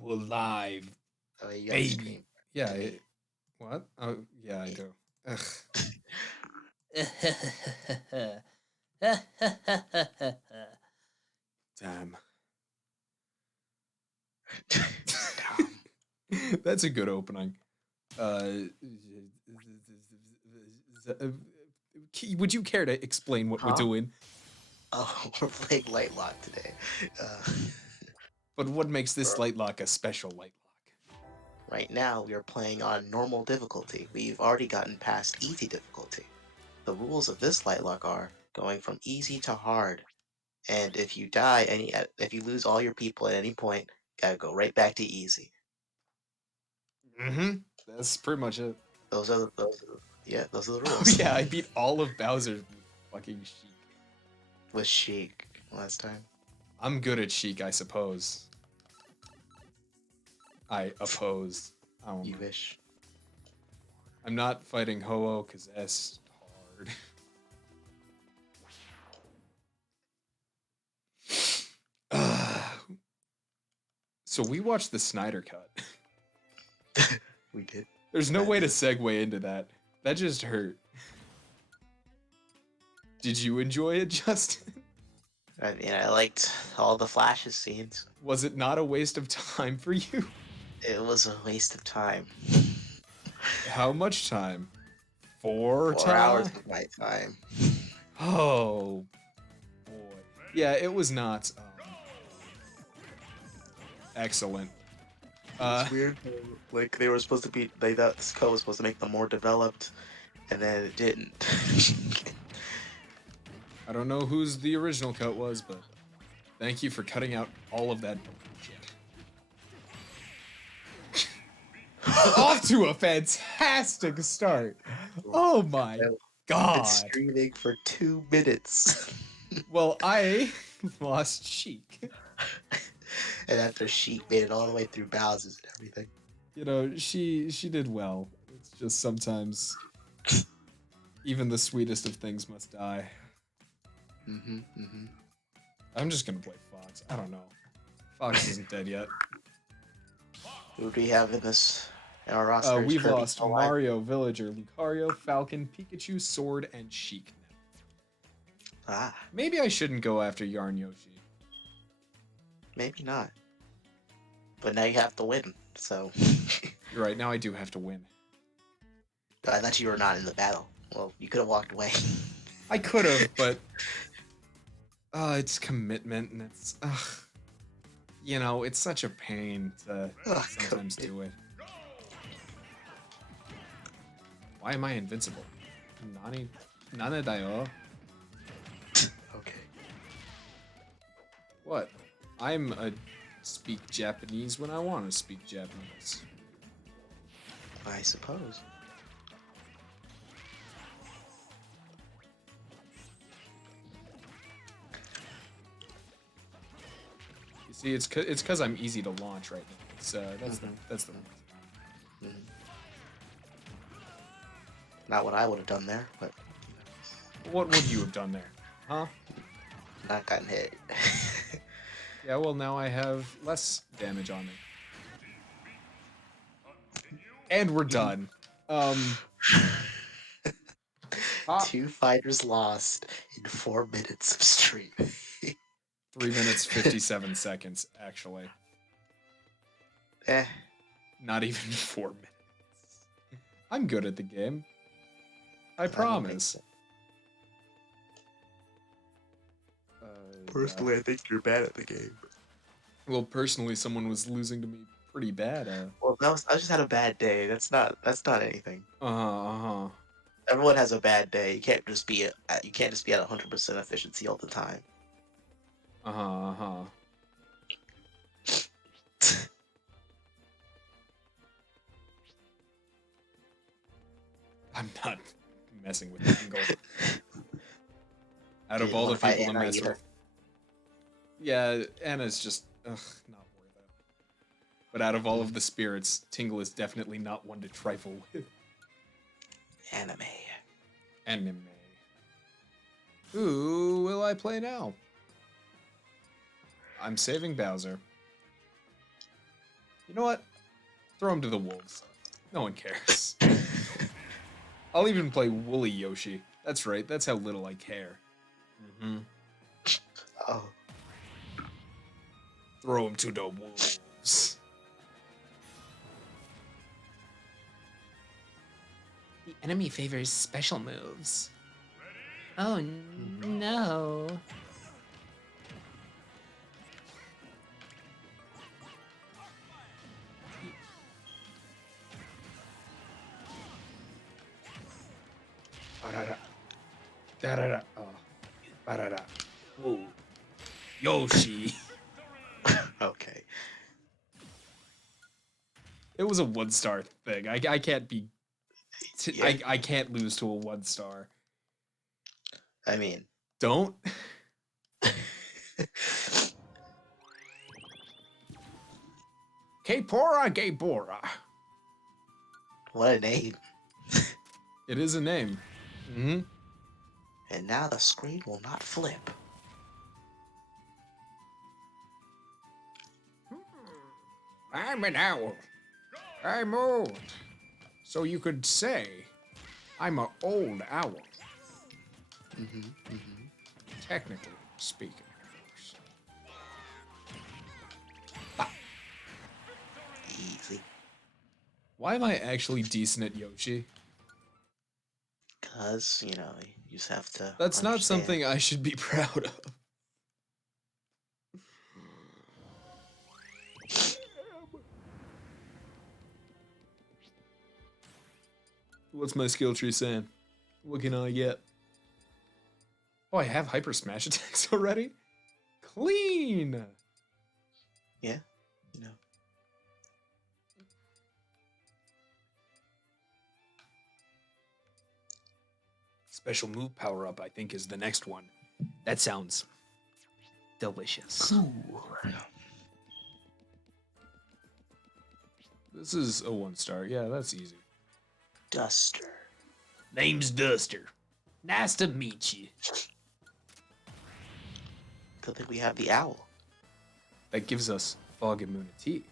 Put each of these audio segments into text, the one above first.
live, Oh, you gotta baby. scream Yeah. to me. What? Oh, yeah, I do. Ugh. Damn. Damn. That's a good opening. Uh, would you care to explain what we're Huh? doing? Oh, we're playing Lightlock today. Uh, But what makes this for- light lock a special light lock? right now, we are playing on normal difficulty. We've already gotten past easy difficulty. The rules of this Lightlock are going from easy to hard. And if you die, if you lose all your people at any point, gotta go right back to easy. Mm-hmm. That's pretty much it. Yeah, those are the Oh rules. yeah, I beat all of Bowser with fucking Sheik. With Sheik last time. I'm good at Sheik, I suppose. I oppose. I don't You know. wish. I'm not fighting Ho-Oh because that's hard. So we watched the Snyder Cut. We did. There's no That way to is segue into that. That just hurt. Did you enjoy it, Justin? I mean, I liked all the flashes scenes. Was it not a waste of time for you? It was a waste of time. How much time? 4 4 hours time? of my time. Oh boy. Yeah, it was not excellent. It's weird. Like they were supposed to be. They thought this code was supposed to make them more developed, and then it didn't. I don't know whose the original cut was, but thank you for cutting out all of that shit. Off to a fantastic start. Oh my I've been god. streaming for 2 minutes. Well, I lost Sheik. And after Sheik made it all the way through Bowser's and everything. You know, she did well. It's just sometimes even the sweetest of things must die. Mm-hmm. I'm just gonna play Fox. I don't know. Fox isn't dead yet. Who do we have in our roster? Is We've Kirby lost still alive? Mario, Villager, Lucario, Falcon, Pikachu, Sword, and Sheik. Ah, Maybe I shouldn't go after Yarn Yoshi. maybe not. But now you have to win, so. You're right, now I do have to win. I thought you were not in the battle. Well, you could have walked away. I could have, but it's commitment and it's you know, it's such a pain to sometimes do it. Why am I invincible? Nane dayo. Okay. What? I'm a speak Japanese when I want to speak Japanese. I suppose. You see, it's because I'm easy to launch right now. It's that's the reason. Mm. Not what I would have done there, but What would you have done there? Huh? not gotten hit. Yeah, well now I have less damage on me. And we're done. 2 fighters lost in 4 minutes of stream. 3 minutes 57 seconds, actually. Eh. Not even 4 minutes. I'm good at the game. I don't think promise. so. Yeah. Personally, I think you're bad at the game. Well, personally, someone was losing to me pretty bad. Well, I just had a bad day. That's not anything. Uh-huh. Everyone has a bad day. You can't just be at 100% efficiency all the time. Uh-huh. I'm not messing with Tingle. Out of all the people to mess with. Yeah, Anna's just, not worth it. But out of all of the spirits, Tingle is definitely not one to trifle with. Anime. Who will I play now? I'm saving Bowser. You know what? Throw him to the wolves. No one cares. I'll even play Woolly Yoshi. That's right, that's how little I care. Mm-hmm. Oh. Throw him to the wolves. The enemy favors special moves. Oh no. Ba-da-da. Da-da-da. Oh. Ba-da-da. Whoa. Yoshi. Okay. It was a 1-star thing. I can't be. Yeah. I can't lose to a 1-star. I mean. Don't. Kapora Gabora. What a name. It is a name. Mm-hmm. And now the screen will not flip. I'm an owl. I'm old. So you could say I'm an old owl. Mm-hmm. Mm-hmm. Technically speaking, of course. Easy. Why am I actually decent at Yoshi? Because, you know, you just have to That's not understand. something I should be proud of. What's my skill tree saying? What can I get? Oh, I have hyper smash attacks already? Clean! Yeah, you know. Special move power up, I think, is the next one. That sounds delicious. Ooh. This is a 1-star. Yeah, that's easy. Duster. Name's Duster. Nice to meet you. Good thing we have the owl. That gives us fog immunity.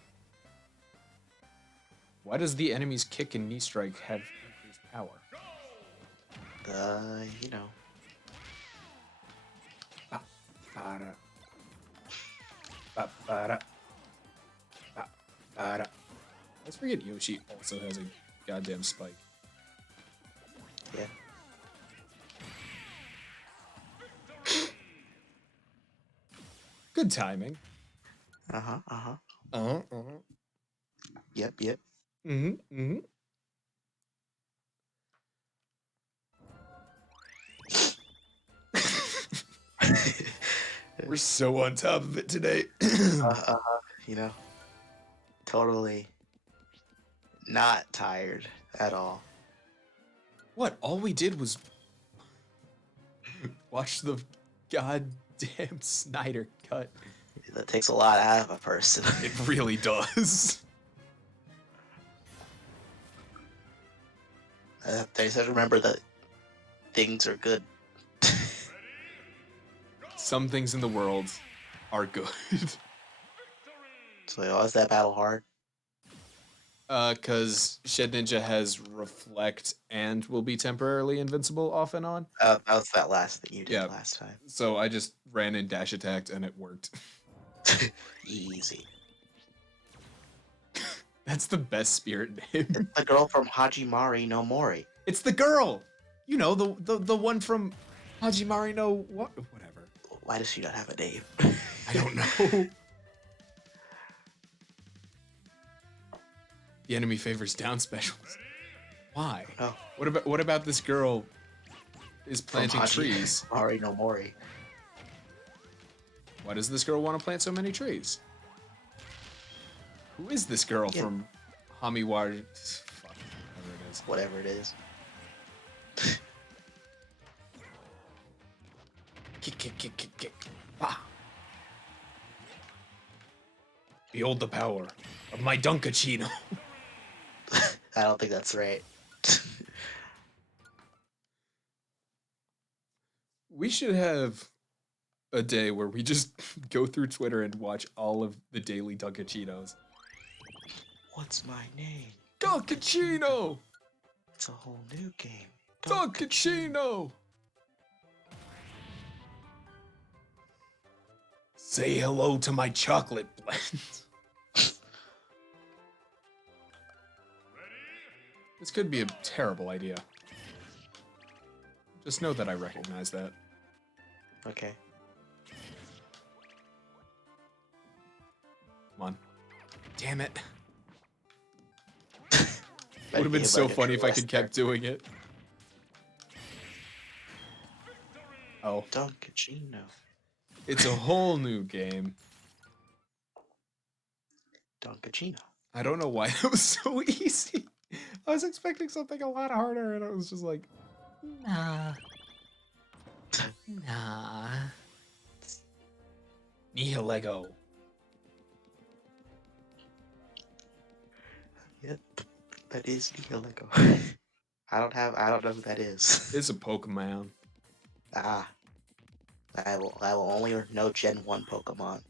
Why does the enemy's kick and knee strike have increased power? You know. Ba-ba-da. Ba-ba-da. Ba-ba-da. Let's forget Yoshi also has a goddamn spike. Yeah. Good timing. Uh-huh, uh-huh. Uh-huh, uh-huh. Yep, yep. Mm-hmm, mm-hmm. We're so on top of it today. You know. Totally not tired at all. What? All we did was watch the goddamn Snyder cut. That takes a lot out of a person. It really does. They said remember that things are good. Some things in the world are good. So why was that battle hard? Cause Shed Ninja has Reflect and will be temporarily invincible off and on. That was that last thing you did Yeah. last time. So I just ran and dash attacked and it worked. Easy. That's the best spirit name. It's the girl from Hajimari no Mori. It's the girl! You know, the one from Hajimari no whatever. Why does she not have a name? I don't know. The enemy favors down specials. Why? Oh. What about this girl is planting trees? Hajimari no Mori. Why does this girl want to plant so many trees? Who is this girl from Hamiwari? Fuck, whatever it is. Whatever it is. Kick, kick, kick, kick, kick. Bah. Behold the power of my Dunkachino. I don't think that's right. We should have a day where we just go through Twitter and watch all of the daily Dunkachinos. What's my name? Dunkachino! It's a whole new game. Dunkachino! Say hello to my chocolate blend. This could be a terrible idea. Just know that I recognize that. Okay. Come on. Damn it. Might Would have been be so like a funny if I true could kept Esther. doing it. Oh. Dunkachino. It's a whole new game. Dunkachino. I don't know why it was so easy. I was expecting something a lot harder, and it was just like, nah. Nah. Nihilego. Yep. That is Lego. I don't know who that is. It's a Pokemon. Ah. I will only know Gen 1 Pokemon.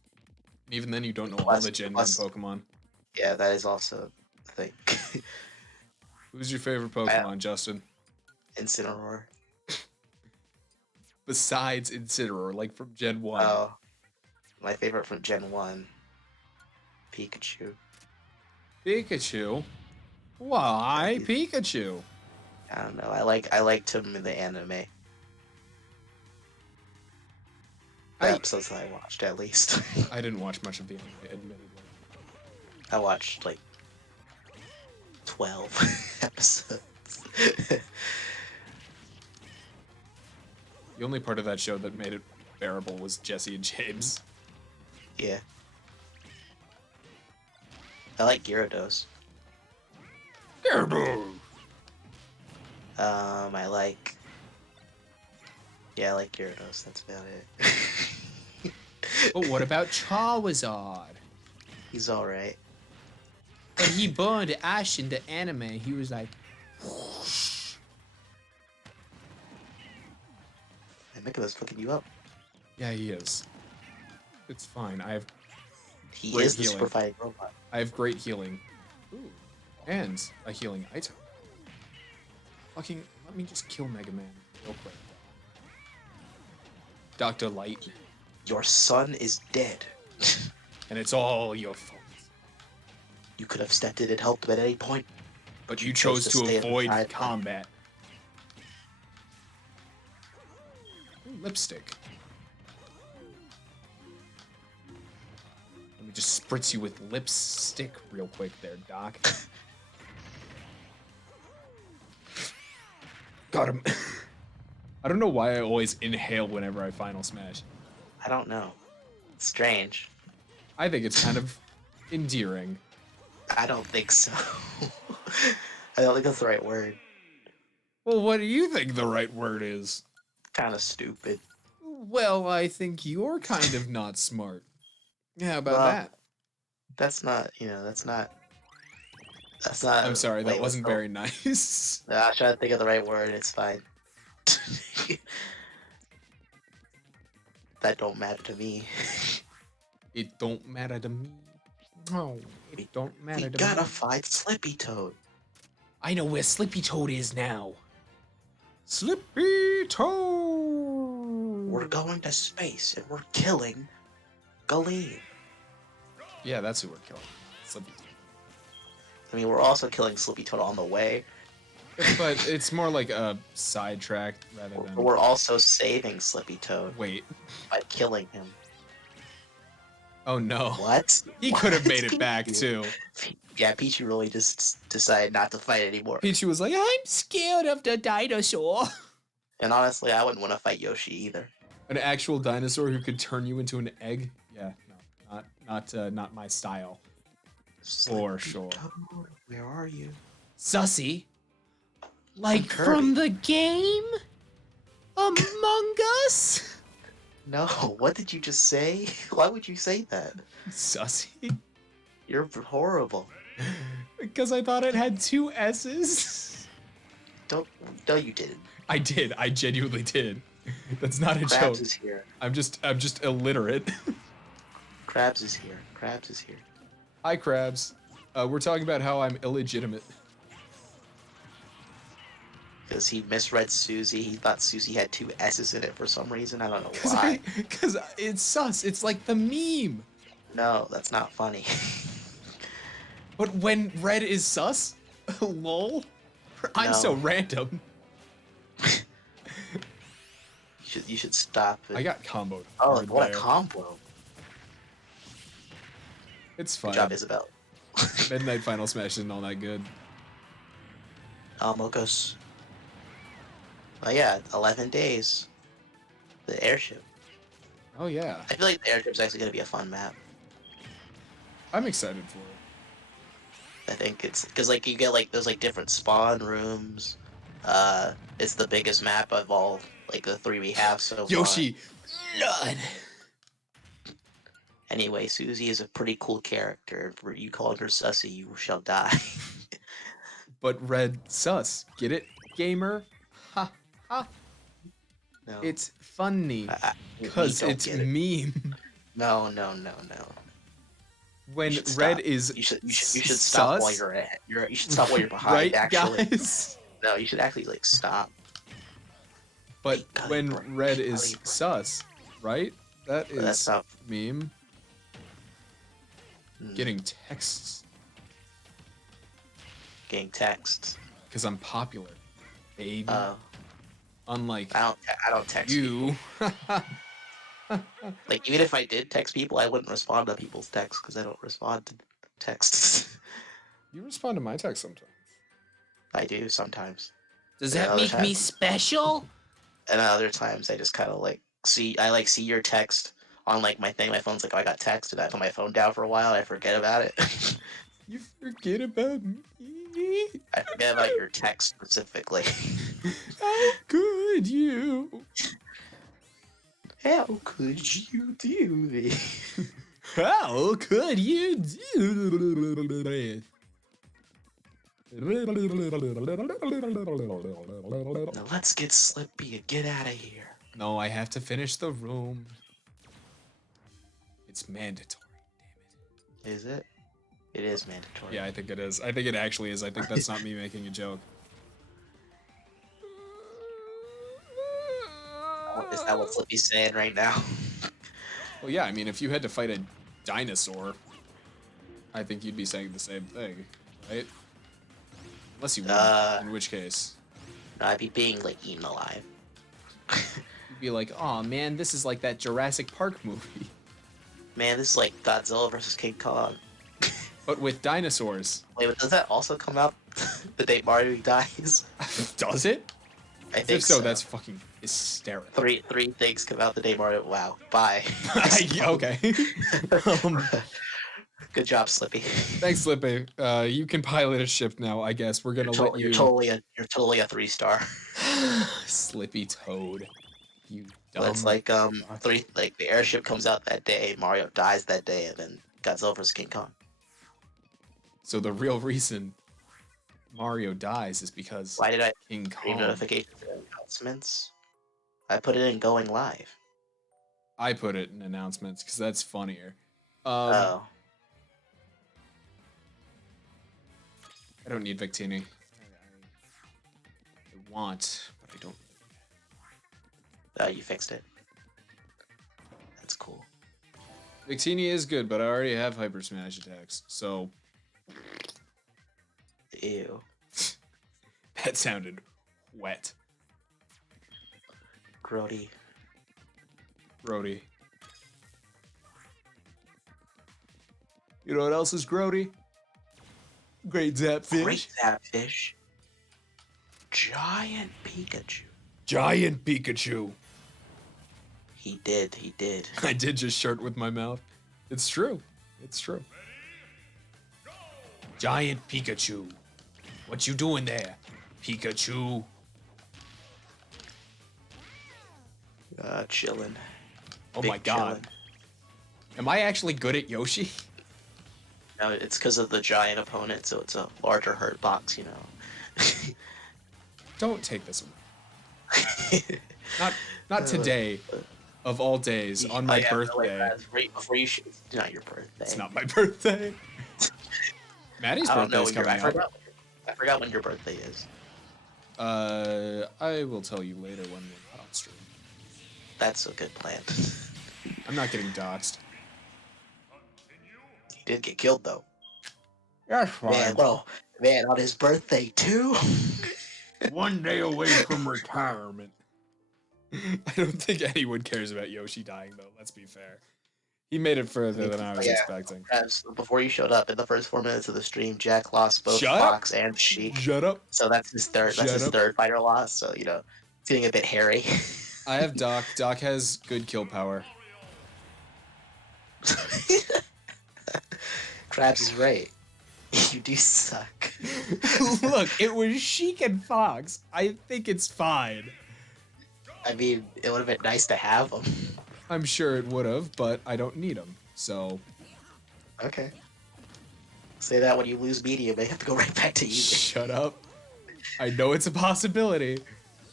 Even then, you don't know all Plus- the Gen 1 plus- Pokemon. Yeah, that is also a thing. Who's your favorite Pokemon, Justin? Incineroar. Besides Incineroar, like from Gen 1. Oh. My favorite from Gen 1. Pikachu. Pikachu? Why Pikachu? I don't know. I liked him in the anime. The episodes that I watched, at least. I didn't watch much of the anime, admittedly. I watched like 12 episodes. The only part of that show that made it bearable was Jesse and James. Yeah. I like Gyarados. I like. Yeah, I like Gyarados. That's about it. But what about Charizard? He's alright. When he burned Ash in the anime, he was like, whoosh. And Mikula's fucking you up. Yeah, he is. It's fine. He Great is the healing. super fighting robot. I have great healing. Ooh. And a healing item. Fucking, let me just kill Mega Man real quick. Dr. Light. Your son is dead. And it's all your fault. You could have stepped in and helped him at any point. But you chose to stay avoid aside. combat. Ooh, lipstick. Let me just spritz you with lipstick real quick there, Doc. Got him. I don't know why I always inhale whenever I final smash. I don't know. It's strange. I think it's kind of endearing. I don't think so. I don't think that's the right word. Well, what do you think the right word is? Kind of stupid. Well, I think you're kind of not smart. Yeah, how about Well, that? That's not, that's not. That's not. I'm sorry, that wait, wasn't what's very nice. the- I was trying to think of the right word. It's fine. That don't matter to me. It don't matter to me. No, it don't matter We to gotta me. fight Slippy Toad. I know where Slippy Toad is now. Slippy Toad! We're going to space and we're killing Galeen. Yeah, that's who we're killing. Slippy Toad. I mean, we're also killing Slippy Toad on the way, But it's more like a sidetrack rather but than... we're also saving Slippy Toad Wait. by killing him. Oh no. What? He could have What? made it back too. Yeah, Pichu really just decided not to fight anymore. Pichu was like, I'm scared of the dinosaur. And honestly, I wouldn't want to fight Yoshi either. An actual dinosaur who could turn you into an egg? Yeah, no, not my style. For Slippy sure. Toad, where are you? Sussy? Like Kirby. from the game? Among Us? No, what did you just say? Why would you say that? Sussy? You're horrible. Because I thought it had two S's. No, you didn't. I did. I genuinely did. That's not a Krabs joke. is here. I'm just illiterate. Krabs is here. Krabs is here. Hi, Krabs. We're talking about how I'm illegitimate. Because he misread Susie. He thought Susie had two S's in it for some reason. I don't know why. Because it's sus. It's like the meme. No, that's not funny. But when red is sus, lol. I'm so No. random. You should stop it. I got comboed. Oh, hard what there. a combo. It's fine. Good job, Isabel. Midnight Final Smash isn't all that good. Mokos. Oh yeah, 11 days. The airship. Oh yeah. I feel like the airship's actually gonna be a fun map. I'm excited for it. I think it's because like you get like there's like different spawn rooms. It's the biggest map of all like the 3 we have so far. Yoshi, blood. Anyway, Susie is a pretty cool character. For you calling her Sussy, you shall die. But red sus. Get it, gamer? Ha ha. No. It's funny. We Cause don't it's get it. meme. No. When You should red stop. is You should stop while sus, you're ahead. You should stop while you're behind. right, Actually, guys? no. You should actually like stop. But Hey, when Gully Bro- red Gully is Bro. sus, right? That But that's is not. meme. mm, Getting texts getting texts. because I'm popular, baby. Unlike I don't text people. you. Like even if I did text people, I wouldn't respond to people's texts because I don't respond to texts. You respond to my text sometimes. I do sometimes. Does Yeah, that other make me times- special? And other times I just kind of like see your text on like my thing. My phone's like, oh, I got text, and I put my phone down for a while. And I forget about it. You forget about me. I forget about your text specifically. How could you? How could you do this? How could you do it? Now let's get Slippy and get out of here. No, I have to finish the room. It's mandatory, damn Is it? It is mandatory. it. Yeah, I think it is. I think it actually is. I think that's not me making a joke. Is that what Slippy's saying right now? Well, yeah, I mean, if you had to fight a dinosaur, I think you'd be saying the same thing, right? Unless you wouldn't, in which case. No, I'd be being like eaten alive. You'd be like, oh man, this is like that Jurassic Park movie. Man, this is like Godzilla versus King Kong. But with dinosaurs. Wait, but does that also come out the day Mario dies? Does it? I think If so, that's fucking hysterical. three things come out the day Mario. Wow. Bye. Yeah, okay. Good job, Slippy. Thanks, Slippy. You can pilot a ship now, I guess. We're gonna let you... You're totally a 3-star. Slippy Toad. You dumb... Well, it's like the airship comes out that day, Mario dies that day, and then Godzilla vs King Kong. So the real reason Mario dies is because Why did I King read Kong... notifications and announcements? I put it in going live. I put it in announcements because that's funnier. Oh. I don't need Victini. I want, but I don't. You fixed it. That's cool. Victini is good, but I already have Hyper Smash attacks, so Ew. that sounded wet. Grody. Grody. You know what else is grody? Great Zapfish. Great Zapfish. Giant Pikachu. Giant Pikachu. He did. I did just shirt with my mouth. It's true. It's true. Giant Pikachu. What you doing there, Pikachu? Chillin'. Oh Big my god. chillin'. Am I actually good at Yoshi? No, it's because of the giant opponent, so it's a larger hurt box, you know. Don't take this away. Not today, of all days, on my birthday. Right before you shoot. It's not your birthday. It's not my birthday. Maddie's I don't birthday know is when your coming up. I forgot when your birthday is. I will tell you later when we're not on stream. That's a good plan. I'm not getting doxxed. He did get killed though. That's Man, fine. bro. Man, on his birthday too. 1 day away from retirement. I don't think anyone cares about Yoshi dying, though. Let's be fair. He made it further than I was expecting. Before you showed up in the first 4 minutes of the stream, Jack lost both Shut up! Fox and Sheik. Shut up! So that's his third. That's his third fighter loss. So it's getting a bit hairy. I have Doc. Doc has good kill power. Krabs is right. You do suck. Look, it was Sheik and Fox. I think it's fine. I mean, it would have been nice to have them. I'm sure it would have, but I don't need them. So. Okay. Say that when you lose medium, they have to go right back to you. Shut up. I know it's a possibility.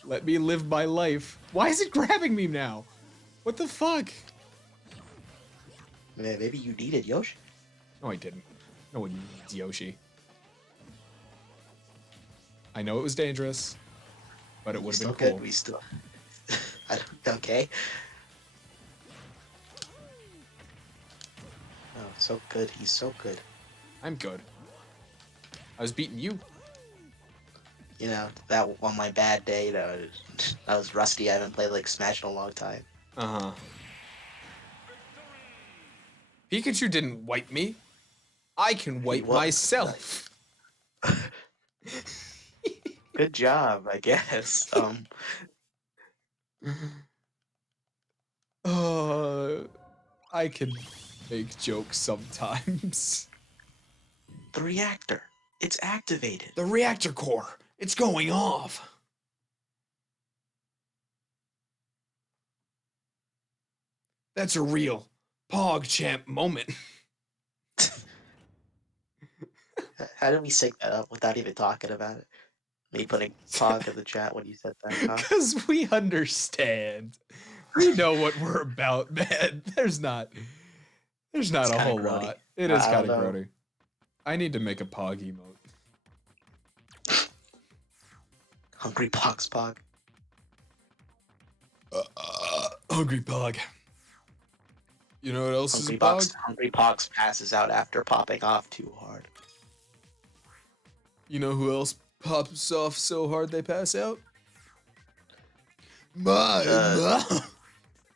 Let me live my life. Why is it grabbing me now? What the fuck? Man, maybe you needed Yoshi. No, I didn't. No one needs Yoshi. I know it was dangerous, but it would have been cool. We still. Okay. Oh, so good. He's so good. I'm good. I was beating you. That on my bad day, I was rusty. I haven't played like Smash in a long time. Uh-huh. Pikachu didn't wipe me. I can wipe myself. Good job, I guess. I can make jokes sometimes. The reactor. It's activated. The reactor core. It's going off. That's a real PogChamp moment. How did we sync that up without even talking about it? Me putting Pog in the chat when you said that, huh? Because we understand. We know what we're about, man. There's not a whole lot. It is kind of grody. I need to make a Pog emote. Hungry Pog's Pog. Hungry Pog. You know what else is a Pog? Hungry Pog's passes out after popping off too hard. You know who else pops off so hard they pass out? My mom.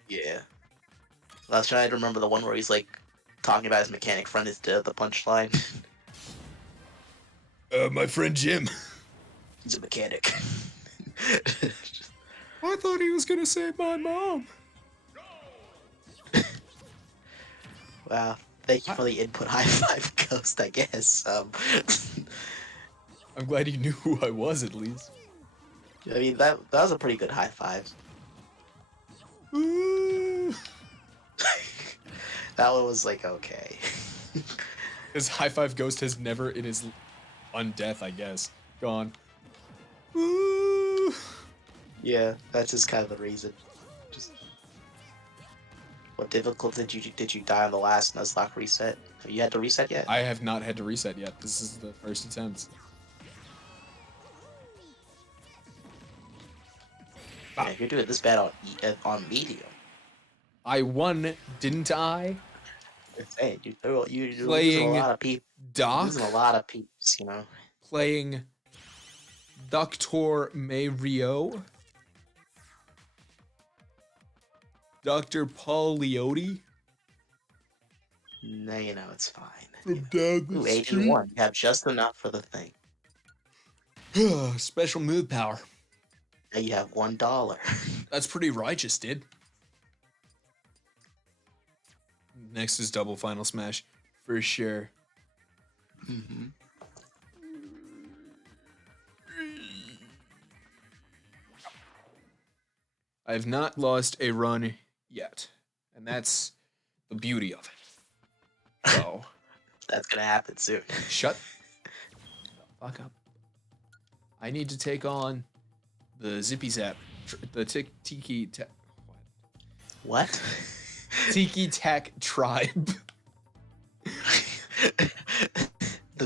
Yeah. I was trying to remember the one where he's like talking about his mechanic friend is dead, the punchline. My friend Jim. He's a mechanic. I thought he was gonna say my mom. Wow. Thank you for the input, high five, Ghost, I guess. I'm glad you knew who I was, at least. I mean, that was a pretty good high five. That one was like, okay. His high five Ghost has never, in his undeath, I guess, gone. Yeah, that's just kind of the reason. Just what difficulty did you die on the last Nuzlocke reset? Have you had to reset yet? I have not had to reset yet. This is the first attempt. Yeah, if you're doing this bad on medium. I won, didn't I? Hey, you're Playing losing a lot of people. Doc. Losing a lot of peeps, you know. Playing Dr. Mayrio. Dr. Paul Leote. No, it's fine. From down the Ooh, street. 81. You have just enough for the thing. Special move power. Now you have $1. That's pretty righteous, dude. Next is double final smash, for sure. Mm-hmm. I have not lost a run yet, and that's the beauty of it. So, That's gonna happen soon. shut the fuck up. I need to take on the Zippy Zap, the Tiki Tac. What? Tiki Tac tribe.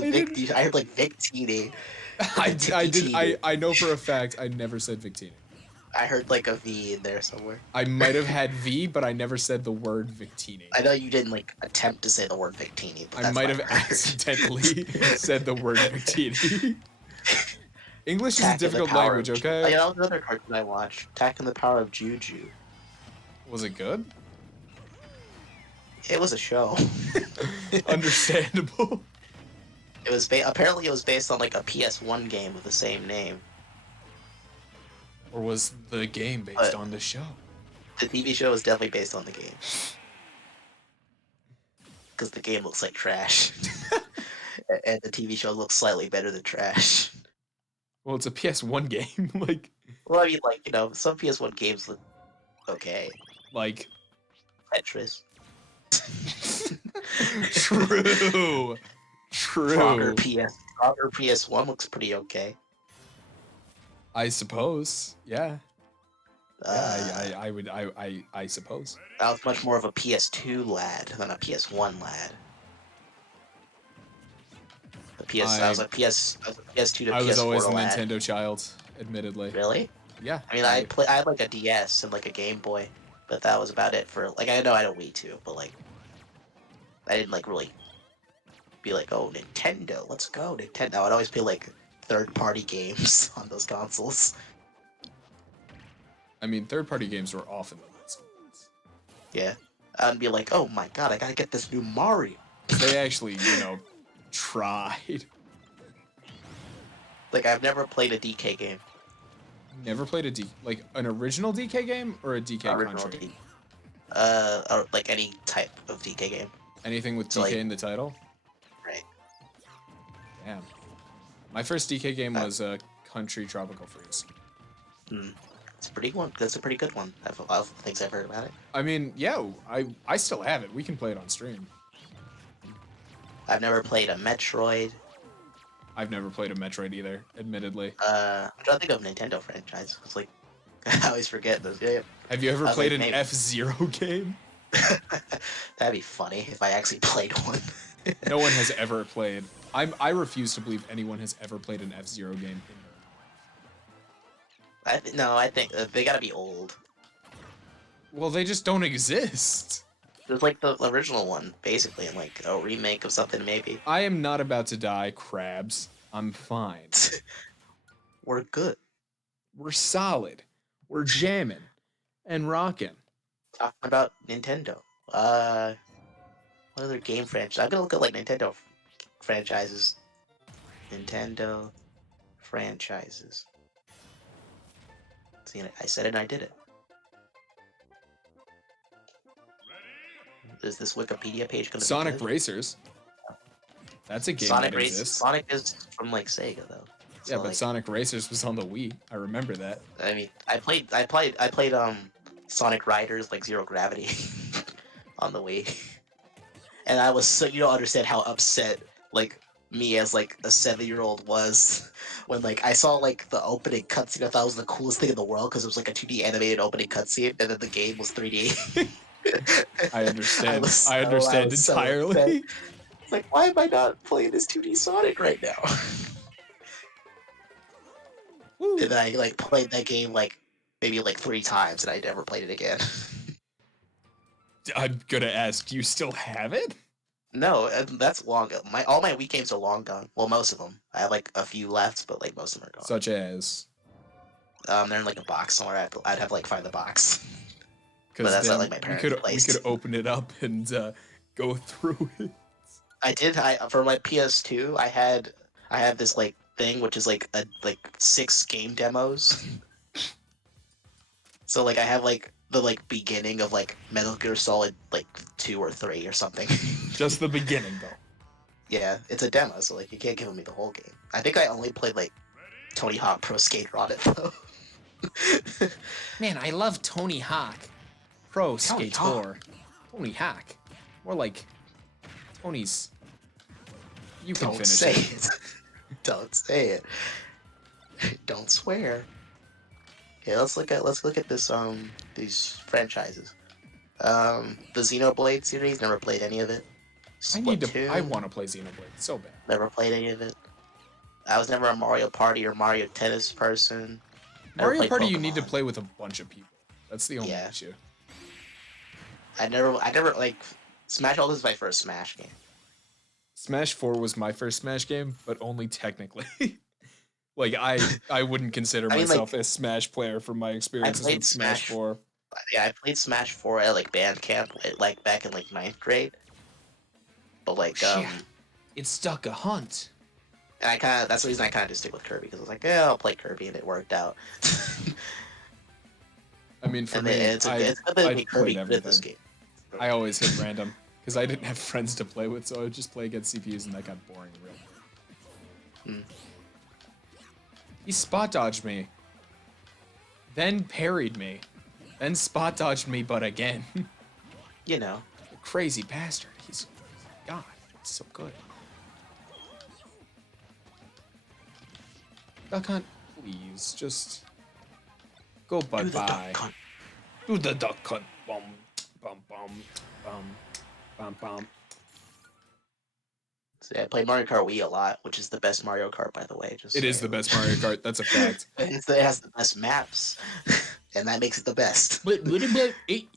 The I didn't. I heard like Victini. I, Like I Tiki did. Tini. I know for a fact I never said Victini. I heard like a V in there somewhere. I might have had V, but I never said the word Victini. I know you didn't like attempt to say the word Victini, but I that's might what have I heard. accidentally said the word Victini. English is a Tack and the difficult Power language, of Oh, okay? yeah, that was another cartoon I watched. Tack and the Power of Juju. Was it good? It was a show. Understandable. It was apparently it was based on like a PS1 game with the same name, Or was the game based but on the show? the TV show is definitely based on the game because the game looks like trash, and the TV show looks slightly better than trash. Well, it's a PS1 game. Well, I mean, like some PS1 games look okay. Like. Tetris. True. Frogger True. Frogger PS1 looks pretty okay. I suppose. Yeah. Uh, Yeah. I suppose. I was much more of a PS2 lad than a PS1 lad. I was a PS2 to I was always a PS4 lad. Nintendo child, admittedly. Really? Yeah. I mean, I had like a DS and like a Game Boy, but that was about it for like I know I had a Wii too, but like I didn't like really be like, oh, Nintendo, let's go Nintendo. I'd always play like third-party games on those consoles. I mean, third-party games were often the best ones. Yeah, I'd be like, oh my god, I gotta get this new Mario. They actually, tried. Like I've never played a DK game. Never played an original DK game or a DK Original country? or like any type of DK game. Anything with So, DK like- in the title? Right. Damn. My first DK game was Country Tropical Freeze. It's a pretty one. That's a pretty good one. Of things I've heard about it. I mean, yeah, I still have it. We can play it on stream. I've never played a Metroid. I've never played a Metroid either, admittedly. I'm trying to think of Nintendo franchise. It's like I always forget those. Yeah, Have you ever I was played like, an maybe. F-Zero game? That'd be funny if I actually played one. No one has ever played. I refuse to believe anyone has ever played an F-Zero game in their life. No, I think they gotta be old. Well, they just don't exist. It's like the original one, basically, and like a remake of something, maybe. I am not about to die, crabs. I'm fine. We're good. We're solid. We're jamming and rocking. Talking about Nintendo. What other game franchise? I'm gonna look at like Nintendo franchises. Nintendo franchises. See, I said it and I did it. Is this Wikipedia page gonna Sonic be good? Racers. That's a game Sonic that Race. exists. Sonic is from like Sega though. Yeah, So, but like, Sonic Racers was on the Wii. I remember that. I mean, I played Sonic Riders like Zero Gravity on the Wii, and I was so you don't understand how upset like me as like a 7-year-old was when like I saw like the opening cutscene. I thought it was the coolest thing in the world because it was like a 2D animated opening cutscene, and then the game was 3D. I understand. I I understand was so entirely. upset. Like, why am I not playing this 2D Sonic right now? Woo. And I like played that game like maybe like 3 times, and I never played it again. I'm gonna ask, do you still have it? No, that's long. All my Wii games are long gone. Well, most of them. I have like a few left, but like most of them are gone. Such as? They're in like a box somewhere. I'd have to like find the box. But Because that's then not like my parents' we place. could open it up and go through it. I did. For my PS2, I have this like thing which is like 6 game demos. So like I have like the like beginning of like Metal Gear Solid like 2 or 3 or something. Just the beginning, though. Yeah, it's a demo, so like you can't give me the whole game. I think I only played like Tony Hawk Pro Skater on it though. Man, I love Tony Hawk. Pro Tony Skater. Tony Hawk. More like Tony's. You can Don't finish say it. it. Don't say it. Don't swear. Okay, let's look at this these franchises. The Xenoblade series, never played any of it. Splatoon. I want to play Xenoblade so bad. Never played any of it. I was never a Mario Party or Mario Tennis person. Never Mario played Party, you need to Pokemon. play with a bunch of people. That's the only Yeah. issue. I never like Smash Ultimate is my first Smash game. Smash 4 was my first Smash game, but only technically. Like I wouldn't consider I mean, myself like, a Smash player from my I experiences played with Smash Smash. 4. Yeah, I played Smash 4 at like band camp, like back in like ninth grade. But like, Shit. It's stuck a hunt. and that's the reason I kind of just stick with Kirby because I was like, yeah, I'll play Kirby, and it worked out. I mean, for And me, it's good that I make Kirby played good at this everything. game. I always hit random because I didn't have friends to play with, so I would just play against CPUs, and that got boring real quick. He spot dodged me, then parried me, then spot dodged me, but again. You know. The crazy bastard. He's God. He's so good. Duck Hunt, please, just go bye-bye. Do the Duck Hunt. Bum, bum, bum, bum, bum, bum. So yeah, I played Mario Kart Wii a lot, which is the best Mario Kart, by the way. It is the best Mario Kart. That's a fact. It has the best maps, and that makes it the best. But what about 8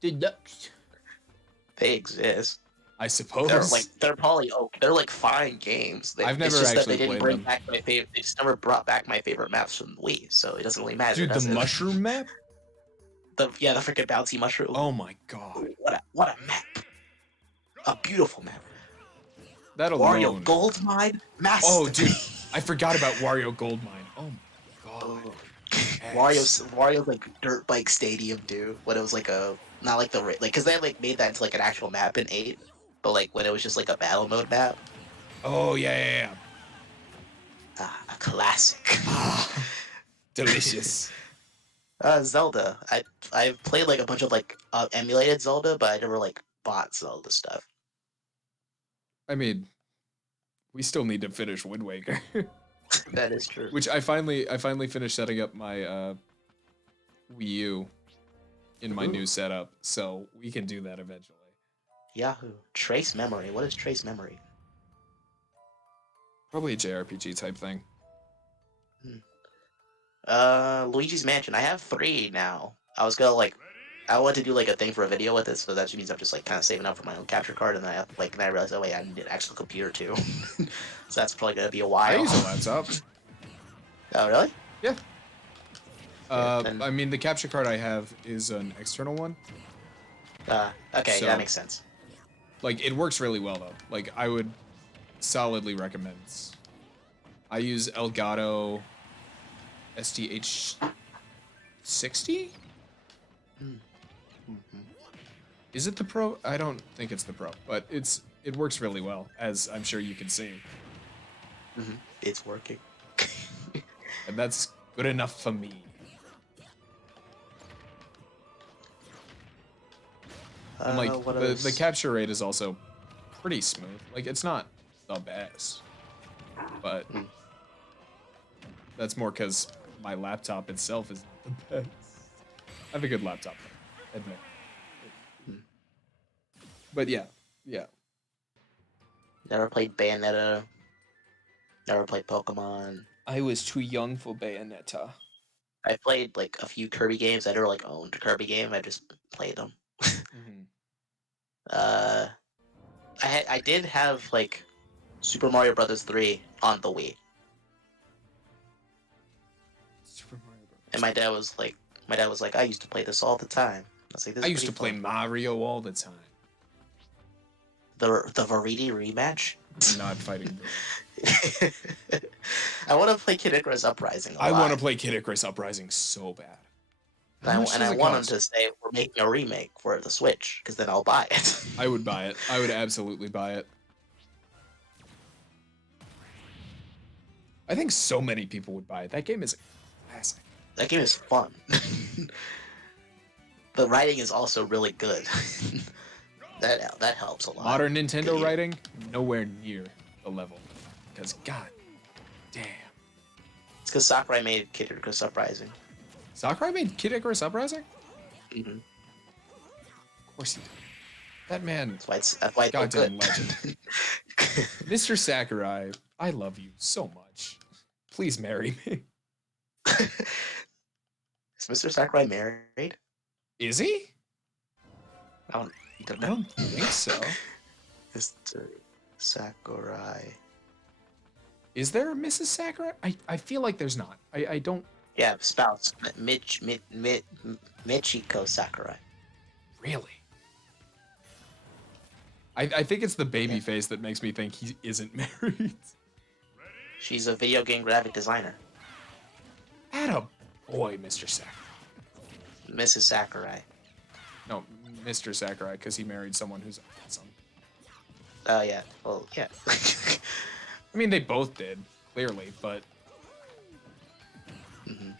Deluxe? They exist. I suppose. They're probably they're like fine games. I've never it's just actually that they didn't played bring them. back my favorite. They just never brought back my favorite maps from Wii, so it doesn't really matter. Dude, does the it? mushroom map? the freaking bouncy mushroom. Oh my god. What a map! A beautiful map. That alone. Wario Gold Mine, master. Oh, dude, I forgot about Wario Gold Mine. Oh my god. Wario's like dirt bike stadium, dude. When it was like not like because they like made that into like an actual map in 8, but like when it was just like a battle mode map. Oh yeah. A classic. Delicious. Zelda. I've played like a bunch of like emulated Zelda, but I never like bought Zelda stuff. I mean, we still need to finish Wind Waker. That is true. Which I finally finished setting up my Wii U in my new setup, so we can do that eventually. Yahoo. Trace memory. What is trace memory? Probably a JRPG type thing. Luigi's Mansion. I have 3 now. I want to do like a thing for a video with it, so that means I'm just like kind of saving up for my own capture card, and then I realized, oh wait, I need an actual computer too. So that's probably gonna be a while. I use a laptop. Oh really? Yeah. I mean, the capture card I have is an external one. Okay, So- that makes sense. Like, it works really well though. Like, I would solidly recommend. I use Elgato STH60. Is it the Pro? I don't think it's the Pro, but it works really well, as I'm sure you can see. It's working. And that's good enough for me. And like the capture rate is also pretty smooth. Like, it's not the best, but that's more because my laptop itself is not the best. I have a good laptop, though, admit. But yeah. Never played Bayonetta. Never played Pokemon. I was too young for Bayonetta. I played like a few Kirby games. I never like owned a Kirby game. I just played them. I did have like Super Mario Brothers 3 on the Wii, Super Mario Bros. and my dad was like, I used to play this all the time. I was like, this I is used to pretty play fun. Mario all the time. The Veridi rematch. Not fighting. I want to play Kid Icarus Uprising. I want to play Kid Icarus Uprising so bad. I want them to say we're making a remake for the Switch, because then I'll buy it. I would buy it. I would absolutely buy it. I think so many people would buy it. That game is a classic. That game is fun. The writing is also really good. that helps a lot. Modern Nintendo writing, nowhere near the level. Because, god damn. It's because Sakurai made Kid Icarus Uprising. Sakurai made Kid Icarus Uprising? Mm-hmm. Of course he did. That man, That's why it's so good. goddamn legend. Mr. Sakurai, I love you so much. Please marry me. Is Mr. Sakurai married? Is he? You don't I know. don't think so. Mr. Sakurai. Is there a Mrs. Sakurai? I feel like there's not. I don't. Yeah, spouse. Michiko Sakurai. Really? I think it's the baby Yeah. face that makes me think he isn't married. She's a video game graphic designer. Atta boy, Mr. Sakurai. Mrs. Sakurai. No, Mr. Sakurai, because he married someone who's awesome. Oh, yeah. Well, yeah. I mean, they both did, clearly, but... Mm-hmm.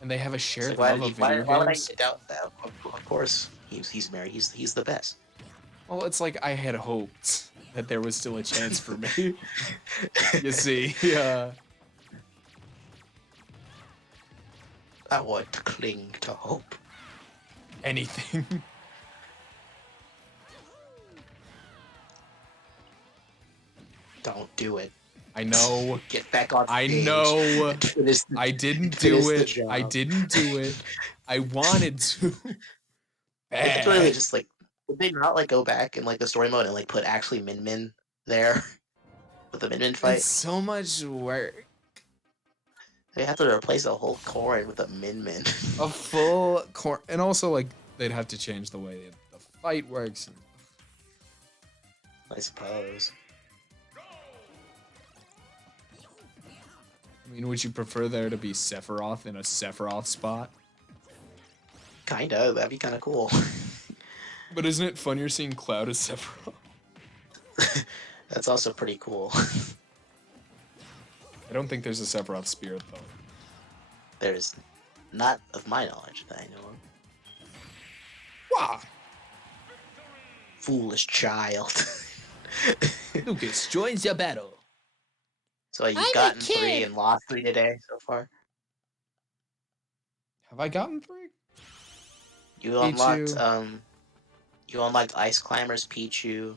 And they have a shared Why love of video would I games. doubt that? Of course, he's married. He's the best. Well, it's like I had hoped that there was still a chance for me. You see, yeah. I want to cling to hope. Anything. Don't do it. I know. Get back on stage. I know. Finish I didn't finish do the it. job. I didn't do it. I wanted to. They could really Bad. just like, would they not like go back in like the story mode and like put actually Min Min there with the Min Min fight? It's so much work. They have to replace a whole core with a Min Min. A full core, and also like they'd have to change the way the fight works. I suppose. I mean, would you prefer there to be Sephiroth in a Sephiroth spot? Kinda. That'd be kind of cool. But isn't it funnier seeing Cloud as Sephiroth? That's also pretty cool. I don't think there's a Sephiroth spirit though. There's not of my knowledge that I know of. Wow. Foolish child. Lucas joins your battle. So you've I'm a gotten kid. 3 and lost 3 today so far. Have I gotten 3? You Pichu. unlocked Ice Climbers, Pichu,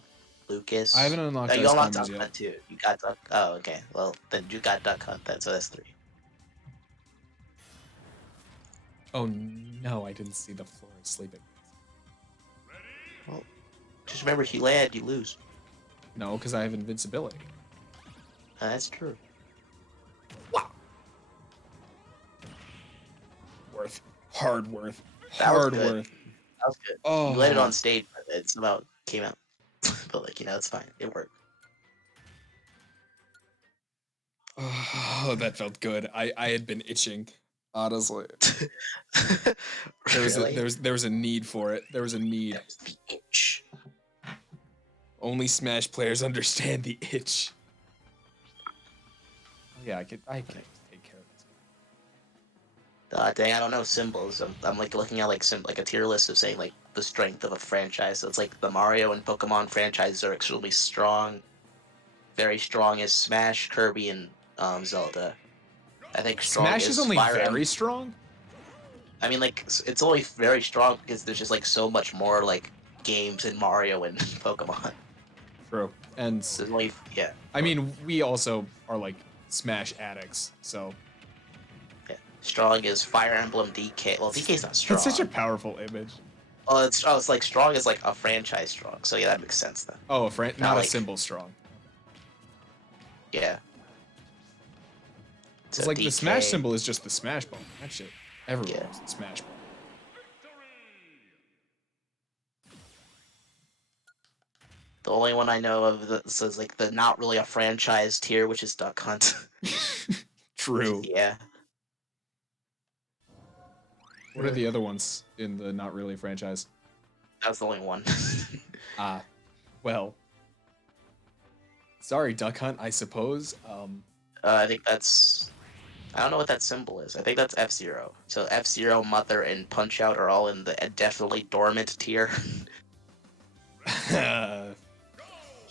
Lucas. I haven't unlocked You Ice unlocked Climbers Duck yet. Hunt too. You got Duck. Oh, okay. Well, then you got Duck Hunt then, so that's 3. Oh no, I didn't see the floor sleeping. Well, just remember, if you land, you lose. No, because I have invincibility. That's true. Wow. Worth. Hard worth. That was Hard good. worth. That was good. Oh. You landed on stage, but it somehow came out. But like, it's fine. It worked. Oh, that felt good. I had been itching, honestly. Really? There was a need for it. There was a need. There's the itch. Only Smash players understand the itch. Oh yeah, I can take care of this. Dang, I don't know symbols. I'm like looking at like a tier list of saying like the strength of a franchise. So it's like the Mario and Pokemon franchises are extremely strong. Very strong as Smash, Kirby, and Zelda. I think strong Smash is only Fire very Emblem. strong. I mean, like it's only very strong because there's just like so much more like games in Mario and Pokemon. True. And There's only I mean, we also are like Smash addicts, so yeah. Strong is Fire Emblem, DK. Well, DK's not strong. it's such a powerful image. Oh, it's like strong is like a franchise strong. So yeah, that makes sense then. Oh, not a like- symbol strong. Yeah. It's like the Smash symbol is just the Smash ball. That shit. Everyone Yeah. knows the Smash ball. The only one I know of that says like the not really a franchise tier, which is Duck Hunt. True. Yeah. What are the other ones in the not really franchise? That's the only one. Ah, well. Sorry, Duck Hunt, I suppose. I think that's. I don't know what that symbol is. I think that's F-Zero. So F-Zero, Mother, and Punch Out are all in the definitely dormant tier.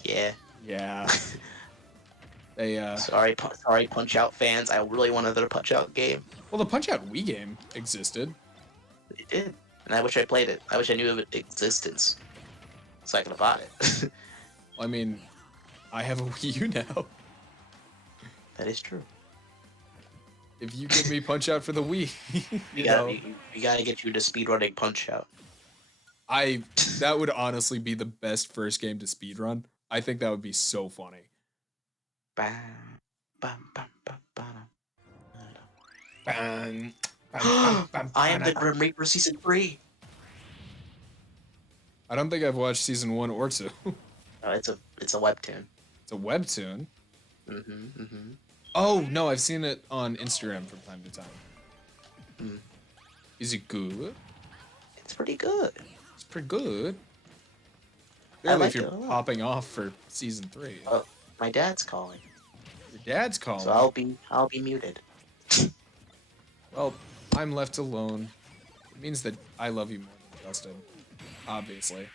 Yeah. yeah. They Sorry, Punch-Out fans. I really wanted their Punch-Out game. well, the Punch-Out Wii game existed. It did, and I wish I played it. I wish I knew of its existence, so I could have bought it. I mean, I have a Wii U now. That is true. If you give me Punch-Out for the Wii, You gotta get you to speedrunning Punch-Out. That would honestly be the best first game to speedrun. I think that would be so funny. Bam, bam, bam, bam, bam. Bang, I am the Grim Reaper season 3. I don't think I've watched season 1 or 2. Oh, it's a webtoon. It's a webtoon. Mm-hmm. Oh no, I've seen it on Instagram from time to time. Mm. Is it good? It's pretty good. It's pretty good. I Clearly, like if you're it a lot. popping off for season 3. Oh, my dad's calling, Your dad's calling. so I'll be muted. Well, I'm left alone. It means that I love you more than Justin, obviously.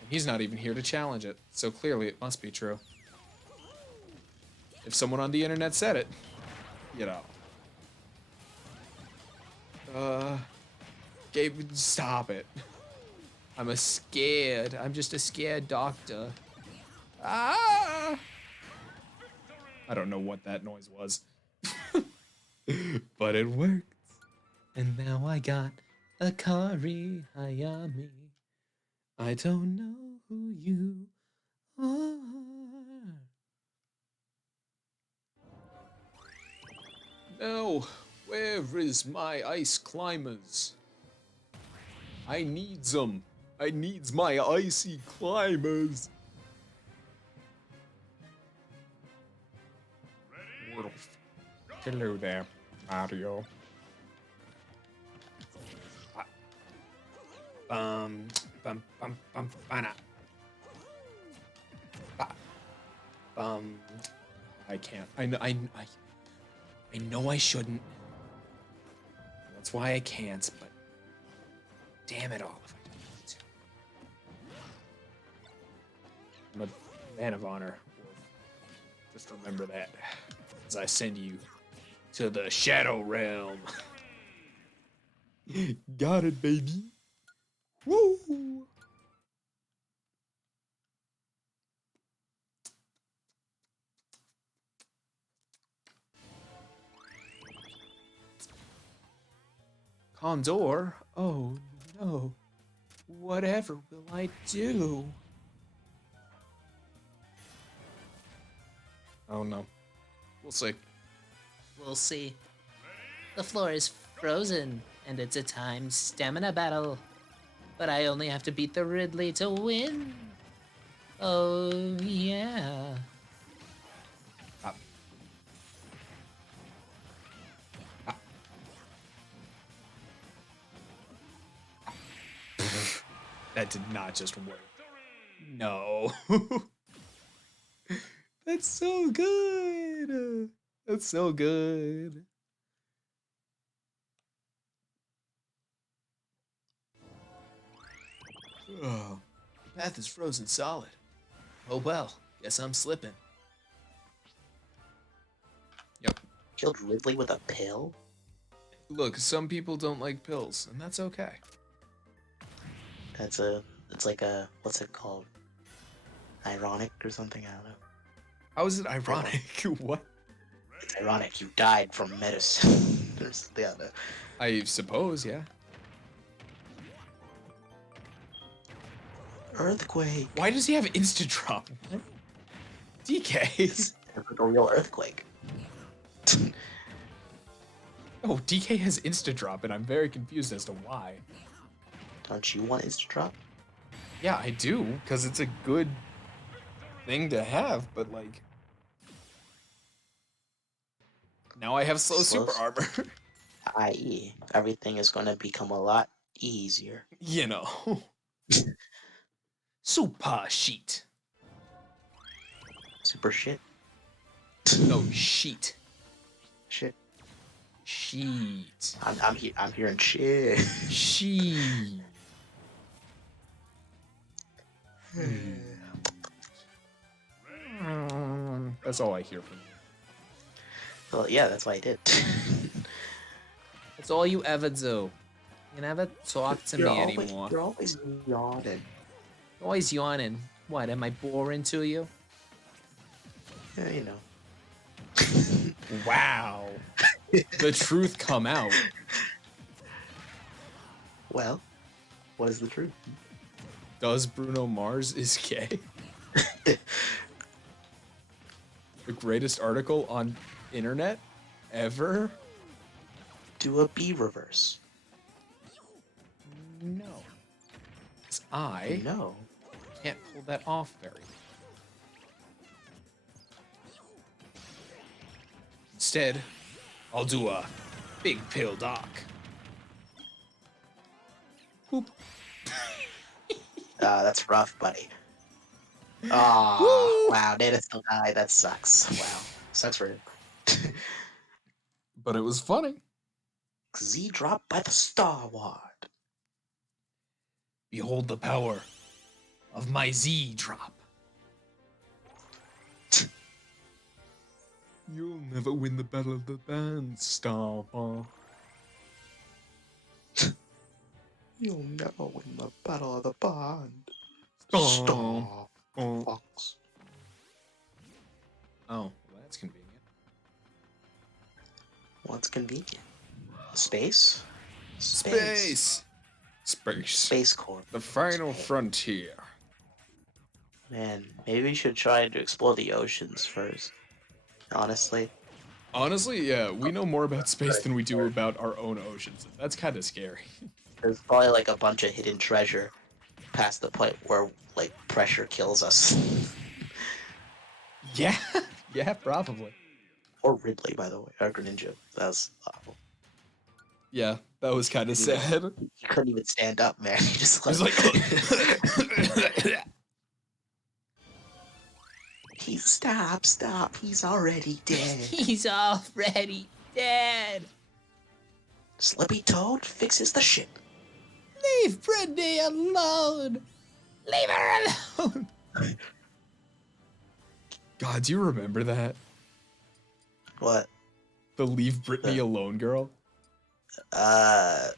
And he's not even here to challenge it, so clearly it must be true. If someone on the internet said it, you know. Gabe, stop it. I'm scared. I'm just a scared doctor. Ah! I don't know what that noise was. But it worked. And now I got a Kari Hayami. I don't know who you are. Now, where is my ice climbers? I needs them. I needs my icy climbers. Hello there, Mario. Bana. I can't. I know I shouldn't. That's why I can't, but damn it all if I don't want to. I'm a man of honor. Just remember that as I send you to the Shadow Realm. Got it, baby. Woo! Condor? Oh no. Whatever will I do? Oh no. We'll see. We'll see. The floor is frozen, and it's a timed stamina battle. But I only have to beat the Ridley to win. Oh, yeah. That did not just work. No. That's so good. That's so good. Oh, the path is frozen solid. Oh well, guess I'm slipping. Yep. Killed Ridley with a pill? Look, some people don't like pills, and that's okay. It's like a, what's it called? Ironic or something? I don't know. How is it ironic? What? It's ironic you died from medicine. Or something, I don't know. I suppose, yeah. Earthquake. Why does he have insta drop? DK. It's like a real earthquake. Oh, DK has insta drop, and I'm very confused as to why. Don't you want instant drop? Yeah, I do, because it's a good thing to have, but like... Now I have slow super armor. I.e., everything is going to become a lot easier. You know. Super sheet. Super shit. No, sheet. Shit. Sheet. I'm hearing shit. Sheet. That's all I hear from you. Well, yeah, that's why I did. That's all you ever do. You never talk to me anymore. You're always yawning. Always yawning. What, am I boring to you? Yeah, you know. Wow. The truth come out. Well, what is the truth? Does Bruno Mars is gay? The greatest article on internet ever? Do a B reverse. No. 'Cause I No. can't pull that off very well. Instead, I'll do a big pill doc. Boop. That's rough, buddy. Oh, wow, Nana still died. That sucks. Wow. Sucks for him. But it was funny. Z dropped by the Star Ward. Behold the power of my Z drop. You'll never win the battle of the band, Star Wars. You'll never win the battle of the bond. Star Fox. Oh, well, that's convenient. What's convenient? Space? Space. Space Corps. The final frontier. Man, maybe we should try to explore the oceans first. Honestly. Honestly, yeah, we know more about space than we do about our own oceans. That's kind of scary. There's probably like a bunch of hidden treasure past the point where like pressure kills us. Yeah, yeah, probably. Or Ridley, by the way, or Greninja. That was awful. Yeah, that was kind of Didn't sad. He couldn't even stand up, man. He just It was like, Stop. He's already dead. He's already dead. Slippy Toad fixes the ship. Leave Brittany alone. Leave her alone. God, do you remember that? What? The Leave Britney Alone girl? There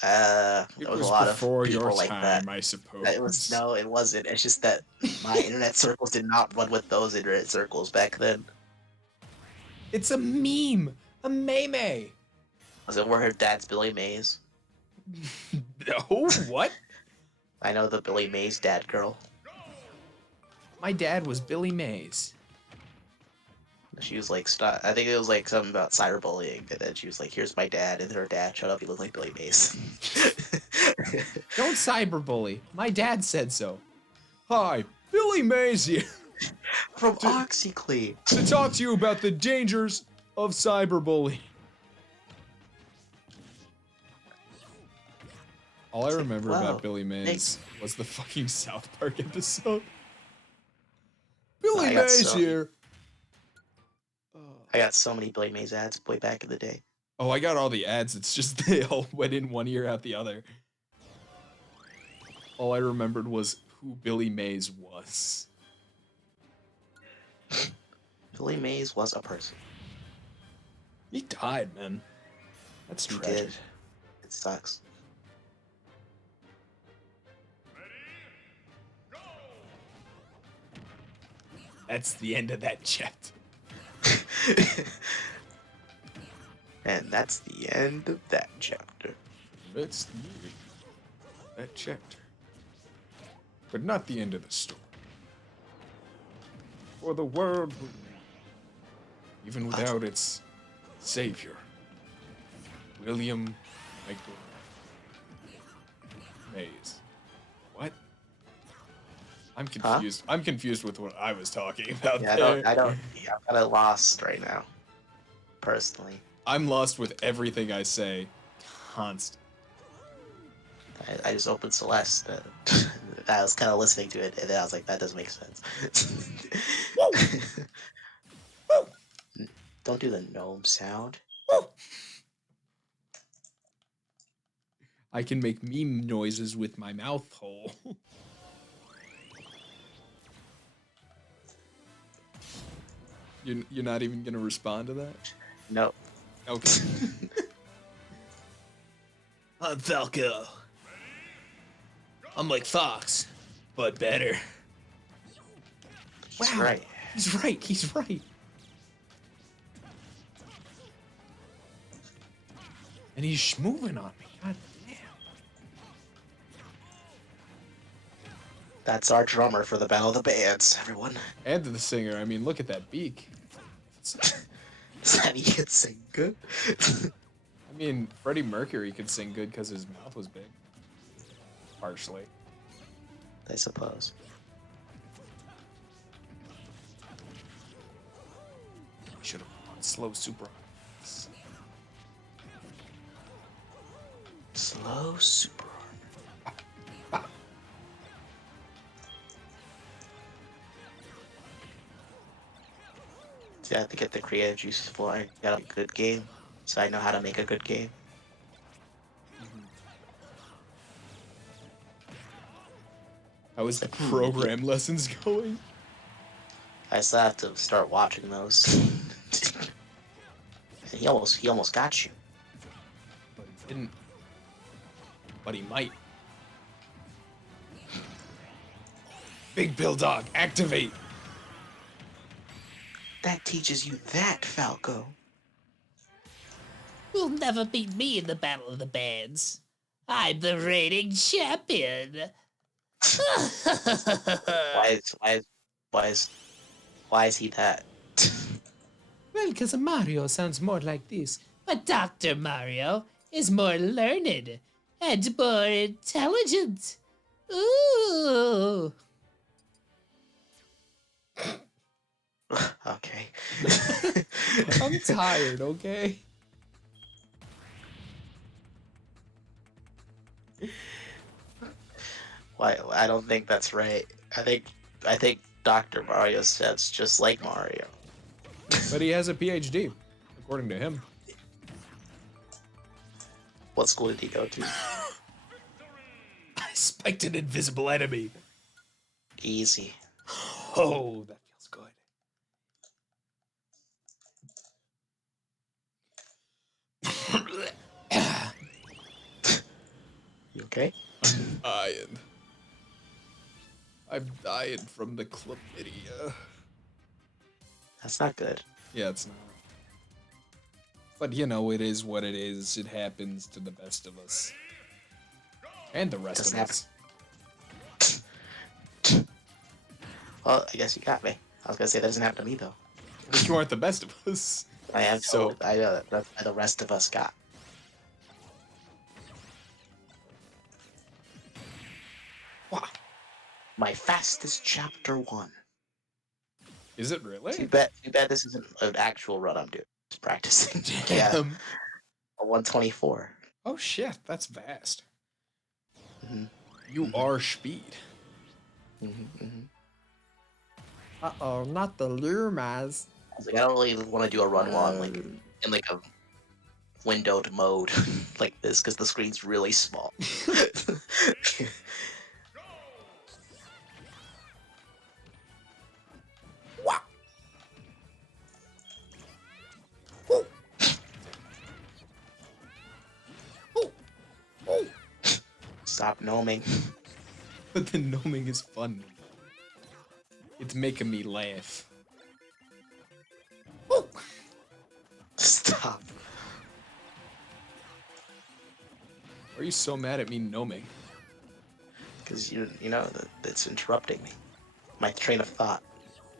It was was a lot of before people your like that. time, I suppose. It was no, it wasn't. It's just that my internet circles did not run with those internet circles back then. It's a meme, a meme. Was it where her dad's Billy Mays? No, what? I know the Billy Mays dad girl. My dad was Billy Mays. She was like, I think it was like something about cyberbullying, and then she was like, "Here's my dad," and her dad, "Shut up, you look like Billy Mays." Don't cyberbully. My dad said so. Hi, Billy Mays here From OxyClean. to talk to you about the dangers of cyberbullying. All I remember Wow. about Billy Mays was the fucking South Park episode. Billy I got Mays so- here. I got so many Billy Mays ads way back in the day. Oh, I got all the ads. It's just they all went in one ear out the other. All I remembered was who Billy Mays was. Billy Mays was a person. He died, man. That's He tragic. did. It sucks. That's the end of that chapter. And that's the end of that chapter. That's the end of that chapter. But not the end of the story. For the world will even without its savior, William Michael Mays. What? I'm confused. I'm confused with what I was talking about. Yeah, there. I'm kind of lost right now. Personally. I'm lost with everything I say. Constant. I just opened Celeste. I was kind of listening to it, and then I was like, that doesn't make sense. Don't do the gnome sound. I can make meme noises with my mouth hole. You're not even gonna respond to that? No. Okay. I'm Falco. I'm like Fox, but better. He's Wow. right. He's right. He's right. And he's moving on me. God damn. That's our drummer for the Battle of the Bands, everyone. And to the singer. I mean, look at that beak. Does that he can sing good? I mean, Freddie Mercury could sing good because his mouth was big. Partially. I suppose. Should have gone slow super. Slow super armor. See, I have to get the creative juices flowing. Gotta make a good game, so I know how to make a good game. How is the program lessons going? I still have to start watching those. he almost got you. But he didn't. But he might. Big Bill Dog, activate! That teaches you that, Falco. You'll never beat me in the Battle of the Bands. I'm the reigning champion. Why is he that? Well, because Mario sounds more like this. But Dr. Mario is more learned and more intelligent. Ooh. Okay. I'm tired, okay? Why? I don't think that's right. I think Dr. Mario sounds just like Mario. But he has a PhD, according to him. What school did he go to? I spiked an invisible enemy. Easy. Oh, that feels good. You okay? I'm dying. I'm dying from the chlamydia. That's not good. Yeah, it's not. But you know, it is what it is. It happens to the best of us. And the rest Doesn't of us. Well, I guess you got me. I was gonna say that doesn't happen to me though. But you aren't the best of us. I am So- I know that the rest of us got. Wow. My fastest chapter 1. Is it really? Too bad this isn't an actual run I'm doing. Just practicing. Yeah, Damn. a 124. Oh shit, that's vast. Mm-hmm. You are speed. Mm-hmm, mm-hmm. Uh-oh, not the Lurmaz. I was like, I don't really want to do a run while I'm like in like a windowed mode like this because the screen's really small. Wow. Stop gnoming. But the gnoming is fun. It's making me laugh. Stop. Why are you so mad at me gnoming? Because you know that it's interrupting me. My train of thought.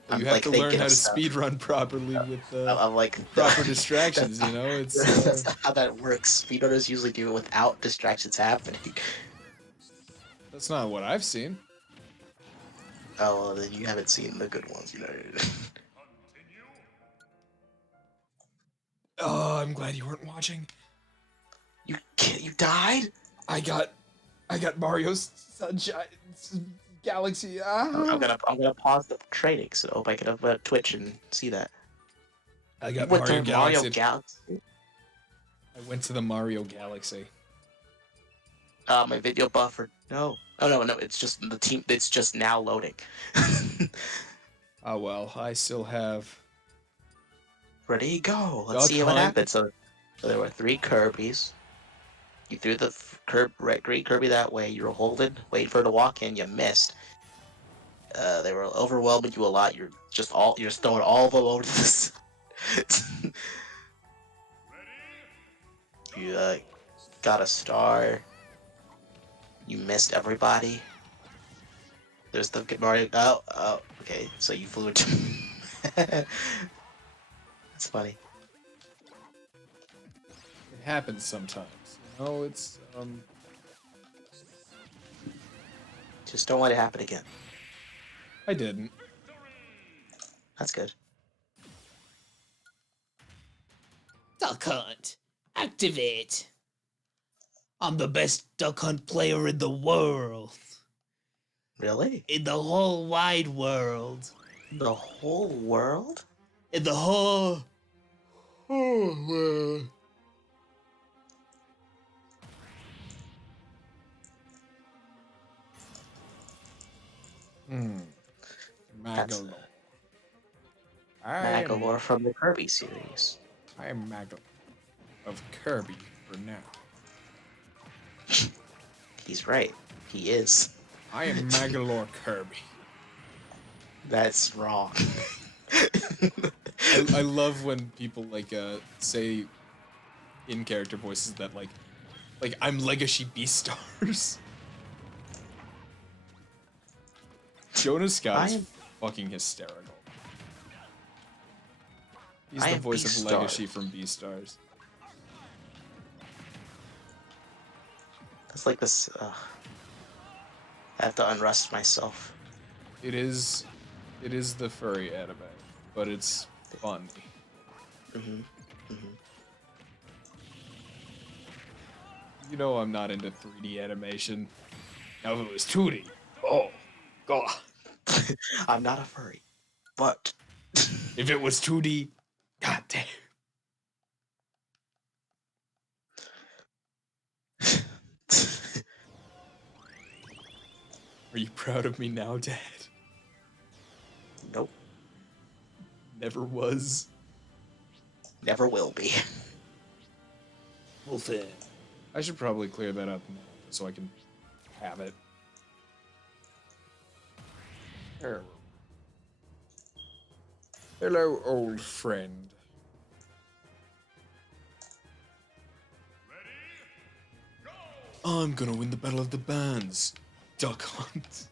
Well, you I'm, have to learn thinking how of to stuff. speed run properly with I'm like proper distractions, you know? It's That's not how that works. Speedrunners usually do it without distractions happening. that's not what I've seen. Oh, well, then you haven't seen the good ones, you know. Oh, I'm glad you weren't watching. You died? I got Mario's Sunshine Galaxy. Ah. I'm gonna pause the trading so I hope I can up Twitch and see that. I got What, Mario the Galaxy. Mario Galaxy? I went to the Mario Galaxy. My video buffer. No. Oh no, it's just the team. It's just now loading. Oh well, I still have Ready, go. Let's Duck see what Hunt. happens. So there were 3 Kirbys. You threw the green Kirby that way. You were holding, waiting for it to walk in. You missed. They were overwhelming you a lot. You're just throwing all of them over to this. You got a star. You missed everybody. There's the Mario. Oh, okay. So you flew into. That's funny. It happens sometimes. You know, it's Just don't let it happen again. I didn't. That's good. Duck Hunt, activate. I'm the best Duck Hunt player in the world. Really? In the whole wide world. The whole world? In the whole world. That's Magalore. I am Magalore from the Kirby series. Magalore of Kirby for now. He's right. He is. I am Magalore Kirby. That's wrong. I love when people like say in character voices that like I'm Legacy Beastars. Jonas Scott is fucking hysterical. He's I the am voice of Beastar. Legacy from Beastars. It's like this. I have to unrest myself. It is the furry anime, but it's funny. Mhm. Mhm. You know I'm not into 3D animation. Now if it was 2D, oh god. I'm not a furry, but If it was 2D, god damn. Are you proud of me now, Dad? nope, Never was. never will be. Wolfen. I should probably clear that up now so I can have it. Hello. Hello, old friend. I'm gonna win the Battle of the Bands. Duck Hunt.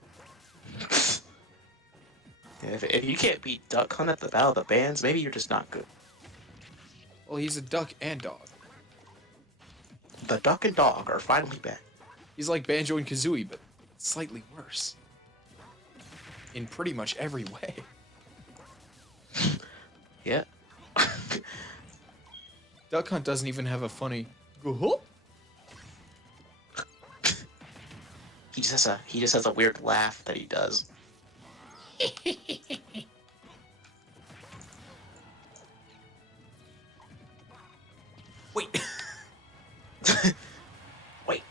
If you can't beat Duck Hunt at the Battle of the Bands, maybe you're just not good. Well, he's a duck and dog. The Duck and Dog are finally back. He's like Banjo and Kazooie, but slightly worse. In pretty much every way. Yeah. Duck Hunt doesn't even have a funny go. He just has a weird laugh that he does. Wait. Wait.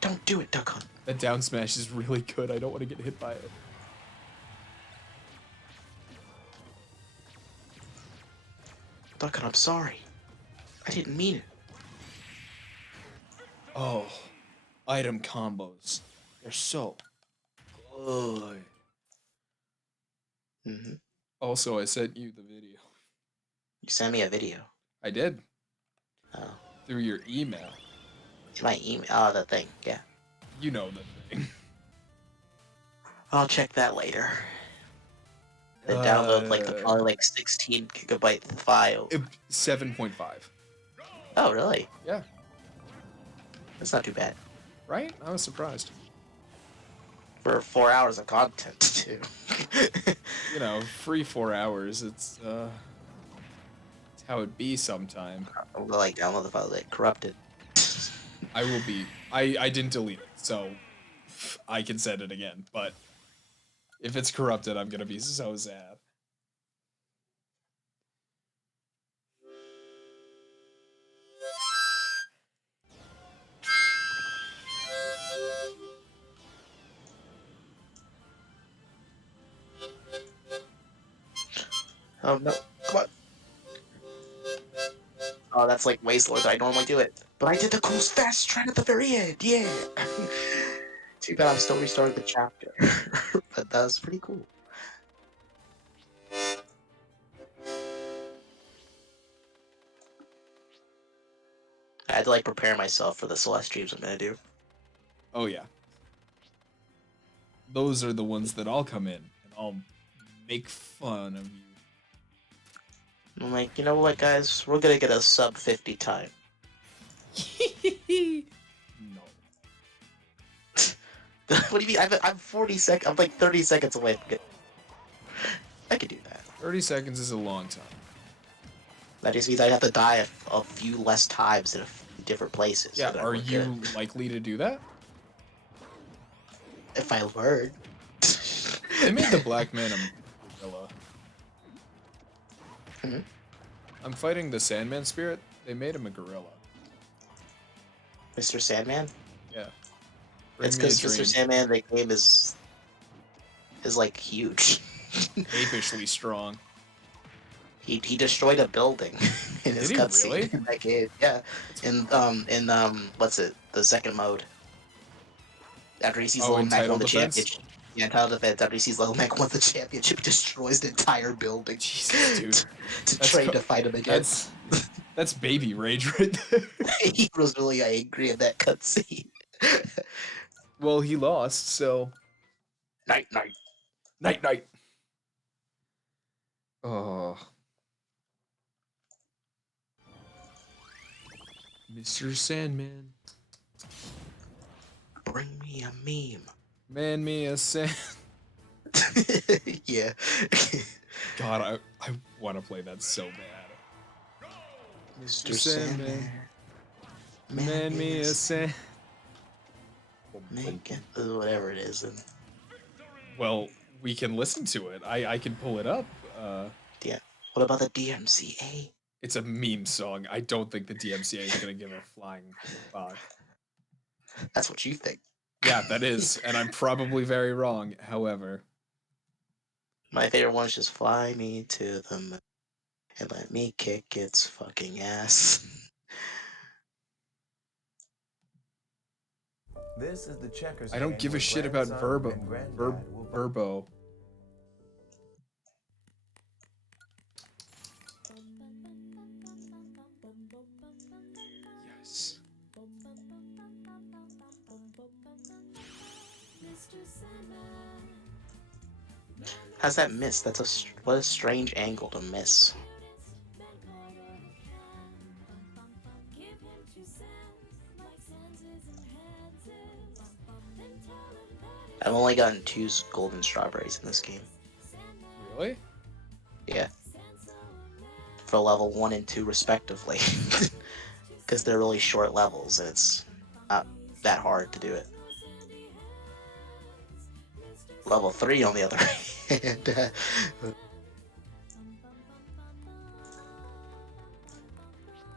Don't do it, Duck Hunt. That down smash is really good. I don't want to get hit by it. Duck Hunt, I'm sorry. I didn't mean it. Oh, item combos. They're so good. Mm-hmm. Also, I sent you the video. You sent me a video. I did. Oh. Through your email. My email. Oh, the thing. Yeah. You know the thing. I'll check that later. Then download the probably 16 gigabyte file. 7.5. Oh, really? Yeah. That's not too bad. Right? I was surprised. For 4 hours of content, too. You know, free 4 hours. It's how it be sometime. I'm gonna download the file corrupted. I will be. I didn't delete it, so I can send it again. But if it's corrupted, I'm gonna be so sad. Oh no! Come on! Oh, that's like way slower than I normally do it. But I did the cool fast trend at the very end. Yeah. Too bad I'm still restarting the chapter. But that was pretty cool. I had to like prepare myself for the Celeste streams I'm gonna do. Oh yeah. Those are the ones that I'll come in and I'll make fun of you. I'm like, you know what, guys? We're gonna get a sub 50 time. No. What do you mean? I'm 40 seconds. I'm like 30 seconds away from getting. I could do that. 30 seconds is a long time. That just means I'd have to die a few less times in different places. Yeah, so that are we're you good. likely to do that? If I learn. They made the black man a gorilla. Mhm. I'm fighting the Sandman spirit. They made him a gorilla. Mr. Sandman? Yeah. Bring It's me a because Mr. dream. Sandman, the game is like huge. Apishly strong. He destroyed a building in his Did he cutscene really? in that game. Yeah. In what's it? The second mode. After he sees Oh, Little in Mac title win the defense? championship. Yeah, in title defense. After he sees Little Mac win the championship, he destroys the entire building. Jesus, dude. to That's train to fight him again. That's baby rage right there. He was really angry in that cutscene. Well, he lost, so Night, night. night night. Oh. Mr. Sandman. Bring me a meme. Man me a sand. Yeah. God, I want to play that so bad. Mr. Sandman. Man me a sand. Make it, whatever it is. And Well, we can listen to it. I can pull it up. yeah. What about the DMCA? It's a meme song. I don't think the DMCA is gonna give a flying fuck. That's what you think. Yeah, that is, and I'm probably very wrong. However, My favorite one is just fly me to the moon and let me kick its fucking ass. This is the checkers. I don't give a shit about Verbo. Yes. How's that miss? What a strange angle to miss. I've only gotten 2 golden strawberries in this game. Really? Yeah. For level 1 and 2 respectively. Because they're really short levels and it's not that hard to do it. Level 3 on the other hand.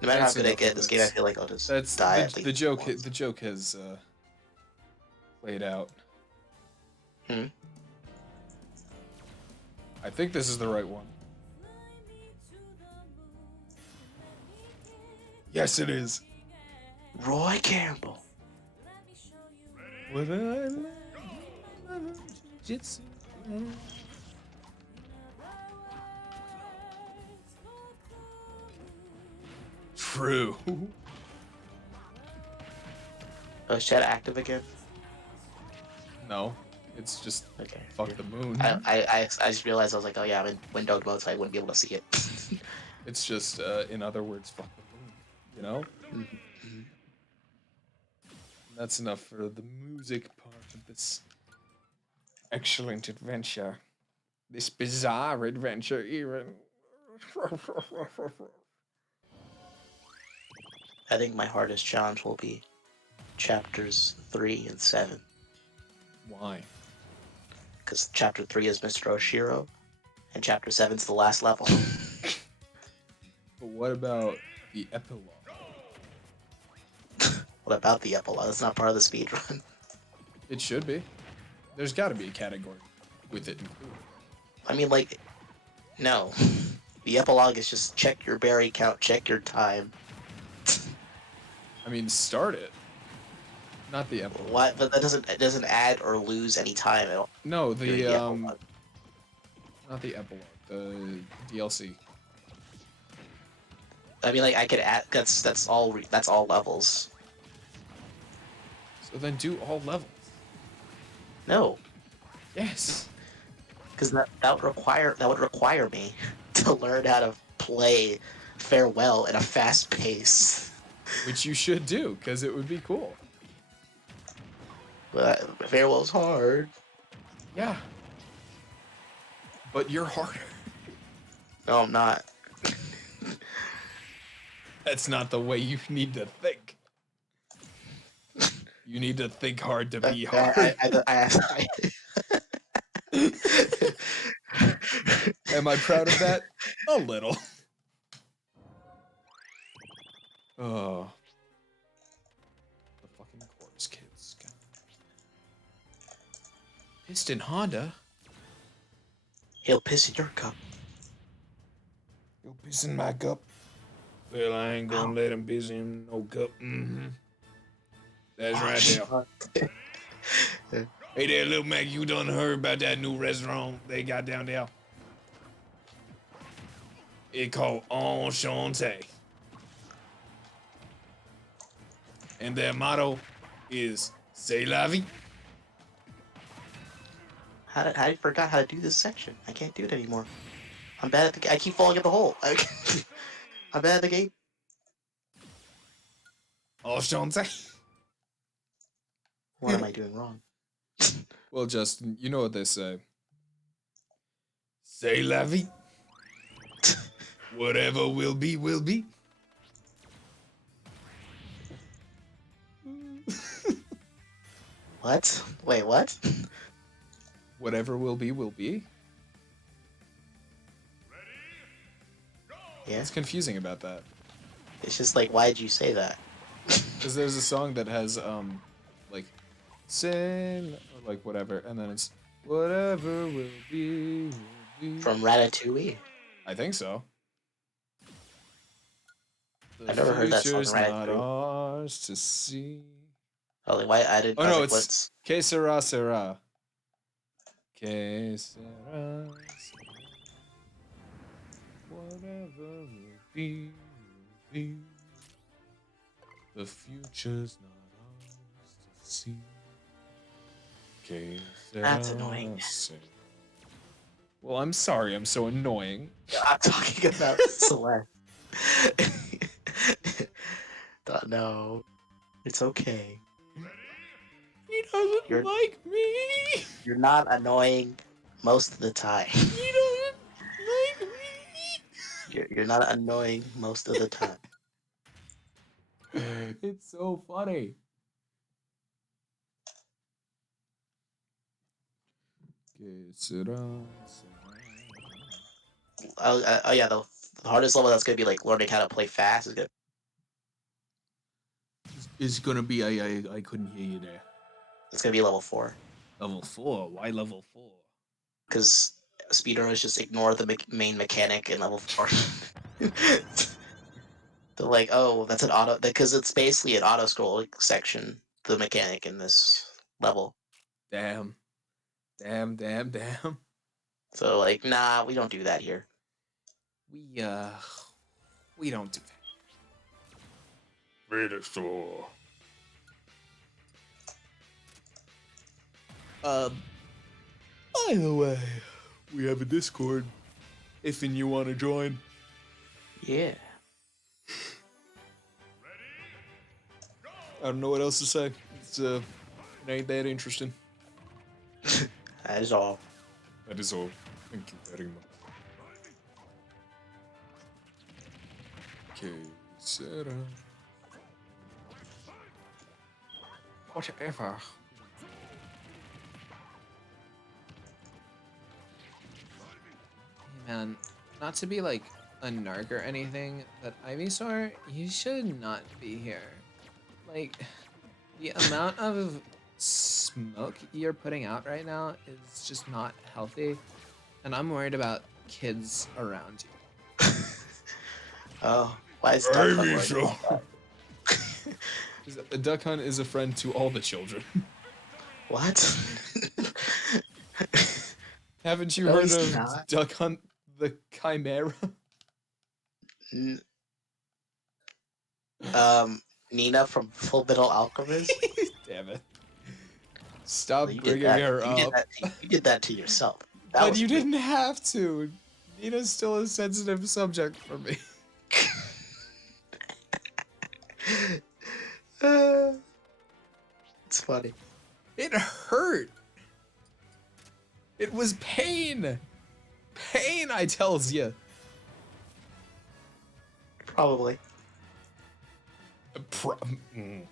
No matter how good I get this game, I feel like I'll just die at least the joke. once. The joke has played out. Hmm? I think this is the right one. Yes, it is. Roy Campbell. What I learned jitsu. True. Oh, is chat active again? No, it's just Okay. fuck the moon. I just realized I was like, oh yeah, I'm in windowed mode, so I wouldn't be able to see it. It's just, in other words, fuck the moon. You know? Mhm. That's enough for the music part of this excellent adventure. This bizarre adventure, even. I think my hardest challenge will be chapters 3 and 7. Why? Because chapter 3 is Mr. Oshiro, and chapter 7 is the last level. But what about the epilogue? What about the epilogue? That's not part of the speedrun. It should be. There's got to be a category with it included. I mean, like, no. The epilogue is just check your berry count, check your time, I mean, start it. Not the epilogue. What? But that doesn't add or lose any time at all. No, during the the epilogue. not the epilogue. The DLC. I mean, like I could add. That's all. That's all levels. So then do all levels. No, Yes. because that would require me to learn how to play Farewell at a fast pace. Which you should do, because it would be cool. But Farewell's hard. Yeah. But you're harder. No, I'm not. That's not the way you need to think. You need to think hard to be hard. Am I proud of that? A little. Oh. The fucking chorus kids. God. Piston Honda? He'll piss in your cup. You'll piss in my cup. Well, I ain't gonna let him piss in no cup. Mm-hmm. That's right there. Hey there, Lil Mac, you done heard about that new restaurant they got down there? It called Enchanté. And their motto is C'est la vie. I forgot how to do this section. I can't do it anymore. I'm bad at the. I keep falling in the hole. I'm bad at the game. Enchanté. What am I doing wrong? Well, Justin, you know what they say. C'est la vie. Whatever will be, will be. What? Wait, what? Whatever will be, will be. Yeah. What's confusing about that? It's just like, why did you say that? Because there's a song that has, like, sin, or like whatever, and then it's whatever will be, will be. From Ratatouille. I think so. I've never heard that song, future's not ours to see. Oh, like, why I didn't. Oh I was no, like, it's what's... Que sera sera. Que sera sera. Whatever will be, will be. The future's not ours to see. Que sera That's annoying. sera. Well, I'm sorry, I'm so annoying. I'm talking about Celeste. No, it's okay. He doesn't You're- like me. You're not annoying most of the time. He doesn't like me. You're not annoying most of the time. It's so funny. Que sera sera. Oh yeah, the hardest level that's gonna be like learning how to play fast is good. It's gonna be I couldn't hear you there. It's gonna be level 4 Level 4. Why level 4? because speedrunners just ignore the main mechanic in level 4. They're like, oh, that's an auto, because it's basically an auto scroll section. The mechanic in this level. Damn. So like, nah, we don't do that here. We don't do that. Venusaur. By the way, we have a Discord. If and you want to join. Yeah. I don't know what else to say. It ain't that interesting. That is all. That is all. Thank you very much. Okay, Sarah. Whatever. Hey man, not to be like a narc or anything, but Ivysaur, you should not be here. Like, the amount of smoke you're putting out right now is just not healthy, and I'm worried about kids around you. Oh, why is that? A duck hunt is a friend to all the children. What? Haven't you No, heard he's of not. Duck Hunt the Chimera? N- um, Nina from Full Metal Alchemist. Damn it. Well, Stop you did bringing that. her You did up. that. You did that to yourself. That But was you weird. didn't have to. Nina's still a sensitive subject for me. It's funny. It hurt. It was pain. Pain, I tells you. Probably. Mm.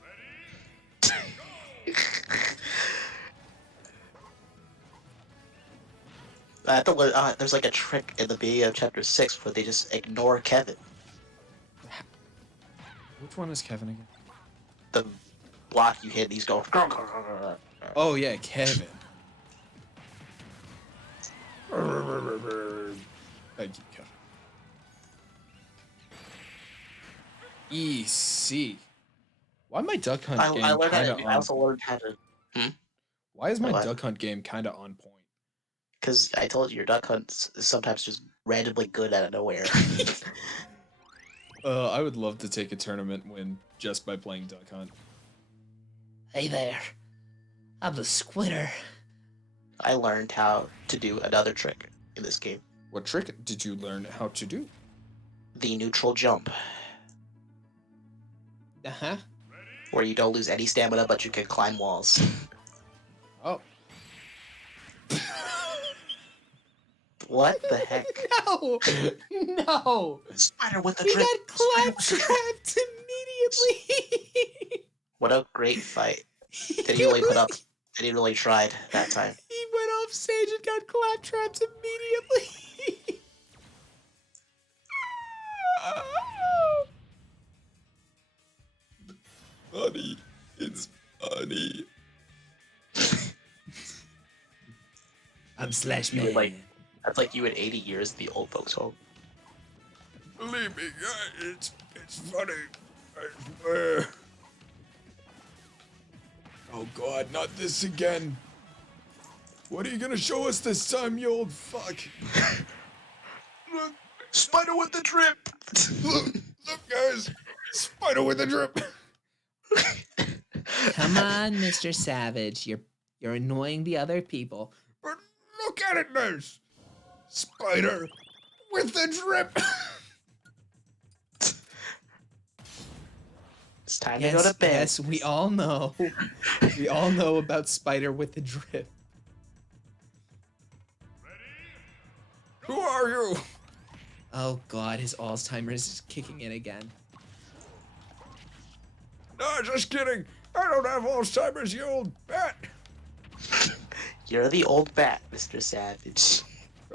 I thought there's like a trick in the beginning of chapter 6 where they just ignore Kevin. Which one is Kevin again? The block you hit, he's going. Oh yeah, Kevin. Thank you, Kevin. EC. Why my Duck Hunt I game learned how kind of to. I on also point? learned how to. Why is my What? Duck Hunt game kind of on point? Because I told you your duck hunt's sometimes just randomly good out of nowhere. I would love to take a tournament win just by playing Duck Hunt. Hey there. I'm the Squitter. I learned how to do another trick in this game. What trick did you learn how to do? The neutral jump, Uh-huh. where you don't lose any stamina but you can climb walls. Oh. What the heck? No! No! Spider with the He drip! got Spider with the drip! clap-trapped immediately! What a great fight. he Did he really put up? Did he really tried that time? went off stage and got clap-trapped immediately! Funny. It's funny. I'm Slash You Man. would like. That's like you in 80 years, the old folks home. Believe me, it's funny. I swear. Oh God, not this again. What are you gonna show us this time, you old fuck? Look, Spider with the drip! look, guys. Spider with a drip. Come on, Mr. Savage. You're annoying the other people. But look at it, nurse. Spider with the drip. It's time to go to bed. Yes, we all know. We all know about Spider with the drip. Who are you? Oh God, his Alzheimer's is kicking in again. No, just kidding. I don't have Alzheimer's, you old bat. You're the old bat, Mr. Savage.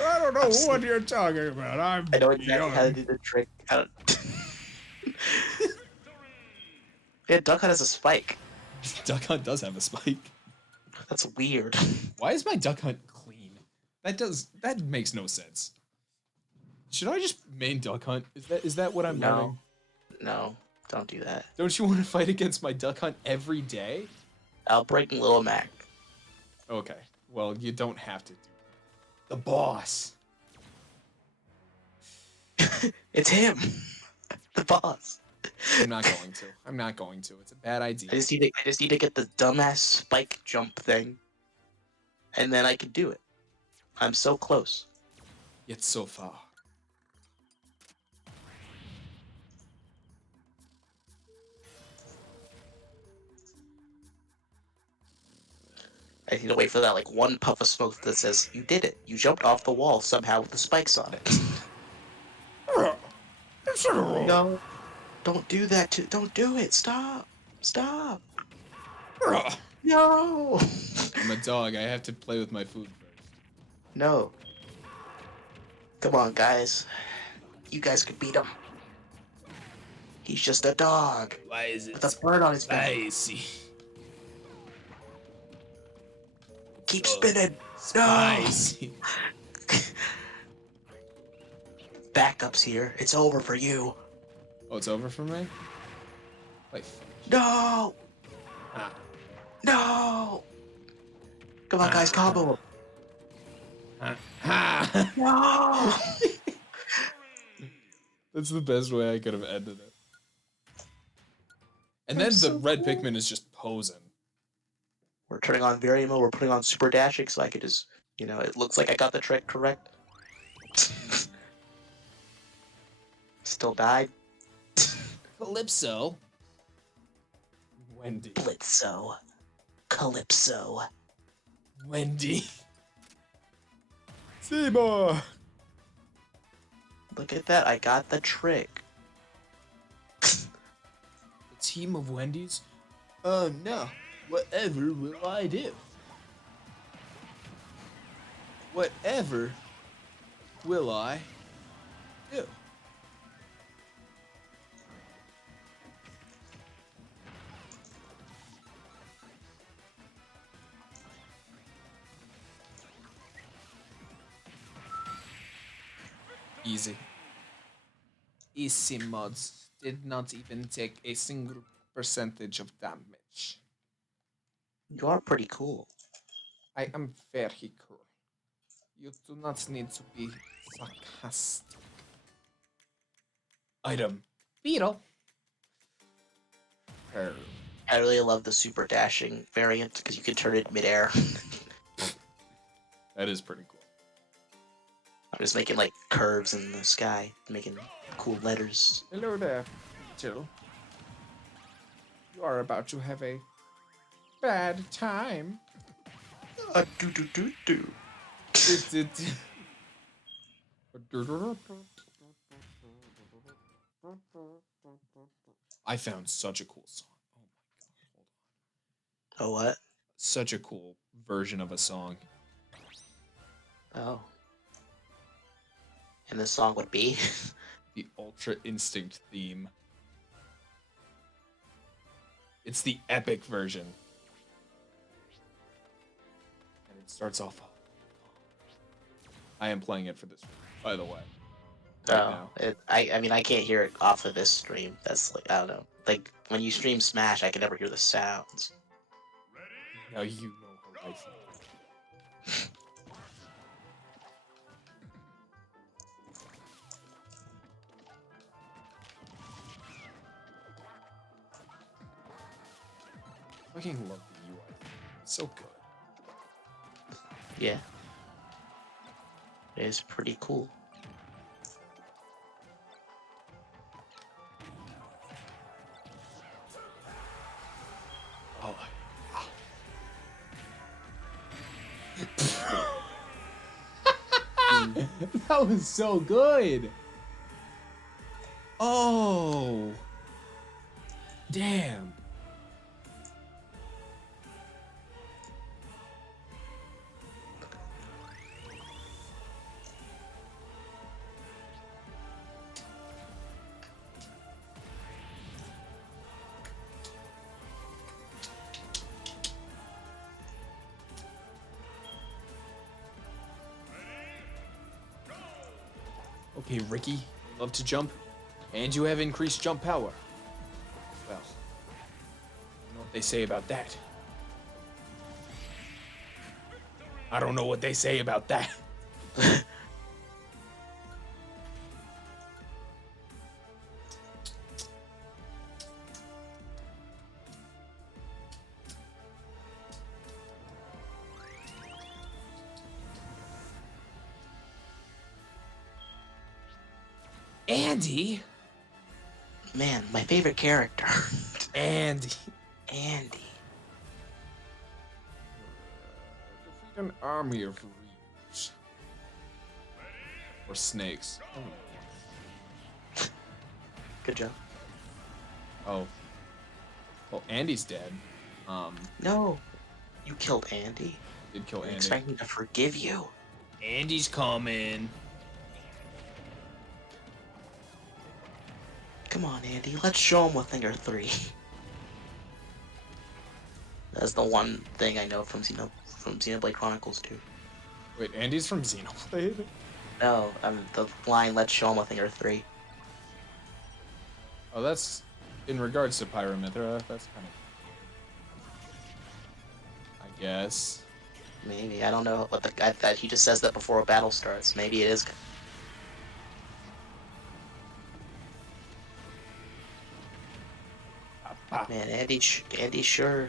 I don't know what you're talking about. I'm I know exactly how to young. do the trick. I don't... Yeah, Duck Hunt has a spike. Duck Hunt does have a spike. That's weird. Why is my Duck Hunt clean? That makes no sense. Should I just main Duck Hunt? Is that what I'm learning? No, don't do that. Don't you want to fight against my Duck Hunt every day? I'll break Little Mac. Okay. Well, you don't have to do it. The boss. It's him, the boss. I'm not going to. I'm not going to. It's a bad idea. I just need to get the dumbass spike jump thing, and then I can do it. I'm so close. Yet so far. I need to wait for that like one puff of smoke that says, "You did it. You jumped off the wall somehow with the spikes on it." No, don't do that. Don't do it. Stop. Stop. No. I'm a dog. I have to play with my food first. No. Come on, guys. You guys could beat him. He's just a dog Why is it with a bird on his back. spicy? Keep So spinning. Spicy. Backup's here. It's over for you. Oh, it's over for me? Like, finish. No! Ah. No! Come on, guys, combo him. Ha! No! That's the best way I could have ended it. And I'm then the so red cool. Pikmin is just posing. We're turning on Variable, we're putting on Super Dashing so I could just, it looks like I got the trick correct. Still died. Calypso. Wendy. Blitzo. Calypso. Wendy. Seymour. Look at that, I got the trick. A team of Wendy's? Oh no. Whatever will I do? Whatever will I do? Easy. Easy mods did not even take a single percentage of damage. You are pretty cool. I am very cool. You do not need to be sarcastic. Item. Beetle. I really love the Super Dashing variant because you can turn it midair. That is pretty cool. I'm just making like curves in the sky, making cool letters. Hello there, Jill. You are about to have a bad time. Do do do do. I found such a cool song. Oh my god, hold on. Oh what? Such a cool version of a song. Oh. And this song would be? The Ultra Instinct theme. It's the epic version. And it starts off. I am playing it for this, by the way. Right now. I mean I can't hear it off of this stream. That's like I don't know. Like when you stream Smash, I can never hear the sounds. Now you know how I feel. Fucking love the UI. It's so good. Yeah. It is pretty cool. Oh. That was so good. Oh. Damn. Okay, Ricky, you love to jump, and you have increased jump power. Well, I don't know what they say about that. I don't know what they say about that. Andy? Man, my favorite character. Andy. Andy. Defeat an army of reeds. Or snakes. Good job. Oh. Well, Andy's dead. No. You killed Andy? Did kill You Andy. expect me to forgive you? Andy's coming. Come on, Andy. Let's show him what Finger 3. That's the one thing I know from Xenoblade Chronicles 2. Wait, Andy's from Xenoblade? No, the line, let's show him a Finger 3. Oh, that's in regards to Pyramithra, that's kind of, I guess. Maybe, I don't know what the guy that he just says that before a battle starts. Maybe it is. Ah, Man, Andy sure.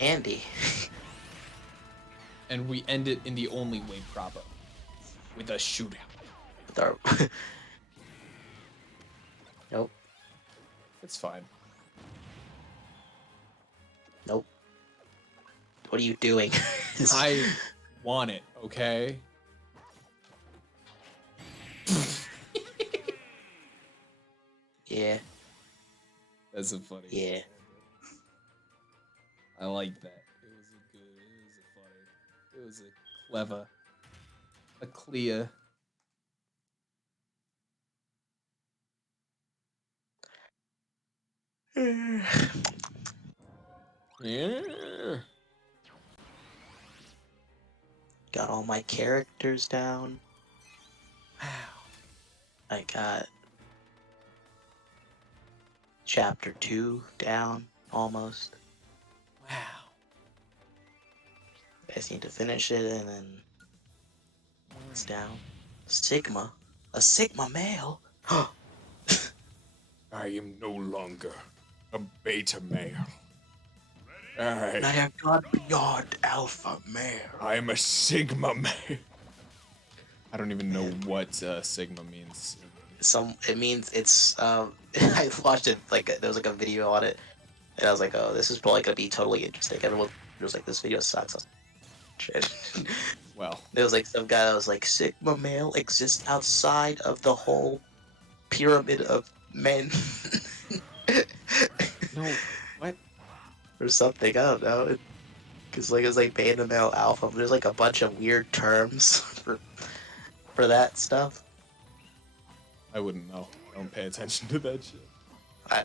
Andy. and we end it in the only way proper, with a shootout. With our Nope. It's fine. Nope. What are you doing? I want it, okay? Yeah. That's a funny. Yeah. I like that. It was a good. It was a funny. It was a clever. A clear. Yeah. Got all my characters down. Wow. I got chapter 2 down almost. Wow. I just need to finish it and then it's down. Sigma? A Sigma male? I am no longer a beta male. I have gone beyond alpha male. I am a sigma male. I don't even know Man. what sigma means. It means it's I watched it like there was like a video on it and I was like, oh, this is probably gonna be totally interesting. Everyone was like, this video sucks. Shit. Well, There was like some guy that was like, Sigma male exists outside of the whole pyramid of men. no. What? Or something, I don't know. Because like it's like beta male alpha. There's like a bunch of weird terms for that stuff. I wouldn't know. I don't pay attention to that shit.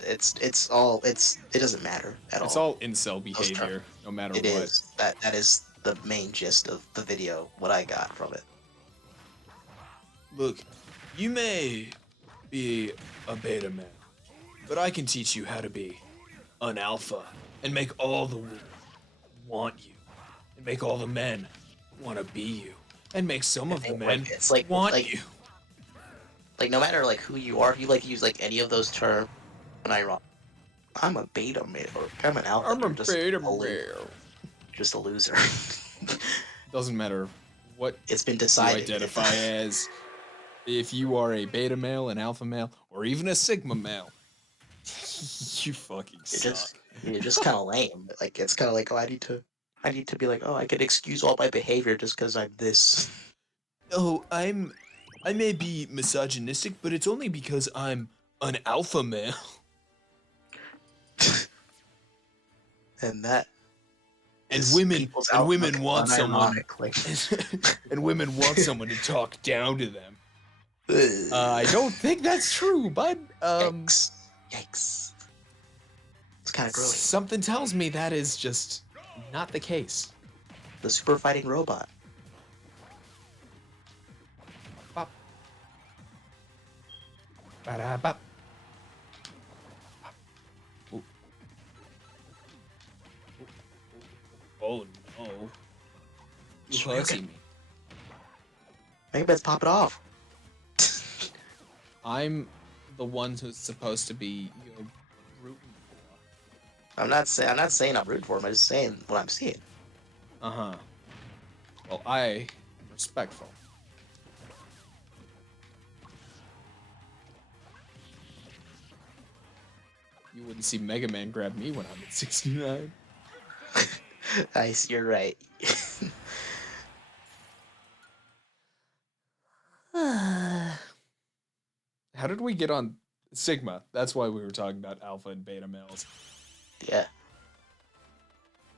It doesn't matter at It's all. all incel behavior, no matter It what. is that is the main gist of the video. What I got from it. Look, you may be a beta man, but I can teach you how to be an alpha and make all the women want you, and make all the men want to be you, and make some of the men It's like want you. Like no matter like who you are, if you like use like any of those terms, and I'm a beta male or I'm an alpha. I'm a You're just beta a male. just a loser. Doesn't matter what It's been you decided. identify as. If you are a beta male, an alpha male, or even a sigma male, you fucking suck. You're just kind of lame. Like it's kind of like, oh, I need to be like, oh, I can excuse all my behavior just because I'm this. Oh, I may be misogynistic, but it's only because I'm an alpha male. And that And is women people's and outlook, women want someone unironically. and women want someone to talk down to them. Ugh. I don't think that's true, bud. Yikes. Yikes. It's kind of gross. Something tells me that is just not the case. The super fighting robot. Bop. Ba-da-bop. Ooh. Oh no. You hurting me. Maybe let's pop it off. I'm the one who's supposed to be your rooting for. I'm not saying I'm rooting for him. I'm just saying what I'm seeing. Uh-huh. Well, I am respectful. You wouldn't see Mega Man grab me when I'm at 69. You're right. How did we get on Sigma? That's why we were talking about alpha and beta males. Yeah.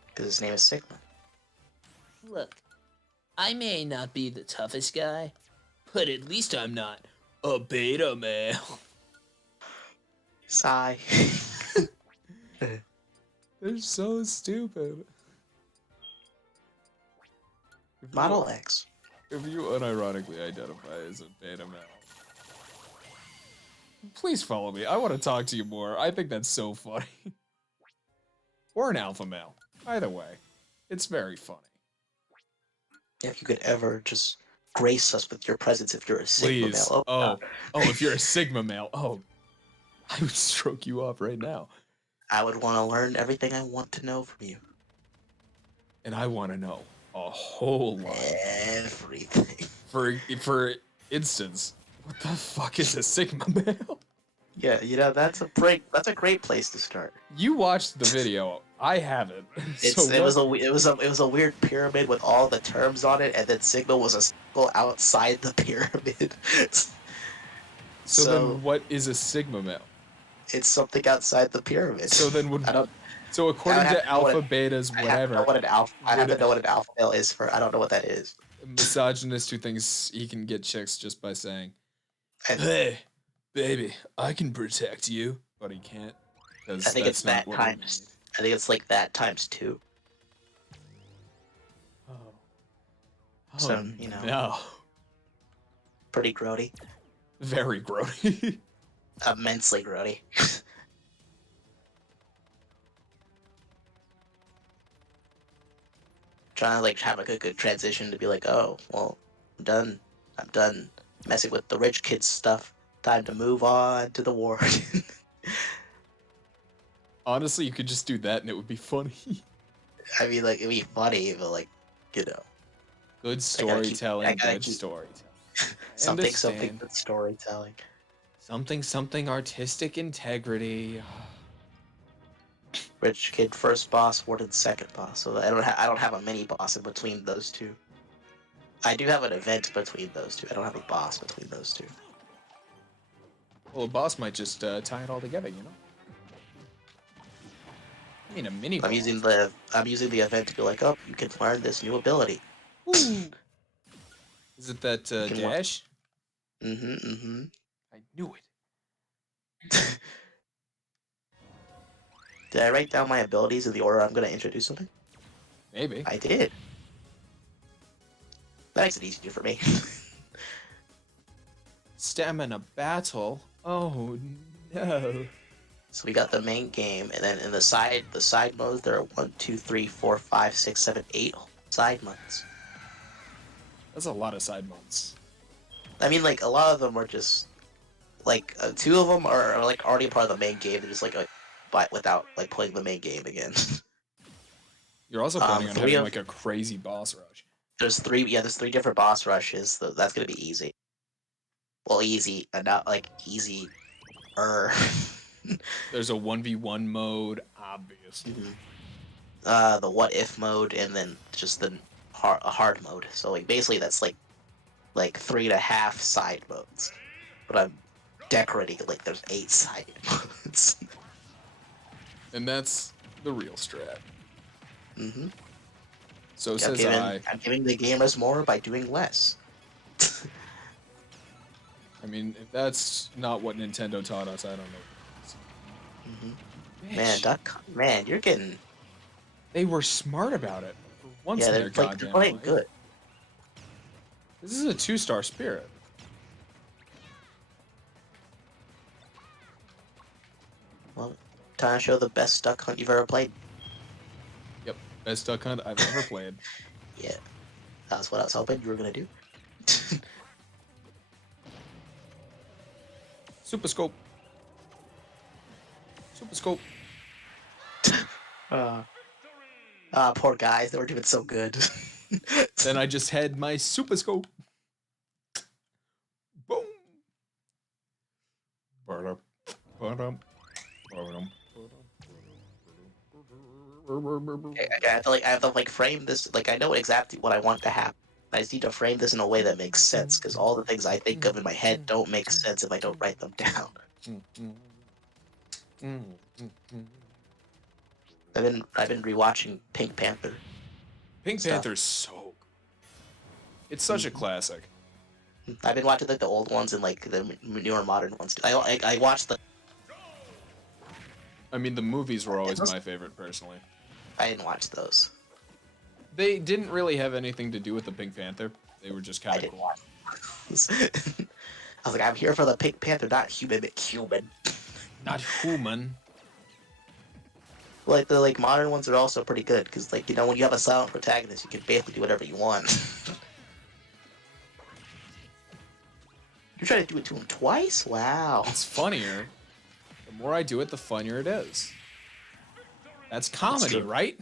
Because his name is Sigma. Look, I may not be the toughest guy, but at least I'm not a beta male. Sigh. They're so stupid. Model X. If you unironically identify as a beta male, Please follow me. I want to talk to you more. I think that's so funny. Or an alpha male. Either way, it's very funny. If you could ever just grace us with your presence if you're a Sigma male. Please. Oh, God. Oh, if you're a Sigma male. Oh, I would stroke you off right now. I would want to learn everything I want to know from you. And I want to know a whole lot. Everything. For instance, what the fuck is a Sigma male? Yeah, that's a great place to start. You watched the video. I haven't. It was a weird pyramid with all the terms on it, and then Sigma was a circle outside the pyramid. So then, what is a Sigma male? It's something outside the pyramid. So then, so according to alpha, betas, whatever, I have to know what an alpha male is for. I don't know what that is. A misogynist who thinks he can get chicks just by saying, And "Hey, baby, I can protect you," but he can't. I think it's that times. I think it's like that times 2. Oh. So, No. Pretty grody. Very grody. Immensely grody. Trying to like have a good transition to be like, oh, well, I'm done messing with the rich kids stuff. Time to move on to the war. Honestly, you could just do that and it would be funny. I mean, like, it'd be funny, but like, Good storytelling, good storytelling. something good storytelling. Something artistic integrity. Rich kid first boss, Warden second boss. So I don't have a mini boss in between those two. I do have an event between those two. I don't have a boss between those two. Well, a boss might just tie it all together, you know. I mean, a mini boss. I'm using the event to be like, oh, you can learn this new ability. Ooh. Is it that dash? Mm-hmm. I knew it. Did I write down my abilities in the order I'm going to introduce something? Maybe. I did. That makes it easier for me. Stamina battle? Oh, no. So we got the main game, and then in the side modes, there are 1, 2, 3, 4, 5, 6, 7, 8 side modes. That's a lot of side modes. I mean, like, a lot of them are just, like, 2 of them are like, already part of the main game. They're just, like, but without, like, playing the main game again. You're also planning on having, like, a crazy boss rush. There's 3 different boss rushes. So that's gonna be easy. Well, easy, and not, like, easy. There's a 1v1 mode, obviously. Mm-hmm. The what if mode, and then just the hard mode. So like basically that's like 3.5 side modes. But I'm decorating it like there's 8 side modes. And that's the real strat. Mm-hmm. So I'm giving the gamers more by doing less. I mean, if that's not what Nintendo taught us, I don't know. Mm-hmm. Man, you're getting. They were smart about it. For once in their goddamn playing life. good. This is a 2-star spirit. Well, time to show the best duck hunt you've ever played. Yep, best duck hunt I've ever played. Yeah, that's what I was hoping you were gonna do. Super scope. Poor guys, they were doing so good. Then I just had my super scope. Boom. I have to frame this. Like, I know exactly what I want to happen. I just need to frame this in a way that makes sense, because all the things I think of in my head don't make sense if I don't write them down. I've been rewatching Pink Panther. Pink Panther's so good. It's such a classic. I've been watching like the old ones and like the newer modern ones. I watched the. I mean, the movies were always my favorite, personally. I didn't watch those. They didn't really have anything to do with the Pink Panther. They were just kind of cool. I was like, I'm here for the Pink Panther, not human. Human. Not human. Like the modern ones are also pretty good because when you have a silent protagonist, you can basically do whatever you want. You're trying to do it to him twice? Wow. It's funnier. The more I do it, the funnier it is. That's comedy, true. right?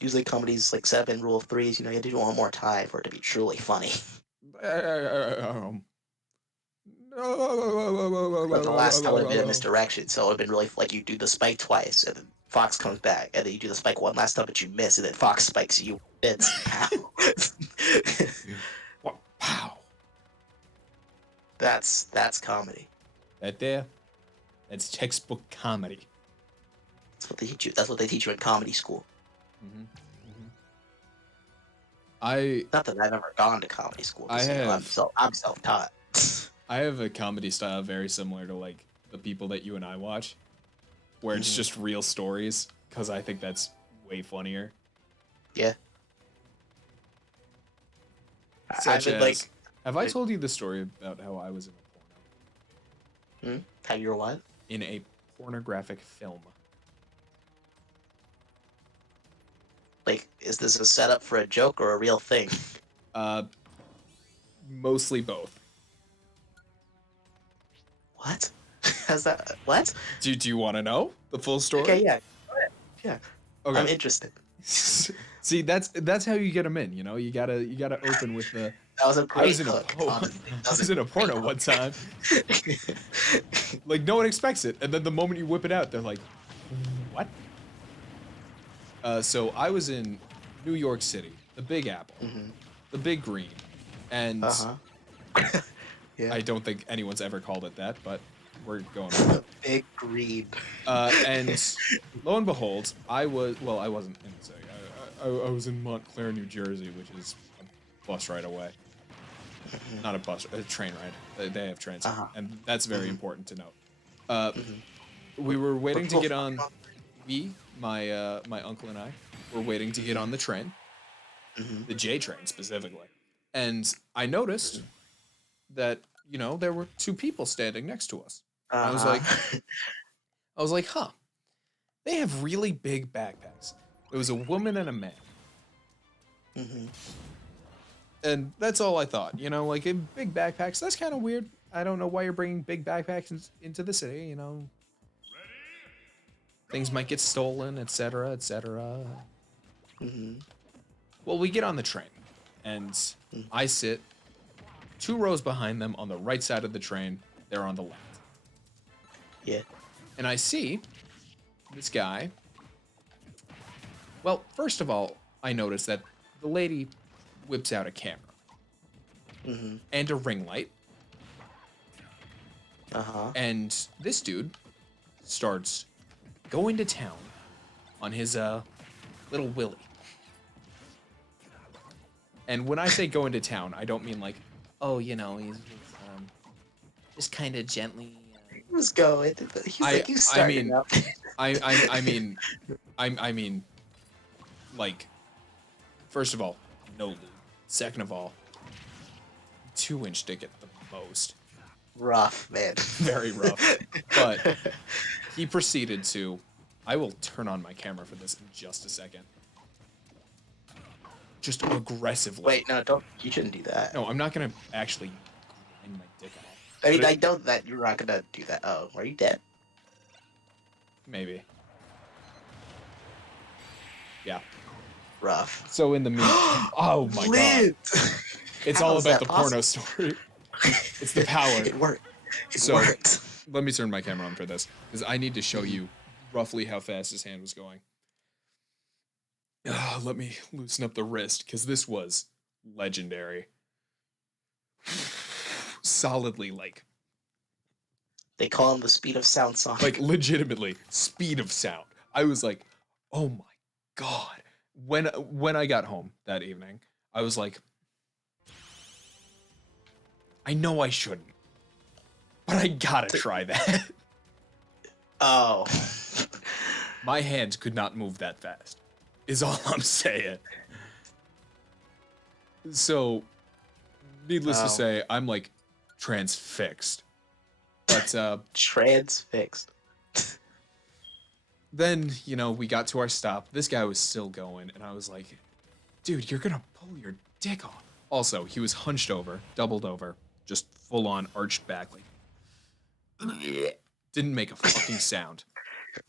Usually comedies like 7 rule of threes. You have to do one more time for it to be truly funny. But the last time would have been a misdirection, so it would have been really like you do the spike twice, and then Fox comes back, and then you do the spike one last time, but you miss, and then Fox spikes you. It's pow. What? Pow. That's comedy. That there, that's textbook comedy. That's what they teach you. That's what they teach you in comedy school. Not that I've ever gone to comedy school. I have. I'm self-taught. I have a comedy style very similar to like the people that you and I watch, where it's just real stories, because I think that's way funnier. Yeah. Such I've as, been have I told you the story about how I was in a porno? How you're what? In a pornographic film. Like, is this a setup for a joke or a real thing? Mostly both. What? How's that? What? Do you want to know the full story? Okay, yeah. Go ahead. Yeah. Okay. I'm interested. See, that's how you get them in. You know, you gotta open with the. That was a great I was in hook. I was in a porno one time. Like no one expects it, and then the moment you whip it out, they're like, "What?" So I was in New York City, the Big Apple, the Big Green, and Yeah. I don't think anyone's ever called it that, but we're going with it. Big Green. And lo and behold, I wasn't in the city. I was in Montclair, New Jersey, which is a bus ride away. Not a bus, a train ride. They have trains, and that's very important to note. We were waiting to get on. My uncle and I were waiting to get on the train, the J train specifically, and I noticed that there were two people standing next to us. I was like, huh, they have really big backpacks. It was a woman and a man. And that's all I thought. Like in big backpacks, that's kind of weird. I don't know why you're bringing big backpacks into the city. Things might get stolen, etc., etc. Well, we get on the train, and I sit 2 rows behind them on the right side of the train. They're on the left. Yeah. And I see this guy. Well, first of all, I notice that the lady whips out a camera and a ring light. And this dude starts going to town on his little Willy. And when I say going to town, I don't mean like, oh, he's just kind of gently. He was going. He's starting up. I mean, like, first of all, no lube. Second of all, 2-inch dick at the most. Rough, man. Very rough. But he proceeded to. I will turn on my camera for this in just a second. Just aggressively. Wait, no, don't. You shouldn't do that. No, I'm not gonna actually grind my dick off. I mean, I know that you're not gonna do that. Oh, are you dead? Maybe. Yeah. Rough. So in the mean, oh my god, it's all about the porno story. It's the power. It worked. It So worked. let me turn my camera on for this because I need to show you roughly how fast his hand was going. Let me loosen up the wrist because this was legendary. Solidly like They call him the speed of sound song. like legitimately speed of sound. I was like, oh my god. When I got home that evening, I was like, I know I shouldn't, but I gotta try that. Oh. My hands could not move that fast, is all I'm saying. So, needless to say, I'm like transfixed. But Transfixed. then, you know, we got to our stop. This guy was still going, and I was like, dude, you're gonna pull your dick off. Also, he was hunched over, doubled over, just full on arched back, like didn't make a fucking sound.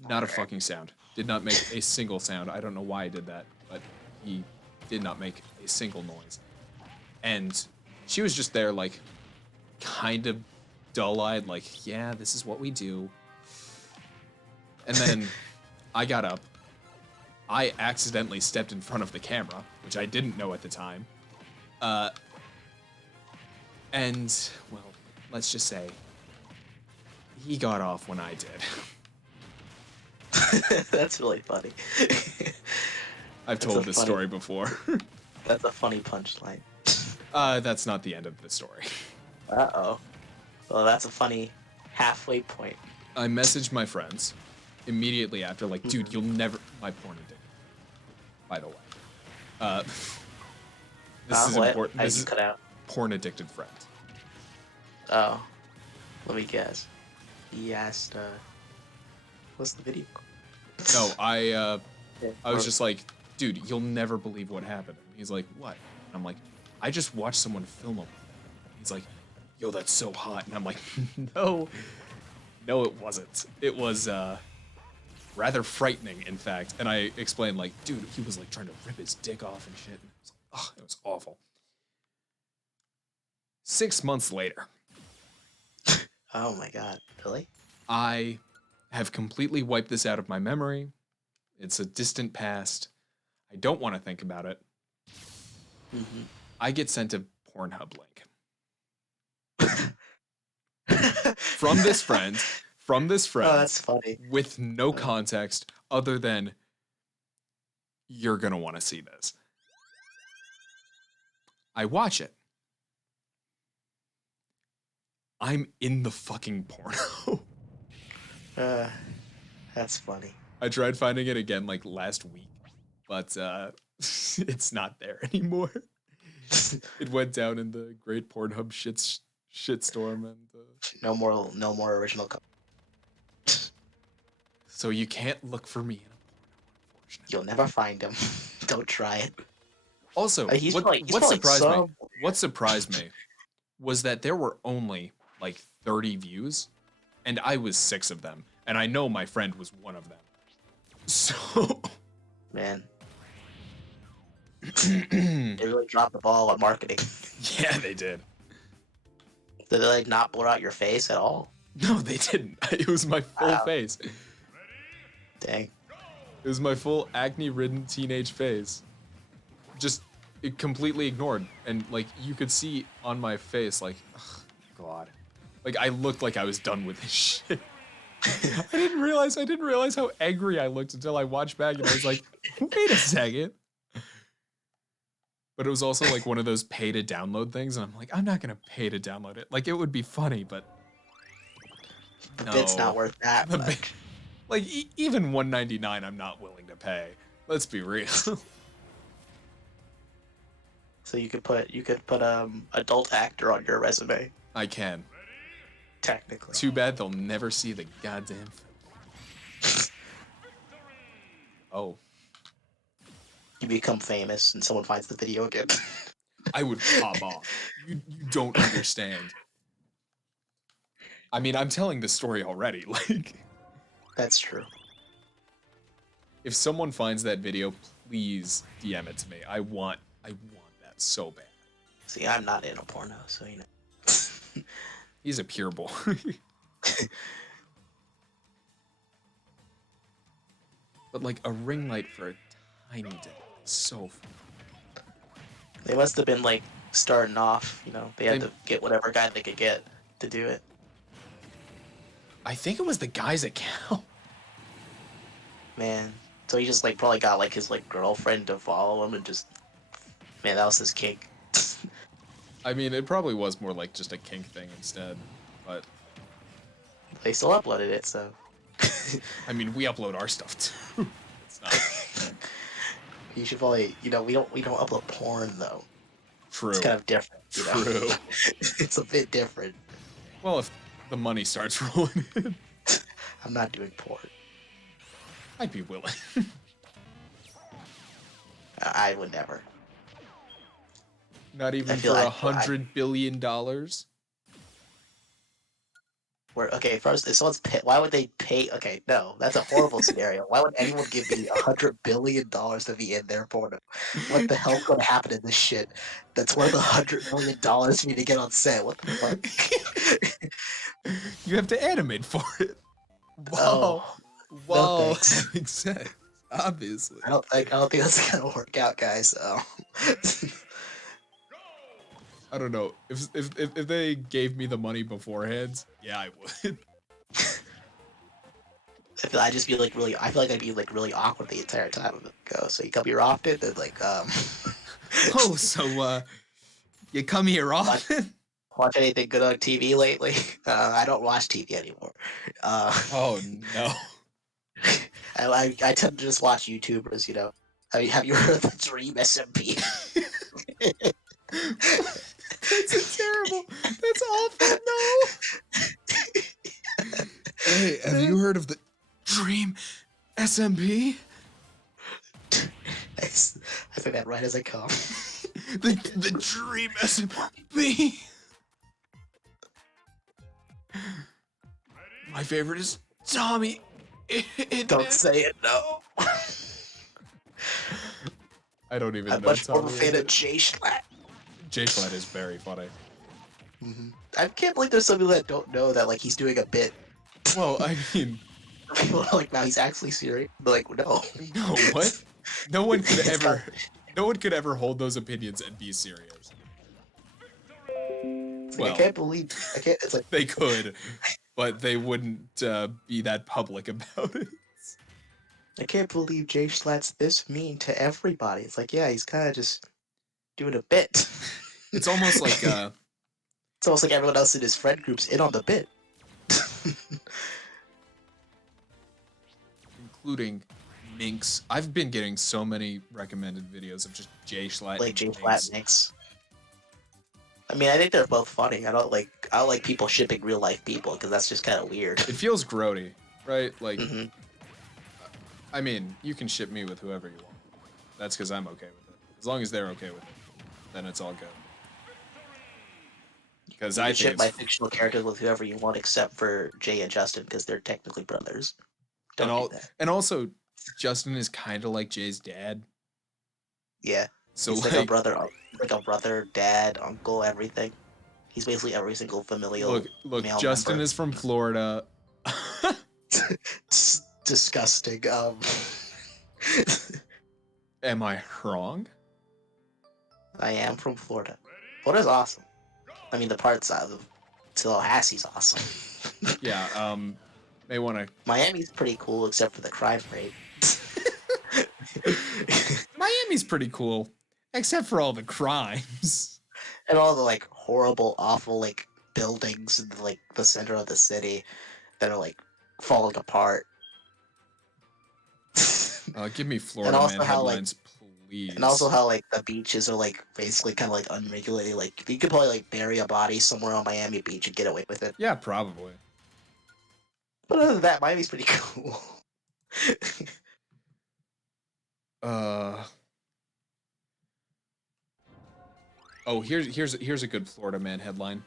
Not a fucking sound. Did not make a single sound. I don't know why I did that, but he did not make a single noise. And she was just there, like, kind of dull-eyed, like, yeah, this is what we do. And then I got up. I accidentally stepped in front of the camera, which I didn't know at the time. And, well, let's just say, he got off when I did. That's really funny. I've told this story before. That's a funny punchline. That's not the end of the story. Uh-oh. Well, that's a funny halfway point. I messaged my friends immediately after, like, dude, you'll never... My porn addict, by the way. This is what? important. This is cut out. porn addicted friend. Oh. Let me guess. He asked, what's the video? No, I was just like, dude, you'll never believe what happened. And he's like, what? And I'm like, I just watched someone film him. He's like, yo, that's so hot. And I'm like, no, it wasn't. It was rather frightening, in fact. And I explained, like, dude, he was like trying to rip his dick off and shit. And it was like, oh, it was awful. 6 months later. Oh my god, really? I have completely wiped this out of my memory. It's a distant past. I don't want to think about it. Mm-hmm. I get sent a Pornhub link. From this friend. Oh, that's funny. With no context other than, you're going to want to see this. I watch it. I'm in the fucking porno. That's funny. I tried finding it again like last week, but it's not there anymore. It went down in the Great Pornhub shitstorm, and no more original. So you can't look for me in a porno, unfortunately. You'll never find him. Don't try it. Also, what surprised me was that there were only like 30 views, and I was 6 of them, and I know my friend was one of them. So, man, they really dropped the ball on marketing. Yeah, they did. Did they like not blur out your face at all? No, they didn't. It was my full face. Dang. It was my full acne-ridden teenage face. Just completely ignored, and like you could see on my face, like, ugh, God, like I looked like I was done with this shit. I didn't realize how angry I looked until I watched back, and I was like, wait a second. But it was also like one of those pay to download things, and I'm like, I'm not gonna pay to download it. Like, it would be funny, but The no. bit's not worth that much. Like even $1.99, I'm not willing to pay. Let's be real. So you could put adult actor on your resume. I can. Technically. Too bad they'll never see the goddamn film. Oh. You become famous and someone finds the video again. I would pop off. You don't understand. I mean, I'm telling the story already. Like, That's true. if someone finds that video, please DM it to me. I want that so bad. See, I'm not in a porno, so you know. He's a pure boy. But like a ring light for a tiny dick. So fun. They must have been like starting off, you know, they had to get whatever guy they could get to do it. I think it was the guy's account. Man. So he just like probably got like his like girlfriend to follow him and just, man, that was his kink. I mean, it probably was more like just a kink thing instead, but They still uploaded it, so. I mean, we upload our stuff too. It's not. You should probably, you know, we don't upload porn though. It's True. kind of different, you know? True. It's a bit different. Well, if the money starts rolling in, I'm not doing porn. I'd be willing. I would never. Not even feel for I- $100 billion. Okay, first, if someone's why would they pay? Okay, no, that's a horrible scenario. Why would anyone give me $100 billion to be in their porno? What the hell's going to happen in this shit? That's worth $100 million for me to get on set. What the fuck? You have to animate for it. Wow. Oh, no While thanks. having sex, obviously. I don't think that's gonna work out, guys. I don't know. If they gave me the money beforehand, yeah, I would. I just feel like really. I feel like I'd be like really awkward the entire time. Go. So you come here often, and like Oh, so you come here often? watch anything good on TV lately? I don't watch TV anymore. Oh no. I tend to just watch YouTubers. You know. Have you heard of the Dream SMP? That's terrible. That's awful. No. Hey, have you heard of the Dream SMP? I say that right as I come. The Dream SMP. My favorite is Tommy. Don't say it, no. I don't even I'm know. much more of a Tommy fan is of Jay Schlatt. Jay Schlatt is very funny. I can't believe there's some people that don't know that like he's doing a bit. Well, I mean, People are like, wow, he's actually serious. But like, no. no, what? No one could It's ever, not- no one could ever hold those opinions and be serious. It's like, Well, I can't believe. I can't. It's like they could, but they wouldn't be that public about it. I can't believe Jay Schlatt's this mean to everybody. It's like, yeah, he's kind of just doing a bit. It's almost like It's almost like everyone else in his friend group's in on the bit. including Minx. I've been getting so many recommended videos of just Jay Schlatt. Like and Jay Minx. Schlatt mix. I mean, I think they're both funny. I don't like people shipping real life people because that's just kind of weird. It feels grody, right? Like, Mhm. I mean, you can ship me with whoever you want. That's because I'm okay with it. As long as they're okay with it, then it's all good. Because You I can think ship my it's, fictional characters with whoever you want, except for Jay and Justin, because they're technically brothers. Don't do that. and also Justin is kind of like Jay's dad. Yeah, So he's like a brother, dad, uncle, everything. He's basically every single familial. look, male Justin member. is from Florida. It's disgusting. Am I wrong? I am from Florida. Florida's awesome. I mean, the parts of Tallahassee's awesome. Yeah. May want to. Miami's pretty cool, except for the crime rate. Miami's pretty cool, except for all the crimes. And all the like horrible, awful like buildings in like the center of the city that are like falling apart. Give me Florida also Man how, like- headlines, please. And also how like the beaches are like basically kind of like unregulated. Like you could probably like bury a body somewhere on Miami Beach and get away with it. Yeah, probably. But other than that, Miami's pretty cool. Oh, here's a good Florida Man headline.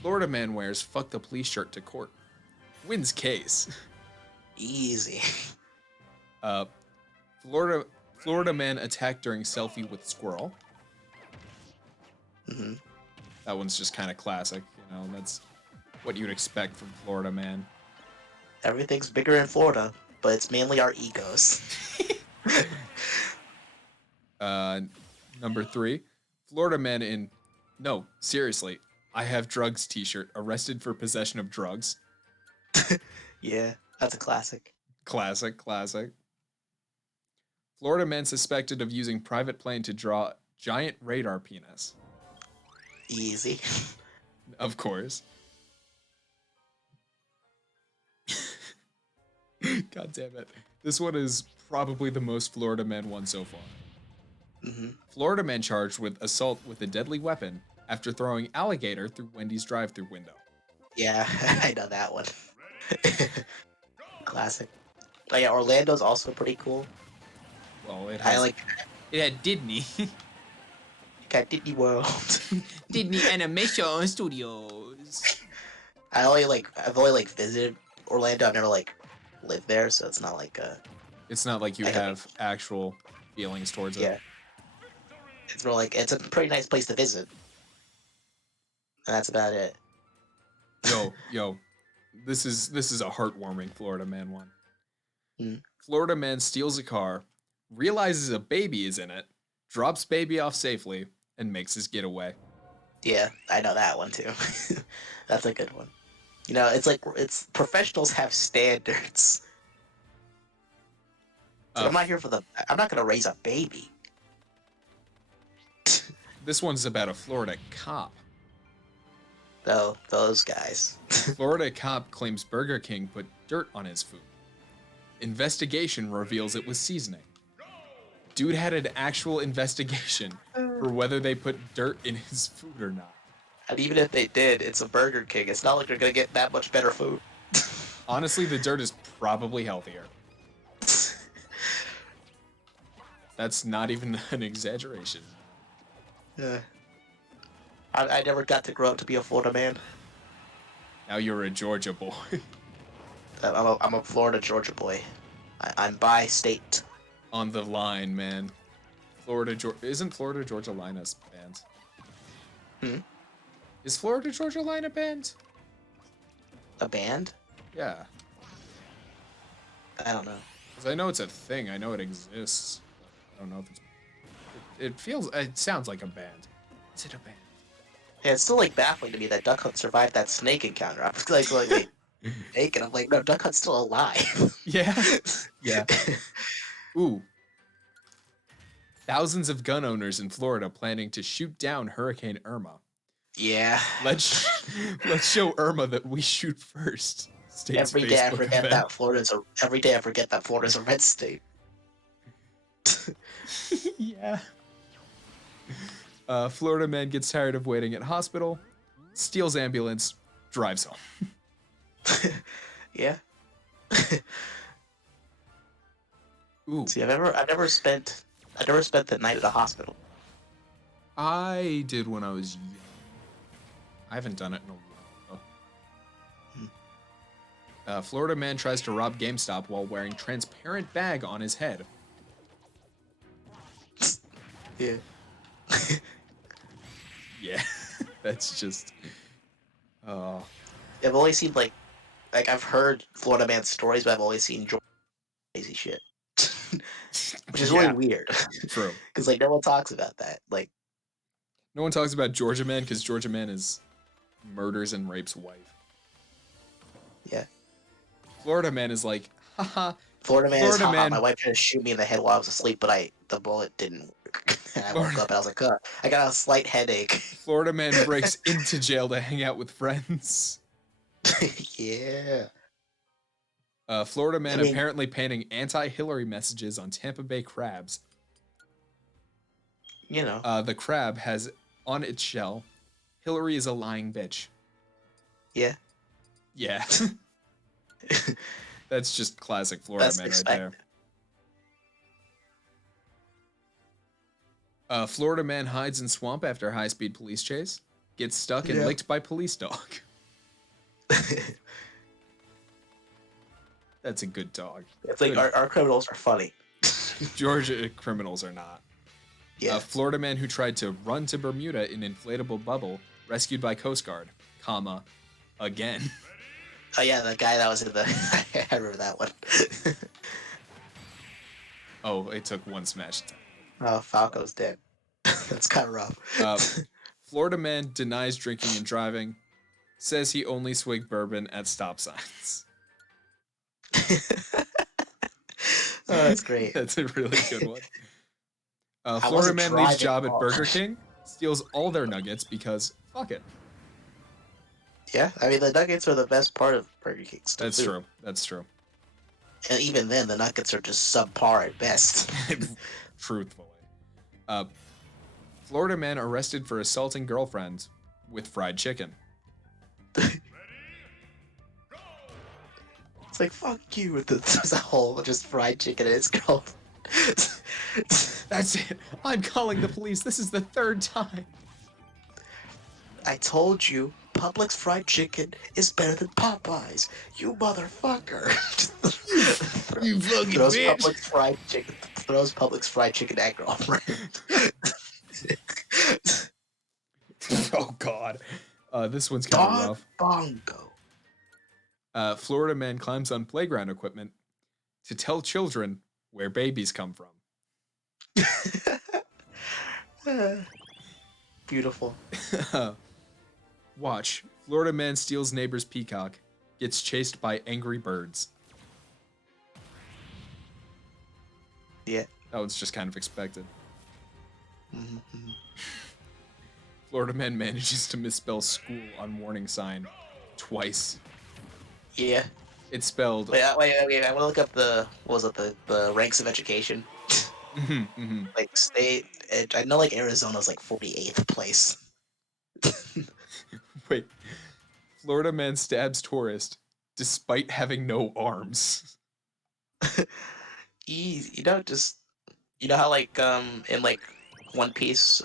Florida man wears "fuck the police" shirt to court, wins case. Easy. Florida man attacked during selfie with squirrel. Hmm. That one's just kind of classic, you know. That's what you'd expect from Florida man. Everything's bigger in Florida, but it's mainly our egos. Number 3, Florida man in no, seriously, I have drugs t-shirt arrested for possession of drugs. Yeah, that's a classic. Classic. Florida man suspected of using private plane to draw giant radar penis. Easy. Of course. God damn it. This one is probably the most Florida man one so far. Hmm. Florida man charged with assault with a deadly weapon after throwing alligator through Wendy's drive-through window. Yeah, I know that one. Classic. Oh yeah, Orlando's also pretty cool. Well, I like it had Disney. got Disney World. Disney Animation Studios. I've only like visited Orlando. I've never like lived there, so it's not like It's not like you like a have actual feelings towards it. yeah. It's more like it's a pretty nice place to visit, and that's about it. Yo, this is a heartwarming Florida man one. Mm. Florida man steals a car, realizes a baby is in it, drops baby off safely, and makes his getaway. Yeah, I know that one too. That's a good one. You know, it's like it's professionals have standards. It's like, I'm not here for the. I'm not gonna raise a baby. This one's about a Florida cop. Though those guys. Florida cop claims Burger King put dirt on his food. Investigation reveals it was seasoning. Dude had an actual investigation for whether they put dirt in his food or not. And even if they did, it's a Burger King. It's not like they're gonna get that much better food. Honestly, the dirt is probably healthier. That's not even an exaggeration. Yeah. I never got to grow up to be a Florida man. Now you're a Georgia boy. I'm a Florida Georgia boy. I'm by state. On the line, man. Isn't Florida Georgia Line a band? Hmm? Is Florida Georgia Line a band? A band? Yeah. I don't know. Because I know it's a thing. I know it exists. I don't know if it's... It sounds like a band. Is it a band? Yeah, it's still like baffling to me that Duck Hunt survived that snake encounter. I was like wait, snake? And I'm like, no, Duck Hunt's still alive. Yeah. Yeah. Ooh. Thousands of gun owners in Florida planning to shoot down Hurricane Irma. Yeah. Let's show Irma that we shoot first. State's Every day I Facebook forget event. that Florida's a red state. Yeah. Florida man gets tired of waiting at hospital, steals ambulance, drives home. Yeah. Ooh. See, I've never spent the night at a hospital. I did when I was young. I haven't done it in a while, though. Florida man tries to rob GameStop while wearing transparent bag on his head. Yeah. Yeah, that's just... Oh. I've always seen like I've heard Florida man stories, but I've always seen crazy shit. Which is really weird. True. Because like no one talks about that. Like No one talks about Georgia man because Georgia man is murders and rapes wife. yeah. Florida man is like, haha. Florida man is Florida man- my wife tried to shoot me in the head while I was asleep, but the bullet didn't work. And I woke up and I was like, I got a slight headache. Florida man breaks into jail to hang out with friends. Yeah. Florida man apparently painting anti-Hillary messages on Tampa Bay crabs. You know. The crab has on its shell, Hillary is a lying bitch. Yeah. Yeah. That's just classic Florida man right there. Florida man hides in swamp after high-speed police chase. Gets stuck and licked by police dog. That's a good dog. It's like our criminals are funny. Georgia criminals are not. Yeah. A Florida man who tried to run to Bermuda in inflatable bubble, rescued by Coast Guard, comma, again. Oh yeah, the guy that was in the I remember that one. Oh, it took one smash attack. Oh, Falco's dead. That's kind of rough. Florida man denies drinking and driving, says he only swigged bourbon at stop signs. Oh, that's great. That's a really good one. Florida man leaves job at Burger King, steals all their nuggets because fuck it. Yeah, I mean the nuggets are the best part of Burger King. That's true. That's true. And even then, the nuggets are just subpar at best. Truthfully. Uh, Florida man arrested for assaulting girlfriend with fried chicken. It's like, fuck you with the whole just fried chicken and its girl. That's it. I'm calling the police. This is the third time. I told you, Publix fried chicken is better than Popeyes. You motherfucker. You fucking throws bitch. Publix fried chicken. Throws Publix fried chicken at girlfriend. Oh God. This one's kind of Dog rough. bongo. Florida man climbs on playground equipment to tell children where babies come from. Beautiful. Watch. Florida man steals neighbor's peacock, gets chased by angry birds. Yeah. That was just kind of expected. Mm-hmm. Florida man manages to misspell school on warning sign twice. Yeah. It's spelled. Wait. I want to look up the the ranks of education. Like state. I know like Arizona's like 48th place. Wait. Florida man stabs tourist despite having no arms. Easy. You know how like in like One Piece,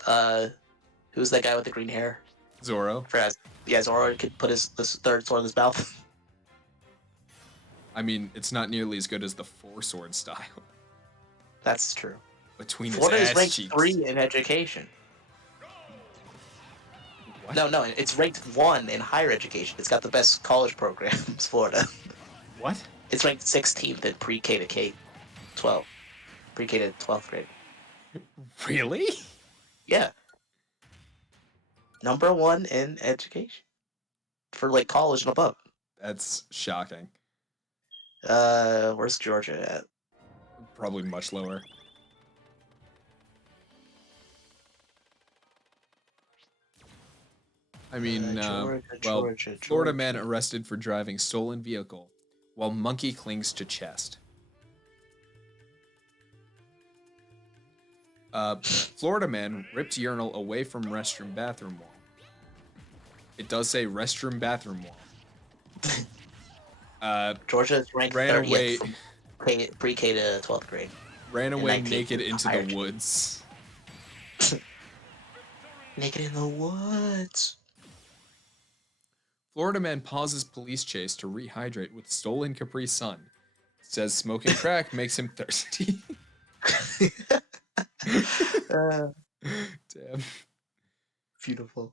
who's that guy with the green hair? Zoro. Yeah, Zoro could put his third sword in his mouth. I mean, it's not nearly as good as the four sword style. That's true. Between Florida his is ass ranked cheeks. 3 in education. What? No, it's ranked 1 in higher education. It's got the best college programs, Florida. What? It's ranked 16th in pre-K to K-12. Pre-K to 12th grade. Really? Yeah. Number 1 in education. For like college and above. That's shocking. Where's Georgia at? Probably much lower. I mean, Georgia. Florida man arrested for driving stolen vehicle while monkey clings to chest. Florida man ripped urinal away from restroom bathroom wall. It does say restroom bathroom wall. Georgia is ranked ran 30th away, from pre-K to 12th grade. ran away 19th naked in into higher the woods. Naked in the woods. Florida man pauses police chase to rehydrate with stolen Capri Sun. Says smoking crack makes him thirsty. Damn. Beautiful.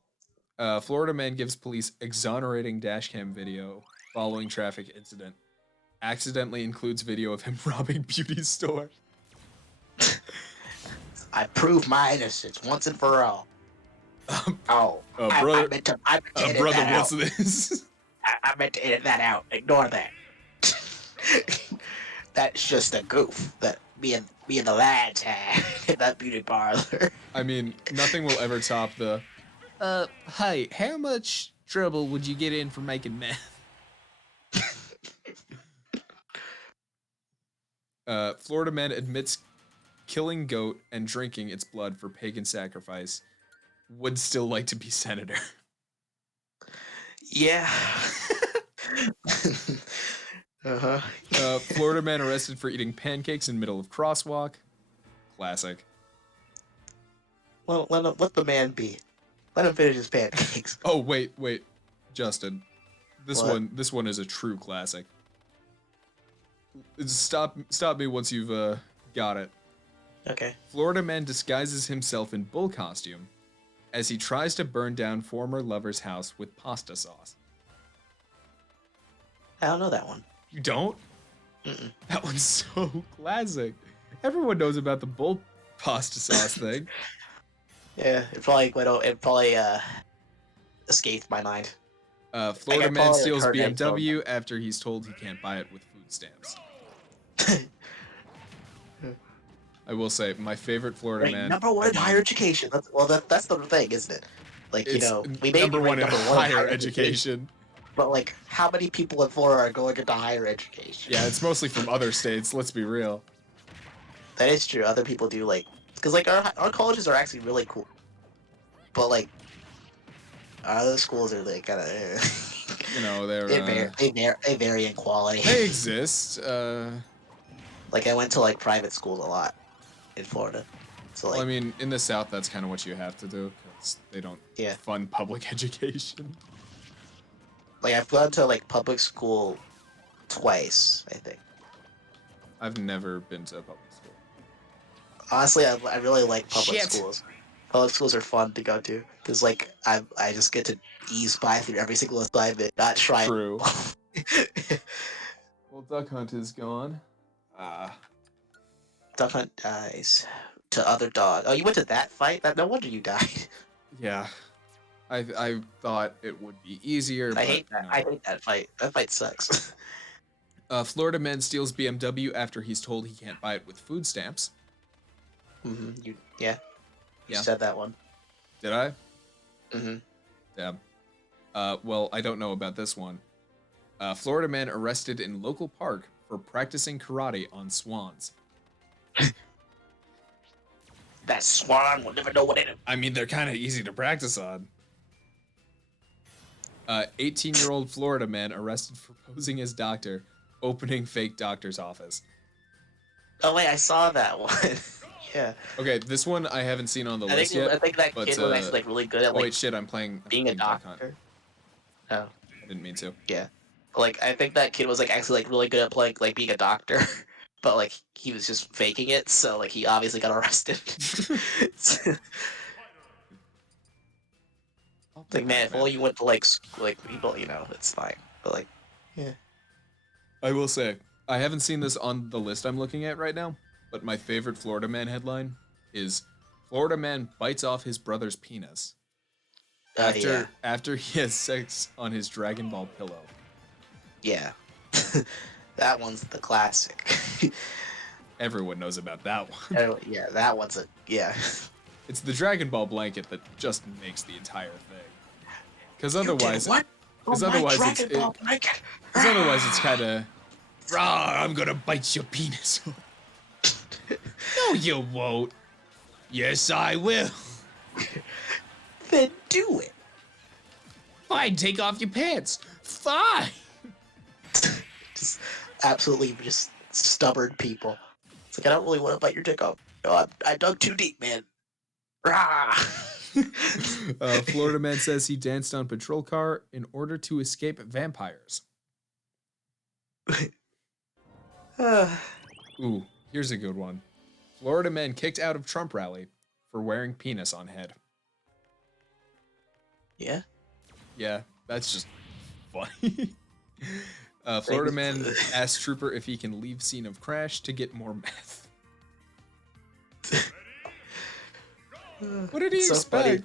Florida man gives police exonerating dashcam video following traffic incident. Accidentally includes video of him robbing beauty store. I prove my innocence once and for all. Brother, I meant to edit brother, that what's out. this? I meant to edit that out. Ignore that. That's just a goof that me and the lads had in that beauty parlor. I mean, nothing will ever top the. Hey, how much trouble would you get in for making meth? Florida man admits killing goat and drinking its blood for pagan sacrifice. Would still like to be senator. Yeah. Uh-huh. Florida man arrested for eating pancakes in middle of crosswalk. Classic. Well, let the man be. Let him finish his pancakes. Oh wait, Justin. This What? one is a true classic. Stop me once you've got it. Okay. Florida man disguises himself in bull costume as he tries to burn down former lover's house with pasta sauce. I don't know that one. You don't? Mm-mm. That one's so classic. Everyone knows about the bull pasta sauce thing. Yeah, it probably escaped my mind. Florida man probably steals heard that BMW after he's told he can't buy it with food stamps. I will say, my favorite Florida man. Number 1 in higher education. That's the thing, isn't it? Like, It's we may number be one ranked in number 1 higher education. but like, how many people in Florida are going into higher education? Yeah, it's mostly from other states. Let's be real. That is true. Other people do like Because like our colleges are actually really cool, but like our other schools are like kind of You know, they're they vary in quality. they exist. Like I went to like private schools a lot in Florida, so Well, I like mean, in the South, that's kind of what you have to do because they don't yeah, fund public education. like I've gone to like public school twice, I think. I've never been to a public school. Honestly, I really like public Shit. schools. Public schools are fun to go to because like I just get to ease by through every single assignment, not try. True. Well, Duck Hunt is gone. Ah. Duck Hunt dies to other dog. Oh, you went to that fight? No wonder you died. Yeah. I thought it would be easier, but I hate that. no. I hate that fight. That fight sucks. Florida man steals BMW after he's told he can't buy it with food stamps. You Yeah. said that one. Did I? Mm-hmm. Yeah. Well, I don't know about this one. Florida man arrested in local park for practicing karate on swans. That swan will never know what it is. I mean, they're kind of easy to practice on. 18-year-old Florida man arrested for posing as doctor, opening fake doctor's office. Oh wait, I saw that one. Yeah. Okay, this one I haven't seen on the list yet. I think that but, kid was actually like really good at oh, like wait, shit, I'm playing being a Duck Hunt. doctor. Oh. I didn't mean to. Yeah. Like I think that kid was like actually like really good at playing like being a doctor, but like he was just faking it, so like he obviously got arrested. Like man, if only you went to like like people, you know, it's fine. But like, yeah. I will say, I haven't seen this on the list I'm looking at right now, but my favorite Florida man headline is Florida man bites off his brother's penis after he has sex on his Dragon Ball pillow. Yeah. That one's the classic. Everyone knows about that one. Yeah, that one's a yeah. It's the Dragon Ball blanket that just makes the entire thing. Because otherwise, it's kind of, I'm gonna bite your penis. No, you won't. Yes, I will. Then do it. Fine, take off your pants. Fine. Just absolutely just stubborn people. It's like I don't really want to bite your dick off. No, I dug too deep, man. Rah! Florida man says he danced on patrol car in order to escape vampires. Ooh, here's a good one. Florida man kicked out of Trump rally for wearing penis on head. Yeah? Yeah, that's just funny. Florida man asked trooper if he can leave scene of crash to get more meth. What did he expect? Funny.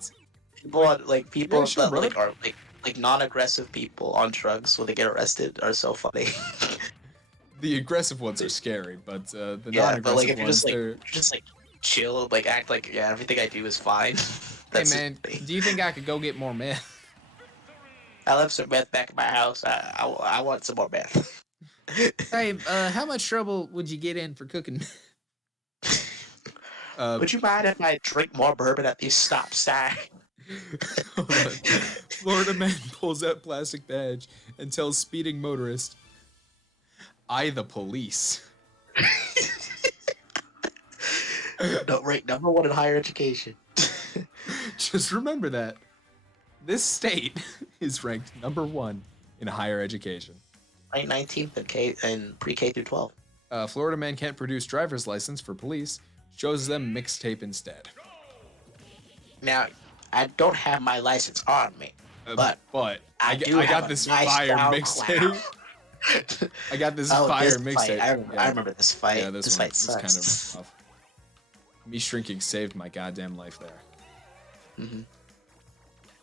People on people Yeah, sure, that brother. are non-aggressive people on drugs when they get arrested are so funny. The aggressive ones are scary, but the Yeah, non-aggressive but like if ones, you're just like chill, like act like yeah, everything I do is fine. hey man, do you think I could go get more meth? I left some meth back in my house. I want some more meth. Hey, how much trouble would you get in for cooking? Would you mind if I drink more bourbon at these stop sign? Florida man pulls out plastic badge and tells speeding motorist, "I the police." No, rank number 1 in higher education. Just remember that. This state is ranked number 1 in higher education. Ranked 19th in pre-K through 12. Florida man can't produce driver's license for police. Shows them mixtape instead. Now, I don't have my license on me, but I got this nice fire SoundCloud. mixtape. I got this fire mixtape. I remember this fight. Yeah, this one fight was sucks. kind of rough. Me shrinking saved my goddamn life there. Mm-hmm.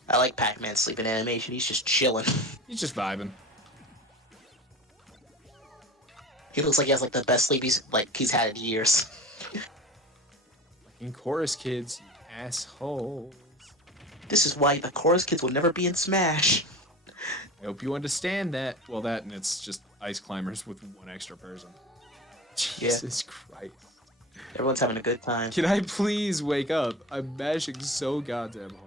I like Pac-Man sleeping animation. He's just chilling. He's just vibing. He looks like he has like the best sleep he's had in years. In chorus kids, you assholes. This is why the chorus kids will never be in Smash. I hope you understand that. Well, that and it's just ice climbers with one extra person. Jesus Christ. Everyone's having a good time. Can I please wake up? I'm mashing so goddamn hard.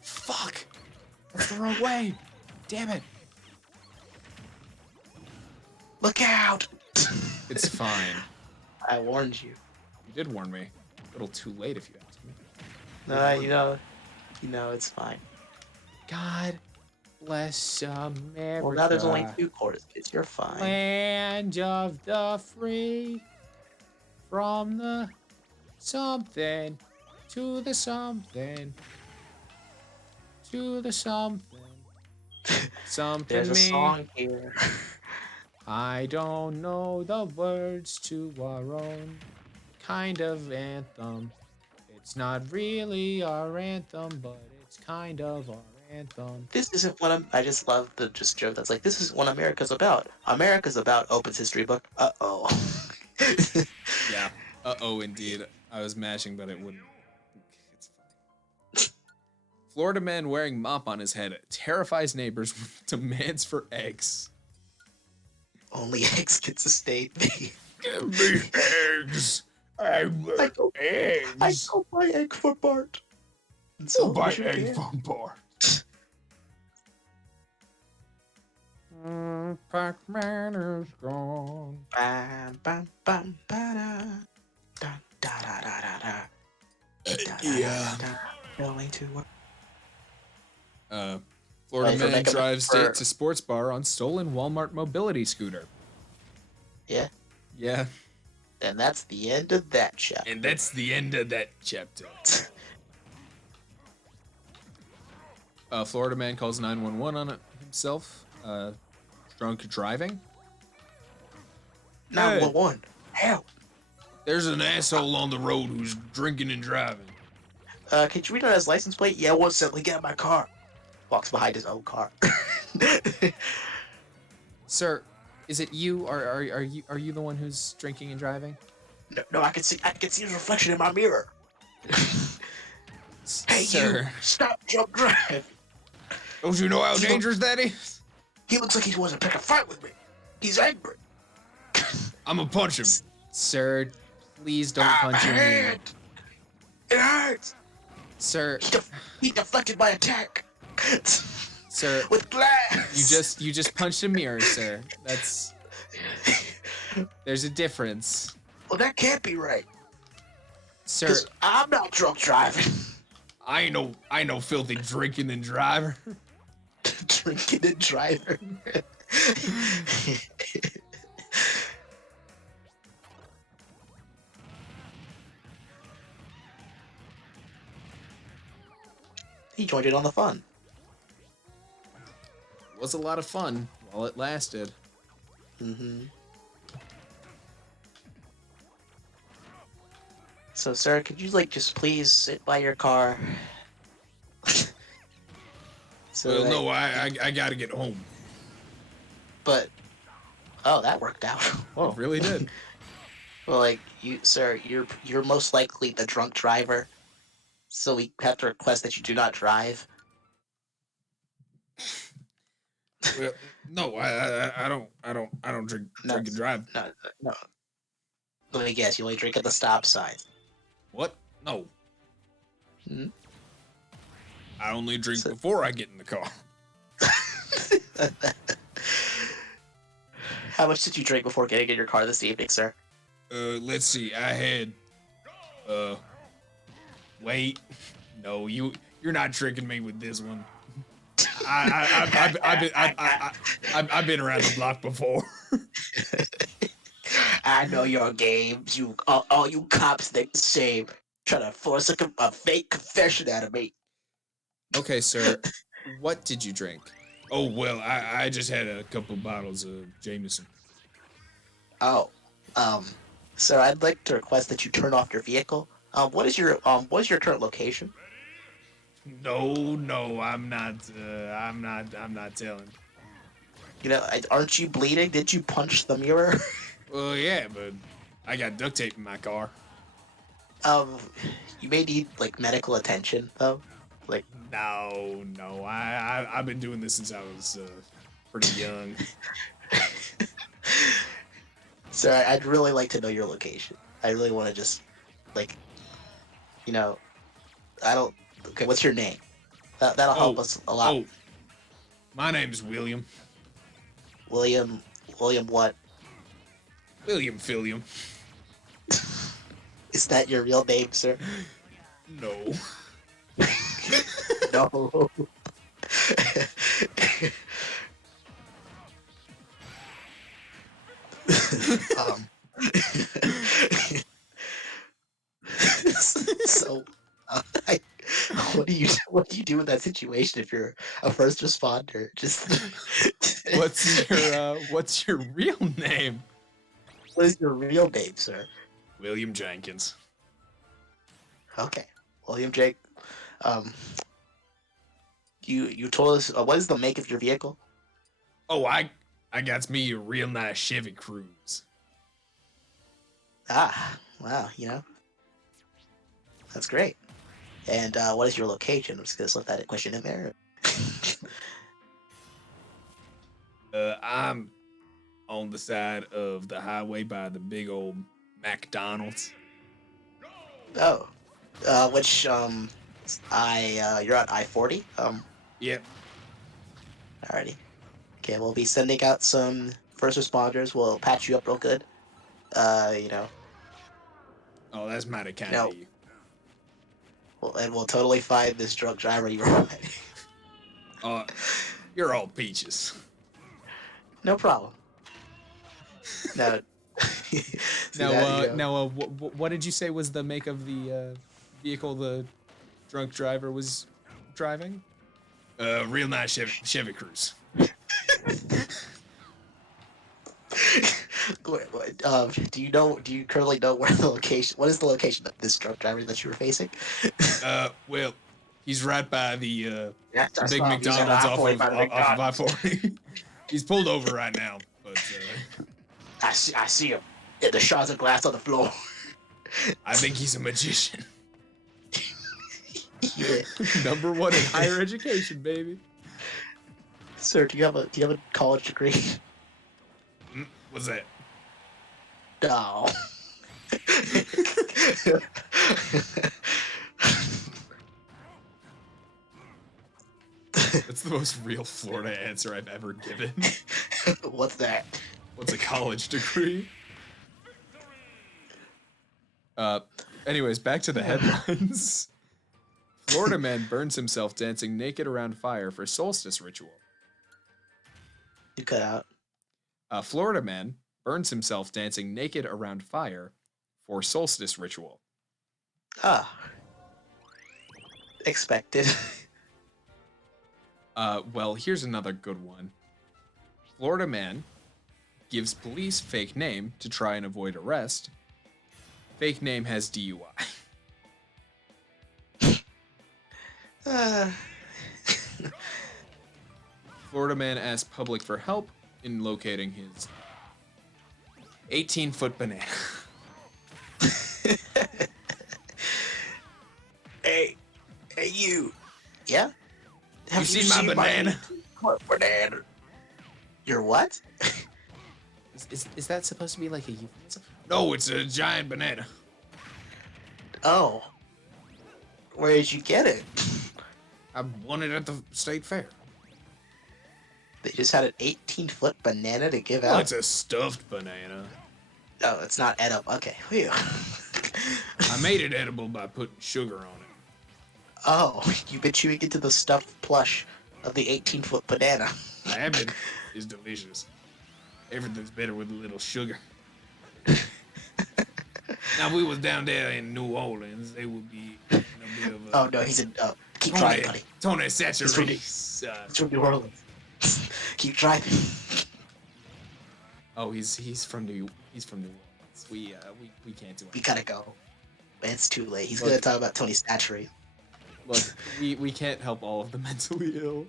Fuck! That's the wrong way! Damn it! Look out! It's fine. I warned you. You did warn me. A little too late if you ask me. No, you know it's fine. God bless America. Well, now there's only 2 quarters, kids. You're fine. Land of the free. From the something to the something to the something. Something There's a me. song here. I don't know the words to our own kind of anthem. It's not really our anthem, but it's kind of our anthem. This isn't what I just love the just joke that's like, this isn't what America's about. America's about opens history book. Uh-oh. Yeah. Uh-oh, indeed. I was mashing, but it wouldn't. It's fine. Florida man wearing mop on his head terrifies neighbors with demands for eggs. Only eggs can sustain me. Give me eggs. I want eggs. I go buy egg for Bart. And so buy does your egg dad. from Bart. Pac-Man is gone. Bam, bam, bam, ba-da. Da, da, da, da, da, da. Da, da, Yeah. da, da. Going to work. Florida Right, for man making drives for- date to sports bar on stolen Walmart mobility scooter. Yeah. Yeah. And that's the end of that chapter. And that's the end of that chapter. Florida man calls 911 on himself. Drunk driving. 911. Help. There's an asshole on the road who's drinking and driving. Could you read out his license plate? Yeah, 1 second. Get out of my car. Walks behind his own car. Sir, is it you, or are you the one who's drinking and driving? No, I can see his reflection in my mirror. Hey, Sir, you! Stop drunk drive. don't you know how dangerous that is? He looks like he wants to pick a fight with me. He's angry. I'm gonna punch him. Sir, please don't punch him. It hurts. Sir, He deflected my attack. sir, With glass. you just punched a mirror, sir. There's a difference. Well, that can't be right. Sir, 'Cause I'm not drunk driving. I know filthy drinking and driver. Drinking and driving. He joined in on the fun. It was a lot of fun while it lasted. Mm-hmm. So, sir, could you, just please sit by your car? Well, no, I gotta get home. But, oh, that worked out. Whoa. It really did. Well, you, sir, you're most likely the drunk driver, so we have to request that you do not drive. Well, no, I don't drink and drive. No. Let me guess, you only drink at the stop sign. What? No. Hmm? I only drink before I get in the car. How much did you drink before getting in your car this evening, sir? Let's see. I had. Wait. No, you're not tricking me with this one. I've been around the block before. I know your games. All you cops think the same. Trying to force a fake confession out of me. Okay, sir. What did you drink? Oh, well, I just had a couple bottles of Jameson. Oh, sir, I'd like to request that you turn off your vehicle. What is your current location? No, I'm not telling. You know, aren't you bleeding? Did you punch the mirror? Well, yeah, but I got duct tape in my car. You may need medical attention though. No, I've been doing this since I was pretty young. Sir, I'd really like to know your location. I really want to just, like, you know, I don't. Okay, what's your name? That'll help Oh, us a lot. oh, my name's William. William. William, what? William Filliam. Is that your real name, sir? No. No. um. so, I, what do you do in that situation if you're a first responder? Just What's your real name? what is your real name, sir? William Jenkins. Okay, William Jake. Um, you told us what is the make of your vehicle? Oh, I got me a real nice Chevy Cruze. Ah, wow, that's great. And what is your location? I'm just gonna slip that question in there. I'm on the side of the highway by the big old McDonald's. Oh, which you're on I-40. Yep. Alrighty. Okay, we'll be sending out some first responders. We'll patch you up real good. Uh, you know, Oh, that's mighty you kind know, of you. and we'll totally find this drunk driver you were with. Uh, you're all peaches. No problem. No. See that, What did you say was the make of the vehicle the drunk driver was driving? Real nice Chevy Cruze. Do you currently know where the location? What is the location of this drunk driver that you were facing? Well, he's right by Yeah, the that's big not. He's at McDonald's off I-40 of by the off of McDonald's. I-40. He's pulled over right now, but I see him. Yeah, the shards of glass on the floor. I think he's a magician. Yeah. Number one in higher education, baby. Sir, do you have a college degree? What's that? No. That's the most real Florida answer I've ever given. What's that? What's a college degree? Anyways, back to the headlines. Florida man burns himself dancing naked around fire for solstice ritual. You cut out. Florida man burns himself dancing naked around fire for solstice ritual. Ah. Expected. Well, here's another good one. Florida man gives police fake name to try and avoid arrest. Fake name has DUI. Uh, Florida man asks public for help in locating his 18-foot banana. hey, you. Yeah? You seen my banana? My banana. Your what? Is that supposed to be like a euphemism? No, it's a giant banana. Oh. Where did you get it? I won it at the state fair. They just had an 18-foot banana to give Well, out? it's a stuffed banana. Oh, it's not edible. Okay. Phew. I made it edible by putting sugar on it. Oh, you've been chewing into the stuffed plush of the 18-foot banana. I have been. It's delicious. Everything's better with a little sugar. Now, if we was down there in New Orleans, they would be in a bit of a... Oh, no, he's in... keep driving, buddy. Tony It's Satcheries. from New Orleans. Keep driving. Oh, he's from New Orleans. We can't do it. We gotta go. It's too late. He's Look. gonna talk about Tony Satchery. Look, we can't help all of the mentally ill.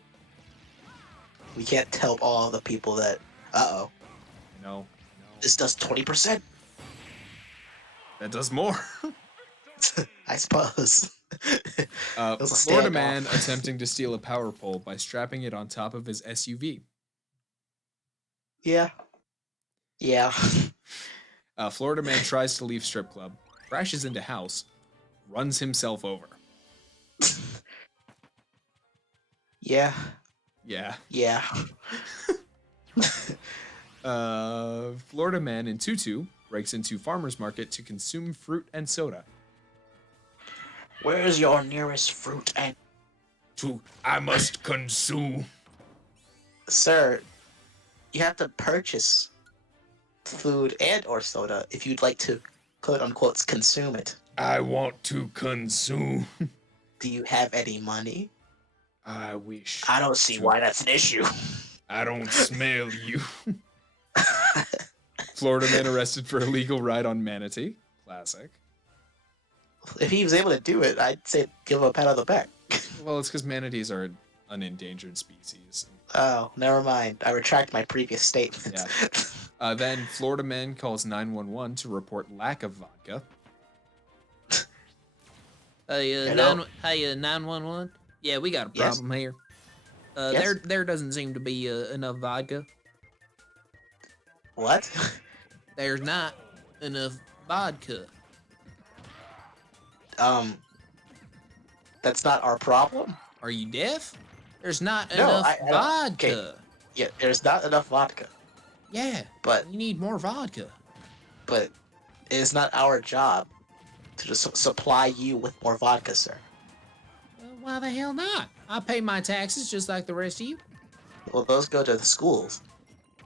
We can't help all the people that... Uh-oh. No. This does 20%? That does more. I suppose. was a Florida standoff. man attempting to steal a power pole by strapping it on top of his SUV. Yeah. Yeah. Florida man tries to leave strip club, crashes into house, runs himself over. Yeah. Yeah. Yeah. Florida man in tutu breaks into farmer's market to consume fruit and soda. Where's your nearest fruit and... I must consume. Sir, you have to purchase food and or soda if you'd like to, quote unquote, consume it. I want to consume. Do you have any money? I wish. I don't see why that's an issue. I don't smell you. Florida man arrested for illegal ride on manatee. Classic. If he was able to do it, I'd say give him a pat on the back. Well, it's because manatees are an endangered species. Oh, never mind. I retract my previous statement. Yeah. Then Florida man calls 911 to report lack of vodka. Hey, 911. Yeah, we got a Yes? problem here. Yes? There doesn't seem to be enough vodka. What? There's not enough vodka. That's not our problem. Are you deaf? There's not No, enough I don't- vodka. okay. Yeah, there's not enough vodka, Yeah, but you need more vodka. it's not our job to just supply you with more vodka, sir. Why the hell not? I pay my taxes just like the rest of you. Well, those go to the schools.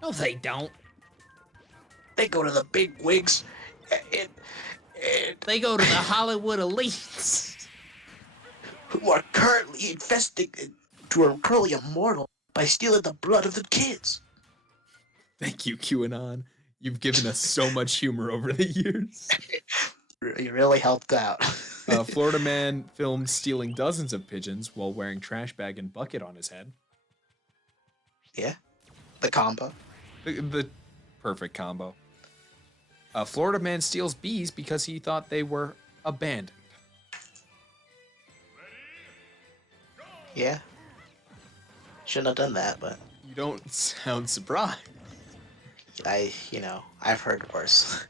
No, they don't. They go to the big wigs, and They go to the Hollywood elites. who are currently currently immortal by stealing the blood of the kids. Thank you, QAnon. You've given us so much humor over the years. You really helped out. Florida man filmed stealing dozens of pigeons while wearing trash bag and bucket on his head. Yeah, the combo. The perfect combo. Florida man steals bees because he thought they were abandoned. Yeah. Shouldn't have done that, but You don't sound surprised. I've heard worse.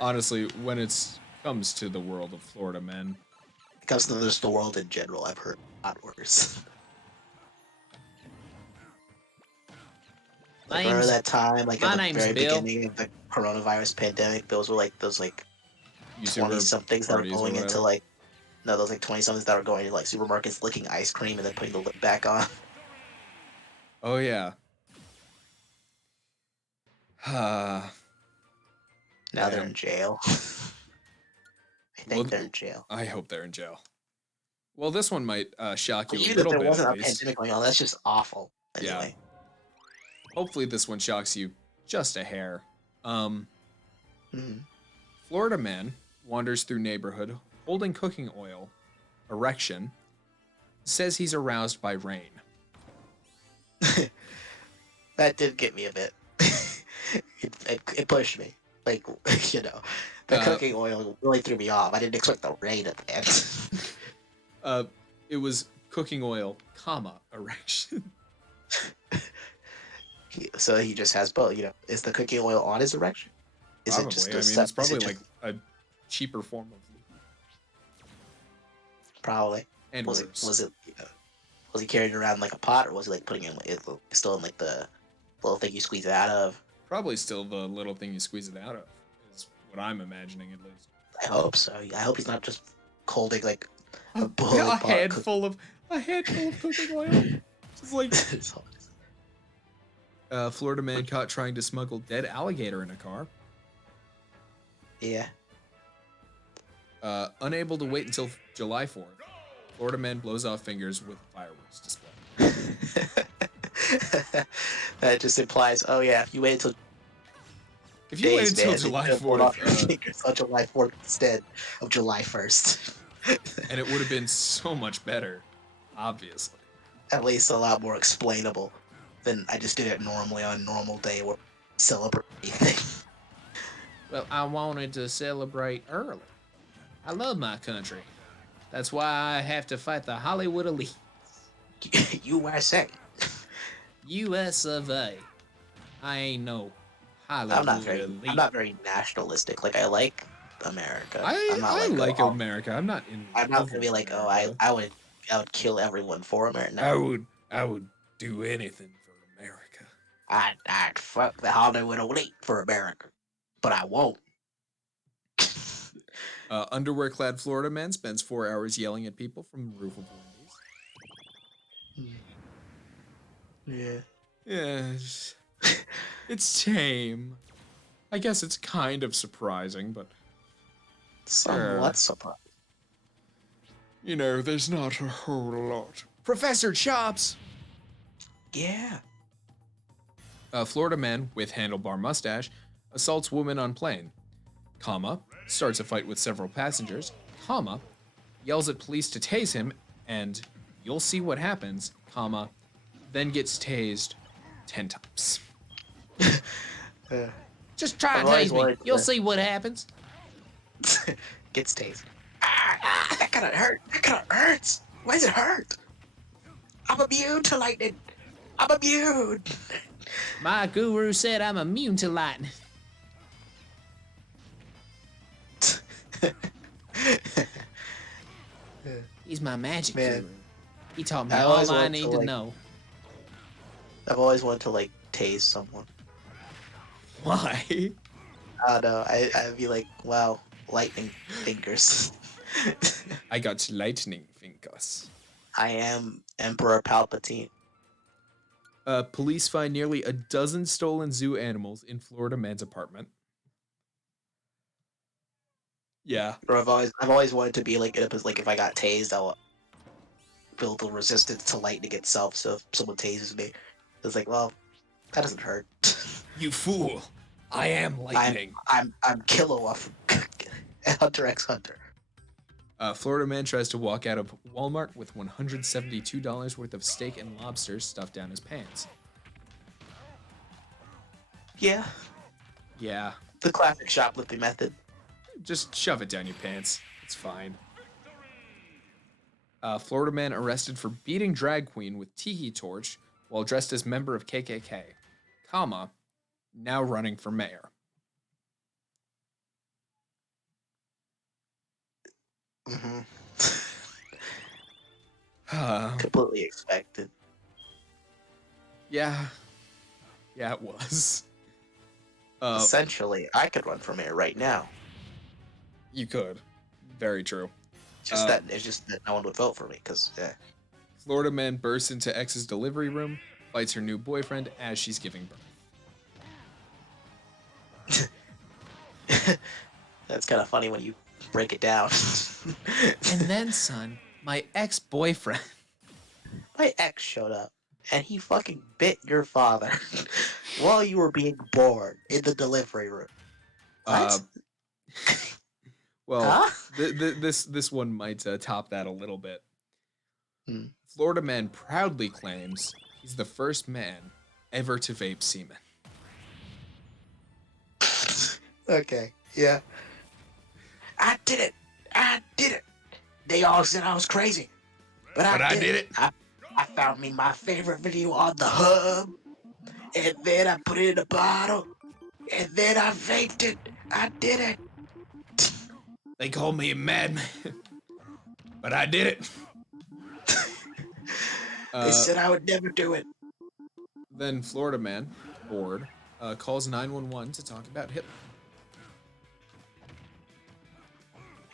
Honestly, when it comes to the world of Florida men, It comes to just the world in general, I've heard a lot worse. Like, remember that time, like my at the name's very Bill. beginning of the coronavirus pandemic, those were like those like YouTuber 20 somethings that were parties or going into whatever. like no, those like 20 somethings that were going to like supermarkets licking ice cream and then putting the lid back on. Oh yeah. Now they're Damn. in jail. I think they're in jail. I hope they're in jail. Well, this one might shock you a Even if little there bit wasn't at a least. pandemic going on, that's just awful. Anyway. Hopefully this one shocks you just a hair. Mhm. Florida man wanders through neighborhood holding cooking oil, erection, says he's aroused by rain. That did get me a bit. It pushed me. Like, the cooking oil really threw me off. I didn't expect the rain at the end. It was cooking oil, comma, erection. So he just has both, Is the cooking oil on his erection? Is Probably. it just It's probably like a cheaper form of lube. Probably. And Was worse. it was he carrying it around like a pot, or was he like putting it still in like the little thing you squeeze it out of? Probably still the little thing you squeeze it out of, is what I'm imagining at least. I hope so. I hope he's not just holding like a A pot handful of cooking oil. Just like Florida man caught trying to smuggle dead alligator in a car. Yeah. Unable to wait until July 4th, Florida man blows off fingers with fireworks display. That just implies, oh yeah, if you wait until July 4th, on July 4th instead of July 1st. and it would have been so much better, obviously. At least a lot more explainable than I just did it normally on a normal day or celebrate anything. Well, I wanted to celebrate early. I love my country. That's why I have to fight the Hollywood elite. USA. US of A. I ain't no Hallelujah. I'm not very nationalistic. Like I like America. I'm not I like like oh, America. I'm not in I'm not love gonna with be like oh America. I would kill everyone for America. I No, would do anything for America. I'd fuck the Hollywood elite for America, but I won't. Underwear-clad Florida man spends 4 hours yelling at people from the roof of Wendy's. Yeah. Yes, it's tame. I guess it's kind of surprising, but Somewhat surprised. you know, there's not a whole lot. Professor Chops! Yeah. A Florida man with handlebar mustache assaults woman on plane, comma, starts a fight with several passengers, comma, yells at police to tase him, and you'll see what happens, comma, then gets tased 10 times. Just try I've and always tase me. wanted You'll to- see what happens. Gets tased. That kinda hurt. That kinda hurts. Why does it hurt? I'm immune to lightning. I'm immune. My guru said I'm immune to lightning. He's my magic Man. guru. He taught me I always all I wanted need to, to like- know. I've always wanted to like tase someone. Why? I don't know. I'd be like, wow, lightning fingers. I got lightning fingers. I am Emperor Palpatine. Police find nearly a dozen stolen zoo animals in Florida man's apartment. Yeah. Or I've always wanted to be like in a position, like if I got tased, I'll build a resistance to lightning itself. So if someone tases me, it's like, well, that doesn't hurt. You fool. I am lightning. I'm Killua from Hunter x Hunter. Florida man tries to walk out of Walmart with $172 worth of steak and lobster stuffed down his pants. Yeah, Yeah. the classic shoplifting method. Just shove it down your pants. It's fine. Florida man arrested for beating drag queen with tiki torch while dressed as member of KKK, comma, now running for mayor. Mm-hmm. Uh, Completely expected. yeah. Yeah, it was. Essentially, I could run for mayor right now. You could. Very true. It's just that no one would vote for me because Florida man bursts into ex's delivery room, fights her new boyfriend as she's giving birth. that's kind of funny when you break it down. And then, son, my ex-boyfriend. My ex showed up and he fucking bit your father while you were being born in the delivery room. What? Well, Huh? this one might top that a little bit. Hmm. Florida man proudly claims he's the first man ever to vape semen. Okay, yeah. I did it. I did it. They all said I was crazy, but I did it. I found me my favorite video on the hub, and then I put it in a bottle, and then I vaped it. I did it. They called me a madman, but I did it. They said I would never do it. Then Florida man, bored, calls 911 to talk about Hitler.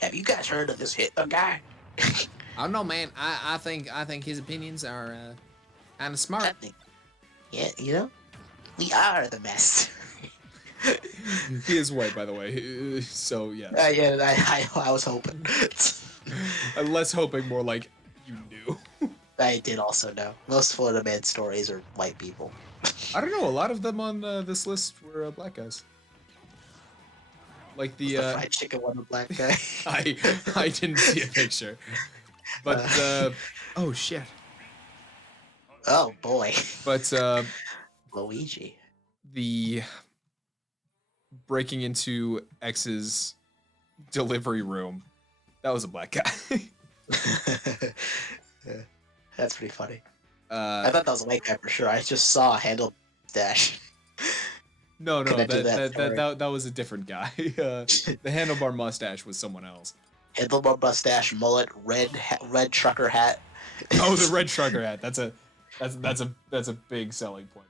Have you guys heard of this Hitler guy? I don't know, man. I think his opinions are kind of smart. I think, yeah, you know, we are the mess. He is white, by the way, so yeah. Yeah, I was hoping. I'm less hoping, more like you knew. I did also know. Most Florida Man stories are white people. I don't know. A lot of them on this list were black guys. Like the fried chicken one, the black guy. I didn't see a picture, but oh shit. Oh boy. But Luigi. the breaking into X's delivery room, that was a black guy. Yeah, that's pretty funny. I uh, thought that was a white guy for sure. I just saw a handle dash. No, Can no, I do that was a different guy. The handlebar mustache was someone else. handlebar mustache, mullet, red trucker hat. Oh, the red trucker hat. That's a big selling point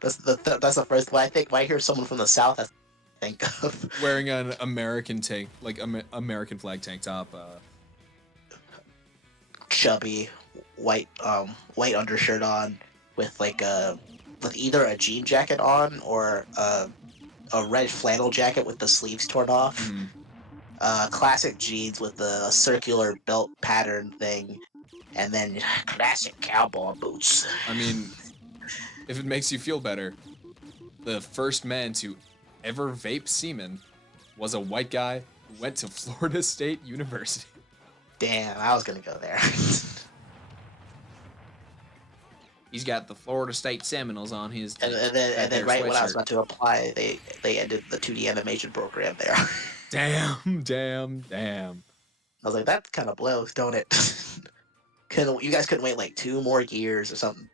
for sure. That's the first one I think. When I hear someone from the South, that's what I think of. Wearing an American tank, like American flag tank top. Chubby, white undershirt on, with with either a jean jacket on or a red flannel jacket with the sleeves torn off. Mm, Classic jeans with the circular belt pattern thing, and then classic cowboy boots. I mean, if it makes you feel better, the first man to ever vape semen was a white guy who went to Florida State University. Damn, I was gonna go there. He's got the Florida State Seminoles on his and then right when I was about to apply, they ended the 2D animation program there. Damn. I was like, that kind of blows, don't it? You guys couldn't wait like 2 more years or something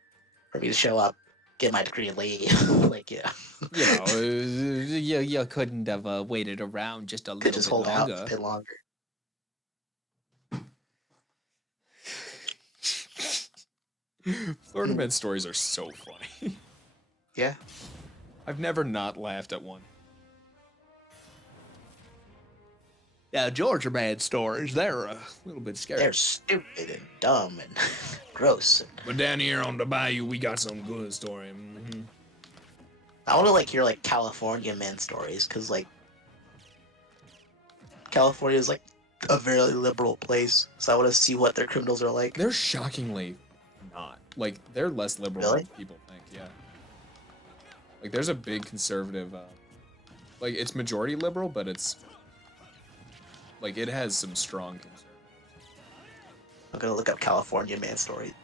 for me to show up, get my degree, and leave. Like, yeah, You know, you couldn't have waited around just a could little just bit hold out longer. a bit longer. Florida Man stories are so funny. Yeah, I've never not laughed at one. Now, Georgia Man stories, they're a little bit scary. they're stupid and dumb and gross. And But down here on the bayou, we got some good story. Mm-hmm. I want to hear California man stories, because California is a very liberal place, so I want to see what their criminals are like. They're shockingly not. Like, they're less liberal Really? than people think, yeah. Like, there's a big conservative, like, it's majority liberal, but it's, like, it has some strong conservatives. I'm gonna look up California man story.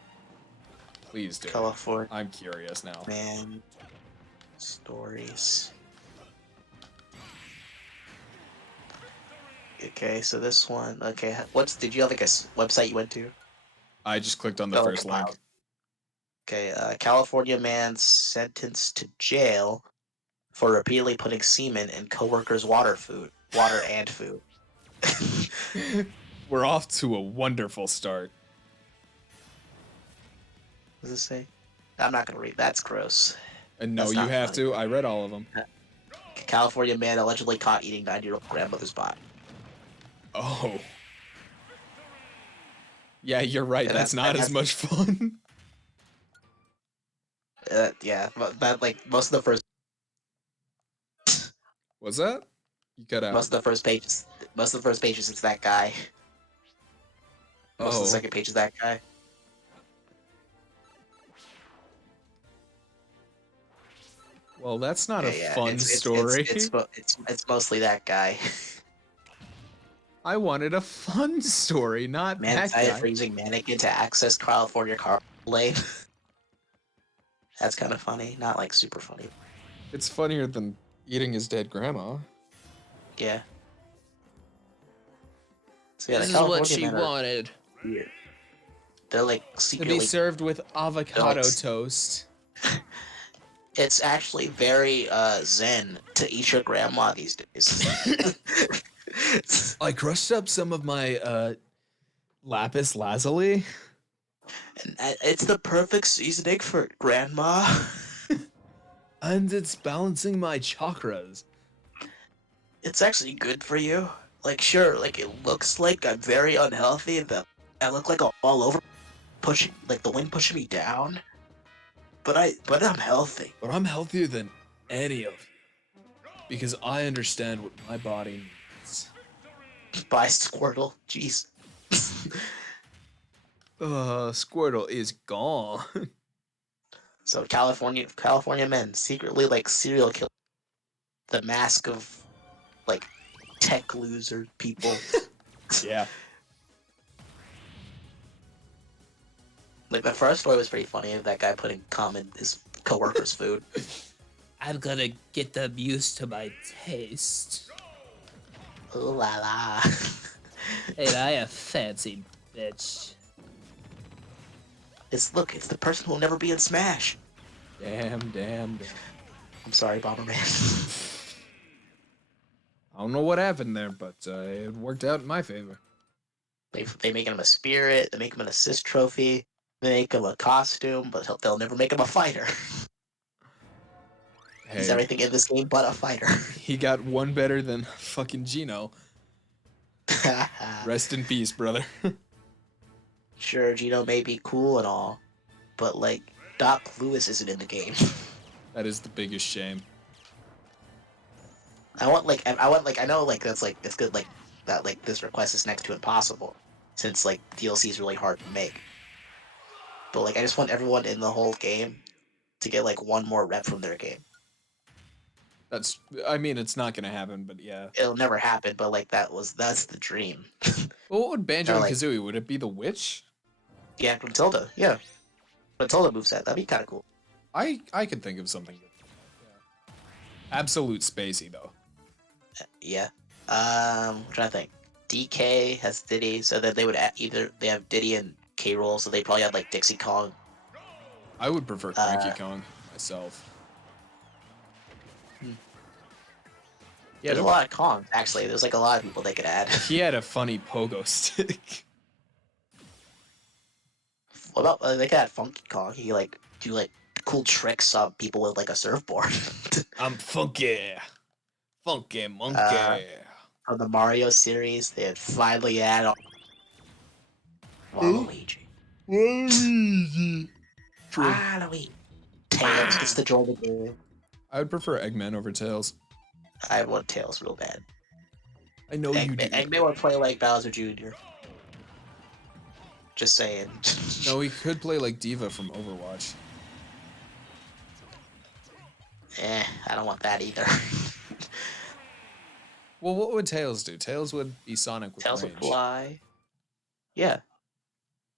Please do. California I'm curious now. man stories. Okay, so this one. Okay, did you have a website you went to? I just clicked on the Oh, first wow. link. Okay, California man sentenced to jail for repeatedly putting semen in coworkers' water and food. We're off to a wonderful start. What does it say? I'm not gonna read. That's gross. And no, That's you not have funny. to. I read all of them. California man allegedly caught eating 9-year-old grandmother's body. Oh. Yeah, you're right. Yeah, That's not as much fun. Yeah, but most of the first What's that? You cut out. most of the first pages it's that guy. Most of the second page is that guy. Well, that's not a Yeah, fun story. It's mostly that guy. I wanted a fun story, not Man that cited guy. for using mannequin to access California car lane. That's kind of funny, not super funny. It's funnier than eating his dead grandma. Yeah. So yeah, This the is what California she men are wanted. weird. They're To be secretly. served with avocado Dogs. toast. It's actually very zen to eat your grandma these days. I crushed up some of my lapis lazuli. And it's the perfect seasoning for grandma. And it's balancing my chakras. It's actually good for you. Sure, it looks like I'm very unhealthy and that I look like I'm all over pushing, the wind pushing me down. But I'm healthy. But I'm healthier than any of you. Because I understand what my body needs. Bye, Squirtle. Jeez. Squirtle is gone. So California men secretly serial kill. The mask of tech loser people. Yeah. The first story was pretty funny of that guy putting cum in his coworker's food. I'm gonna get them used to my taste. Ooh la la. Ain't I a fancy bitch? It's the person who will never be in Smash. Damn. I'm sorry, Bomberman. I don't know what happened there, but it worked out in my favor. They make him a spirit. They make him an assist trophy. They make him a costume, but they'll never make him a fighter. He's Hey, everything in this game but a fighter. he got one better than fucking Gino. Rest in peace, brother. Sure, Gino may be cool and all, but like Doc Lewis isn't in the game. That is the biggest shame. I know like that's like it's good like that like this request is next to impossible, since like DLC is really hard to make. But like I just want everyone in the whole game to get like one more rep from their game. I mean, it's not gonna happen, but yeah. It'll never happen, but like that's the dream. Well, what would Banjo Or, and like- Kazooie? Would it be the witch? Yeah, Matilda. Yeah, Matilda moveset. That'd be kind of cool. I could think of something good. Yeah. Absolute spacey though. Yeah. I'm trying to think. DK has Diddy, so then they would either they have Diddy and K Rool, so they probably have like Dixie Kong. I would prefer Cranky Kong myself. There's a lot of Kongs actually. There's like a lot of people they could add. He had a funny pogo stick. What about they could add Funky Kong? He like do like cool tricks on people with like a surfboard. I'm funky. Funky monkey. From the Mario series, they had finally add Waluigi. True. Waluigi. Tails gets to join the game. I would prefer Eggman over Tails. I want Tails real bad. I know you do. Eggman would play like Bowser Jr. Just saying. No, he could play like Diva from Overwatch. I don't want that either. Well, what would Tails do? Tails would be Sonic with Tails range. would fly. Yeah.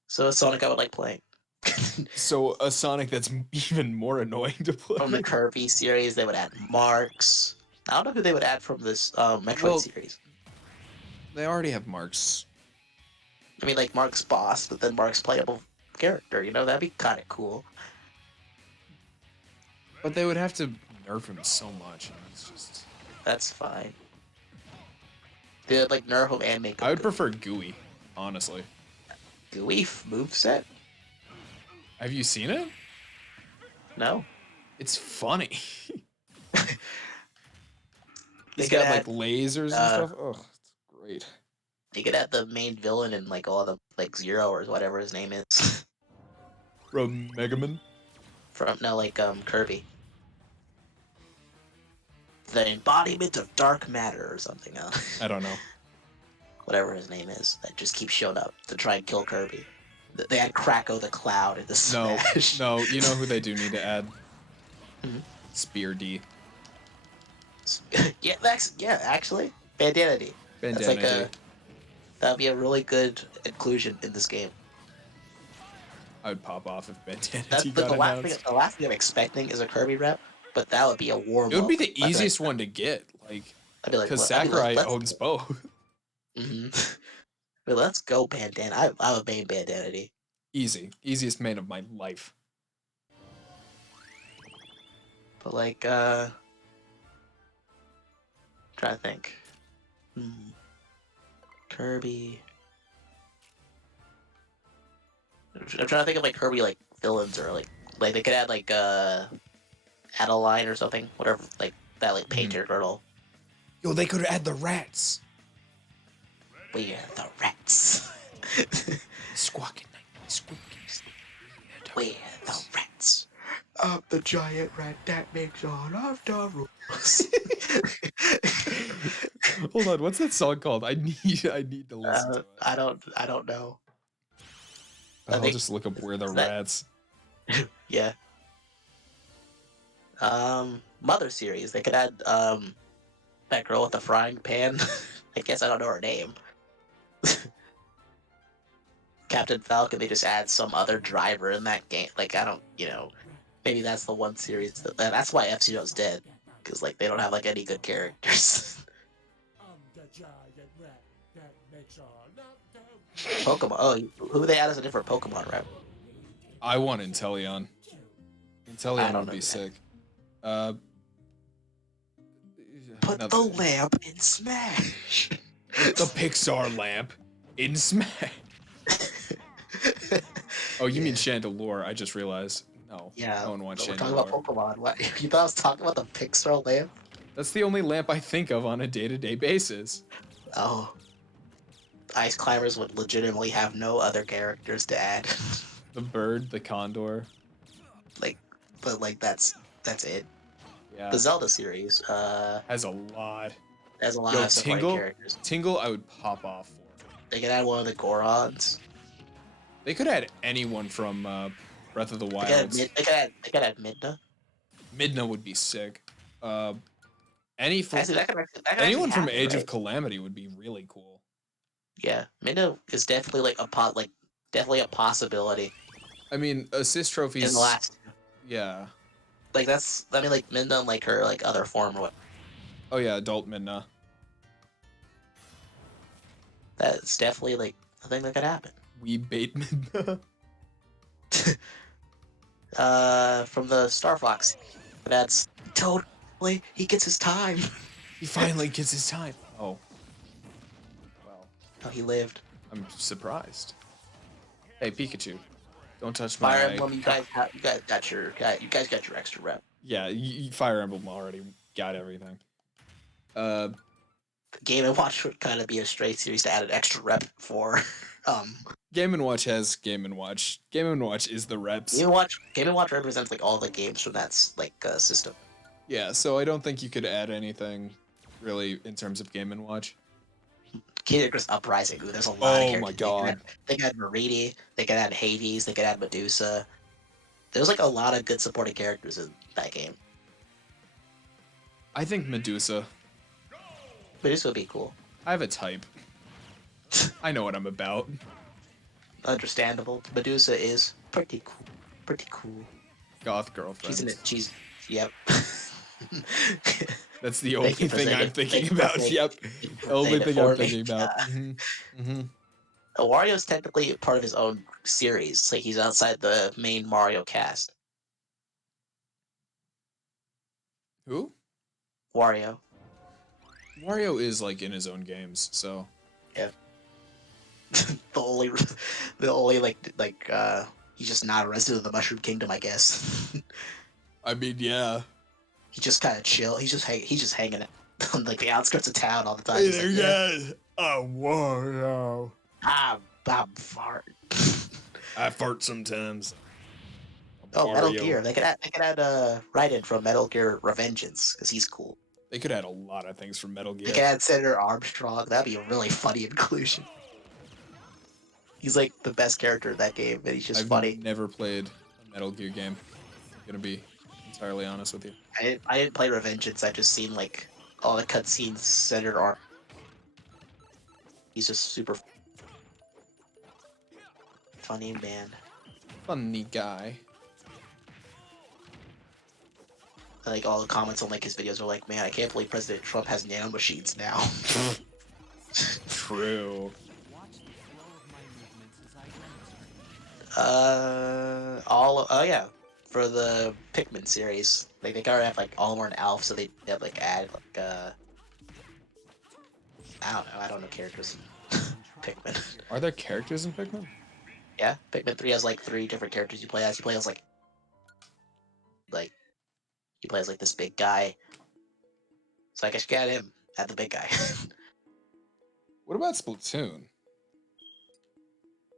So it's Sonic I would like playing. So a Sonic that's even more annoying to play. From the Kirby series, they would add Marks. I don't know who they would add from this Metroid Well- series. They already have Marks. I mean, like Mark's boss, but then Mark's playable character. You know, that'd be kind of cool. But they would have to nerf him so much. And it's just... That's fine. They'd like nerf him and make him I would good. prefer Gooey, honestly. Gooey moveset? Have you seen it? No. It's funny. They He's could got add, like lasers and stuff. Oh, it's great. they could add the main villain and like all the like Zero or whatever his name is From Megaman. from Kirby. The embodiment of dark matter or something. I don't know. Whatever his name is that just keeps showing up to try and kill Kirby. They had Kracko the Cloud in the No, Smash. no. You know who they do need to add? Mhm. Spear D. Yeah, actually, Bandana D. That's Bandana like D. that'd be a really good inclusion in this game. I would pop off if Bandana That's D the got last announced. the last thing I'm expecting is a Kirby rep, but that would be a warm. It would be the easiest one to get, like, I'd be like, because I'd be like, Sakurai owns both. But let's go Bandana. I would main Bandana D. Easy, easiest main of my life. But like, trying to think. Kirby. I'm trying to think of like Kirby like villains or like they could add like Adeline or something, whatever, like that like painter girdle. Yo, they could add the rats. We're the rats. Squawking like squeaky. We're the rats. I'm the giant rat that makes all of the rules. Hold on, what's that song called? I need to listen to it. I don't know. I I'll think- just look up Where the is that- Rats. Yeah. Mother series. They could add that girl with the frying pan. I guess I don't know her name. Captain Falcon. They just add some other driver in that game. Like I don't, maybe that's the one series that's why F-Zero's dead, because like they don't have like any good characters. I'm the giant rat that makes all of the Pokemon. Oh, who they add as a different Pokemon rep? I want Inteleon. I Inteleon don't would know be that. sick. Put the Nothing. lamp in Smash. The Pixar lamp in Smash. Oh, you mean Yeah. Chandelure? I just realized. No, Yeah, no one wants but we're talking about Chandelure. Pokemon. What? You thought I was talking about the Pixar lamp? That's the only lamp I think of on a day-to-day basis. Oh, Ice Climbers would legitimately have no other characters to add. The bird, the condor. like, but like that's it. Yeah, The Zelda series has a lot. has a lot Yo, of supporting Tingle, characters. Tingle, I would pop off for. They could add one of the Gorons. They could add anyone from Breath of the They could add Wilds. they could add Midna. Midna would be sick. Uh, any from Actually, that could actually anyone from happen, Age of right? Calamity would be really cool. Yeah, Midna is definitely like definitely a possibility I mean, assist in trophies. the last. Yeah. Like that's I mean like Midna and like her like other form or what. Oh yeah, adult Midna. That's definitely like a thing that could happen. We bait Midna. From the Star Fox. That's totally he gets his time. He finally gets his time. Oh. Well, Oh, he lived. I'm surprised. Hey Pikachu, don't touch Fire my. Emblem, you guys got your extra rep. Yeah, Fire Emblem already got everything. Uh, Game and Watch would kind of be a straight series to add an extra rep for. Um, Game and Watch has Game and Watch. Game and Watch is the reps. Game and Watch represents like all the games from that like system. Yeah, so I don't think you could add anything really in terms of Game and Watch. Kid Icarus Uprising. Ooh, there's a lot of Oh characters. my god. They could add Mariti. They could add Hades. They could add Medusa. There's like a lot of good supporting characters in that game. I think Medusa. Medusa would be cool. I have a type. I know what I'm about. Understandable. Medusa is pretty cool. Pretty cool. Goth girlfriend. She's in it. Yep. That's the only Thank you for thing saying I'm it. thinking Thank you for about. saying- Yep. thank you for The only saying it thing for I'm me. thinking about. Wario's technically part of his own series. Like he's outside the main Mario cast. Who? Wario. Wario is like in his own games, so Yeah. the only he's just not a resident of the Mushroom Kingdom, I guess. I mean, yeah. He just kind of chill. He's just hanging out on like the outskirts of town all the time. Hey He's there, like, yeah, guys. I'm Wario. I'm fart. I fart sometimes. Oh, Metal Wario. Gear. They could add Raiden from Metal Gear Revengeance because he's cool. They could add a lot of things from Metal They Gear. could add Senator Armstrong. That'd be a really funny inclusion. He's like the best character in that game, and he's just I've funny. never played a Metal Gear game. I'm gonna be entirely honest with you. I didn't play Revengeance. I've just seen like all the cutscenes. Senator Arm. He's just super funny, man. Funny guy. Like all the comments on like his videos are like, man, I can't believe President Trump has nanomachines now. True. Oh yeah, for the Pikmin series, like they gotta have like Olimar and Alph, so they have like add like I don't know characters in Pikmin. Are there characters in Pikmin? Yeah, Pikmin 3 has like 3 different characters you play as. You play as like he plays like this big guy. So I guess you got him at the big guy. What about Splatoon?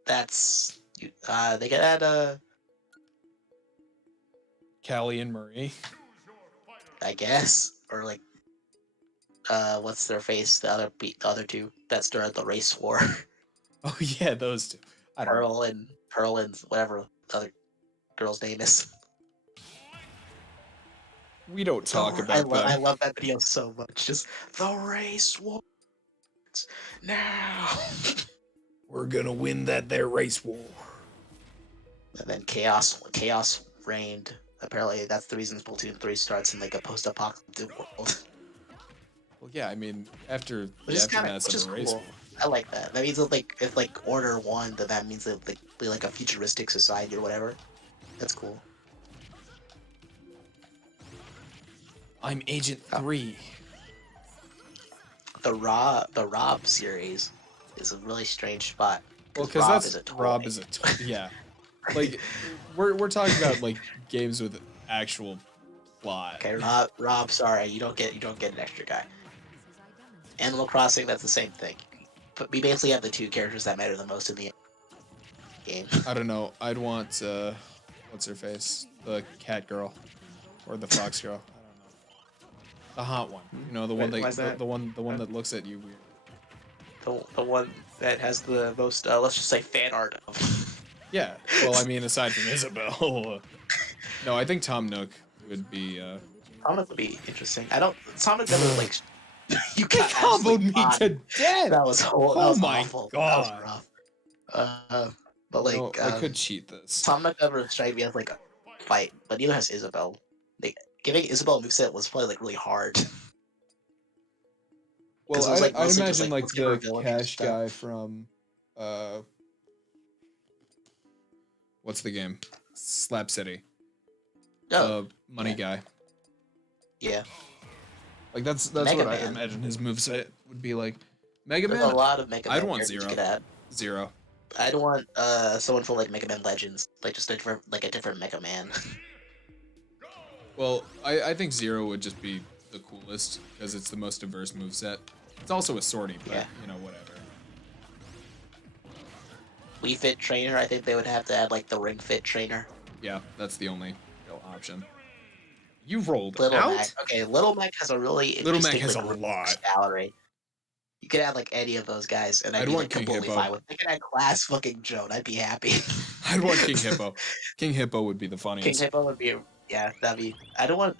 That's they could add Callie and Marie. I guess, or like what's their face? The other two that started the race war. Oh yeah, those two. I don't know. Pearl and whatever the other girl's name is. We don't talk about I them. love that video so much. Just the race war now. We're gonna win that there race war. And then chaos reigned. Apparently, that's the reason Splatoon 3 starts in like a post-apocalyptic world. Well, yeah, I mean, after Which the is kind aftermath which of is the race cool. war. I like that. That means that like if like Order won, then that means that they're like a futuristic society or whatever. That's cool. I'm Agent 3. the Rob series is a really strange spot. Well, because Rob that's is a toy. Rob is a toy. Yeah, like we're talking about like games with actual plot. Okay, Rob, sorry, you don't get an extra guy. Animal Crossing, that's the same thing. But we basically have the two characters that matter the most in the game. I don't know. I'd want what's her face, the cat girl, or the fox girl. I don't know. The hot one. You know, the one Wait, why's that that? the one that looks at you weird. The one that has the most, let's just say, fan art of. Yeah. Well, I mean, aside from Isabel. No, I think Tom Nook would be. Sonic would be interesting. I don't. Sonic never like. You He got comboed me to death. That was that Oh was my awful. God. That was rough. But like, No, I could cheat this. Sonic never strike me as like a fight, but neither has Isabel. Like, giving Isabel a moveset was probably like really hard. Well, it was, like, I'd mostly just, imagine like, like let's give her the villainy cash stuff. guy from, what's the game? Slap City. Oh, Money yeah. guy. yeah. Like that's Mega what I Man. imagine his moveset would be like. Mega There's Man. a lot of Mega Man I'd want characters you Zero. could add. Zero. I'd want someone from like Mega Man Legends, like just a different Mega Man. Well, I think Zero would just be the coolest because it's the most diverse moveset. It's also a sortie, but Yeah. you know, whatever. Wii Fit Trainer, I think they would have to add like the Ring Fit Trainer. Yeah, that's the only real option. You rolled Little out? Mac. Okay, Little Mac has a really Little Mac interesting, has like, a lot. salary. You could add like any of those guys, and I'd I'd be want like King completely Hippo. fine with. I could add Class fucking Joan. I'd be happy. I'd want King Hippo. King Hippo would be the King funniest. Hippo would be that'd be. I don't want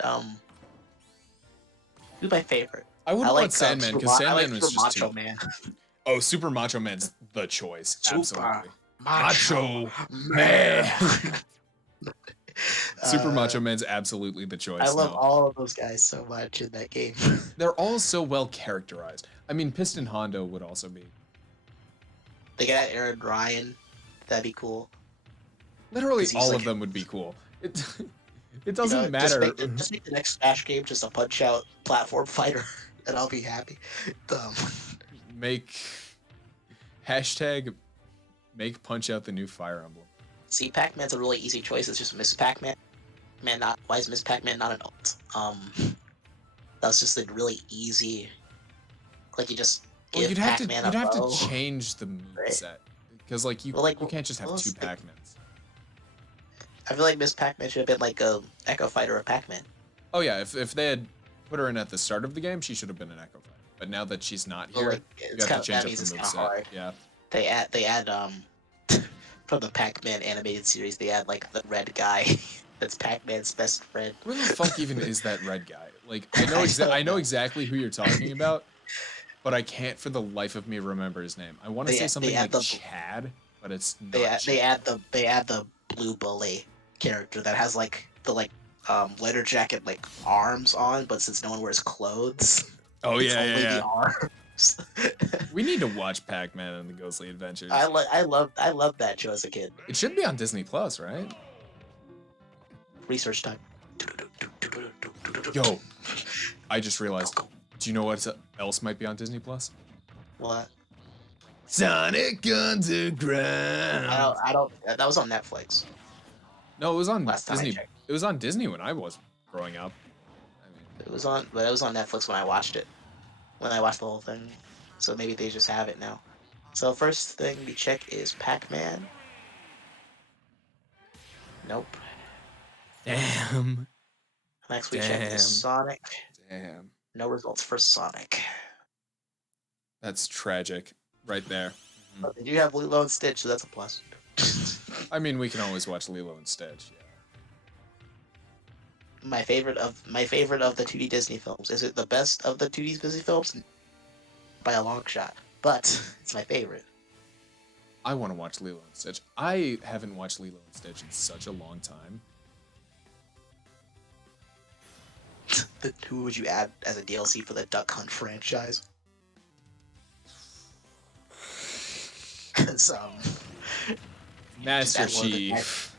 Who's my favorite? I would I want like Sandman because I like Sandman was Super just Macho too. Man. Oh, Super Macho Man's the choice. Super Absolutely. Macho Man. Uh, Super Macho Man's absolutely the choice. I love no. all of those guys so much in that game. They're all so well characterized. I mean, Piston Hondo would also be. They could add Aaron Ryan. That'd be cool. Literally 'Cause he's all like- of them would be cool. It You doesn't know, matter. Just make the next Smash game just a punch out platform fighter, and I'll be happy. Make hashtag make Punch Out the new Fire Emblem. See, Pac-Man's a really easy choice. It's just Miss Pac-Man. Why is Miss Pac-Man not an alt? That's just a really easy. Like you just Well, give you'd have to Pac-Man a bow. change the moveset because like you Well, like, you can't just have well, two it's like- Pac-Mans. I feel like Miss Pac-Man should have been like a Echo Fighter of Pac-Man. Oh yeah, if they had put her in at the start of the game, she should have been an Echo Fighter. But now that she's not Well, here, like, you it's have to change that up means the it's kinda moveset. hard. Yeah. They add from the Pac-Man animated series. They add like the red guy. That's Pac-Man's best friend. Where the fuck even is that red guy? Like I know I don't know. exactly who you're talking about, but I can't for the life of me remember his name. I want to They- say they something add like the- Chad, but it's not. They Chad. add the blue bully character that has like the leather jacket like arms on, but since no one wears clothes, Oh it's yeah, only yeah, the yeah. arms. We need to watch Pac-Man and the Ghostly Adventures. I love that show as a kid. It should be on Disney Plus, right? Research time. Yo, I just realized. Do you know what else might be on Disney Plus? What? Sonic Underground. I don't. That was on Netflix. No, it was on Last time I Disney. checked. It was on Disney when I was growing up. I mean, It was on Netflix when I watched it. When I watched the whole thing, so maybe they just have it now. So first thing we check is Pac-Man. Nope. damn. Next we check Damn. is Sonic. Damn. No results for Sonic. That's tragic. Right there. But they do have Lilo and Stitch, so that's a plus. I mean, we can always watch Lilo and Stitch. Yeah. My favorite of the 2D Disney films. Is it the best of the 2D Disney films? By a long shot, but it's my favorite. I want to watch Lilo and Stitch. I haven't watched Lilo and Stitch in such a long time. Who would you add as a DLC for the Duck Hunt franchise? So, Master That one of the Chief.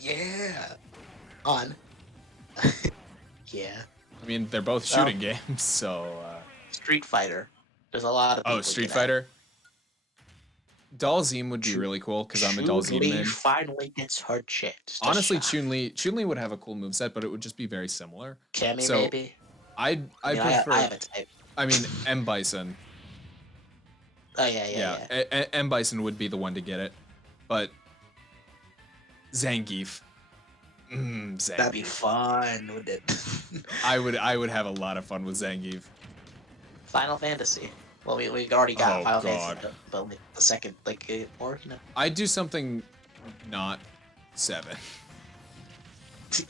yeah, on. Yeah. I mean, they're both shooting games, so Street Fighter. There's a lot of people Oh, Street get at. Fighter. Dalzim would be really cool because I'm a Dalzim Chun-Li man. finally gets her chance. to Honestly, shine. Chun-Li would have a cool moveset, but it would just be very similar. Cammy, So maybe. I mean, prefer. I have a type. I mean, M Bison. Oh yeah. M Bison would be the one to get it, but Zangief. Zangief. That'd be fun, wouldn't it? I would have a lot of fun with Zangief. Final Fantasy. Well, we already got Oh, Final God. Fantasy, but like the second, or I'd do something not 7.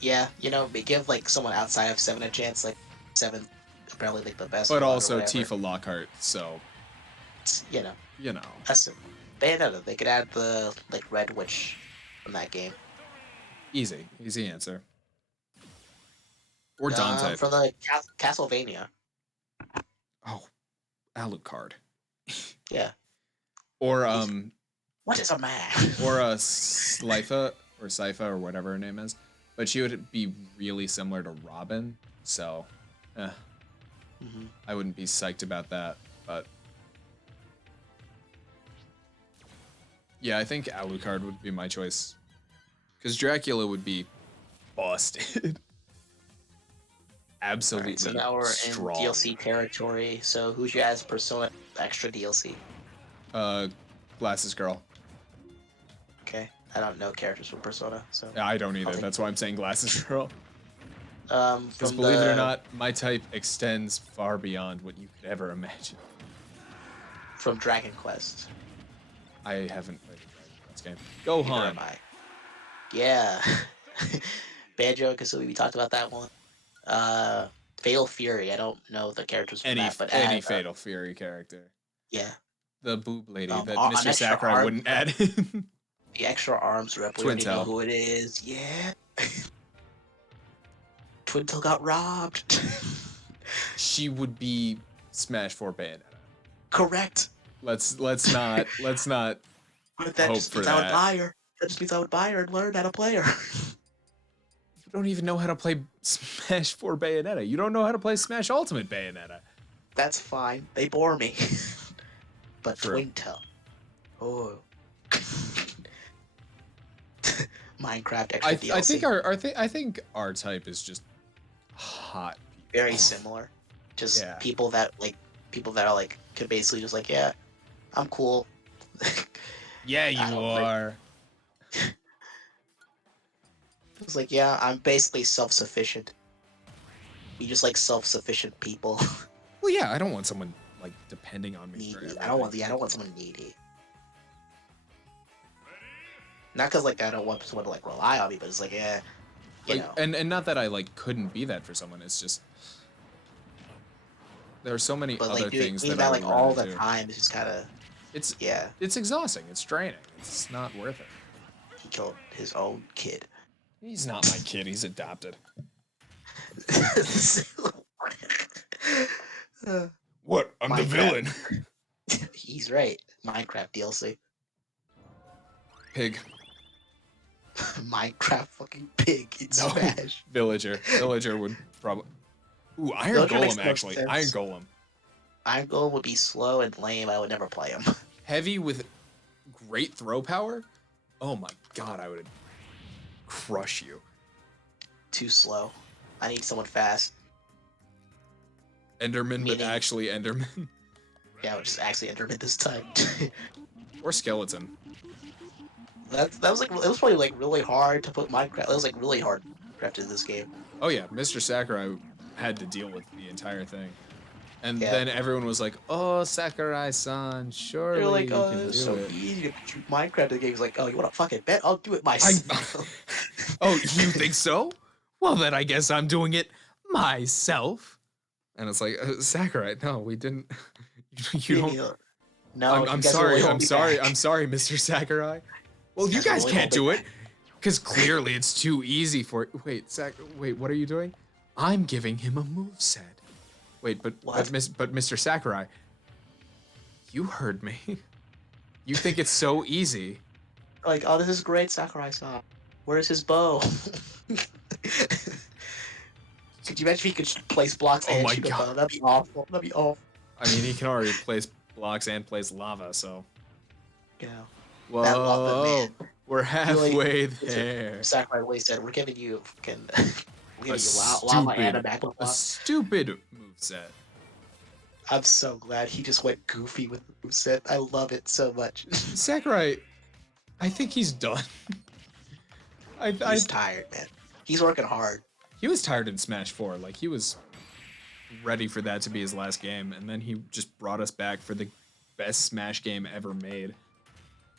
yeah, we give like someone outside of 7 a chance. Like 7, apparently like the best. But one or also whatever. Tifa Lockhart, so You know, you know. that's Bayonetta. They could add the Red Witch from that game. Easy answer. Or Dante. From the Castlevania. Oh, Alucard. Yeah. Or What is a man? or Slifa or Sypha or whatever her name is, but she would be really similar to Robin, so I wouldn't be psyched about that, but yeah, I think Alucard would be my choice, because Dracula would be busted. Absolutely Alright, so now we're strong. in DLC territory. So who's your as Persona extra DLC? Glasses Girl. Okay, I don't know characters from Persona, so. Yeah, I don't either. think- That's why I'm saying Glasses Girl. Because Because believe it or not, my type extends far beyond what you could ever imagine. from Dragon Quest. I haven't played the Dragon Quest game. Neither Gohan. am I. Yeah. Banjo Kazooie, we talked about that one. Fatal Fury, I don't know the characters from that, but Any add, Fatal Fury character. yeah, The boob lady that an Mr. extra Sakurai arm. wouldn't add in. the extra arms rep. We Twin already know Tail. who it is. Yeah. Twin Tail got robbed. She would be Smash 4 Bayonetta. Correct. Let's not But that Hope just for means I would that. buy her. That just means I would buy her and learn how to play her. You don't even know how to play Smash 4 Bayonetta. You don't know how to play Smash Ultimate Bayonetta. That's fine. They bore me. But True. Twin Tail. Oh. Minecraft extra DLC. I think our type is just hot people. Very similar. Just Yeah. people that are like could basically just like, yeah, I'm cool. Yeah, you I don't like- are. It's like, yeah, I'm basically self-sufficient. We just like self-sufficient people. Well, yeah, I don't want someone like depending on me for Needy. everything. I don't want someone needy. Not because like I don't want someone to like rely on me, but it's like, yeah, you Like, know. and not that I like couldn't be that for someone. It's just there are so many But other like doing things that that I like would all rather the do. time is just kind of It's yeah. it's exhausting. It's draining. It's not worth it. He killed his own kid. He's not my kid. He's adopted. What? I'm the Minecraft. villain. He's right. Minecraft DLC. Pig. Minecraft fucking pig in No. Smash. Villager. Villager would probably. Ooh, Iron Villager makes Golem no actually. sense. Iron Golem. Iron Golem would be slow and lame. I would never play him. Heavy with great throw power. Oh my god, I would crush you. Too slow. I need someone fast. Enderman, but Meaning- actually Enderman. Yeah, which is actually Enderman this time. Or Skeleton. that was like it was probably like really hard to put Minecraft. It was like really hard crafted in this game. Oh yeah, Mr. Sakurai had to deal with the entire thing. And Yeah. then everyone was like, "Oh, Sakurai-san, surely They're like, you oh, can it's do so it." easy to put Minecraft in the game. He's like, oh, you want to fucking bet? I'll do it myself. Oh, you think so? Well, then I guess I'm doing it myself. And it's like, Sakurai, no, we didn't. You don't. No, I'm you guys are sorry. really I'm holding sorry. back. I'm sorry, Mr. Sakurai. Well, You you guys are guys really can't do holding it because clearly it's too easy for. Wait, wait, what are you doing? I'm giving him a moveset. Wait, but What? Mr. Sakurai, you heard me. You think it's so easy? Like, oh, this is great, Sakurai-san. Where's his bow? Could you imagine if he could place blocks Oh and my shoot a God. bow? That'd be awful. That'd be awful. I mean, he can already place blocks and place lava, so. You know, Whoa, that lava man. we're halfway It's there. Sakurai really said, we're giving you fucking, we're A giving you lava and a stupid, magma a block. stupid moveset. I'm so glad he just went goofy with the moveset. I love it so much. Sakurai, I think he's done. He's tired, man. He's working hard. He was tired in Smash 4. Like, he was ready for that to be his last game, and then he just brought us back for the best Smash game ever made,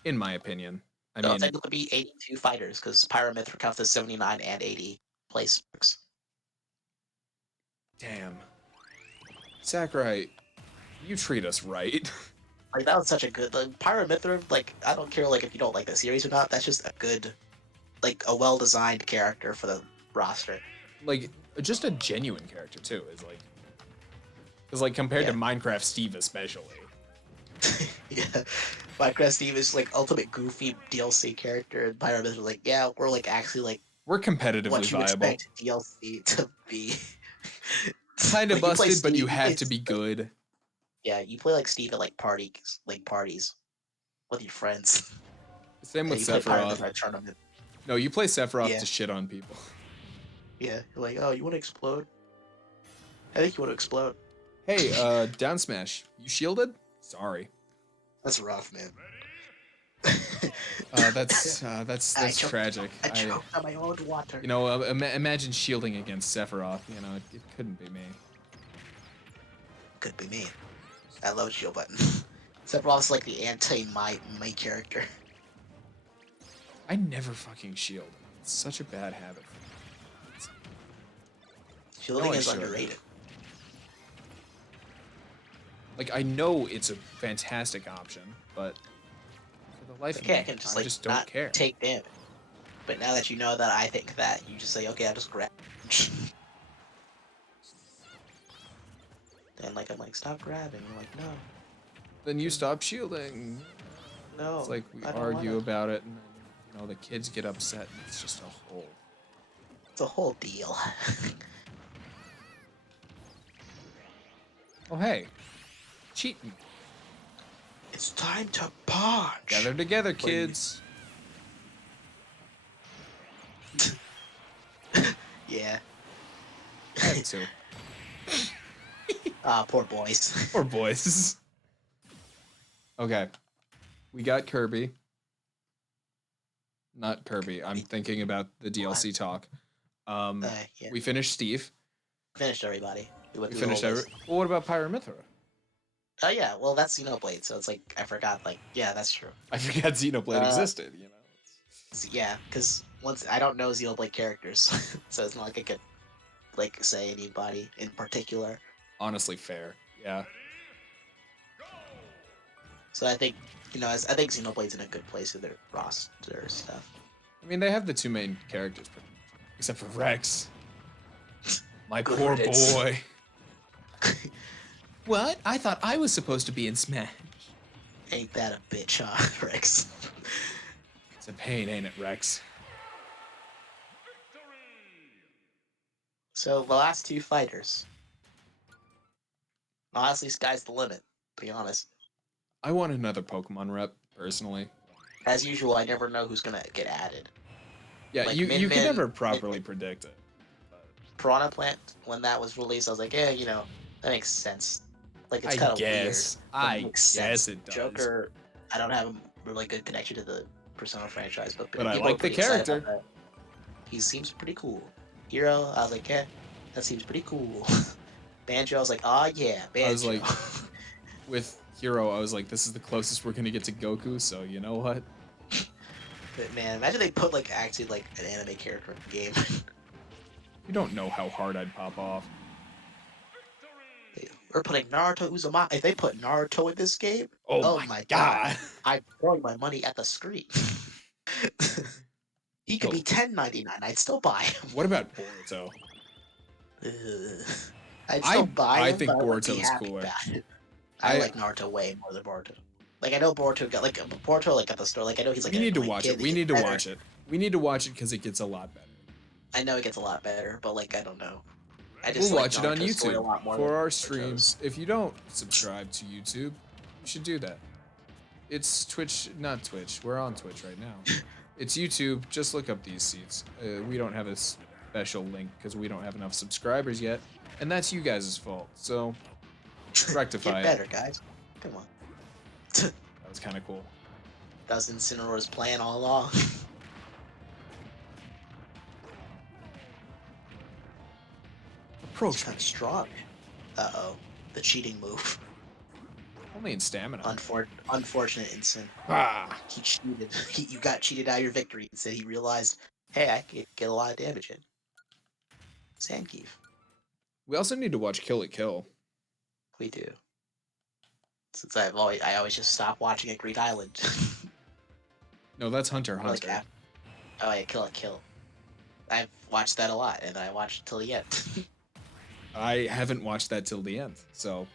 in my opinion. I So mean, technically be 82 fighters, because Pyramithra counts as 79 and 80 place marks. damn. Sakurai, you treat us right. Like, that was such a good, like, Pyramithra, like, I don't care, like, if you don't like the series or not, that's just a good, like, a well-designed character for the roster. Like, just a genuine character, too, is like... Because, like, compared to Yeah. Minecraft Steve especially. Yeah. Minecraft Steve is, like, ultimate goofy DLC character, and Pyramithra, like, yeah, we're, like, actually, like, We're competitively what you viable. expect DLC to be. Kind of Like, you play busted, but you Steve, have play to be good. Yeah, you play like Steve at like parties with your friends. Same And with you play Sephiroth. Pyramithra tournament. No, you play Sephiroth Yeah. to shit on people. Yeah, you're like, oh, you want to explode? I think you want to explode. Hey, down smash. You shielded? Sorry. That's rough, man. That's I choked- tragic. I choked on my own water. You know, imagine shielding against Sephiroth. You know, it couldn't be me. Could be me. I love shield button. Sephiroth's like the anti-my character. I never fucking shield. It's such a bad habit. Shielding No, I is should. underrated. Like, I know it's a fantastic option, but for the life of Okay, me, I can just I like just don't not care. take damage. But now that you know that I think that, you just say, okay, I'll just grab. And like I'm like, stop grabbing. You're like, no, Then you stop shielding. no. It's like we I don't argue wanna. about it, and then, you know, the kids get upset, and it's just a whole. It's a whole deal. Oh hey, cheating. It's time to punch. Gather together, What do you- kids. Yeah. Had to. Ah, poor boys. Poor boys. Okay, we got Kirby. Not Kirby. I'm thinking about the DLC talk. Yeah. We finished Steve. Finished everybody. We finished every. Well, what about Pyramithra? Oh yeah, well that's Xenoblade, so it's like I forgot. Like yeah, that's true. I forgot Xenoblade existed. You know. Yeah, because once I don't know Xenoblade characters, so it's not like I could like say anybody in particular. Honestly, fair. Yeah. So I think I think Xenoblade's in a good place with their roster stuff. I mean, they have the two main characters, but except for Rex. My Good poor riddance. boy. What? I thought I was supposed to be in Smash. Ain't that a bitch, huh, Rex? It's a pain, ain't it, Rex? So the last two fighters. Honestly, sky's the limit. To be honest. I want another Pokemon rep, personally. As usual, I never know who's gonna get added. Yeah, Like you Min can Min, never Min properly Min. predict it. But Piranha Plant, when that was released, I was like, yeah, that makes sense. Like, it's I kind of guess. weird. but it I makes guess sense. it does. Joker, I don't have a really good connection to the Persona franchise, but But I people like are the pretty excited character. about that. He seems pretty cool. Hero, I was like, yeah, that seems pretty cool. Banjo, I was like, oh yeah, Banjo. I was like, with Hero, I was like, this is the closest we're gonna get to Goku, so you know what? but man, imagine they put like actually like an anime character in the game. You don't know how hard I'd pop off. We're putting Naruto Uzumaki. If they put Naruto in this game, Oh my god. I'd throw my money at the screen. He could No. be $10.99. I'd still buy him. What about Boruto? Ugh. I'd still buy him. I think but I wouldn't Boruto be is happy cooler. about it. I I- like Naruto way more than Boruto. Like I know Boruto got Boruto like at the store. Like I know he's like. We need to annoying watch kid it. that We gets need to better. watch it. We need to watch it because it gets a lot better. I know it gets a lot better, but like I don't know. I just We'll like watch it on Naruto's story a YouTube lot more for than our Naruto's. streams. If you don't subscribe to YouTube, you should do that. It's Twitch, not Twitch. We're on Twitch right now. It's YouTube. Just look up these seats. We don't have a special link because we don't have enough subscribers yet, and that's you guys' fault. So rectify Get better, guys. Come on. That was kind of cool. That was Incineroar's plan all along. Approach Kind me. of strong. Uh-oh. The cheating move. Only in stamina. Unfortunate Incin. Ah. He cheated. You got cheated out of your victory and said he realized, hey, I can get a lot of damage in. Zangief. We also need to watch Kill It Kill. We do. Since I always just stop watching at Greek Island. No, that's Hunter x Like, Hunter. oh yeah, Kill It Kill. I've watched that a lot, and I watched till the end. I haven't watched that till the end, so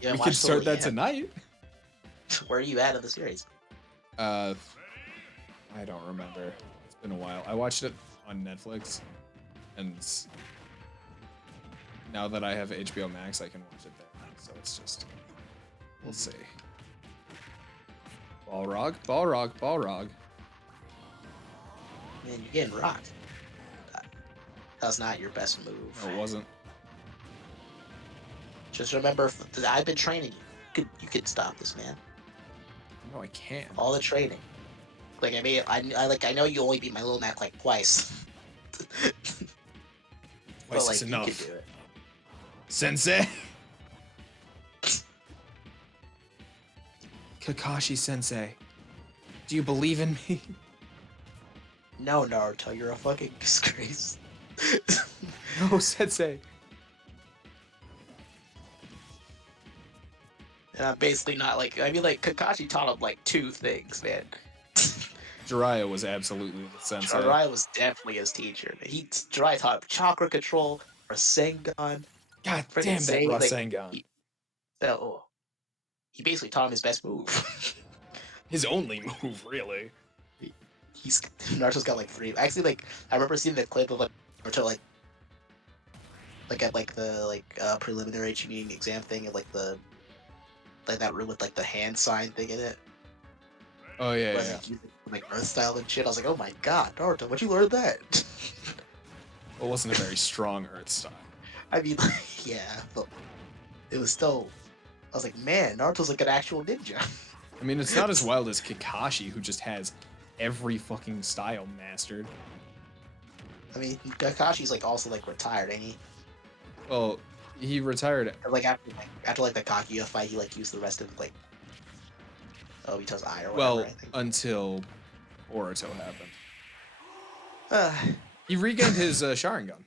You haven't we could watched till start the that end. tonight. Where are you at in the series? I don't remember. It's been a while. I watched it on Netflix, and now that I have HBO Max, I can watch it there. So it's just, we'll see. Balrog, Balrog, Balrog. Man, you're getting rocked. That was not your best move. No, it wasn't. Just remember, I've been training you. You could stop this, man. No, I can't. All the training. Like I know you only beat my little Mac like twice. Twice But, like, is you enough. could do it. Sensei. Kakashi Sensei, do you believe in me? No, Naruto, you're a fucking disgrace. No, Sensei. And I'm basically not like, I mean, like, Kakashi taught him like 2 things, man. Jiraiya was absolutely the sensei. Jiraiya was definitely his teacher. Jiraiya taught him chakra control, Rasengan. God Freaking damn that Zayn, like, Rasengan. He basically taught him his best move. His only move, really. Naruto's got like 3. Actually, like, I remember seeing the clip of like Naruto at like the preliminary Chunin exam thing and like that room with like the hand sign thing in it. Oh yeah, Was yeah. it using, like Earth style and shit? I was like, oh my god, Naruto, where'd you learn that? It wasn't a very strong Earth style. I mean, like, yeah, but it was still. I was like, man, Naruto's like an actual ninja. I mean, it's not as wild as Kakashi, who just has every fucking style mastered. I mean, Kakashi's like also like retired, ain't he? Well, he retired. Or, like after like the Kaguya fight, he like used the rest of like Obito's eye or whatever. Well, I think. until Boruto happened. Uh, He regained his Sharingan.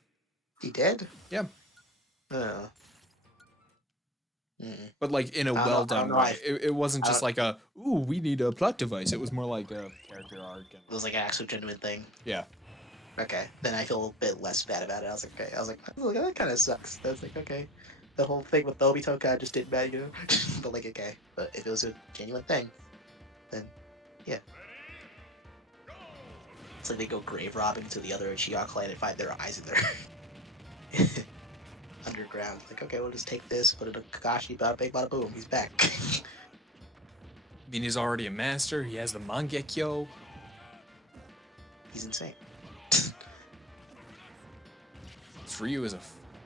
he did. Yeah. Uh, But like in a I don't well know done why. way. It wasn't I just like a, ooh, we need a plot device. It was more like a character arc. And, it was like an actual genuine thing. yeah. Okay, then I feel a bit less bad about it. I was like, okay. I was like, oh, that kind of sucks. That's like, okay. The whole thing with Obito kind of just didn't matter, you know? But like, okay. But if it was a genuine thing, then yeah. It's like they go grave robbing to the other Uchiha clan and find their eyes in there. Underground. Like, okay, we'll just take this, put it in Kakashi, bada bing, bada boom, he's back. I mean, he's already a master. He has the Mangekyo. He's insane. Ryu is a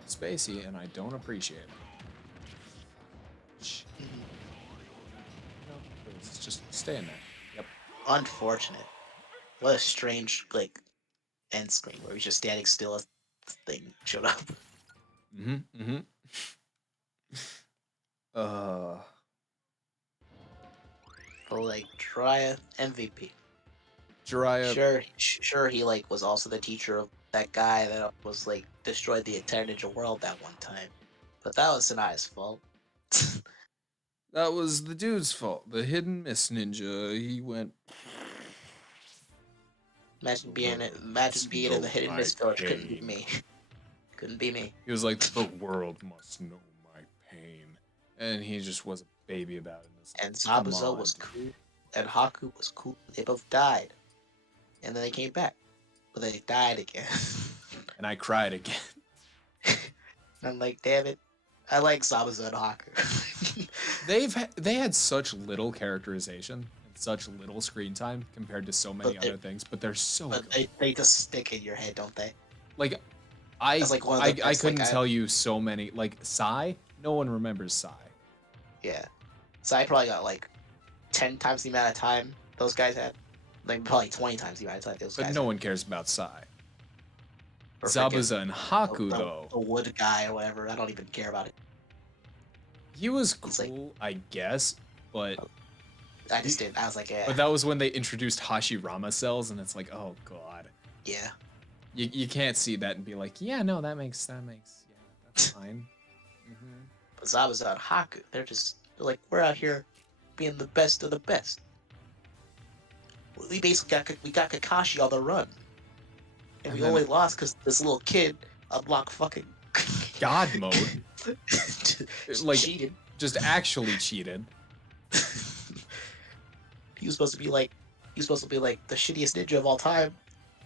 spacey, and I don't appreciate it. Shh. Mhm. No, please, just stay in there. Yep. Unfortunate. What a strange, like, end screen where he's just standing still as the thing showed up. Mm-hmm. Mm-hmm. But like, Jiraiya, MVP. Jiraiya. Sure, he like was also the teacher of that guy that was like destroyed the entire ninja world that one time. But that was Sanaya's fault. That was the dude's fault. The hidden miss ninja. He went. Imagine being in the hidden miss village. Couldn't be me. Couldn't be me. He was like, the world must know my pain, and he just was a baby about it. And Come Zabuza on, was dude. cool. And Haku was cool. They both died. And then they came back. But they died again. And I cried again. I'm like, damn it. I like Zabuza and Haku. They had such little characterization and such little screen time compared to so many But they- other things, but they're so But good. they just stick in your head, don't they? Like I That's like one of the I best, couldn't like, tell you so many like Psy. No one remembers Psy. Yeah. So I probably got like 10 times the amount of time those guys had. Like probably 20 times the amount of time those But guys no had. one cares about Psy. Or freaking Zabuza and Haku the, though. the wood guy or whatever. I don't even care about it. He was He's like- cool, I guess, but I just didn't. I was like, yeah. but that was when they introduced Hashirama cells, and it's like, oh god, Yeah. you can't see that and be like, yeah, no, that makes yeah, that's fine. But Zabuza and Haku, they're like, we're out here being the best of the best. We basically got Kakashi on the run. And And we then- only lost because this little kid unlocked fucking God mode, like cheated. just actually cheated. He was supposed to be like the shittiest ninja of all time.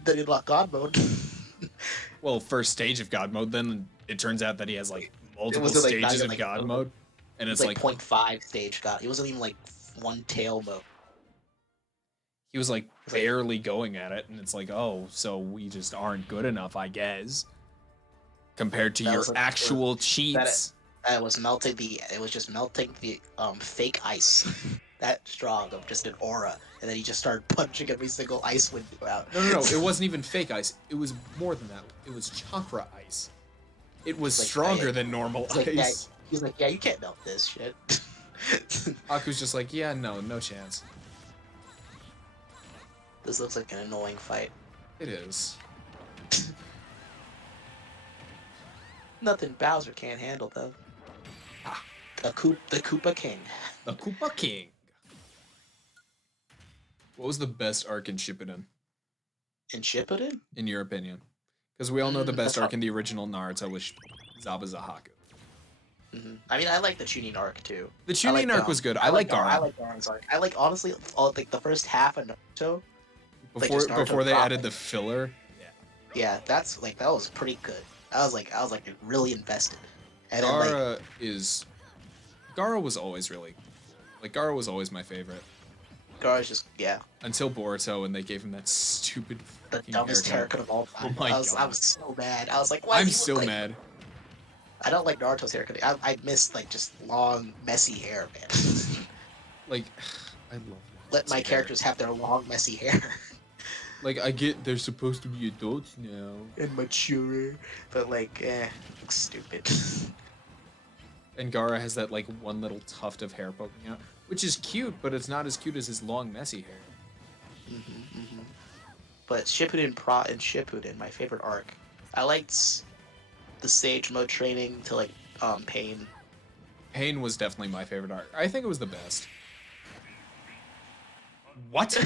Then he unlocked God mode. Well, first stage of God mode, then it turns out that he has like multiple wasn't, like, not stages even, of like, God mode, and It's it's like like 0.5 stage God. He wasn't even like one tail mode. he was like It's like- barely going at it, and it's like, oh, so we just aren't good enough, I guess, compared to That your was, like, actual cheats. It was just melting the fake ice. That strong of just an aura, and then he just started punching every single ice window out. No, it wasn't even fake ice. It was more than that. It was chakra ice. It was Like, stronger I- than normal It's like, yeah, ice. he's like, yeah, you can't melt this shit. Aku's just like, yeah, no chance. This looks like an annoying fight. It is. Nothing Bowser can't handle though. The Koopa King. The Koopa King. What was the best arc in Shippuden, And Shippuden? in your opinion? Because we all know the best that's arc in the original Naruto was Zabuza Haku. I mean, I like the Chunin arc too. The I Chunin like, arc was good. I like I Gaara. like Gaara's arc. I like honestly all like the first half of Naruto. like, just Naruto Before they proper. added the filler. Yeah, that's like that was pretty good. I was like really invested. And then like Gaara was always really, like Gaara was always my favorite Gaara's just until Boruto, and they gave him that stupid the fucking dumbest haircut of all time. Oh my I was God. so mad. I was like, why? I'm does he still look like... mad. I don't like Naruto's haircut. I miss like just long, messy hair, man. Like, I love Let Naruto's my hair. characters have their long, messy hair. Like, I get they're supposed to be adults now. And mature, but like, looks stupid. And Gaara has that like one little tuft of hair poking out, which is cute, but it's not as cute as his long, messy hair. But Shippuden, my favorite arc. I liked the stage mode training to like Pain. Pain was definitely my favorite arc. I think it was the best. What?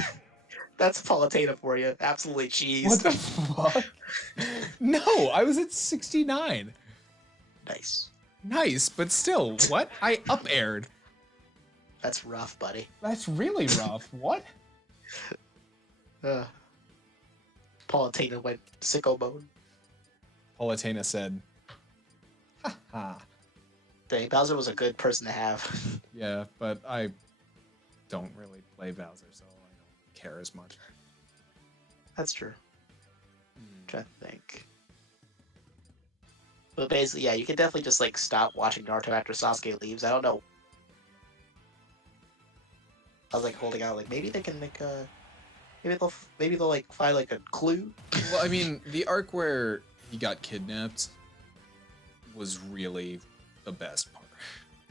That's Palutena for you. Absolutely cheese. What the fuck? No, I was at 69. Nice. Nice, but still, what? I up-aired. That's rough, buddy. That's really rough. What? Palutena went sicko mode. Palutena said, haha. Dang, Bowser was a good person to have. Yeah, but I don't really play Bowser, so I don't care as much. That's true. Trying to think. But basically, yeah, you can definitely just like stop watching Naruto after Sasuke leaves. I don't know. I was like holding out, like maybe they can make a, maybe they'll like find like a clue. Well, I mean, the arc where he got kidnapped was really the best part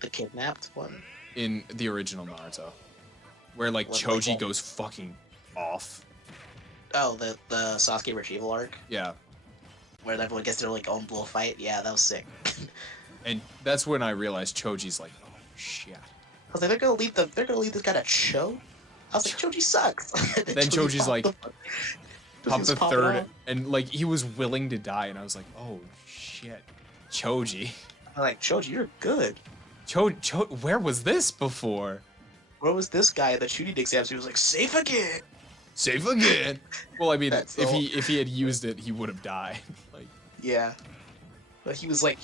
The kidnapped one. in the original Naruto, where like What, Choji like, goes fucking off. Oh, the Sasuke retrieval arc, Yeah, where everyone gets their like own little fight. Yeah, that was sick. and that's when I realized Choji's like, oh shit. I was like, they're gonna leave this guy to Cho. I was like, Choji sucks. And Then Choji's popped like, the- Pop just the popping third, off. and like he was willing to die, and I was like, oh shit, Choji. I'm like, Choji, you're good. Where was this before? Where was this guy at the shooting exams? He was like, safe again. Safe again. Well, I mean, That's if all. he had used it, he would have died. Like, Yeah. But he was like,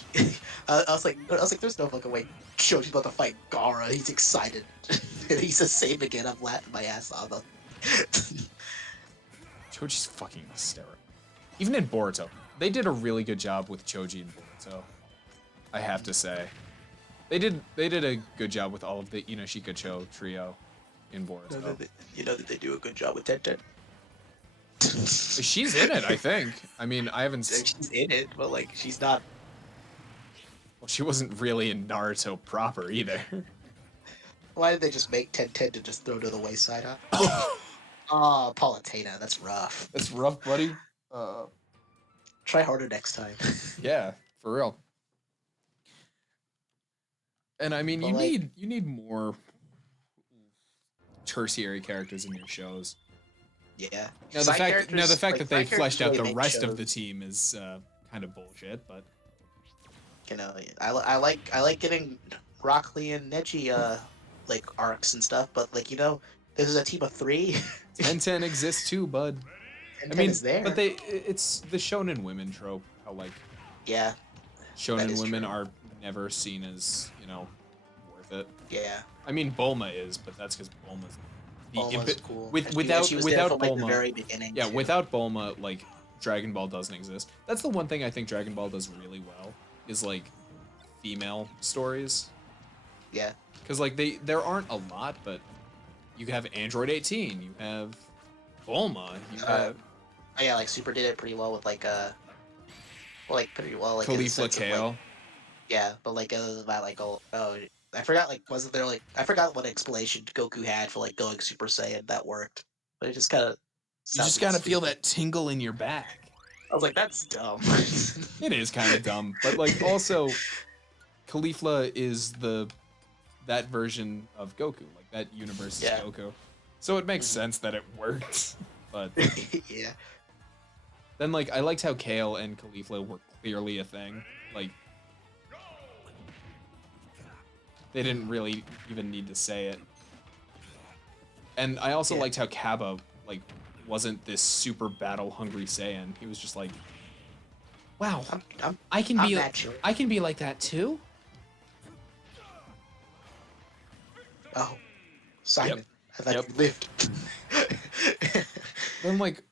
I was like, there's no fucking way Choji's about to fight Gaara. He's excited, and he says same again. I'm laughing my ass off. Choji's fucking hysterical. Even in Boruto, they did a really good job with Choji in Boruto. I have to say, they did a good job with all of the Inoshika Cho trio in Boruto. You know that they do a good job with Tenten. She's in it, I think. I mean, I haven't. She's in it, but like she's not. Well, she wasn't really in Naruto proper either. Why did they just make Tenten to just throw to the wayside? Huh? Oh, Palutena, that's rough. That's rough, buddy. Try harder next time. Yeah, for real. And I mean, But, you need more tertiary characters in your shows. Yeah. Now the fact that they side fleshed characters out really the make rest of shows, the team is kind of bullshit, but You know, I like getting Rock Lee and Neji like arcs and stuff, but like this is a team of 3. 10-10 exists too, bud. I 10 mean, is there. but it's the shonen women trope. How like Yeah, shonen is women true. are never seen as worth it. yeah. I mean, Bulma is, but that's because Bulma's Bulma's cool. with And without she was there without from, like, the Bulma. very beginning. Yeah, too. without Bulma, like Dragon Ball doesn't exist. That's the one thing I think Dragon Ball does really well is like female stories. Yeah. Because like there aren't a lot, but you have Android 18, you have Bulma, you have Oh, yeah, like Super did it pretty well with pretty well like in the Khalifa sense of, like, Kale. yeah, but like it was about like I forgot wasn't there like I forgot what explanation Goku had for like going Super Saiyan that worked, but it just kind of You just gotta feel that tingle in your back. I was like, that's dumb. It is kind of dumb, but like also, Caulifla is that version of Goku, like that universe is Yeah. Goku, so it makes Mhm. sense that it works. But Yeah. then like I liked how Kale and Caulifla were clearly a thing. Like they didn't really even need to say it. And I also Yeah. liked how Kaba like wasn't this super battle hungry Saiyan. He was just like, wow, I'm I can I'm be natural. I can be like that too. Oh, Simon, I thought Yep. you lived. Then like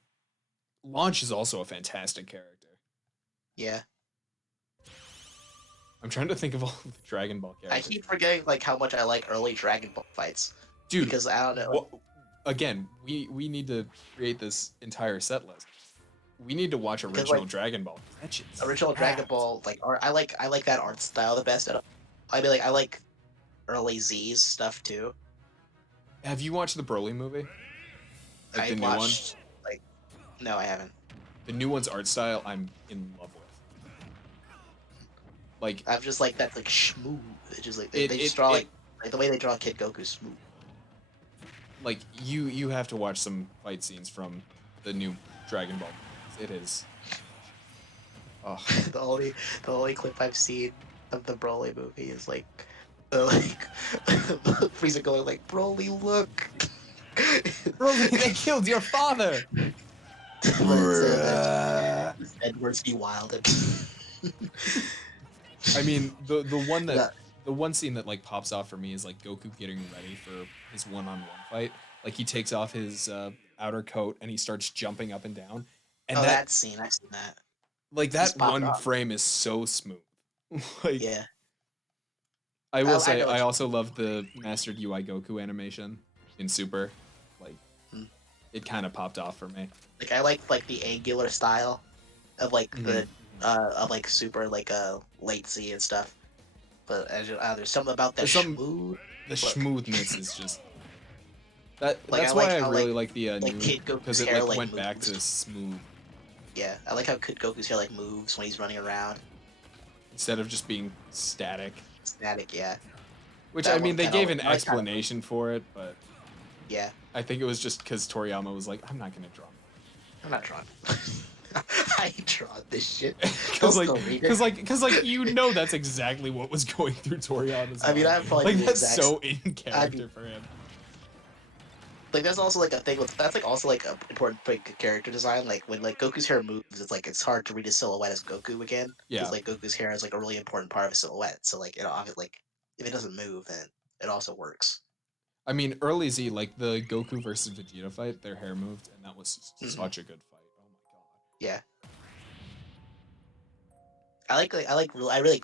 Launch is also a fantastic character. Yeah, I'm trying to think of all the Dragon Ball I characters. keep forgetting like how much I like early Dragon Ball fights Dude, because I don't know. again, we need to create this entire set list. We need to watch Because, original like, Dragon Ball. That shit's Original Dragon packed. Ball like art. I like that art style the best. I mean, like I like early Z's stuff too. Have you watched the Broly movie? Like I the new watched like no, I haven't. one? The new one's art style, I'm in love with. Like, I'm just like that's like smooth. It's just like It- they it- just draw it- like the way they draw Kid Goku smooth. like you have to watch some fight scenes from the new Dragon Ball movies. It is. Oh, the only clip I've seen of the Broly movie is like like Frieza going like Broly, look. Broly, they killed your father. Edwards be wild. I mean, the one that Yeah. the one scene that like pops off for me is like Goku getting ready for his one-on-one fight. Like he takes off his outer coat and he starts jumping up and down. And Oh, that that scene, I've seen that. like that just popped one off. frame is so smooth. Like Yeah. I will I say know what I you also love the mastered UI Goku animation in Super. Like Hmm. it kind of popped off for me. Like I like the angular style of like the of like Super like late Z and stuff. But there's something about that There's something- smooth. The Look. smoothness is just Like, that's I why like I how, really like- like the like new Kid Goku's because it hair, like like, went back moves. to smooth Yeah, I like how Kid Goku's hair like moves when he's running around. instead of just being static. Static, yeah. Which That I mean, one they kinda- gave an I like how- explanation for it, but Yeah. I think it was just because Toriyama was like, I'm not gonna draw. I'm not drawing. I ain't drawing this shit. Because I'll like, still read it. because like, you know, that's exactly what was going through Toriyama's I mean, mind. I'm probably like the that's exact- so in character for him. Like there's also like a thing with that's like also like a important like character design. Like when like Goku's hair moves, it's like it's hard to read his silhouette as Goku again because Yeah. like Goku's hair is like a really important part of his silhouette. So like it obviously like if it doesn't move, then it also works. I mean, early Z, like the Goku versus Vegeta fight, their hair moved, and that was Hmm. such a good fight. Oh my god. Yeah, I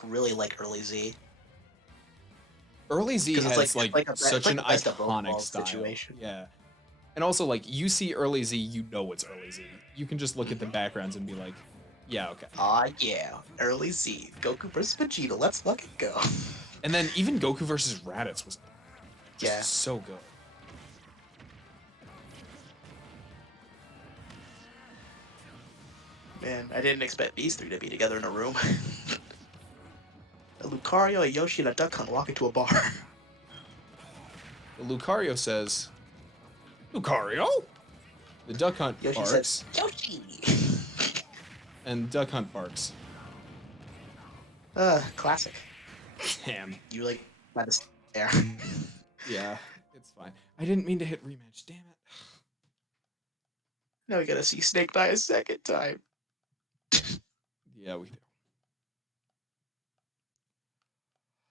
really like early Z Early Z because has it's like like it's such like an the best of both iconic worlds style. situation. Yeah. And also, like, you see early Z, you know it's early Z. You can just look at the backgrounds and be like, yeah, okay. Yeah, early Z, Goku versus Vegeta. Let's fucking go. And then even Goku versus Raditz was just Yeah. so good. Man, I didn't expect these three to be together in a room. A Lucario, a Yoshi, and a Duck Hunt walk into a bar. Lucario says, Lucario? The Duck Hunt Yoshi barks, says, Yoshi! and Duck Hunt barks. Classic. Damn. You like by the there. Yeah, it's fine. I didn't mean to hit rematch, damn it. Now we gotta see Snake die a second time. Yeah, we do.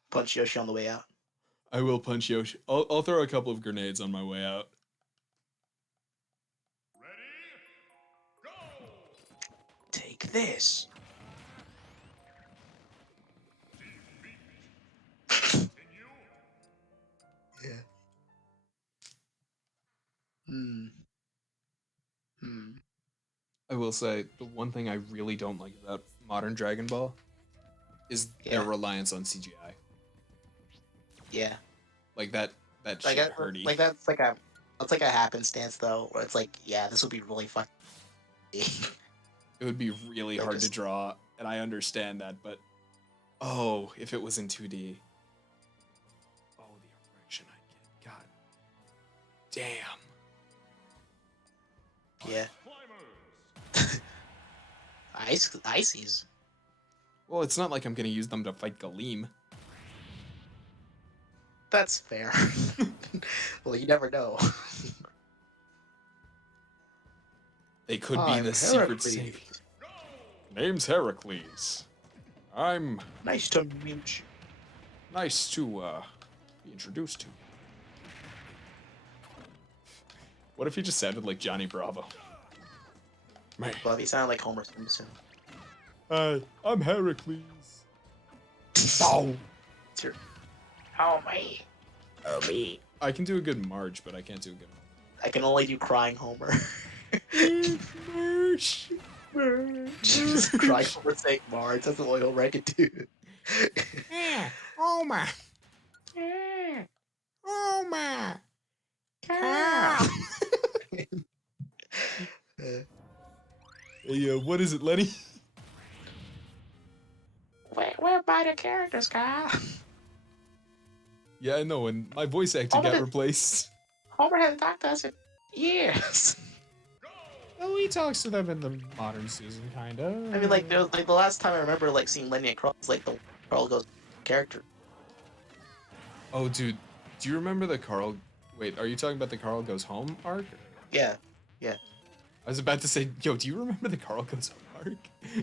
Punch Yoshi on the way out. I will punch Yoshi. I'll throw a couple of grenades on my way out. Take this. Yeah. Hmm. I will say, the one thing I really don't like about modern Dragon Ball is their Yeah. reliance on CGI. Yeah. Like that Like shit that, hurty. like that's like a happenstance though, where it's like, yeah, this would be really fucking. It would be really Like hard to just- draw, and I understand that, but oh, if it was in 2D. Oh, the erection I'd get. God damn. Yeah. Ices. Well, it's not like I'm gonna use them to fight Galeem. That's fair. Well, you never know. They could be I'm the secret Heracles. savior. Name's Heracles. I'm Nice to meet you. nice to be introduced to. What if he just sounded like Johnny Bravo? Man. Well, he sounded like Homer Simpson. Hi, I'm Heracles. Oh. It's your... Oh, me. Oh, me. I can do a good Marge, but I can't do a good I can only do crying Homer. Marge. Just crying Homer saying Marge. That's the only Homer I can do. Homer. Homer. Cow. Hey, what is it, Lenny? We're by the characters, Kyle. Yeah, I know, and my voice acting got Homer- replaced. Homer hasn't talked to us in years. Oh, he talks to them in the modern season, kinda. I mean, like, the last time I remember, like, seeing Lenny and Carl was, like, the Carl goes character. Oh, dude, do you remember the Carl? Wait, are you talking about the Carl Goes Home arc? Yeah. I was about to say, yo, do you remember the Carl Goes Home arc?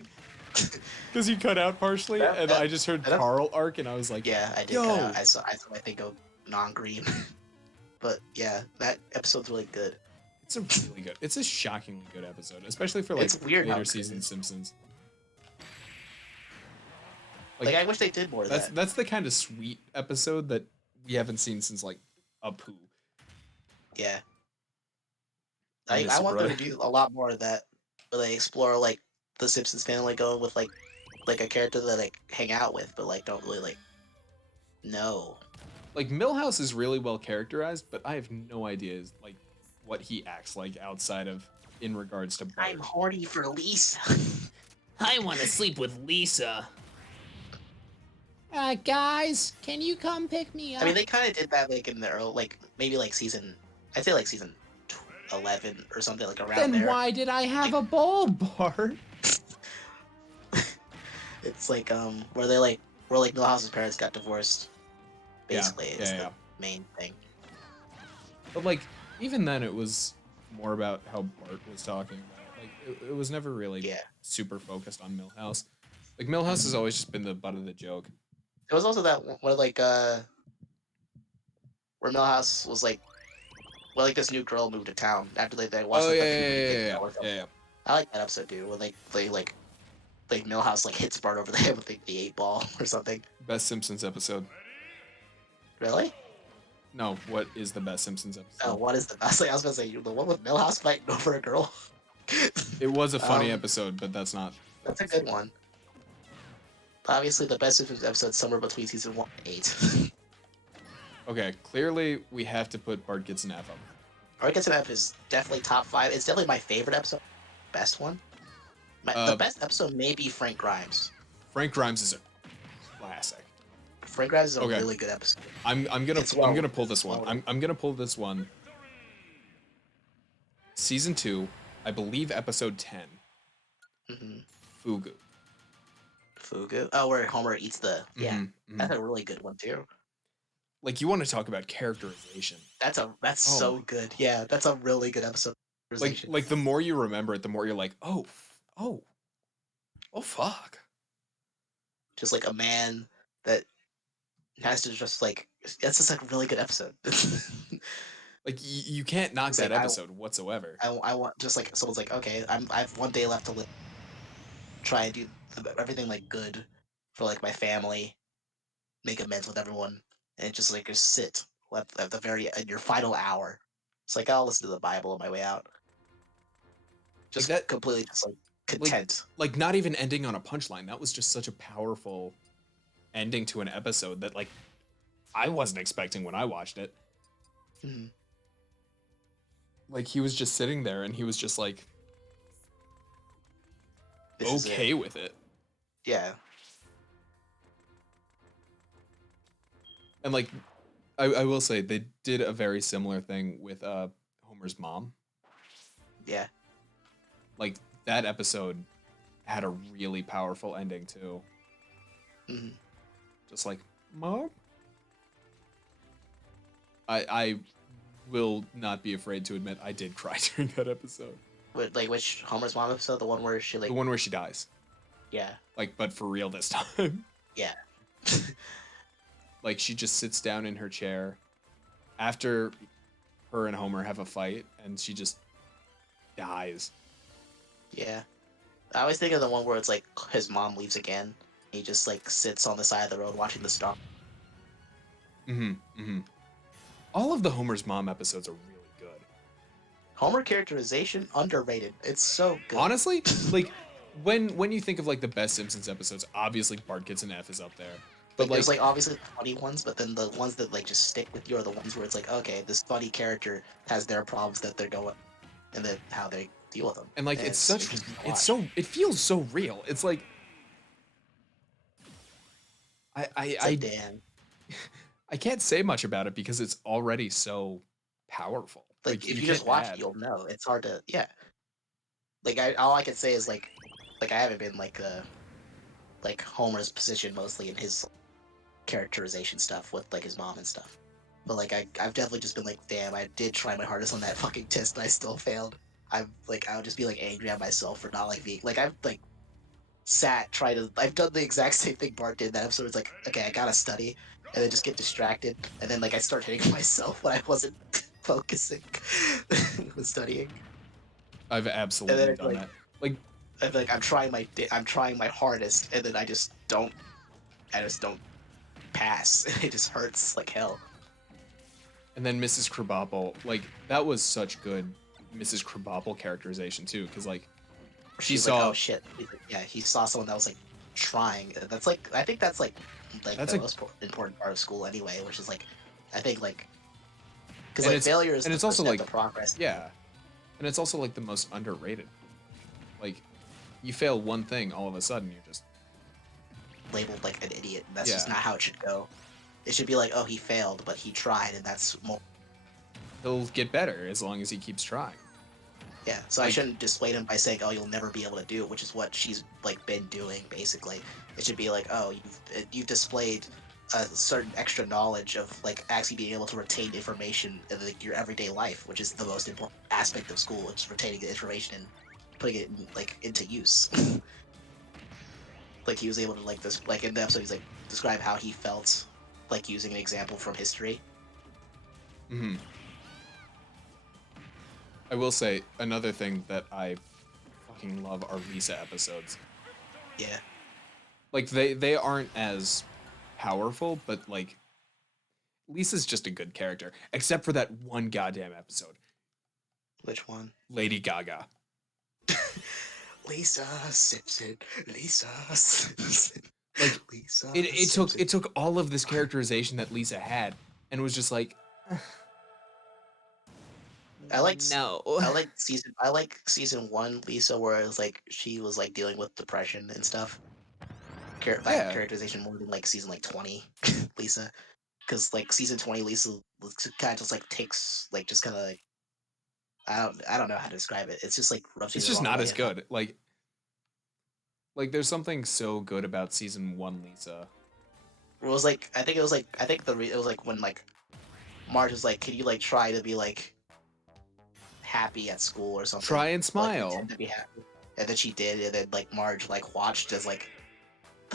Because you cut out partially, and I just heard that- Carl arc, and I was like, Yeah, I did. Yo. Cut out. I saw my thing go non-green. But yeah, that episode's really good. it's a really good, it's a shockingly good episode, especially for like It's weird how later good season it is. Simpsons. Like, I wish they did more of that. That's the kind of sweet episode that we haven't seen since like Apu. Yeah. I miss I you, want them brother. to do a lot more of that. Where they explore like the Simpsons family going with like a character that like hang out with, but like don't really like know. Like Millhouse is really well characterized, but I have no idea like what he acts like outside of in regards to Bart. I'm horny for Lisa. I want to sleep with Lisa. Guys, can you come pick me up? I mean, they kind of did that like in the early, like maybe like I'd say like season 11 or something like around Then there. why did I have a bowl, Bart? It's like where Millhouse's parents got divorced. Yeah, Basically, is yeah. the main thing. But like even then, it was more about how Bart was talking about. Like, it was never really Yeah. super focused on Millhouse. Like, Millhouse has always just been the butt of the joke. It was also that one where like where Millhouse was like, well, like this new girl moved to town after they watched Oh like yeah, the yeah, puberty yeah, kid yeah, show or yeah, something. yeah. I like that episode too, where they like Millhouse like hits Bart over the head with the 8 ball or something. Best Simpsons episode. Really? No, what is the best Simpsons Oh, episode? what is the best? Like, I was gonna say the one with Millhouse fighting over a girl. It was a funny Um, episode, but that's not. That's a good one. Obviously, the best episode somewhere between season 1 and 8. Okay, clearly we have to put Bart Gets an F up. Arcus and F is definitely top 5. It's definitely my favorite episode. Best one. The best episode may be Frank Grimes. Frank Grimes is a classic. Frank Grimes is a Okay. really good episode. I'm gonna It's I'm gonna well- pull this one. well- I'm gonna pull this one. Season 2, I believe episode 10. hmm Fugu. Fugu. Oh, where Homer eats the. Yeah, Mhm, mhm. that's a really good one too. Like, you want to talk about characterization. That's Oh so my- good. Yeah, that's a really good episode. Like the more you remember it, the more you're like, oh, fuck. Just like a man that has to just like. That's just like a really good episode. Like, you can't knock It's that like, episode whatsoever. I want just like someone's like, okay, I have 1 day left to live. Try and do everything like good for like my family, make amends with everyone, and just sit at the very in your final hour. It's like I'll listen to the Bible on my way out. Just that- completely just like content. Like, not even ending on a punchline. That was just such a powerful ending to an episode that, like, I wasn't expecting when I watched it. Mhm. Like, he was just sitting there and he was just like This is it. okay with it. Yeah. And like, I will say they did a very similar thing with Homer's mom. Yeah. Like, that episode had a really powerful ending too. hmm Just like, Mom? I will not be afraid to admit I did cry during that episode. Like which Homer's mom episode? The one where she like The one where she dies. yeah. Like, but for real this time. Yeah. Like, she just sits down in her chair after her and Homer have a fight and she just dies. Yeah. I always think of the one where it's like his mom leaves again. He just like sits on the side of the road watching the star. All of the Homer's mom episodes are really good. Homer characterization underrated. It's so good. Honestly, like, when you think of like the best Simpsons episodes, obviously Bart Gets an F is up there. But There's like obviously the funny ones, but then the ones that like just stick with you are the ones where it's like, okay, this funny character has their problems that they're going, and then how they deal with them. and like, And it's such, interesting to it's watch. so, it feels so real. It's like, It's like, damn. I can't say much about it because it's already so powerful. Like if you can't just watch add. it, you'll know. It's hard to yeah. Like all I can say is like I haven't been like Homer's position mostly in his characterization stuff with like his mom and stuff. But like I've definitely just been like, damn, I did try my hardest on that fucking test and I still failed. I would just be like angry at myself for not like being like I've like I've done the exact same thing Bart did in that episode. It's like, okay, I gotta study and then just get distracted and then like I start hitting myself when I wasn't focusing with studying. I've absolutely it's done like- that. Like, And like I'm trying my hardest and then I just don't pass. It just hurts like hell. and then Mrs. Krabappel, like, that was such good Mrs. Krabappel characterization too, because like, she She's saw. like, oh shit. Yeah, he saw someone that was like trying. That's like I think that's like That's the like- most important part of school anyway, which is like I think like because And like it's- failure is and the it's also, first step like- to progress. Yeah, and it's also like the most underrated. Like, you fail one thing, all of a sudden you're just Labeled like an idiot. And that's just Yeah. not how it should go. It should be like, oh, he failed, but he tried, and that's more. he'll get better as long as he keeps trying. Yeah, so I Like- shouldn't dissuade him by saying, "Oh, you'll never be able to do it," which is what she's like been doing basically. It should be like, "Oh, you've displayed a certain extra knowledge of like actually being able to retain information in like your everyday life, which is the most important aspect of school, which is retaining the information and putting it in, like into use. Like he was able to like this like in the episode he's like describe how he felt like using an example from history. Hmm. I will say another thing that I fucking love are Lisa episodes. Yeah. Like they aren't as powerful, but like Lisa's just a good character, except for that one goddamn episode. Which one? Lady Gaga. Lisa Simpson. Lisa Simpson. Like Lisa it Simpson. took all of this characterization that Lisa had and was just like I like no. I like season 1 Lisa where it was like she was like dealing with depression and stuff. That Yeah. characterization more than like season like 20 Lisa, because like season 20 Lisa kind of just like takes like just kind of like I don't know how to describe it. It's just like rubs you It's the just wrong not way. as good. Like there's something so good about season 1 Lisa. It was like I think it was like it was like when like Marge was like, can you like try to be like happy at school or something? Try and Or, like smile. pretend to be happy. And then she did, and then like Marge like watched as like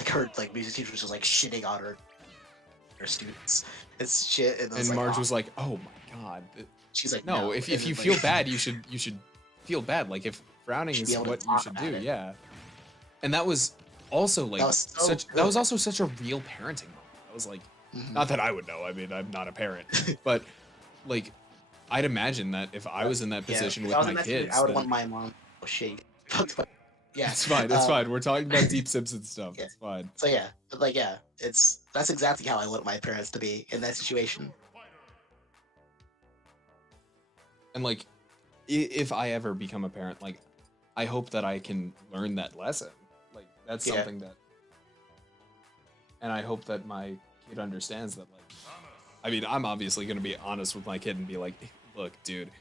her like music teacher was just like shitting on her students and shit. And, I was And like, Marge "Aw." was like, "Oh my god." She's like, No, no. if And you then, feel like, bad, you should feel bad. Like if frowning should is be able to what you talk should about do, it. yeah. And that was also like That was so such that was good. also such a real parenting moment. I was like, Mhm. not that I would know. I mean, I'm not a parent, but like I'd imagine that if I was in that position if with I was my in that situation, kids, I would then want my mom. Oh shit. Yeah. it's fine. It's fine. We're talking about Deep Simpson stuff. Yeah. It's fine. So yeah, but like yeah, that's exactly how I want my parents to be in that situation. And like, if I ever become a parent, like, I hope that I can learn that lesson. Like, that's Yeah. something that, and I hope that my kid understands that. Like, I mean, I'm obviously gonna be honest with my kid and be like, look, dude.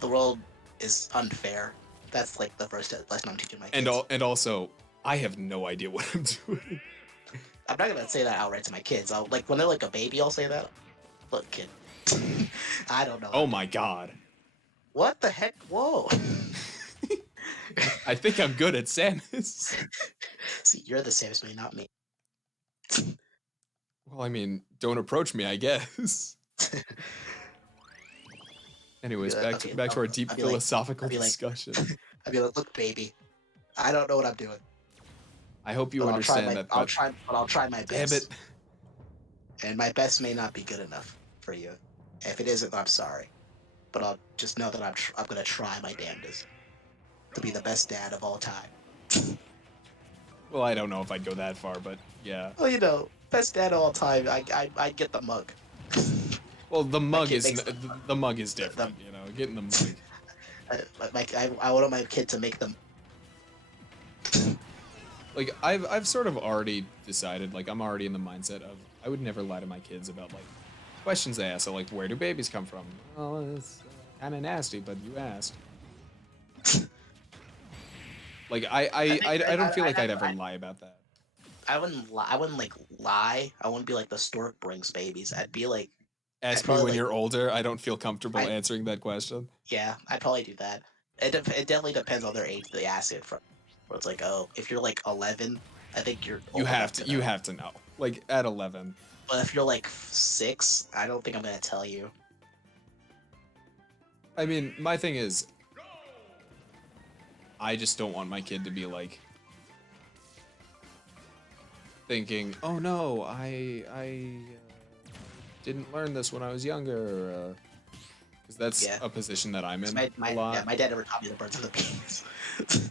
The world is unfair. That's like the first lesson I'm teaching my kids. And also, I have no idea what I'm doing. I'm not gonna say that outright to my kids. I'll like when they're like a baby, I'll say that. Look, kid, I don't know. Oh my god. What the heck? Whoa. I think I'm good at Samus. See, you're the Samus man, not me. Well, I mean, don't approach me, I guess. Anyways, Be like, back to our deep I'll be like- philosophical I'll be like- discussion. I'd be like, look, baby, I don't know what I'm doing. I hope you But understand that. I'll try my Damn best. it. And my best may not be good enough for you. If it isn't, I'm sorry. But I'll just know that I'm gonna try my damnedest to be the best dad of all time. Well, I don't know if I'd go that far, but yeah. Well, you know, best dad of all time. I get the mug. Well, the mug kid is makes the mug is different, you know. Getting the mug. I want my kid to make them. Like I've sort of already decided. Like I'm already in the mindset of I would never lie to my kids about like questions they ask. So like, where do babies come from? Well, it's kind of nasty, but you asked. Like I don't feel like I'd ever lie about that. I wouldn't like lie. I wouldn't be like the stork brings babies. I'd be like, Ask me probably, when like- you're older. I don't feel comfortable I- answering that question. yeah, I'd probably do that. It definitely depends on their age they ask it from. Where it's like, oh, if you're like 11, I think you're. You old have enough to. know. You have to know. Like at 11. But if you're like 6, I don't think I'm gonna tell you. I mean, my thing is, I just don't want my kid to be like thinking, "Oh no, I didn't learn this when I was younger," because that's Yeah. a position that I'm in My a lot. yeah, my dad never taught me the birds and the bees.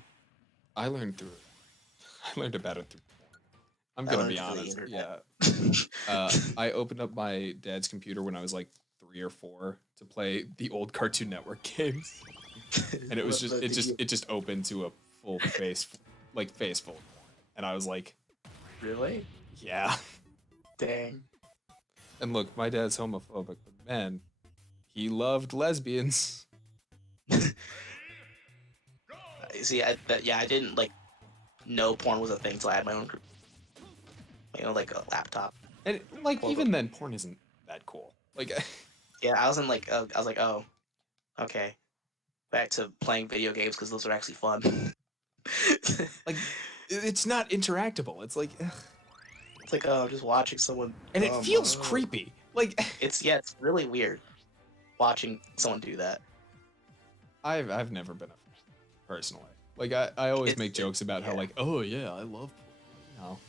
I learned about it through. I'm gonna be learned through the honest. Yeah. I opened up my dad's computer when I was like 3 or 4 to play the old Cartoon Network games, and it was just it just opened to a full face full of porn, and I was like, Really? yeah. Dang. And look, my dad's homophobic, but man, he loved lesbians. See, I didn't like know porn was a thing until I had my own group. like a laptop. And like Well, even then, porn isn't that cool. Like, Yeah, I was in like I was like, oh, okay, back to playing video games because those are actually fun. like it's not interactable. It's like, ugh. It's like, oh, I'm just watching someone And it come. feels Oh. creepy. Like, It's really weird watching someone do that. I've never been a personally. Like I always make jokes about how yeah. like, oh yeah, I love porn. No.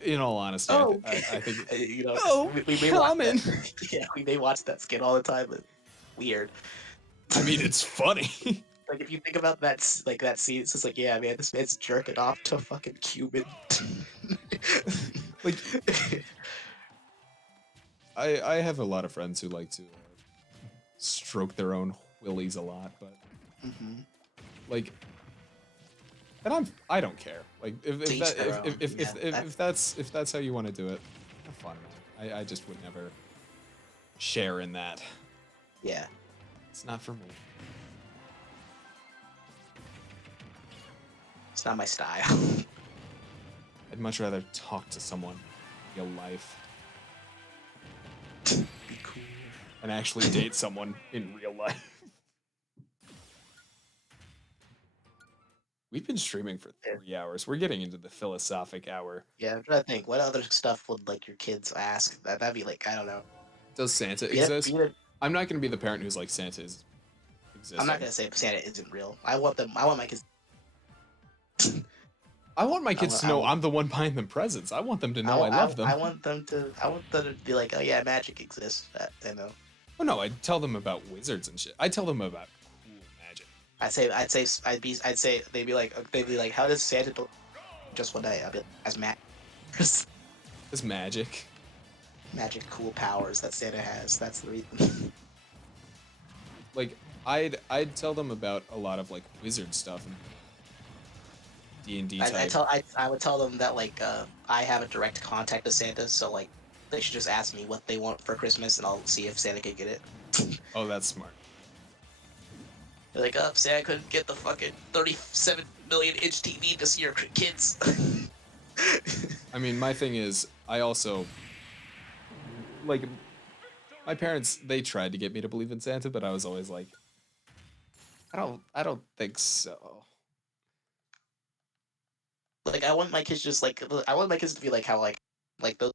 In all honesty, Oh, I think you know, oh we may watch common. that. Yeah, we may watch that skit all the time, but weird. I mean, it's funny. Like if you think about that, like that scene, it's just like, yeah, man, this man's jerking off to a fucking Cuban. Like I have a lot of friends who like to stroke their own willies a lot, but Mhm. like, and I don't care. Like To each their own. Yeah, if that's how you want to do it, have fun, man. I just would never share in that. yeah. It's not for me. It's not my style. I'd much rather talk to someone in real life Be cool. and actually date someone in real life. We've been streaming for 3 hours. We're getting into the philosophic hour. Yeah, I'm trying to think. What other stuff would like your kids ask? That'd be like, I don't know. Does Santa Yeah, exist? I'm not gonna be the parent who's like Santa is existing. I'm not gonna say Santa isn't real. I want my kids. I want my kids to know I'm the one buying them presents. I want them to know I love them. I want them to be like, oh yeah, magic exists. You know. Oh no, I'd tell them about wizards and shit. I'd tell them about cool magic. They'd be like, how does Santa do just one day? I'd be like, as It's magic. magic cool powers that Santa has. That's the reason. Like I'd tell them about a lot of like wizard stuff and D&D type. I would tell them that like I have a direct contact with Santa, so like they should just ask me what they want for Christmas, and I'll see if Santa can get it. Oh, that's smart. They're like, oh, Santa couldn't get the fucking 37 million inch TV this year, kids. I mean, my thing is, I also like my parents. They tried to get me to believe in Santa, but I was always like, I don't think so. Like I want my kids to be like how like those.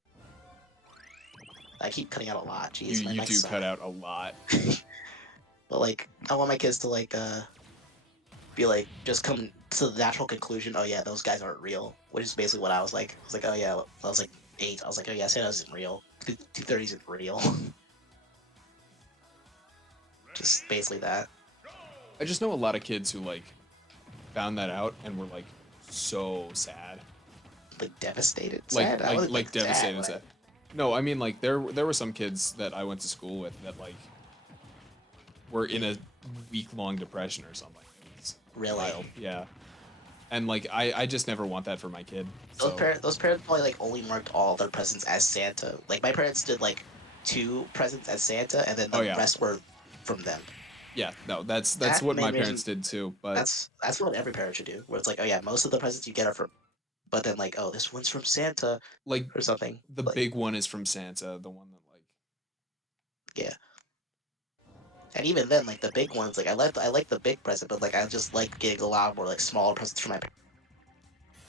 I keep cutting out a lot. Jeez, my You mic's do suck. cut out a lot. But like I want my kids to like be like just come to the natural conclusion. Oh yeah, those guys aren't real. Which is basically what I was like. I was like, oh yeah, I was like 8. I was like, oh yeah, Santa isn't real. 230 isn't real. Just basically that. I just know a lot of kids who like found that out and were like so sad. Like devastated. Like Sad? I wasn't, like devastated sad. sad. No, I mean like there were some kids that I went to school with that like were in a week-long depression or something. It's Really? wild. Yeah. And like I just never want that for my kid. So. Those parents probably like only marked all their presents as Santa. Like my parents did like 2 presents as Santa, and then the rest were from them. Yeah, no, that's That what my maybe parents did too. But that's what every parent should do. Where it's like, oh yeah, most of the presents you get are from, but then like, oh, this one's from Santa, like or something. The like, big one is from Santa. The one that like. Yeah. And even then, like the big ones, like I like the big present, but like I just like getting a lot more like smaller presents for my parents.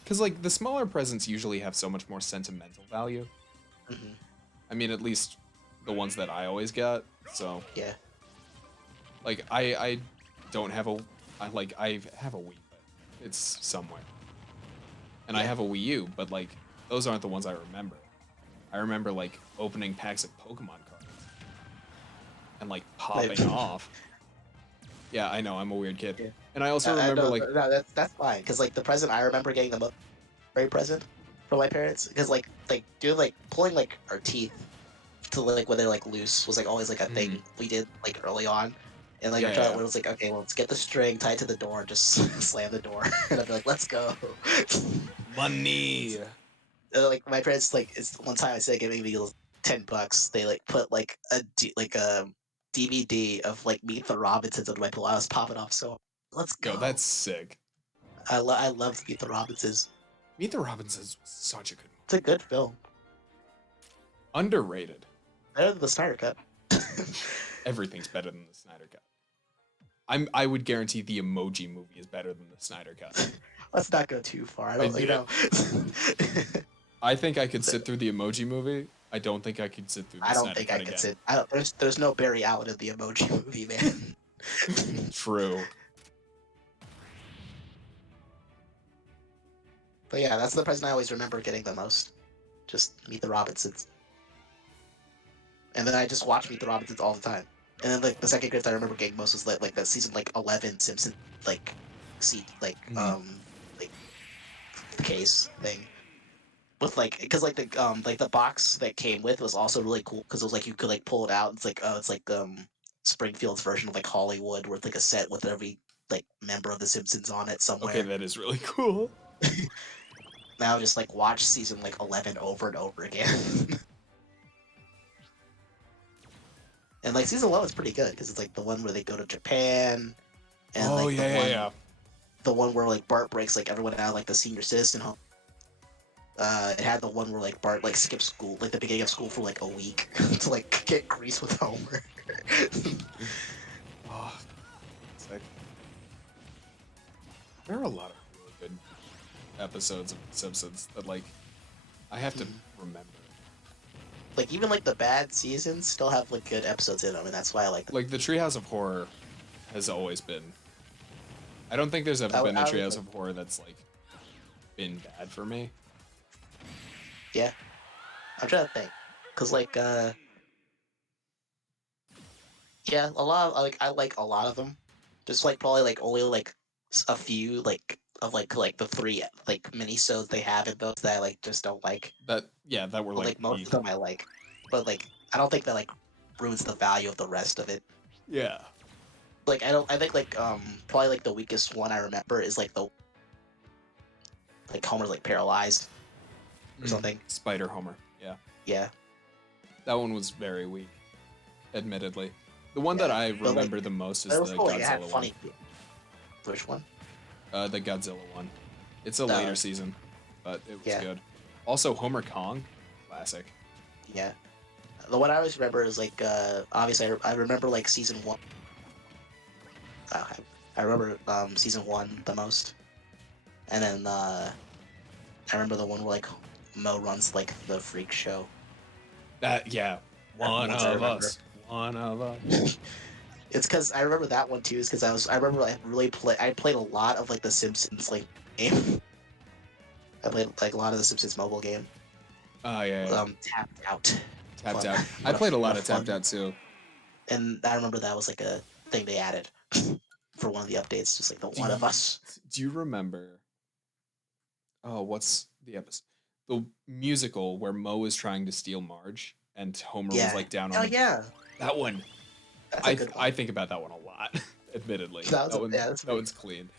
Because like the smaller presents usually have so much more sentimental value. Mm-hmm. I mean, at least the ones that I always got. So. Yeah. Like I don't have I have a Wii, but it's somewhere. And I have a Wii U, but like those aren't the ones I remember. I remember like opening packs of Pokemon cards and like popping off. Yeah, I know I'm a weird kid. Yeah. And I also remember no, that's fine, because like the present I remember getting the most great present from my parents, because like doing like pulling like our teeth to like when they're like loose was like always like a thing we did like early on. And like our child was like, okay, well, let's get the string tied to the door and just slam the door. And I'd be like, let's go. Money. Like my parents, like, it's one time I said giving me $10. They like put like a DVD of like Meet the Robinsons under my pillow. I was popping off, so let's go. Yo, that's sick. I loved Meet the Robinsons. Meet the Robinsons was such a good movie. It's a good film. Underrated. Better than the Snyder Cut. Everything's better than the Snyder Cut. I would guarantee the Emoji Movie is better than the Snyder Cut. Let's not go too far. I don't, you know. I think I could sit through the Emoji Movie. I don't think I could sit through the I don't Snyder think Cut I could again. sit. I don't. There's no Barry Allen in the Emoji Movie, man. True. But yeah, that's the present I always remember getting the most. Just Meet the Robinsons. And then I just watch Meet the Robinsons all the time. And then like the second gift I remember getting most was like that season like 11 Simpson like like case thing. With because like the box that came with was also really cool because it was like you could like pull it out. It's like it's like Springfield's version of like Hollywood, where it's like a set with every like member of the Simpsons on it somewhere. Okay, that is really cool. Now just like watch season like 11 over and over again. And like season 11 is pretty good because it's like the one where they go to Japan, and like the one where like Bart breaks like everyone out of like the senior citizen home. It had the one where like Bart like skips school, like the beginning of school for like a week to like get grease with Homer. Oh, sick. There are a lot of really good episodes of The Simpsons that like I have to remember. Like even like the bad seasons still have like good episodes in them, and that's why I like them. Like the Treehouse of Horror has always been. I don't think there's ever been a Treehouse of Horror that's like been bad for me. Yeah, I'm trying to think, cause like yeah, a lot of I like a lot of them. Just like probably like only like a few like of like the 3 like minisodes they have in those that I like just don't like. That were But, like most weak. of them I like, but like I don't think that like ruins the value of the rest of it. Yeah. Like I think like probably like the weakest one I remember is like the like Homer's like paralyzed or something. Spider Homer. Yeah. Yeah. That one was very weak, admittedly. The one that I but, remember the most is It was the cool, like, it had Godzilla funny. Which one? one. The Godzilla one. It's a later season, but it was good. Also, Homer Kong, classic. Yeah. The one I always remember is like obviously I remember like season 1. I remember season 1 the most, and then I remember the one where like Mo runs like the freak show. That one of us. One of us. It's because I remember that one too. Is because I remember I played a lot of like the Simpsons like game. I played like a lot of the Simpsons mobile game. Oh yeah. Tapped Out. Tapped Out. I played a lot of Tapped Out too. And I remember that was like a thing they added for one of the updates, just like the one of us. Do you remember? Oh, what's the episode? The musical where Mo is trying to steal Marge and Homer was like down on. Oh yeah. That one. That's a good one. I think about that one a lot, admittedly. That one's clean.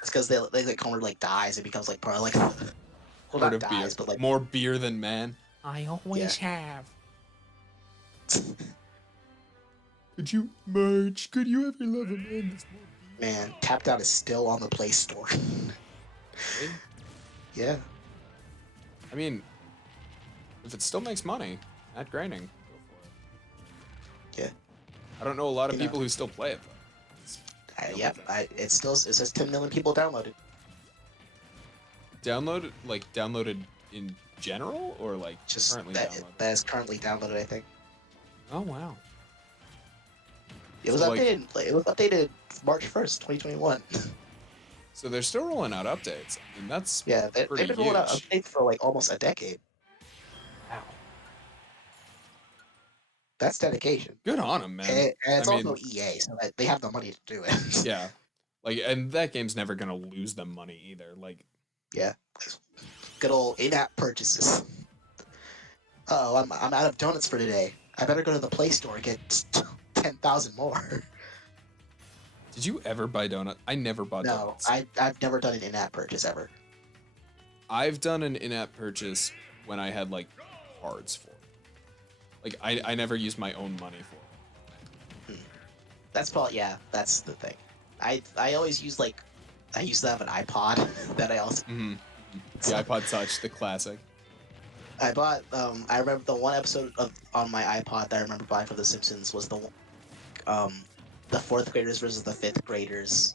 It's because they like Homer like dies and becomes like part of like well, Part not of dies, beer. but like More beer than man. I always have. Could you Marge? Could you ever love a man that's more beer? Man, Tapped Out is still on the Play Store. Really? Yeah. I mean, if it still makes money, Matt Groening, go for it. Yeah. I don't know a lot of people who still play it though. It says 10 million people downloaded. Downloaded in general or like Just currently that downloaded? that is currently downloaded, I think. Oh wow. It was So, updated. It was updated March 1st, 2021. So they're still rolling out updates. I mean, that's They've pretty been rolling out huge. updates for like almost a decade. Wow. That's dedication. Good on them, man. And it's I also mean, EA, so that they have the money to do it. yeah. Like, and that game's never gonna lose them money either. Like, Yeah. Good old in-app purchases. Oh, I'm out of donuts for today. I better go to the Play Store and get 10,000 more. did you ever buy donut? I never bought No, donuts. I've never done an in-app purchase ever. I've done an in-app purchase when I had like cards for it. Like I never used my own money for it. That's probably that's the thing. I always use I used to have an iPod that I also The iPod Touch, the classic. I bought. I remember the one episode of on my iPod that I remember buying for The Simpsons was the one, the fourth graders versus the fifth graders,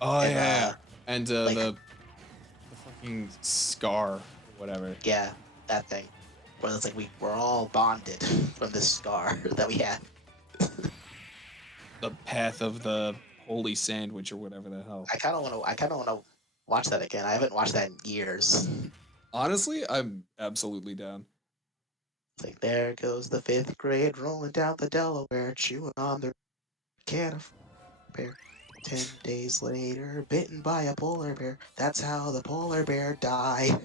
Oh and yeah, and like the fucking scar or whatever. yeah, that thing, where it's like we're all bonded from this scar that we had. The path of the holy sandwich or whatever the hell. I kind of want to. I kind of want to watch that again. I haven't watched that in years. Honestly, I'm absolutely down. It's like there goes the fifth grade rolling down the Delaware, chewing on their can of bear. 10 days later, bitten by a polar bear. That's how the polar bear died.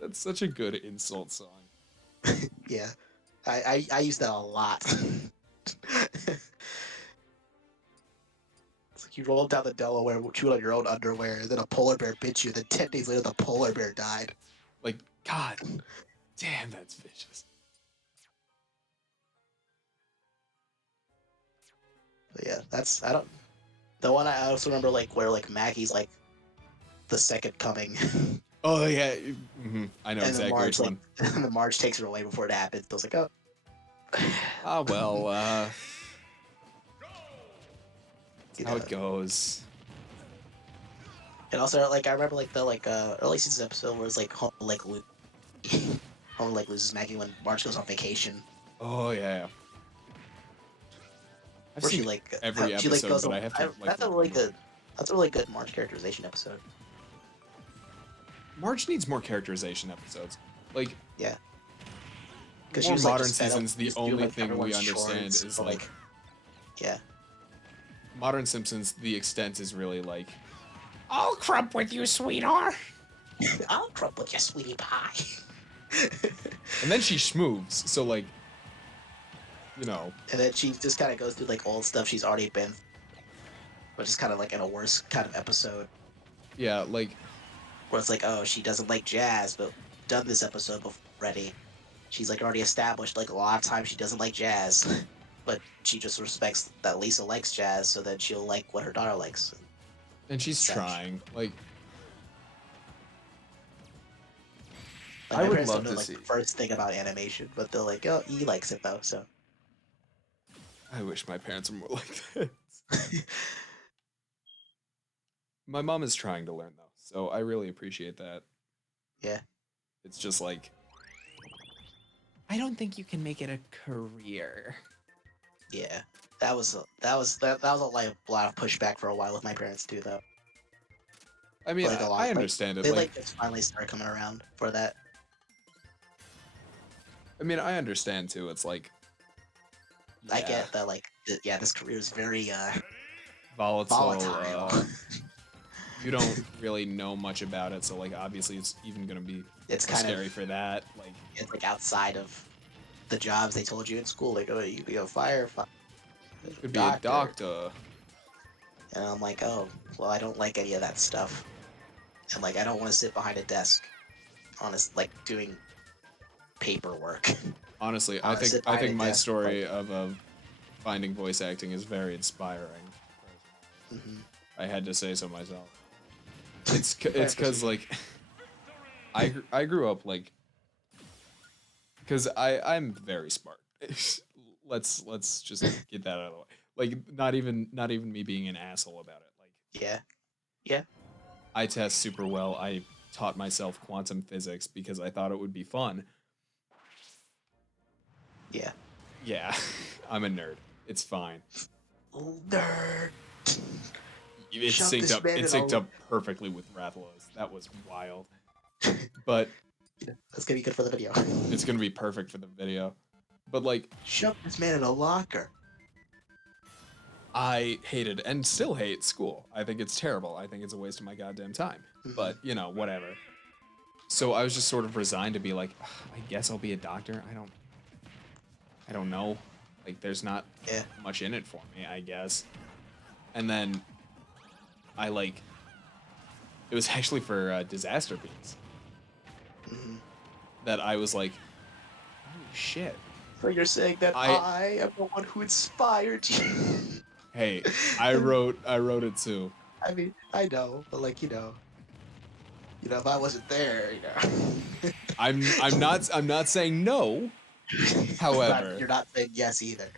That's such a good insult song. Yeah, I use that a lot. It's like you rolled down the Delaware, chewed on your own underwear, and then a polar bear bit you. Then 10 days later, the polar bear died. Like, God damn, that's vicious. But yeah, that's I don't. The one I also remember like where like Maggie's like the second coming, Oh yeah, I know and then exactly Marge which like one. and then Marge takes her away before it happens. I was like, oh. Ah well, You how know. it goes. And also like I remember like the early season episode where it's like Homer like Homer like loses Maggie when Marge goes on vacation. Oh yeah. I've Where she seen like every she like episode, goes but on. I have to like. That's a really good. That's a really good Marge characterization episode. Marge needs more characterization episodes. Like, Yeah. Because more she was like modern just fed up seasons, the just doing, only like, thing we everyone's understand chores, is but, like yeah. modern Simpsons. The extent is really like, I'll crump with you, sweetheart. I'll crump with your sweetie pie. And then she schmooves, so like, you know. And then she just kind of goes through like old stuff she's already been, but just kind of like in a worse kind of episode Yeah, like, where it's like, oh, she doesn't like jazz, but done this episode before already. She's like already established like a lot of times she doesn't like jazz, but she just respects that Lisa likes jazz, so then she'll like what her daughter likes. and she's Such. trying. Like, Like, I my would parents love don't know to like see. the first thing about animation, but they're like, oh, he likes it though, so. I wish my parents were more like that. My mom is trying to learn though, so I really appreciate that. Yeah. It's just like, I don't think you can make it a career. Yeah, that was a lot of pushback for a while with my parents too, though. I mean, Like a lot, I like, understand it. they Like, just finally started coming around for that. I mean, I understand too. It's like, I yeah, get that, like, yeah, this career is very volatile. volatile. You don't really know much about it, so like, obviously, it's even gonna be It's more kind scary of for that. Like, it's like outside of the jobs they told you in school. Like, oh, you could be a firefighter, you could be a doctor. and I'm like, oh, well, I don't like any of that stuff, and like, I don't want to sit behind a desk, honest, like doing paperwork. Honestly, I sit behind a my desk, story of finding voice acting is very inspiring. Mm-hmm. I had to say so myself. It's because like I grew up like because I'm very smart. let's just get that out of the way. Like not even me being an asshole about it. Like Yeah, yeah, I test super well. I taught myself quantum physics because I thought it would be fun. yeah. Yeah, I'm a nerd. It's fine. Nerd. It Shove synced this up. man It in synced a- up perfectly with Rathalos. That was wild. But That's gonna be good for the video. it's gonna be perfect for the video. But like, Shove this man in a locker. I hated and still hate school. I think it's terrible. I think it's a waste of my goddamn time. But you know, whatever. So I was just sort of resigned to be like, "Ugh, I guess I'll be a doctor. I don't know. Like, there's not Yeah. much in it for me, I guess. And then I like, it was actually for disaster beats Mhm. that I was like, holy shit. So you're saying that I- I am the one who inspired you? Hey, I wrote it too. I mean, I know, but like, you know. You know, if I wasn't there, you know. I'm not saying no. However, You're not saying yes either.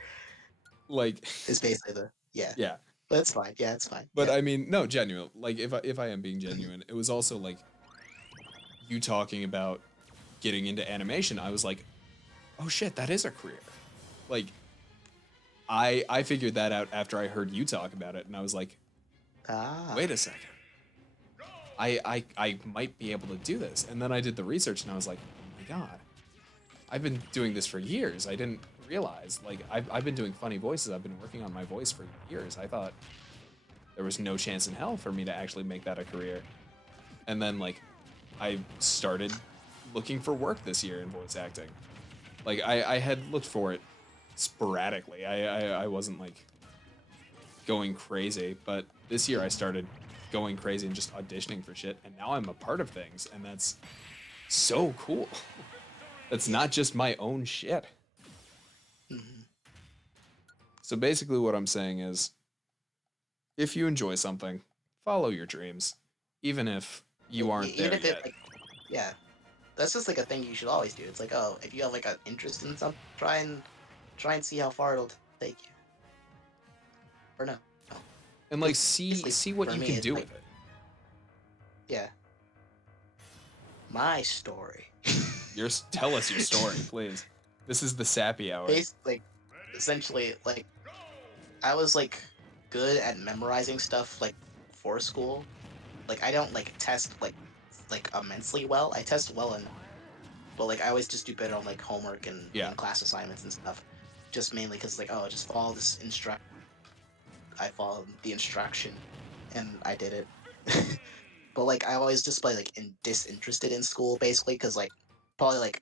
like, It's basically the yeah. yeah. But it's fine. Yeah, it's fine. But Yeah. I mean, no, genuine. Like, if I am being genuine, it was also like you talking about getting into animation. I was like, oh shit, that is a career. Like, I figured that out after I heard you talk about it, and I was like, Ah. wait a second. I might be able to do this. And then I did the research and I was like, oh my god. I've been doing this for years. I didn't realize. Like, I've been doing funny voices. I've been working on my voice for years. I thought there was no chance in hell for me to actually make that a career. And then, like, I started looking for work this year in voice acting. Like, I had looked for it sporadically. I wasn't, like, going crazy. But this year I started going crazy and just auditioning for shit. And now I'm a part of things. And that's so cool. That's not just my own shit. Mm-hmm. So basically, what I'm saying is if you enjoy something, follow your dreams, even if you aren't Even there if it yet. like, yeah, that's just like a thing you should always do. It's like, oh, if you have like an interest in something, try and see how far it'll take you. Or no, no. And like Because see basically see what for you me, can it's do like, with it. yeah, my story. Tell us your story, please. This is the sappy hour. Like essentially, like I was like good at memorizing stuff like for school. Like I don't like test like immensely well. I test well enough, but like I always just do better on like homework and Yeah. in class assignments and stuff. Just mainly because like, oh, just follow this instruct. I followed the instruction, and I did it. But like I always just play like disinterested in school basically because like probably like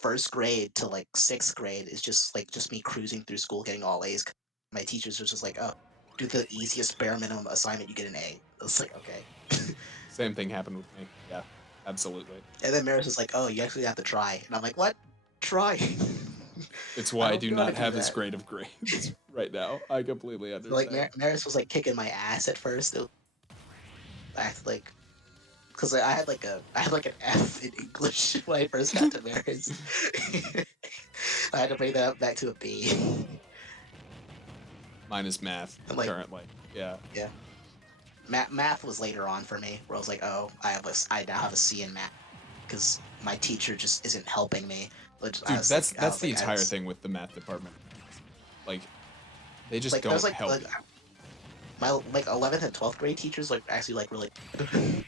first grade to like sixth grade is just me cruising through school getting all A's. My teachers were just like, oh, do the easiest bare minimum assignment, you get an A. I was like, okay. Same thing happened with me. Yeah, absolutely. And then Maris was like, oh, you actually have to try. And I'm like, what? Try? It's I why I don't do know how to not do have this that. grade of grades right now. I completely So like understand. Maris was like kicking my ass at first. I had to, like, because I had like an F in English when I first got to Maris. I had to bring that up back to a B. Mine is math I'm like, currently. Yeah. yeah. Math was later on for me, where I was like, oh, I now have a C in math because my teacher just isn't helping me. Which Dude, I that's was the like, entire thing with the math department. Like, they just like, there's don't help you. my like 11th and 12th grade teachers like actually like really good.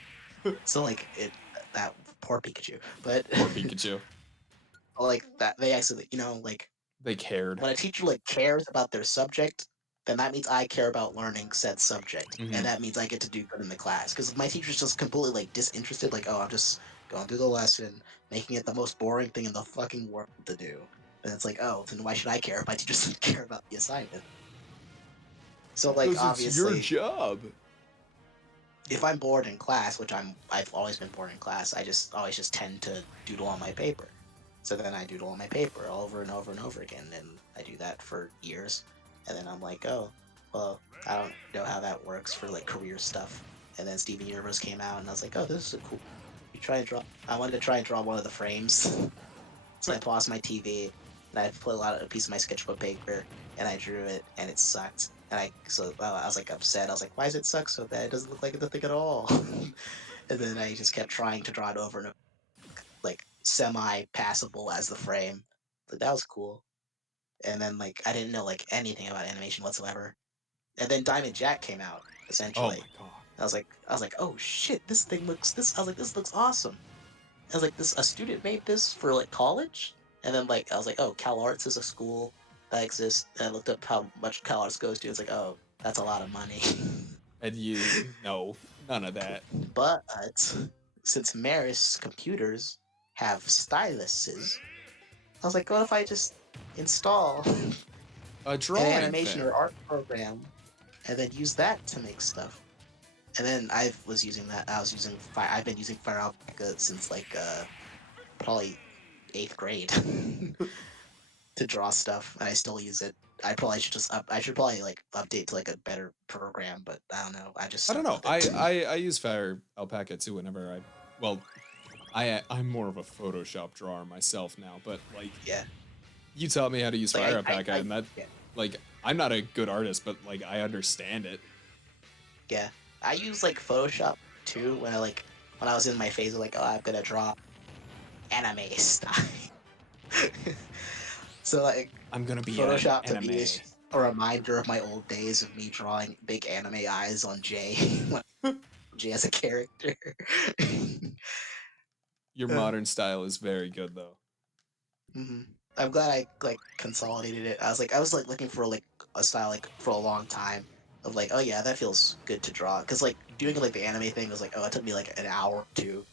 So like that poor Pikachu, but Poor Pikachu. like that they actually like They cared. when a teacher like cares about their subject, then that means I care about learning said subject, Hmm. and that means I get to do good in the class. Because my teacher's just completely like disinterested, like, oh, I'm just going through the lesson, making it the most boring thing in the fucking world to do. And it's like, oh, then why should I care if my teacher doesn't care about the assignment? So like Because it's your obviously, job. if I'm bored in class, which I've always been bored in class, I just always just tend to doodle on my paper. So then I doodle on my paper over and over and over again, and I do that for years. And then I'm like, oh, well, I don't know how that works for like career stuff. And then Steven Universe came out, and I was like, oh, this is a cool. You try and draw. I wanted to try and draw one of the frames, so I paused my TV and I put a piece of my sketchbook paper and I drew it, and it sucked. And I was like upset. I was like, why does it suck so bad? It doesn't look like the thing at all. And then I just kept trying to draw it over and over, like semi passable as the frame. Like that was cool. And then like I didn't know like anything about animation whatsoever. And then Diamond Jack came out Oh my essentially. god. I was like, oh shit, this. I was like, this looks awesome. I was like, this a student made this for like college. And then like I was like, oh, Cal Arts is a school that exists. And I looked up how much Cal Arts goes to. It's like, oh, that's a lot of money. And you no, none of that. But since Maris computers have styluses, I was like, what if I just install A an drawing animation thing. or art program and then use that to make stuff? And then I was using that. I was using Fire. I've been using Fire Alpaca since like probably 8th grade to draw stuff, and I still use it. I probably should just I should probably like update to like a better program, but I don't know. I just I don't stuck know. with it. I use Fire Alpaca too whenever I well, I'm more of a Photoshop drawer myself now, but like Yeah. you taught me how to use Like, Fire Alpaca, and that yeah. like I'm not a good artist, but like I understand it. Yeah. I use like Photoshop too when I was in my phase of like, oh, I'm gonna draw anime style. So like I'm gonna be an Photoshop to anime. me is just a reminder of my old days of me drawing big anime eyes on Jay when Jay as a character. Your Uh, modern style is very good though. hmm I'm glad I like consolidated it. I was like looking for like a style like for a long time of like, oh yeah, that feels good to draw. Cause like doing like the anime thing was like, oh, it took me like an hour or two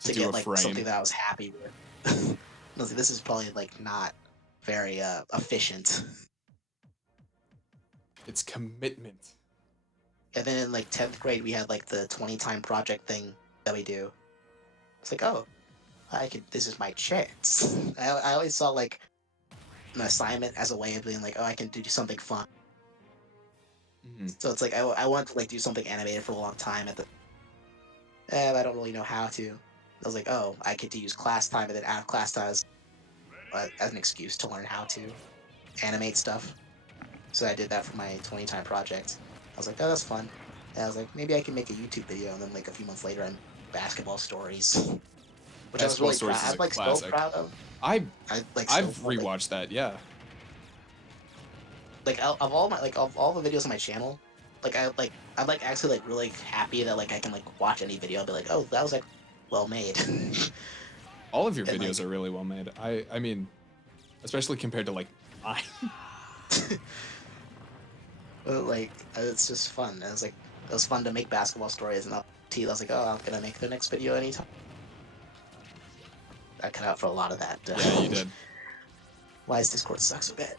To to do a get like something frame, that I was happy with. I was like, this is probably like not very efficient. it's commitment. And then in like 10th grade, we had like the 20 time project thing that we do. It's like, oh, this is my chance. I always saw like an assignment as a way of being like, oh, I can do something fun. Hmm. So it's like, I wanted to like do something animated for a long time I don't really know how to. I was like, oh, I get to use class time and then out of class time as an excuse to learn how to animate stuff. So I did that for my 20 time project. I was like, oh, that's fun. And I was like, maybe I can make a YouTube video. And then like a few months later, I'm basketball stories, which I was Basketball really proud. Stories is I'm a like so classic. proud of. I I like I've so proud, rewatched that. Yeah, of all the videos on my channel, I'm like actually like really happy that like I can like watch any video and be like, oh, that was like well made. all of your And videos like are really well made. I mean, especially compared to like mine. it's just fun. It was fun to make basketball stories, and I was like, oh, I'm gonna make the next video anytime. I cut out for a lot of that. Yeah, you did. Why does Discord suck so bad?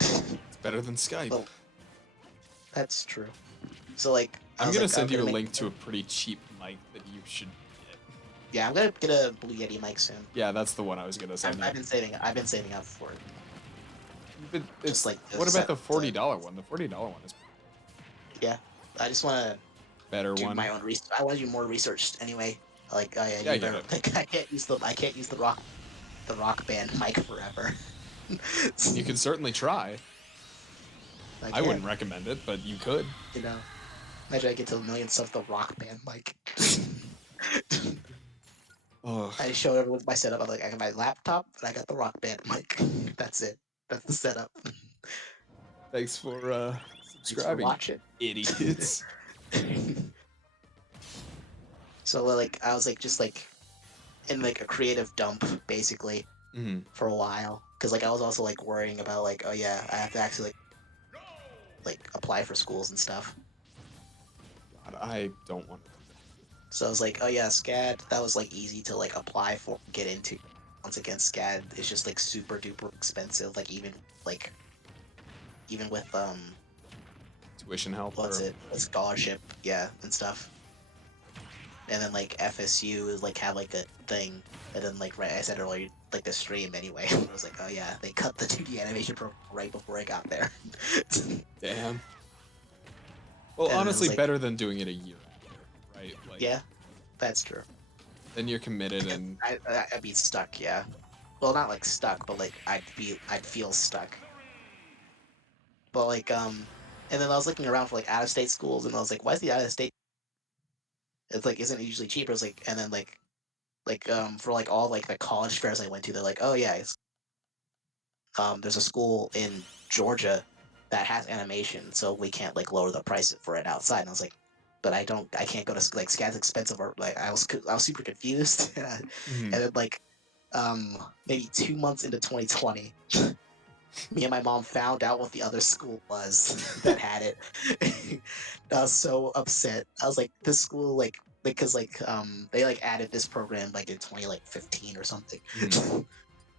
It's better than Skype. Well, that's true. So like, I I'm was gonna like, I'm send you gonna a make. link to a pretty cheap mic that you should get. Yeah, I'm gonna get a Blue Yeti mic soon. Yeah, that's the one I was gonna send you. I've been saving up for it. But Just it's like the what about set. the $40 one? The $40 one is Yeah, I just want to better do one. my own research. I want to do more research anyway. Like, oh yeah, Yeah, I you get better. it. Like, I can't use the rock band mic forever. I mean, you could certainly try. I I wouldn't can, recommend it, but you could. you know. Imagine I get to a million subs the rock band mic. Oh, I showed everyone my setup. I'm like, I got my laptop and I got the rock band mic. That's it. That's the setup. thanks for Thanks for subscribing, watching. idiots. So like, I was like just like in like a creative dump basically Hmm. for a while because like I was also like worrying about like, oh yeah, I have to actually like apply for schools and stuff. God, I don't want to. So I was like, oh yeah, SCAD, that was like easy to like apply for, get into. Once again, SCAD is just like super duper expensive. Like like even with Tuition help what's or it, a scholarship, yeah, and stuff. And then like FSU is like have like a thing, and then like right, I said earlier, like the stream anyway. I was like, oh yeah, they cut the 2D animation pro right before I got there. damn. Well, And then it honestly, was like, better than doing it a year after, right? Like, yeah, that's true. then you're committed and I'd be stuck, yeah. Well, not like stuck, but like I'd feel stuck. But like and then I was looking around for like out of state schools, and I was like, why is the out of state? It's like isn't it usually cheaper? It's like and then for like all like the college fairs I went to, they're like, oh yeah, there's a school in Georgia that has animation, so we can't like lower the price for it outside. And I was like, but I can't go to like SCAD's expensive, or like I was super confused. And mhm. then like maybe 2 months into 2020, me and my mom found out what the other school was that had it. I was so upset. I was like, this school like because they like added this program like in 2015 or something. Mhm.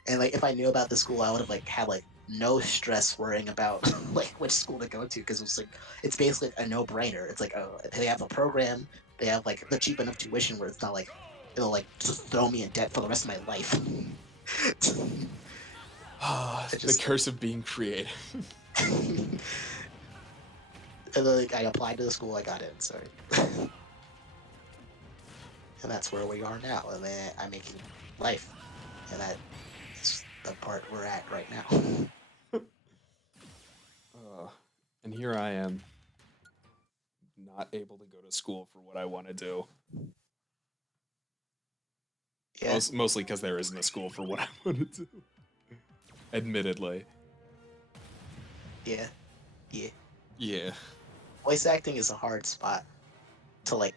And like if I knew about the school, I would have like had like no stress worrying about like which school to go to because it was like it's basically a no-brainer. It's like, oh, they have a program, they have like the cheap enough tuition where it's not like it'll like just throw me in debt for the rest of my life. Ah, I the just curse of being creative. and then like I applied to the school, I got in. Sorry. and that's where we are now. And then I'm making life, and that's the part we're at right now. Uh, and here I am, not able to go to school for what I want to do. Yeah, Mostly because there isn't a school for what I want to do. Admittedly. yeah, yeah. Yeah. Voice acting is a hard spot to like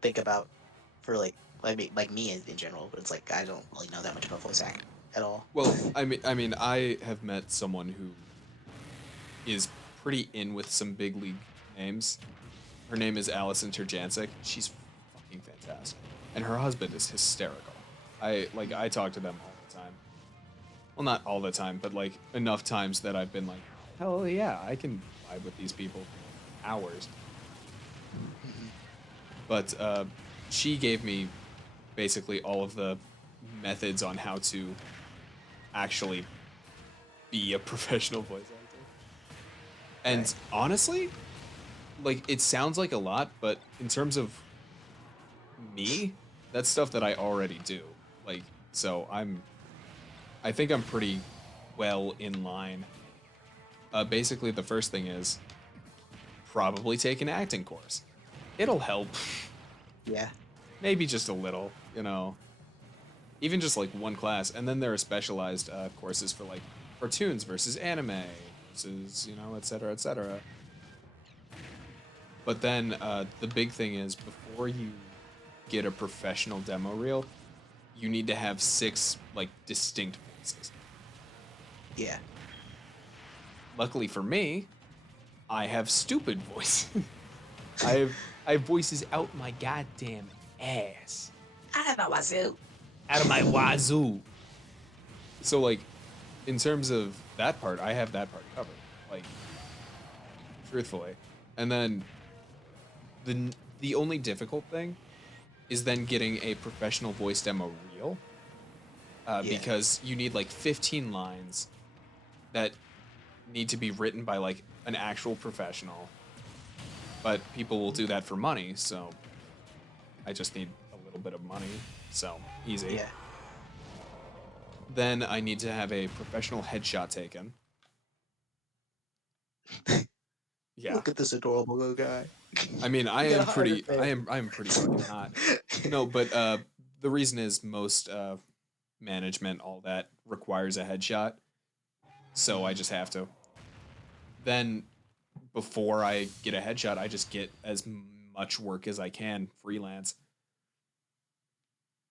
think about for like me in general. But it's like I don't really know that much about voice acting at all. Well, I mean, I have met someone who is pretty in with some big league names. Her name is Allison Terjancic. She's fucking fantastic, and her husband is hysterical. I talk to them all the time. Well, not all the time, but like enough times that I've been like, hell yeah, I can vibe with these people for hours. But she gave me basically all of the methods on how to actually be a professional voice actor. And Right. honestly, like it sounds like a lot, but in terms of me, that's stuff that I already do. Like, so I think I'm pretty well in line. Basically, the first thing is probably take an acting course. It'll help. Yeah, Maybe just a little, you know. Even just like one class. And then there are specialized courses for like cartoons versus anime versus, you know, et cetera, et cetera. But then the big thing is before you get a professional demo reel, you need to have 6 like distinct voices. yeah. Luckily for me, I have stupid voices. I have voices out my goddamn ass. I know myself. Out of my wazoo. So like in terms of that part, I have that part covered. Like truthfully. And then the only difficult thing is then getting a professional voice demo reel. Yeah. Because you need like 15 lines that need to be written by like an actual professional. But people will do that for money, so I just need a little bit of money. So easy. Yeah. Then I need to have a professional headshot taken. Yeah. Look at this adorable little guy. I mean, I You got am a heart pretty attack. I am pretty fucking hot. No, but the reason is most management, all that requires a headshot. So I just have to. Then before I get a headshot, I just get as much work as I can freelance.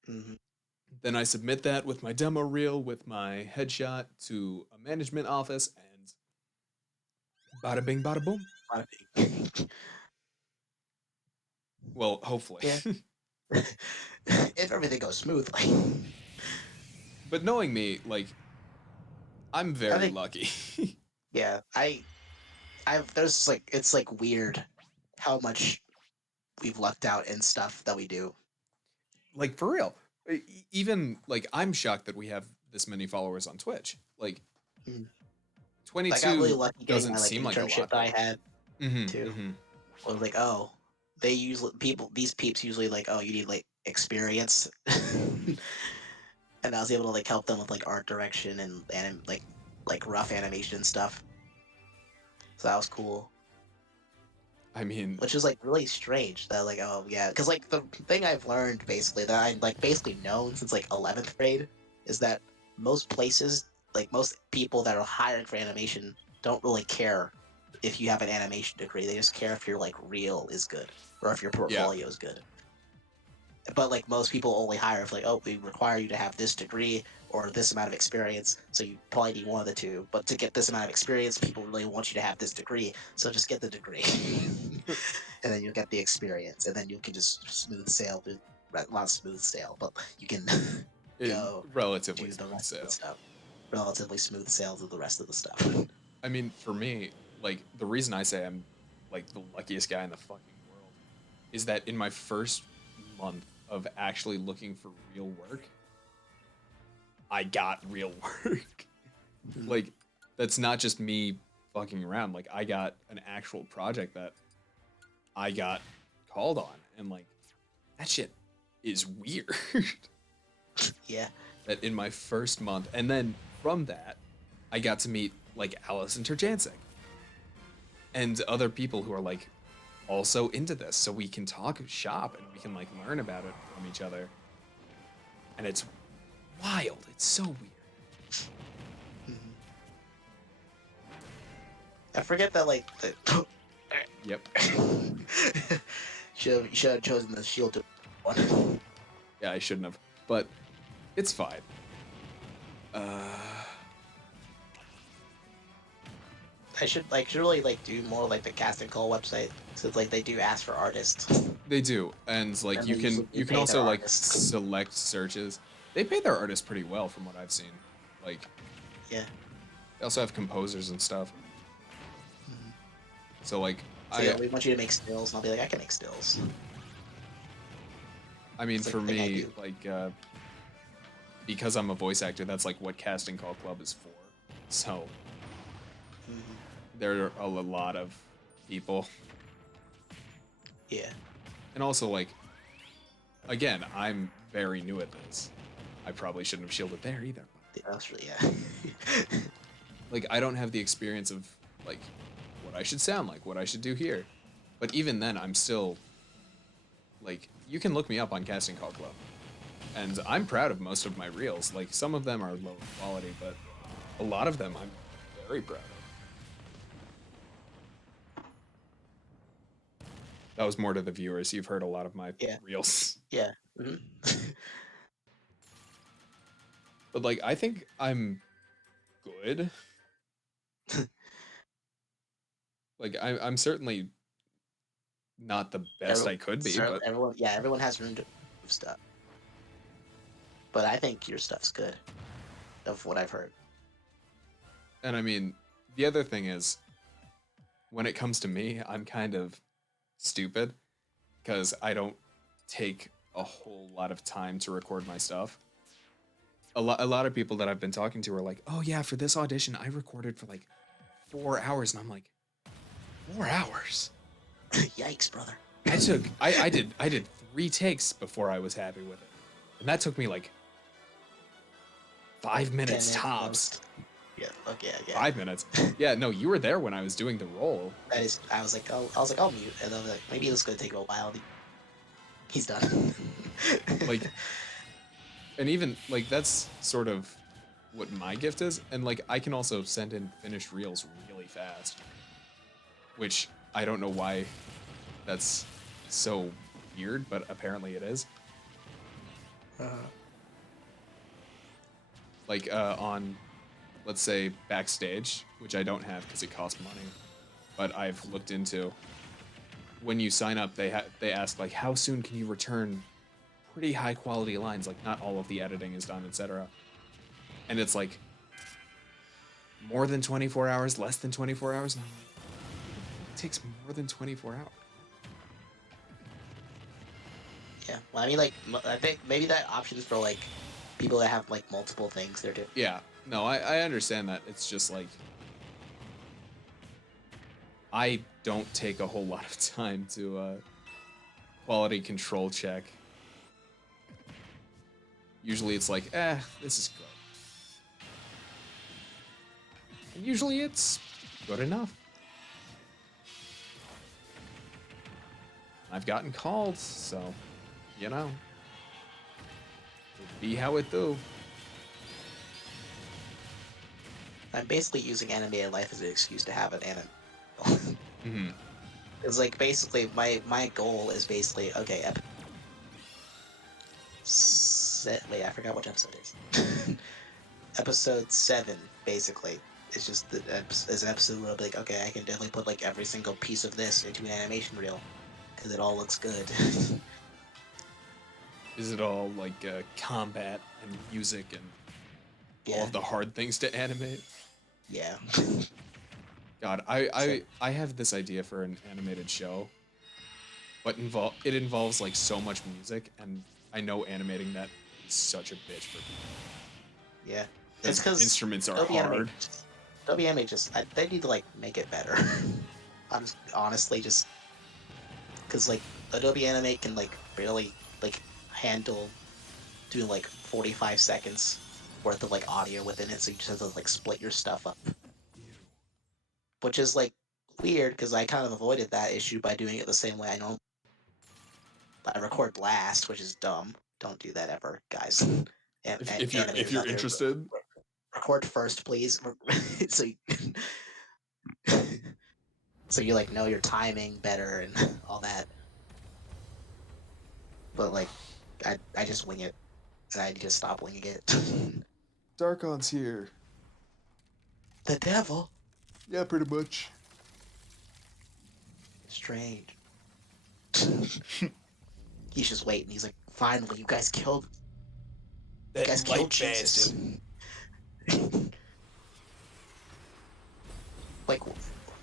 Mhm. Then I submit that with my demo reel, with my headshot to a management office, and bada bing, bada boom. I think. Well, hopefully. Yeah. If everything goes smoothly. But knowing me, like, I'm I very think lucky. yeah, I've there's like it's like weird how much we've lucked out in stuff that we do. Like, for real. Even, like, I'm shocked that we have this many followers on Twitch. Like, Mm. I got really 22 lucky getting doesn't my like seem like a internship lot, that I but. had Mm-hmm, too. mm-hmm. I was like, oh, they usually these peeps usually like, oh, you need like experience, and I was able to like help them with like art direction and like rough animation stuff. So that was cool. I mean, Which is like really strange that like, oh yeah, because like the thing I've learned basically that I like basically known since like 11th grade is that most places, like most people that are hiring for animation, don't really care if you have an animation degree. They just care if your like reel is good or if your yeah. portfolio is good. But like most people only hire if like, oh, we require you to have this degree or this amount of experience, so you probably need one of the two. But to get this amount of experience, people really want you to have this degree, so just get the degree, and then you'll get the experience, and then you can just smooth sail through. Not smooth sail, but you can go Relatively do the smooth rest of the sail. stuff. Relatively smooth sail through the rest of the stuff. I mean, for me, like, the reason I say I'm, like, the luckiest guy in the fucking world is that in my first month of actually looking for real work, I got real work. Like, that's not just me fucking around. Like, I got an actual project that I got called on, and like, that shit is weird. Yeah. That in my first month, and then from that, I got to meet like Allison Terjancic and other people who are like also into this, so we can talk shop and we can like learn about it from each other. And it's wild. It's so weird. I forget that like the Yep. should have chosen the shield one. Yeah, I shouldn't have, but it's fine. I should really like do more like the casting call website since like they do ask for artists. They do, and like And you they can usually you can pay also their like artists. select searches. They pay their artists pretty well from what I've seen. Like Yeah. they also have composers and stuff. So like So yeah, we want you to make stills, and I'll be like, I can make stills. I mean It's like for the thing I me do. like because I'm a voice actor, that's like what Casting Call Club is for. So there are a lot of people, Yeah. and also like again, I'm very new at this. I probably shouldn't have shielded there either. That's really yeah. Like I don't have the experience of like what I should sound like, what I should do here. But even then, I'm still like you can look me up on Casting Call Club, and I'm proud of most of my reels. Like some of them are low quality, but a lot of them I'm very proud of. That was more to the viewers. You've heard a lot of my Yeah. reels, Yeah. hmm but like I think I'm good. Like I'm certainly not the best I could be, but everyone has room to improve stuff. But I think your stuff's good, of what I've heard. and I mean the other thing is when it comes to me, I'm kind of stupid because I don't take a whole lot of time to record my stuff. A lot of people that I've been talking to are like, "Oh yeah, for this audition, I recorded for like 4 hours," and I'm like, 4 hours? Yikes, brother. I did 3 takes before I was happy with it, and that took me like 5 minutes 10 minutes tops. most. Yeah. Okay. Yeah. 5 minutes. Yeah, no, you were there when I was doing the role. That is. I was like, I'll mute, and then like, maybe it's gonna take a while. He's done. Like, and even like that's sort of what my gift is, and like I can also send in finished reels really fast, which I don't know why that's so weird, but apparently it is. Like on, let's say backstage, which I don't have because it costs money, but I've looked into. When you sign up, they ask like how soon can you return pretty high quality lines, like not all of the editing is done, etc. And it's like more than 24 hours, less than 24 hours. And I'm like, it takes more than 24 hours. Yeah. Well, I mean, like, I think maybe that option is for like people that have like multiple things they're doing. Yeah, no, I understand that. It's just like I don't take a whole lot of time to quality control check. Usually it's like, this is good. And usually it's good enough. I've gotten called, so, you know. It be how it do. I'm basically using animated life as an excuse to have an anime. Mm-hmm. It's like basically my goal is basically okay. Wait, I forgot which episode it is. Episode 7, basically, is just is an episode where I'll be like, okay, I can definitely put like every single piece of this into an animation reel because it all looks good. Is it all like combat and music and all Yeah. of the hard things to animate? Yeah. God, I have this idea for an animated show, but it involves like so much music, and I know animating that is such a bitch for people. Yeah. The It's because instruments are hard. Adobe Animate they need to like make it better. Honestly, just because like Adobe Animate can like barely like I handle doing like 45 seconds worth of like audio within it, so you just have to like split your stuff up. Which is like weird because I kind of avoided that issue by doing it the same way I know. I record last, which is dumb. Don't do that ever, guys. If Animators you're out there, interested, record first, please. so you, so you like know your timing better and all that. But like, I just wing it, and I need to stop winging it. Darkon's here. The devil. Yeah, pretty much. Strange. He's just waiting. He's like, finally, you guys killed. You guys killed Jesus. Like,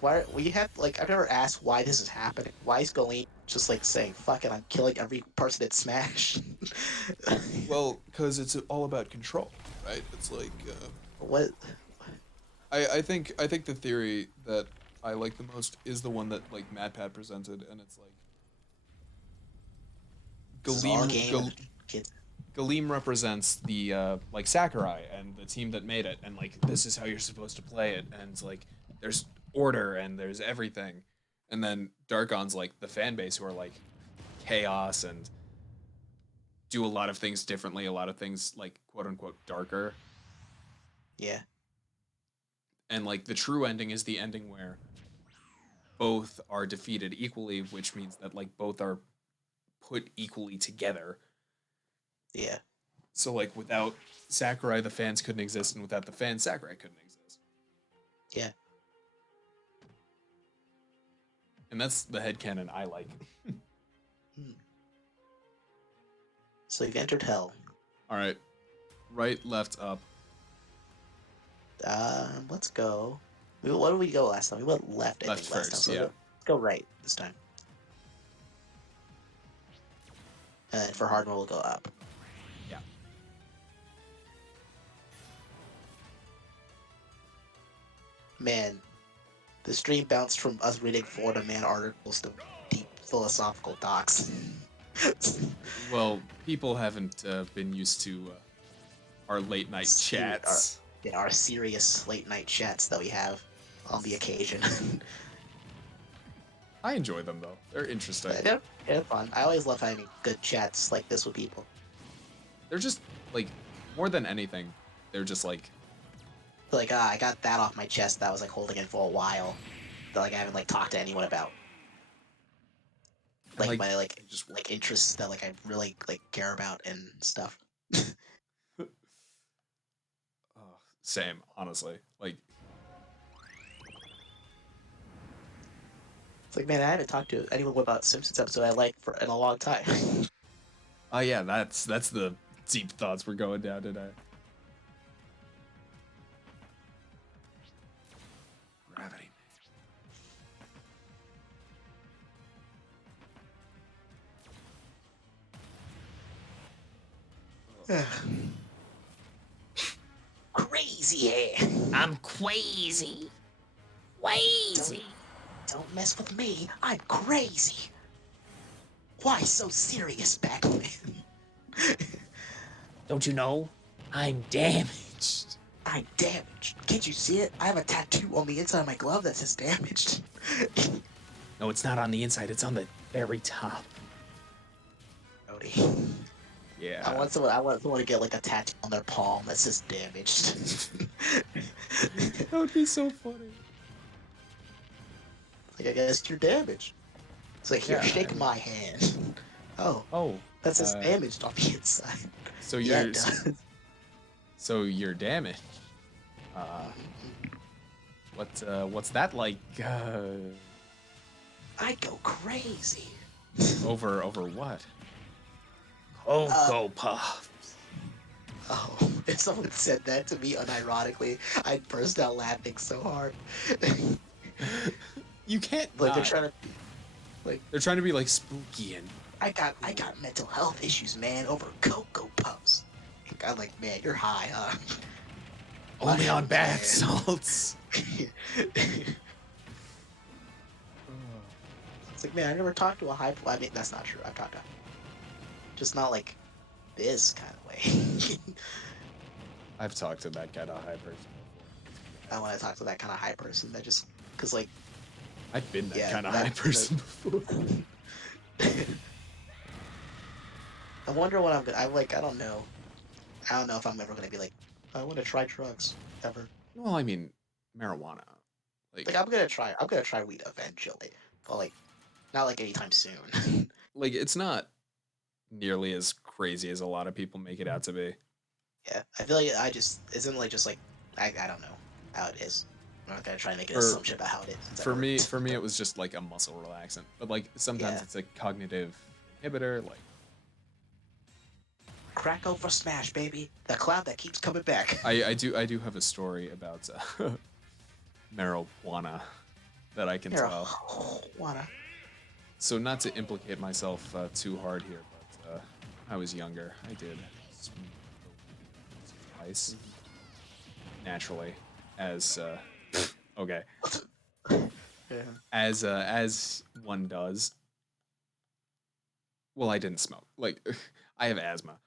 why? We have like, I've never asked why this is happening. Why is Galeen just like saying, "Fuck it, I'm killing every person at Smash"? Well, because it's all about control, right? It's like What? I think the theory that I like the most is the one that like MatPat presented, and it's like This is all a game, kids. Galeem represents the like Sakurai and the team that made it, and like this is how you're supposed to play it, and it's like there's order and there's everything, and then Darkon's like the fan base who are like chaos and do a lot of things differently, a lot of things like quote unquote darker, Yeah. and like the true ending is the ending where both are defeated equally, which means that like both are put equally together. Yeah. So like without Sakurai, the fans couldn't exist, and without the fans, Sakurai couldn't exist. Yeah. And that's the headcanon I like. So you've entered hell. All right, right, left, up. Let's go. What did we go last time? We went left, I Left think, last first, time. So yeah. let's go right this time. And then for hard mode, we'll go up. Yeah. Man, the stream bounced from us reading Florida Man articles to deep philosophical docs. Well, people haven't been used to our late night chats. Our serious late night chats that we have on the occasion. I enjoy them though; they're interesting. They're fun. I always love having good chats like this with people. They're just like more than anything, they're just like Like, I got that off my chest that I was like holding in for a while. That like I haven't like talked to anyone about. Like, like, my like just like interests that like I really like care about and stuff. same, honestly. Like, It's like, man, I haven't talked to anyone about Simpsons episode I like for in a long time. oh yeah, that's the deep thoughts we're going down today. Gravity. Crazy. I'm crazy. Crazy. Don't mess with me. I'm crazy. Why so serious, Batman? Don't you know? I'm damaged. I'm damaged. Can't you see it? I have a tattoo on the inside of my glove that says damaged. No, it's not on the inside. It's on the very top. Cody. Yeah. I want someone to get like a tattoo on their palm that says damaged. That would be so funny. Like, I guess you're damaged. It's like, here, Yeah, shake my hand. Oh, Oh, that says damaged on the inside. so Yeah, you're it does. so you're damaged. What's that like? I go crazy. Over what? Cocoa Puffs. Oh, if someone said that to me unironically, I'd burst out laughing so hard. You can't. Like, they're not. trying to. They're trying to be like spooky and. I got mental health issues, man, over Cocoa Puffs. I'm like, man, you're high, huh? Only on bath man. salts. It's like, man, I never talked to a high. I mean, that's not true. I've talked to. Just not like this kind of way. I've talked to that kind of high person I want to talk to that kind of high person that just, cause like, before. I've been that yeah, kind of high person before. I wonder what I'm gonna. I don't know. I don't know if I'm ever gonna be like, I want to try drugs ever. Well, I mean, marijuana. Like I'm gonna try. I'm gonna try weed eventually, but like, not like anytime soon. Like it's not nearly as crazy as a lot of people make it out to be. Yeah, I feel like I just isn't like just like I don't know how it is. I'm not gonna try and make an For assumption about how it is. Since I for never- me, for me, it was just like a muscle relaxant. But like sometimes Yeah. it's a cognitive inhibitor. Like Crack over smash, baby. The cloud that keeps coming back. I do have a story about marijuana that I can You're a tell. wanna. So not to implicate myself too hard here, but I was younger. I did smoke twice, naturally, as okay, Yeah. as one does. Well, I didn't smoke. Like I have asthma,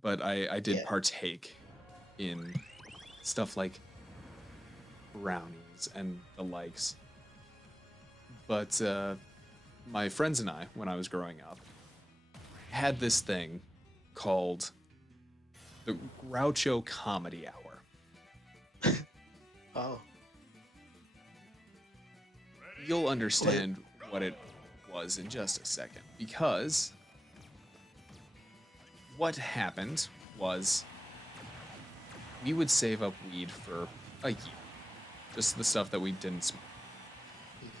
but I did Yeah. partake in stuff like brownies and the likes. But my friends and I, when I was growing up, had this thing called the Groucho Comedy Hour. Oh. You'll understand what it was in just a second, because what happened was we would save up weed for a year. Just the stuff that we didn't smoke.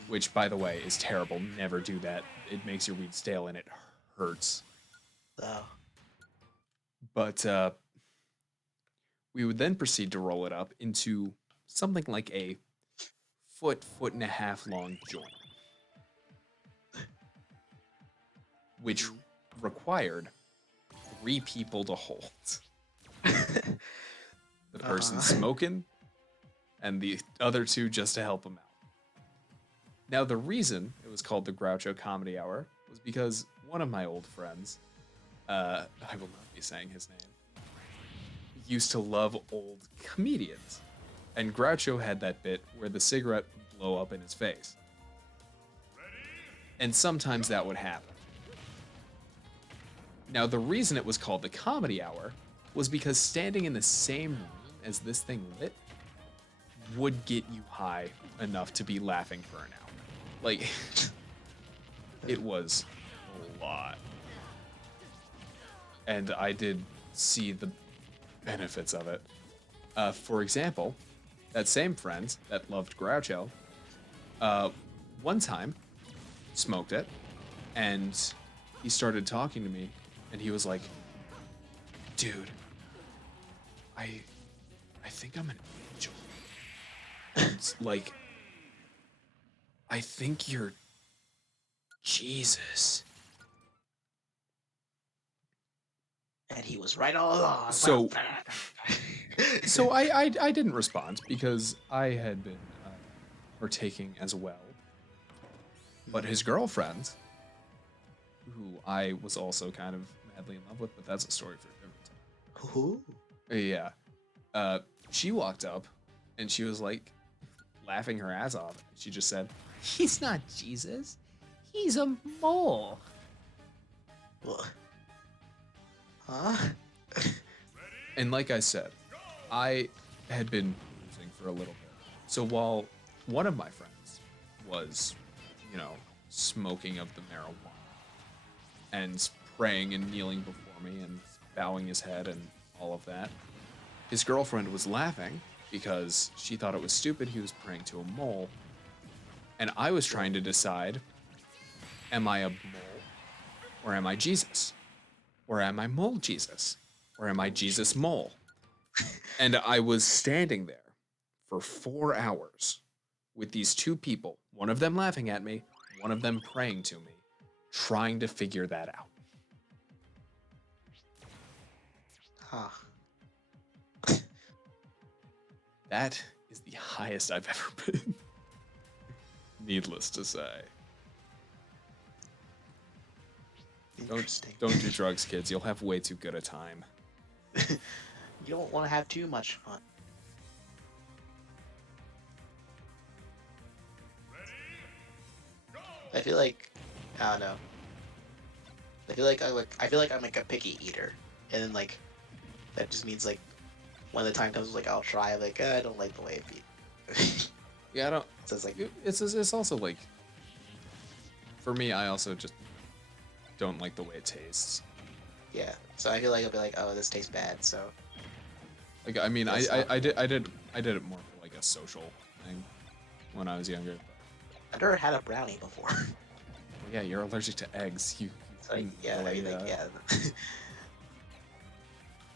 Which, by the way, is terrible. Never do that. It makes your weed stale and it hurts. Oh. But we would then proceed to roll it up into something like a foot and a half long joint. Which required 3 people to hold. The person smoking and the other 2 just to help him out. Now, the reason it was called the Groucho Comedy Hour was because one of my old friends, I will not be saying his name, used to love old comedians. And Groucho had that bit where the cigarette would blow up in his face. And sometimes that would happen. Now, the reason it was called the Comedy Hour was because standing in the same room as this thing lit would get you high enough to be laughing for an hour. Like, it was a lot. And I did see the benefits of it. For example, that same friend that loved Groucho, one time smoked it, and he started talking to me, and he was like, dude, I think I'm an angel. It's like, I think you're Jesus. And he was right all along. So I didn't respond because I had been partaking as well. But his girlfriend, who I was also kind of madly in love with, but that's a story for a different time. Who? Yeah. She walked up and she was like laughing her ass off. She just said, He's not Jesus. He's a mole. What? Huh? and like I said, I had been boozing for a little bit. So while one of my friends was, smoking of the marijuana and praying and kneeling before me and bowing his head and all of that, his girlfriend was laughing because she thought it was stupid he was praying to a mole. And I was trying to decide, am I a mole or am I Jesus? Or am I mole Jesus? Or am I Jesus mole? And I was standing there for 4 hours with these 2 people, one of them laughing at me, one of them praying to me, trying to figure that out. Huh. That is the highest I've ever been. Needless to say. interesting. Don't do drugs, kids. You'll have way too good a time. You don't want to have too much fun. I feel like I don't know. I feel like I'm like a picky eater, and then like that just means like when the time comes, like I'll try. Like I don't like the way it feels. Yeah, I don't. So it's like It's also like, for me, I also just don't like the way it tastes. yeah. So I feel like I'll be like, oh, this tastes bad. So Like, I mean, That's not- I did it more for like a social thing when I was younger. I've never had a brownie before. Yeah, you're allergic to eggs. You So like, didn't yeah, I really, mean, like, yeah.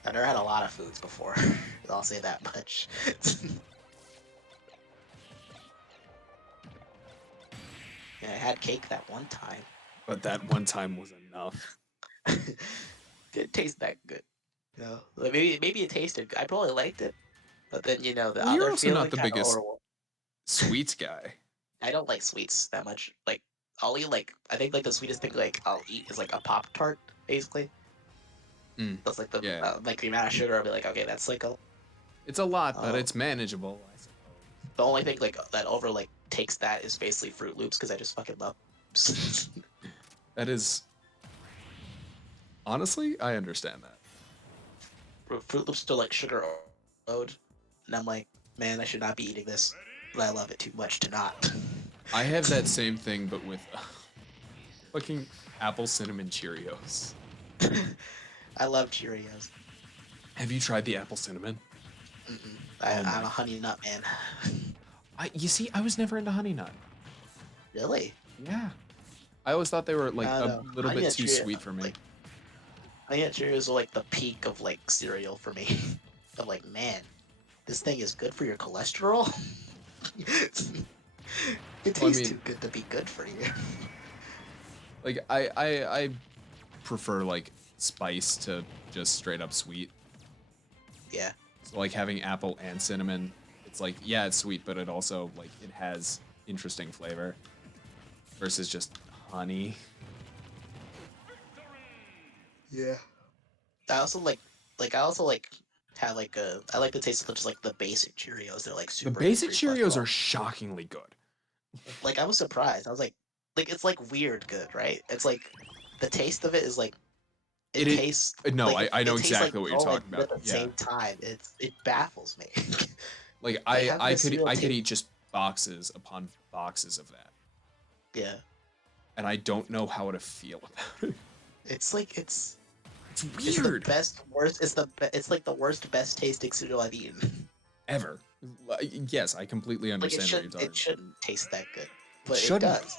I've never had a lot of foods before. I'll say that much. Yeah, I had cake that one time. But that one time was enough. Didn't taste that good. You know, like maybe it tasted good. I probably liked it, but then the Well, you're other also feeling not the kind of biggest overwhelmed. sweets guy. I don't like sweets that much. Like I'll eat like I think like the sweetest thing like I'll eat is like a Pop Tart, basically. Mm, That's yeah, like the amount of sugar. I'll be like, okay, that's like a it's a lot, but uh, it's manageable, I suppose. the only thing like that over like takes that is basically Fruit Loops because I just fucking love. That is honestly, I understand that. Fruit Loops are like sugar overload, and I'm like, man, I should not be eating this, but I love it too much to not. I have that same thing, but with fucking apple cinnamon Cheerios. I love Cheerios. Have you tried the apple cinnamon? Mm-mm. Oh I'm my! a honey nut man. You see, I was never into honey nut. Really? Yeah, I always thought they were like I a don't know. little Honey bit Nut too Cheerios, sweet for me. like Honey Nut Cheerios are like the peak of like cereal for me. I'm like, man, this thing is good for your cholesterol. It Well, I tastes mean, too good to be good for you. like I prefer like spice to just straight up sweet. Yeah. So like having apple and cinnamon, it's like yeah, it's sweet, but it also like it has interesting flavor versus just honey. Yeah. I also like have like a I like the taste of just like the basic Cheerios. They're like The super good basic for your Cheerios cholesterol. are shockingly good. Like I was surprised. I was like it's like weird good, right? It's like the taste of it is like It, it it tastes no, like I know it tastes like exactly what you're dull and talking good about. at the Yeah, same time. It baffles me. like Like having a cereal I could taste. eat just boxes upon boxes of that, Yeah. and I don't know how to feel about it. It's like It's it's the weird. best worst it's like the worst best tasting cereal I've eaten. Ever. Yes, I completely Like understand what you're talking it about. shouldn't taste that good, It but it shouldn't. does.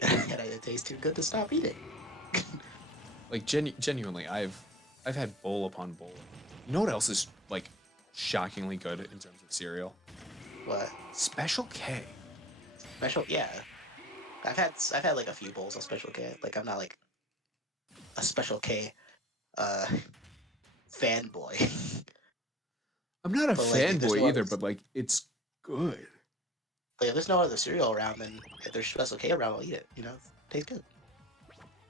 And it tastes too good to stop eating. Like genuinely, I've had bowl upon bowl. You know what else is like shockingly good in terms of cereal? What Special K. special? Yeah, I've had like a few bowls of Special K. Like I'm not like a Special K uh fanboy, I'm not a but like if there's fanboy no other either, but like it's good. like if there's no other cereal around, then if there's Special K around, I'll eat it. You know, tastes good.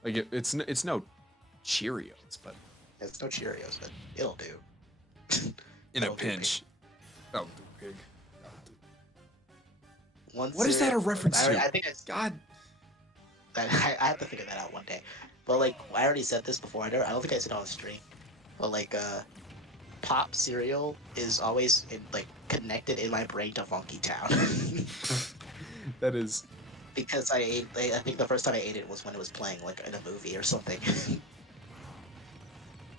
Like it's no Cheerios, but It's no Cheerios, but it'll do. in a That'll do, pig. pinch. Oh, the pig. One What is that a cereal- reference to? I think God. I have to figure that out one day. But like I already said this before. I don't think I said it on stream. But like pop cereal is always like connected in my brain to Funky Town. That is Because I think the first time I ate it was when it was playing like in a movie or something.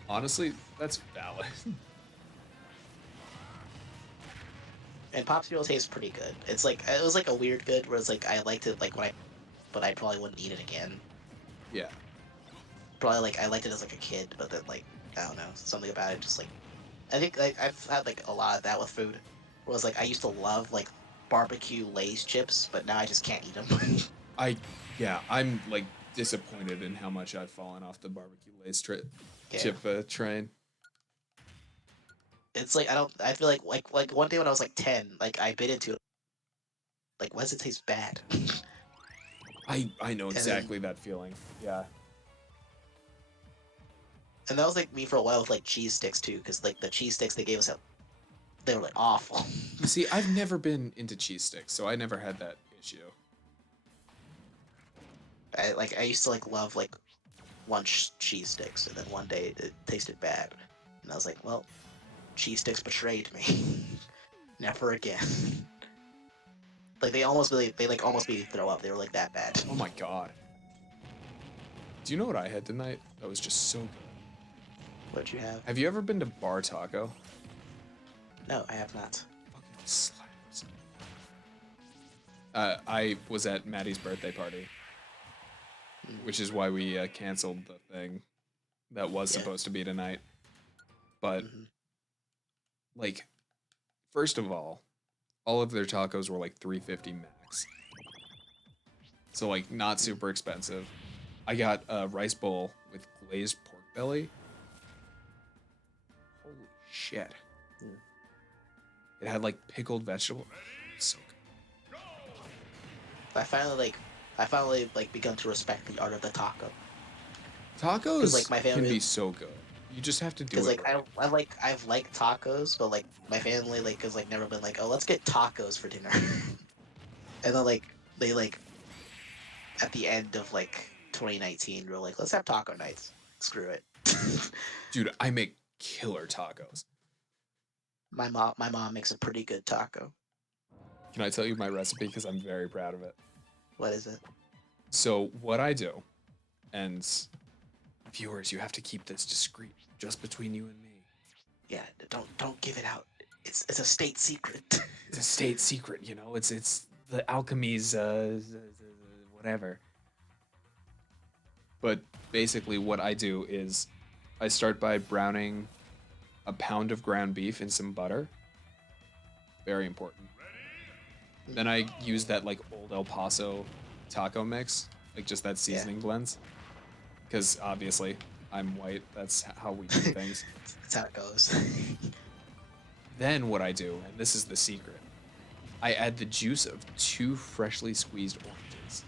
honestly that's valid. And pop cereal tastes pretty good. It's like it was like a weird good where it's like I liked it like when but I probably wouldn't eat it again. Yeah. Probably like I liked it as like a kid, but then like I don't know, something about it just like I think like I've had like a lot of that with food. Where it's like I used to love like barbecue Lay's chips, but now I just can't eat them. I'm like disappointed in how much I've fallen off the barbecue Lay's Yeah. chip train. It's like I don't. I feel like one day when I was like 10, like I bit into it. Like, why does it taste bad? I know then- exactly that feeling. Yeah. And that was like me for a while with like cheese sticks too, because like the cheese sticks they gave us, they were like awful. You see, I've never been into cheese sticks, so I never had that issue. I used to like love like lunch cheese sticks, and then one day it tasted bad, and I was like, well, cheese sticks betrayed me. Never again. Like they like almost made me throw up. They were like that bad. Oh my god. Do you know what I had tonight? That was just so good. What'd you have? Have you ever been to Bar Taco? No, I have not. Fucking slaps. I was at Maddie's birthday party, which is why we canceled the thing that was Yeah. supposed to be tonight. But Mhm. like, first of all of their tacos were like $3.50 max. So like not super expensive. I got a rice bowl with glazed pork belly. Holy shit. Mm. It had like pickled vegetable. So good. I finally like begun to respect the art of the taco. Tacos like, my can family- be so good. You just have to do Because it. like right. I've liked tacos, but like my family like has like never been like, oh, let's get tacos for dinner. And then like they like at the end of like 2019 were like, let's have taco nights. Screw it. Dude, I make killer tacos. My mom makes a pretty good taco. Can I tell you my recipe? Because I'm very proud of it. What is it? So what I do, and viewers, you have to keep this discreet, just between you and me. Yeah, don't give it out. It's a state secret. It's a state secret, you know. It's the alchemy's whatever. But basically, what I do is, I start by browning a pound of ground beef in some butter. Very important. Then I use that like old El Paso taco mix, like just that seasoning blends. Because obviously, I'm white. That's how we do things. That's how it goes. Then what I do, and this is the secret, I add the juice of 2 freshly squeezed oranges.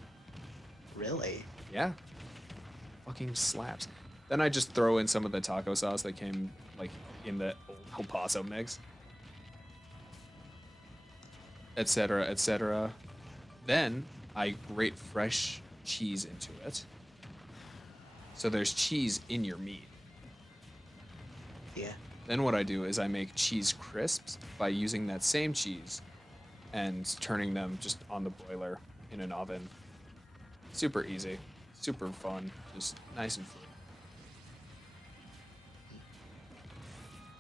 Really? Yeah. Fucking slaps. Then I just throw in some of the taco sauce that came like in the old El Paso mix. Etc., etc. Then I grate fresh cheese into it. So there's cheese in your meat. Yeah. Then what I do is I make cheese crisps by using that same cheese and turning them just on the broiler in an oven. Super easy, super fun, just nice and free.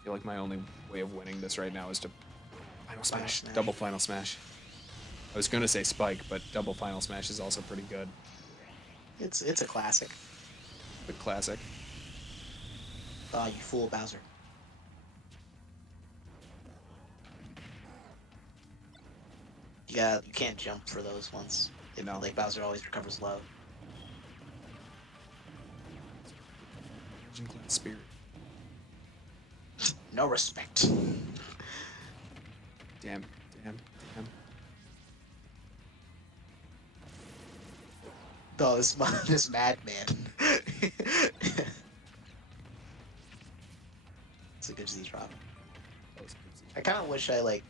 I feel like my only way of winning this right now is to final smash, smash. double final smash. I was gonna say spike, but double final smash is also pretty good. It's a classic. The classic. Oh, you fool, Bowser. Yeah, you can't jump for those ones. No. Like Bowser always recovers low. Origin Class Spirit. No respect. Damn, damn, damn. Oh, this madman. It's a good Z drop. That was a good season. I kind of wish I like.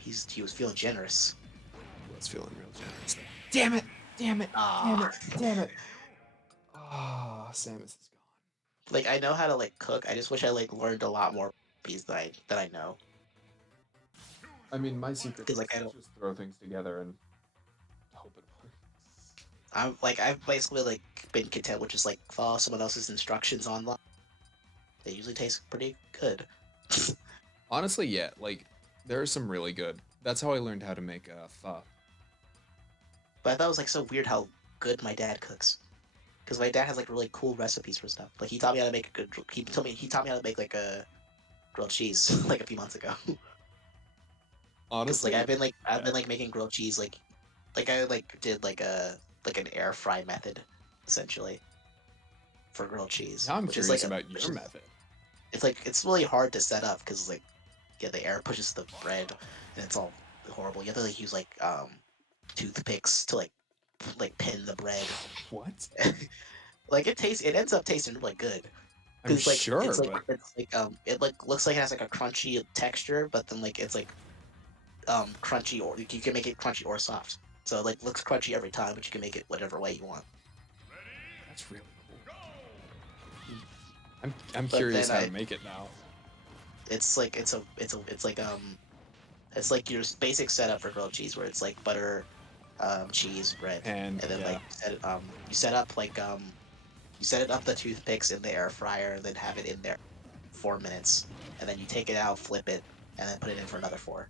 He was feeling generous. I was feeling real generous there. Damn it! Damn it! Ah. Damn it! Ah, Samus is gone. Like I know how to like cook. I just wish I like learned a lot more recipes that I know. I mean, my secret 'Cause, is like, I don't- just throw things together and hope it works. I've basically like been content with just like follow someone else's instructions online. They usually taste pretty good. Honestly, yeah, like, there are some really good. That's how I learned how to make pho. But I thought it was like so weird how good my dad cooks. Because my dad has like really cool recipes for stuff. Like he taught me how to make a good. He taught me how to make like a grilled cheese like a few months ago. Because Honestly, like I've been like making grilled cheese like I like did like an air fry method essentially for grilled cheese. now I'm which is, curious like, about which your is- method. It's like it's really hard to set up because like yeah the air pushes the bread and it's all horrible. You have to like use like toothpicks to like like pin the bread. What? Like it ends up tasting really good. I'm Cause like sure, it's like but it like looks like it has like a crunchy texture, but then like it's like crunchy, or you can make it crunchy or soft. So it, like looks crunchy every time, but you can make it whatever way you want. that's really cool. I'm But curious then how to make it now. it's like it's like your basic setup for grilled cheese, where it's like butter, cheese, bread, And and then yeah, like you set up like you set it up the toothpicks in the air fryer, and then have it in there 4 minutes, and then you take it out, flip it, and then put it in for another 4.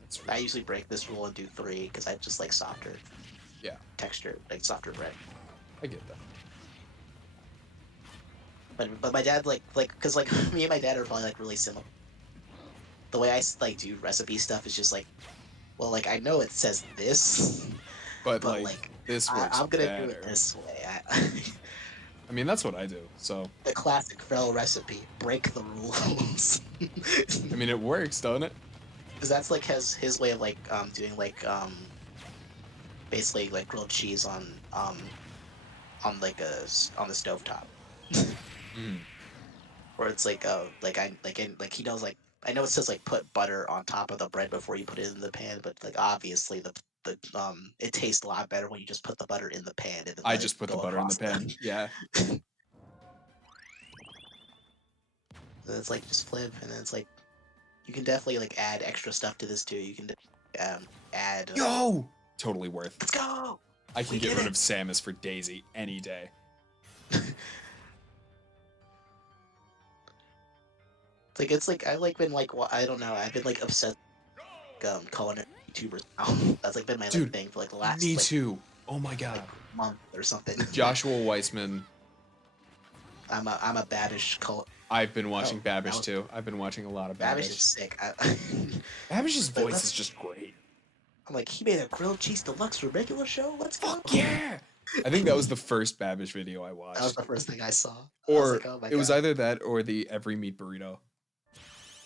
that's I really, usually break this rule and do 3 because I just like softer yeah, texture, like softer bread. I get that. But my dad like because like me and my dad are probably like really similar. The way I like do recipe stuff is just like, well, like I know it says this, But but like like this works I'm gonna do it better. this way. I, I mean, that's what I do. So the classic fell recipe: break the rules. I mean, it works, don't it? Because that's like his way of like doing like basically like grilled cheese on like on the stovetop. Mm. Where it's like he knows like I know it says like put butter on top of the bread before you put it in the pan, but like obviously the it tastes a lot better when you just put the butter in the pan and then I let it just put the go butter in the across pan. Yeah. the. It's like just flip, and then it's like you can definitely like add extra stuff to this too. You can add. Yo! Totally worth. Let's go. I can We get did rid it. of Samus for Daisy any day. It's like I like been like I don't know, I've been like obsessed culinary YouTubers now. That's like been my like Dude, thing for like the last me too. Oh my like god. month or something. Joshua Weissman. I'm a Babish cult. I've been Oh, watching that Babish was too. I've been watching a lot of Babish is Babish. sick. Babish's Like, voice is just great. I'm like, he made a grilled cheese deluxe for regular show. Let's go. Fuck yeah! I think that was the first Babish video I That was watched. the first thing I saw. I was Or like, oh my it was god. either that or the Every Meat Burrito.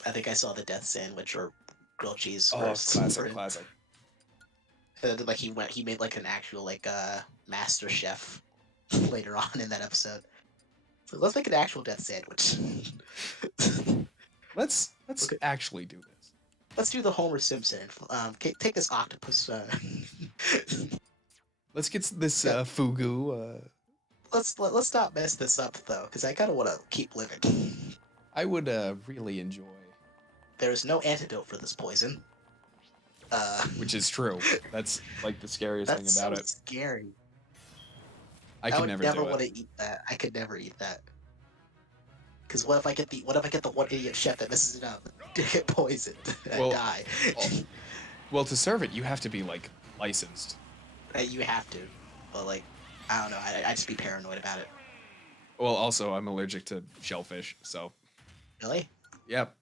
I think I saw the death sandwich or grilled cheese Oh, first for classic, him. classic. And then like he made like an actual like master chef later on in that episode. So let's make an actual death sandwich. Let's Okay. actually do this. Let's do the Homer Simpson. Take this octopus. Let's get this Yeah, fugu. let's not mess this up though, because I kind of want to keep living. I would really enjoy. There is no antidote for this poison. Which is true. That's like the scariest thing That's so about it. scary. I I could would never never do want it. to eat that. I could never eat that. Because what if I get the one idiot chef that messes it up, get poisoned, and Well, die? well, well, to serve it, you have to be like licensed. You have to, but like, I don't know. I just be paranoid about it. Well, also, I'm allergic to shellfish, so Really? yep,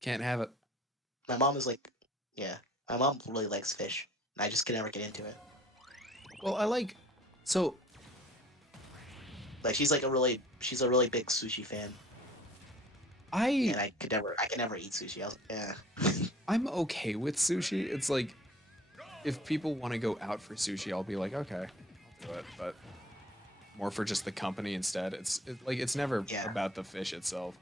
can't have it. My mom is like, yeah. My mom really likes fish. And I just can never get into it. Well, I like. So Like she's a really big sushi fan, I and I could never eat sushi. I was like, yeah. I'm okay with sushi. It's like if people want to go out for sushi, I'll be like, okay, I'll do it. But more for just the company instead. It's never Yeah. about the fish itself.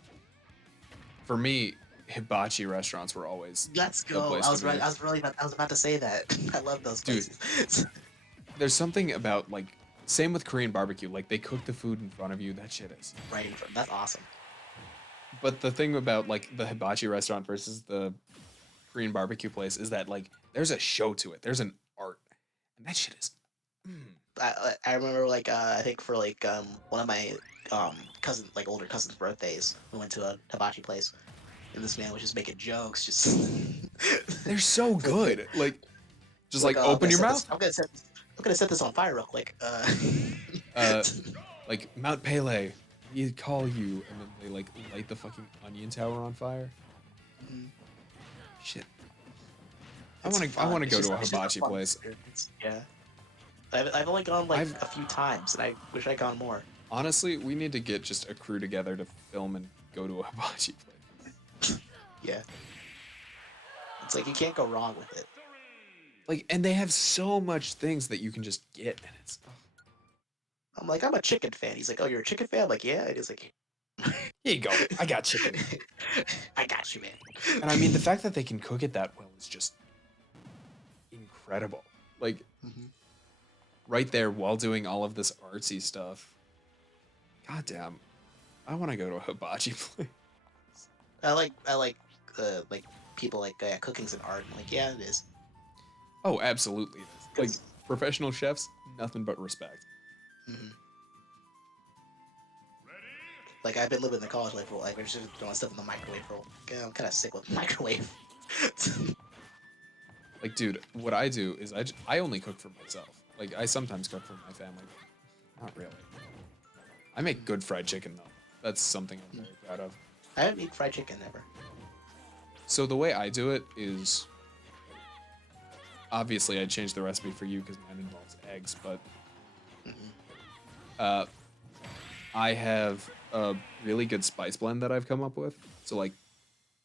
For me, hibachi restaurants were always Let's the go. place I to was right. be. I was about to say that. I love those Dude. places. There's something about like same with Korean barbecue. Like they cook the food in front of you. That shit is. Right in front. That's awesome. But the thing about like the hibachi restaurant versus the Korean barbecue place is that like there's a show to it. There's an art, and that shit is. I remember like I think for like one of my older cousin's birthdays, we went to a hibachi place, and this man was just making jokes, just They're so good. Like, just like I'm open gonna your set mouth. I'm gonna set this on fire real quick. Like Mount Pele, we call you, and then they like light the fucking onion tower on fire. Mhm. Shit. It's I fun. want to It's go just- to a it's just hibachi fun place. experience. Yeah. I've only gone like I've- a few times, and I wish I'd gone more. Honestly, we need to get just a crew together to film and go to a hibachi place. Yeah. It's like you can't go wrong with it. Like, and they have so much things that you can just get, and it's I'm like, I'm a chicken fan. He's like, oh, you're a chicken fan? I'm like, yeah. And he's like, here you go. I got chicken. I got you, man. And I mean, the fact that they can cook it that well is just incredible. Like, Mhm. right there while doing all of this artsy stuff. God damn. I want to go to a hibachi place. I like people like, yeah, cooking's an art. I'm like, yeah, it is. Oh, absolutely. It is. Like, 'Cause- professional chefs, nothing but respect. Mhm. Like, I've been living the college life for like we're just throwing stuff in the microwave for. I'm kind of sick with microwave. Like, dude, what I do is I only cook for myself. Like, I sometimes cook for my family, but not really. I make good fried chicken, though. That's something I'm very proud of. I haven't eaten fried chicken ever. So the way I do it is, obviously I changed the recipe for you because mine involves eggs, but Mhm. I have a really good spice blend that I've come up with. So like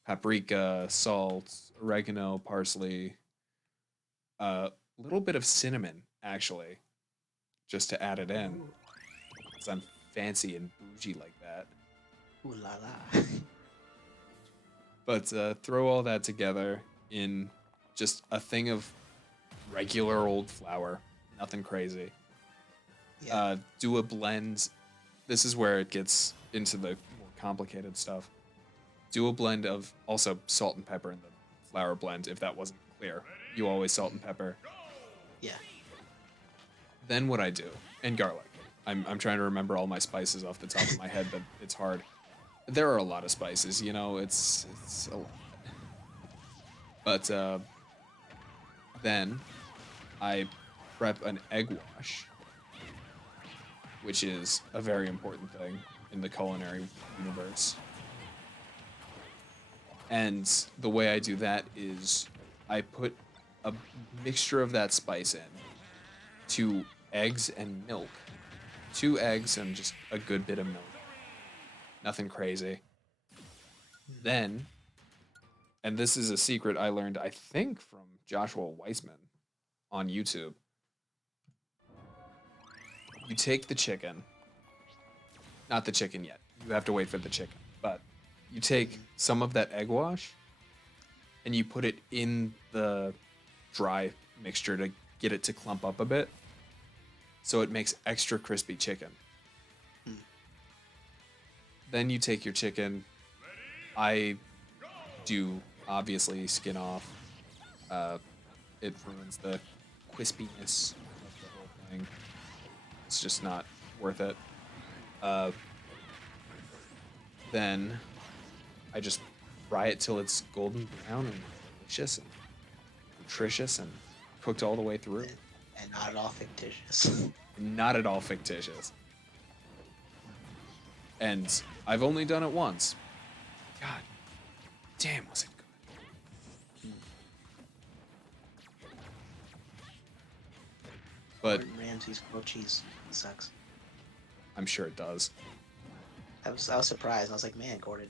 paprika, salt, oregano, parsley, a little bit of cinnamon actually, just to add it in, because I'm fancy and bougie like that. Ooh la la. But throw all that together in just a thing of regular old flour, nothing crazy. Yeah. Do a blend. This is where it gets into the more complicated stuff. Do a blend of also salt and pepper in the flour blend, if that wasn't clear. You always salt and pepper. Yeah. Then what I do, and garlic. I'm trying to remember all my spices off the top of my head, but it's hard. There are a lot of spices, you know, it's a lot. But then I prep an egg wash, which is a very important thing in the culinary universe. And the way I do that is I put a mixture of that spice in to eggs and milk. 2 eggs and just a good bit of milk. Nothing crazy. Then, and this is a secret I learned, I think, from Joshua Weissman on YouTube. You take the chicken, not the chicken yet. You have to wait for the chicken. But you take some of that egg wash and you put it in the dry mixture to get it to clump up a bit. So it makes extra crispy chicken. Then you take your chicken. I do obviously skin off. It ruins the crispiness of the whole thing. It's just not worth it. Then I just fry it till it's golden brown and delicious and nutritious and cooked all the way through. And not at all fictitious. Not at all fictitious. And I've only done it once. God damn, was it good. But Gordon Ramsay's grilled cheese sucks. I'm sure it does. I was surprised. I was like, man, Gordon,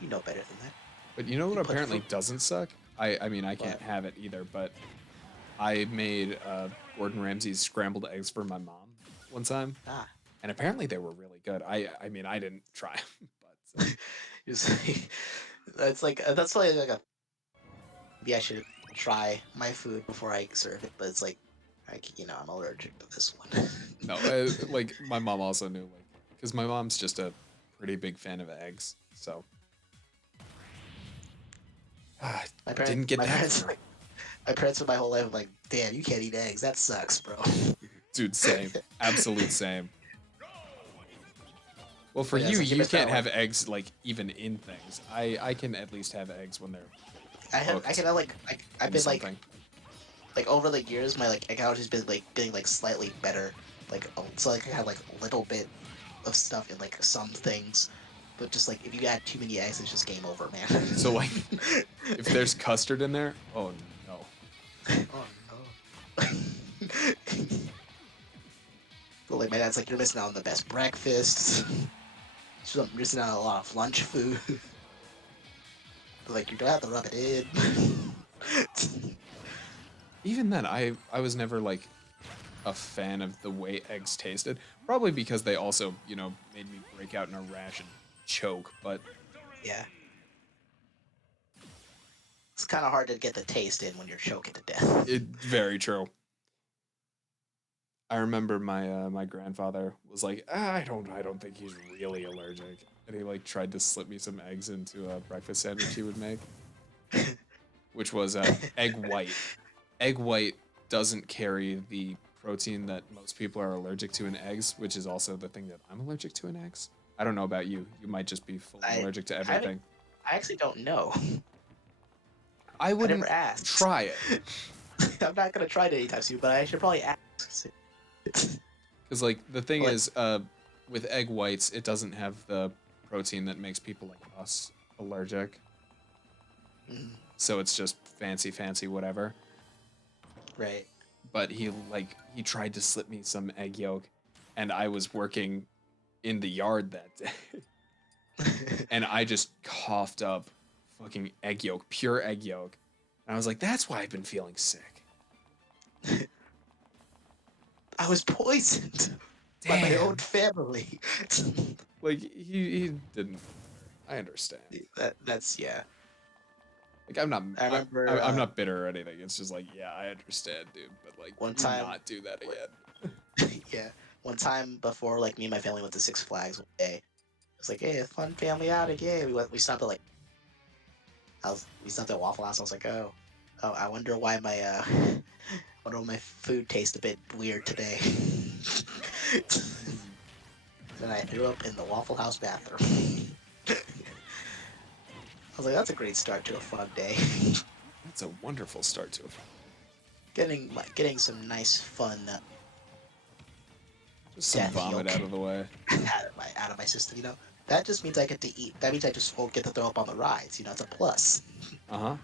you know better than that. But you know what You put apparently fruit- doesn't suck? I mean, I can't What? have it either, but I made Gordon Ramsay's scrambled eggs for my mom one time, Ah. and apparently they were really good. I mean, I didn't try 'em, but It's like, that's like a maybe I should try my food before I serve it, but it's like I'm allergic to this one. no, like my mom also knew, like, because my mom's just a pretty big fan of eggs, so My didn't get my that. parents, from her. my parents for my whole life were like, damn, you can't eat eggs. That sucks, bro. Dude, same, absolute same. Well, for Yeah, it's you, like you you missed out can't on, have eggs like even in things. I can at least have eggs when they're I cooked can have I've in been something. like over the years my egg allergy's been like getting like slightly better. So like I have like a little bit of stuff in like some things. But just like if you add too many eggs, it's just game over, man. So like, if there's custard in there, oh no. Oh no. But like my dad's like, you're missing out on the best breakfast. You're missing out on a lot of lunch food. But like you don't have to rub it in. even then, I was never like a fan of the way eggs tasted. Probably because they also, you know, made me break out in a rash and choke. But Yeah. It's kind of hard to get the taste in when you're choking to death. it very true. I remember my grandfather was like, I don't think he's really allergic, and he like tried to slip me some eggs into a breakfast sandwich he would make, which was egg white. Egg white doesn't carry the protein that most people are allergic to in eggs, which is also the thing that I'm allergic to in eggs. I don't know about you. You might just be fully I allergic to I haven't. everything. I actually don't know. I I never wouldn't asked. try it I'm not gonna try it anytime soon, but I should probably ask. because like the thing Like, is, with egg whites, it doesn't have the protein that makes people like us allergic. mm, So it's just fancy whatever. right. But he tried to slip me some egg yolk, and I was working in the yard that day, and I just coughed up fucking egg yolk, pure egg yolk, and I was like, that's why I've been feeling sick. I was poisoned by my own family. Like he didn't. I understand. That's yeah. Like I'm not I remember I'm not bitter or anything. It's just like, yeah, I understand, dude, but like one do time. not do that again. Yeah, one time before, like me and my family went to Six Flags one day. It was like, hey, a fun family outing. Yeah, we went. We stopped at like we stopped at Waffle House. I was like, oh, I wonder why my wonder why my food tastes a bit weird today. Then I threw up in the Waffle House bathroom. I was like, that's a great start to a fun day. That's a wonderful start to it. Getting some nice fun Just some death vomit yolk out of the way. out of my system. You know, that just means I get to eat. That means I just won't get to throw up on the rides. You know, it's a plus. Uh-huh.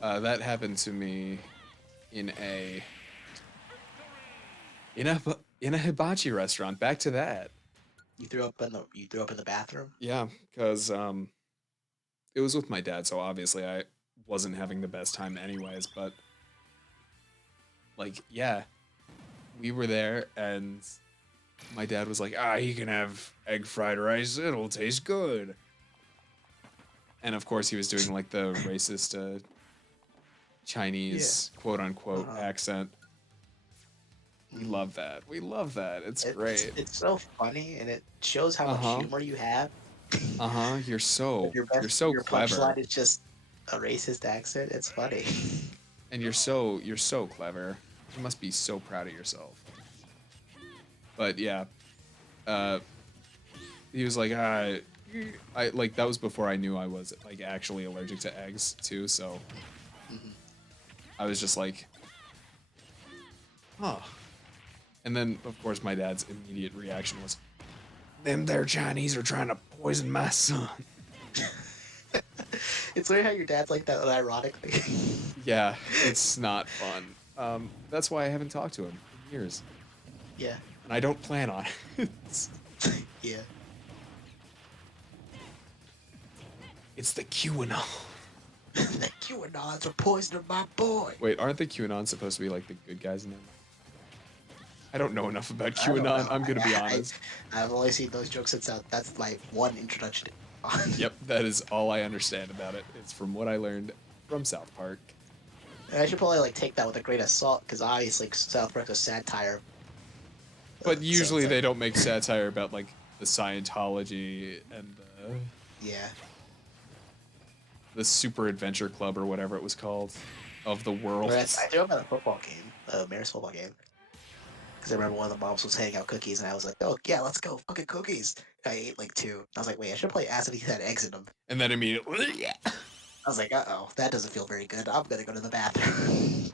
That happened to me in a hibachi restaurant. Back to that. You threw up in the bathroom. Yeah, because it was with my dad, so obviously I wasn't having the best time anyways. But like, yeah, we were there, and my dad was like, you can have egg fried rice. It'll taste good. And of course, he was doing like the racist Chinese quote unquote Uh, accent. We mm, love that. We love that. It's great. it's so funny and it shows how Uh much huh. humor you have. Uh huh. If You're so your clever, punchline is just a racist accent, it's funny. and you're so clever. You must be so proud of yourself. But yeah, uh, he was like, I like that was before I knew I was like actually allergic to eggs too. So Mhm. I was just like, huh. And then of course my dad's immediate reaction was, them there Chinese are trying to poison my son. It's weird how your dad's like that, ironically. Yeah, it's not fun. That's why I haven't talked to him in years, Yeah, and I don't plan on it. yeah. It's the QAnon. The QAnons are poisoning my boy. Wait, aren't the QAnon supposed to be like the good guys in there? I don't know enough about I don't QAnon. know. I'm gonna be honest. I've only seen those jokes since that's my one introduction. Yep, that is all I understand about it. It's from what I learned from South Park. And I should probably like take that with a grain of salt because obviously South Park's a satire. But So usually it's they like, don't make satire about like the Scientology and yeah. the Super Adventure Club or whatever it was called of the world. Whereas I threw up at a football game, Mayor's football game. Because I remember one of the moms was handing out cookies, and I was like, "Oh yeah, let's go, fucking cookies!" I ate like two. I was like, "Wait, I should probably ask if he had eggs in them." And then immediately, yeah. I was like, "Uh-oh, that doesn't feel very good. I'm gonna go to the bathroom."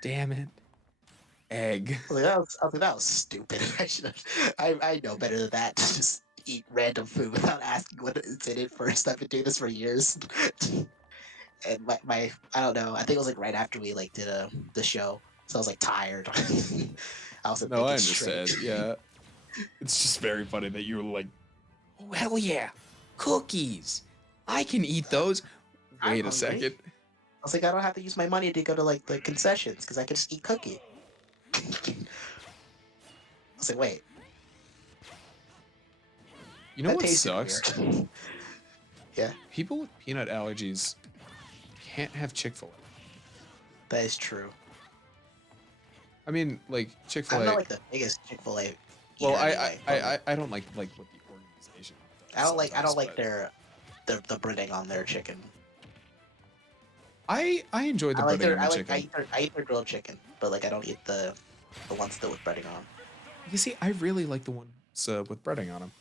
Damn it. Egg. I was like, that was stupid. I should have. I know better than that. To just eat random food without asking what is in it first. I've been doing this for years. And my I don't know. I think it was like right after we like did the show, so I was like tired. I wasn't No, I thinking straight. understand. Yeah. It's just very funny that you were like, oh, hell yeah. Cookies. I can eat those. I'm Wait a hungry. second. was like, I don't have to use my money to go to like the concessions because I can just eat cookie. I was like, wait, You know that what tasted sucks? weird. Yeah, People with peanut allergies can't have Chick-fil-A. that is true. I mean, like I'm not Chick-fil-A. like the biggest Chick-fil-A Well, eater anyway, but like, I don't like what the organization does I sometimes, don't like but the breading on their chicken. I enjoy the breading on the chicken. I eat their grilled chicken, but like I don't eat the ones that with breading on. You see, I really like the ones with breading on them.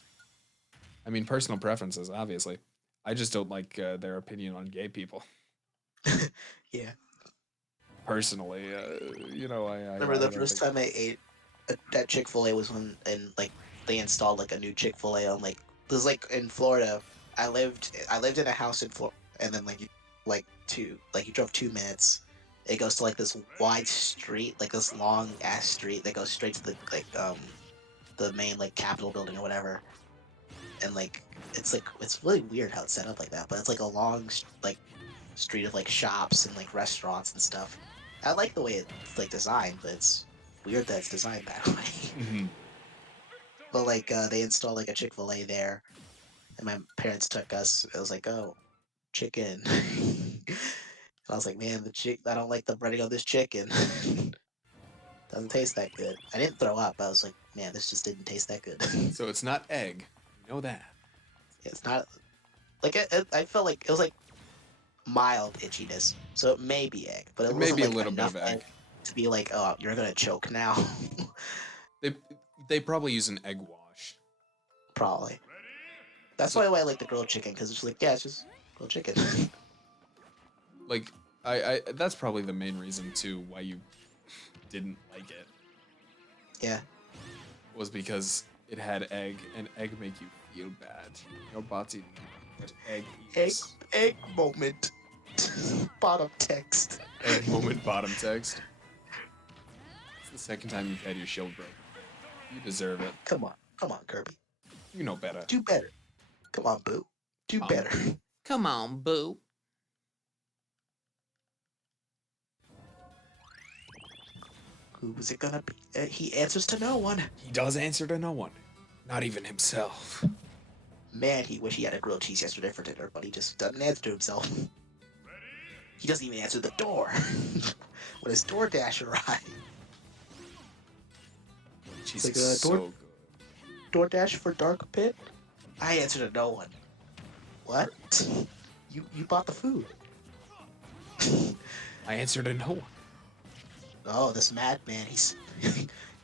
I mean, personal preferences, obviously. I just don't like their opinion on gay people. Yeah. Personally, Remember the I don't first think. time I ate at Chick-fil-A was when and like they installed like a new Chick-fil-A on like there's like in Florida. I lived in a house in Florida, and then you drove 2 minutes. It goes to like this wide street, like this long ass street that goes straight to the main like Capitol building or whatever. And like it's really weird how it's set up like that, but it's like a long like street of like shops and like restaurants and stuff. I like the way it's like designed, but it's weird that it's designed that way. Mhm. But like they installed like a Chick-fil-A there, and my parents took us. It was like, oh, chicken. And I was like, man, I don't like the breading on this chicken. Doesn't taste that good. I didn't throw up. I was like, man, this just didn't taste that good. So it's not egg. You know that. It's not like I felt like it was like mild itchiness, so it may be egg, but it It may wasn't be a like little bit enough of egg egg. to be like, oh, you're gonna choke now. They they probably use an egg wash. Probably. That's So why I like the grilled chicken because it's just like, yeah, it's just grilled chicken. like I that's probably the main reason too why you didn't like it Yeah. was because it had egg and egg make you feel bad. Nobody what egg Egg is. egg moment. Bottom text. Egg moment bottom text. It's the second time you've had your shield broken. You deserve it. Come on, Kirby. You know better. Do better. Come on, Boo. Do Come on. better. Come on, boo. Who is it gonna be? He answers to no one. He does answer to no one. Not even himself. Man, he wish he had a grilled cheese yesterday for dinner, but he just doesn't answer to himself. He doesn't even answer the door when his DoorDash arrives. Cheese like, is so good. DoorDash for Dark Pit? I answer to no one. What? You bought the food. I answer to no one. Oh, this madman, he's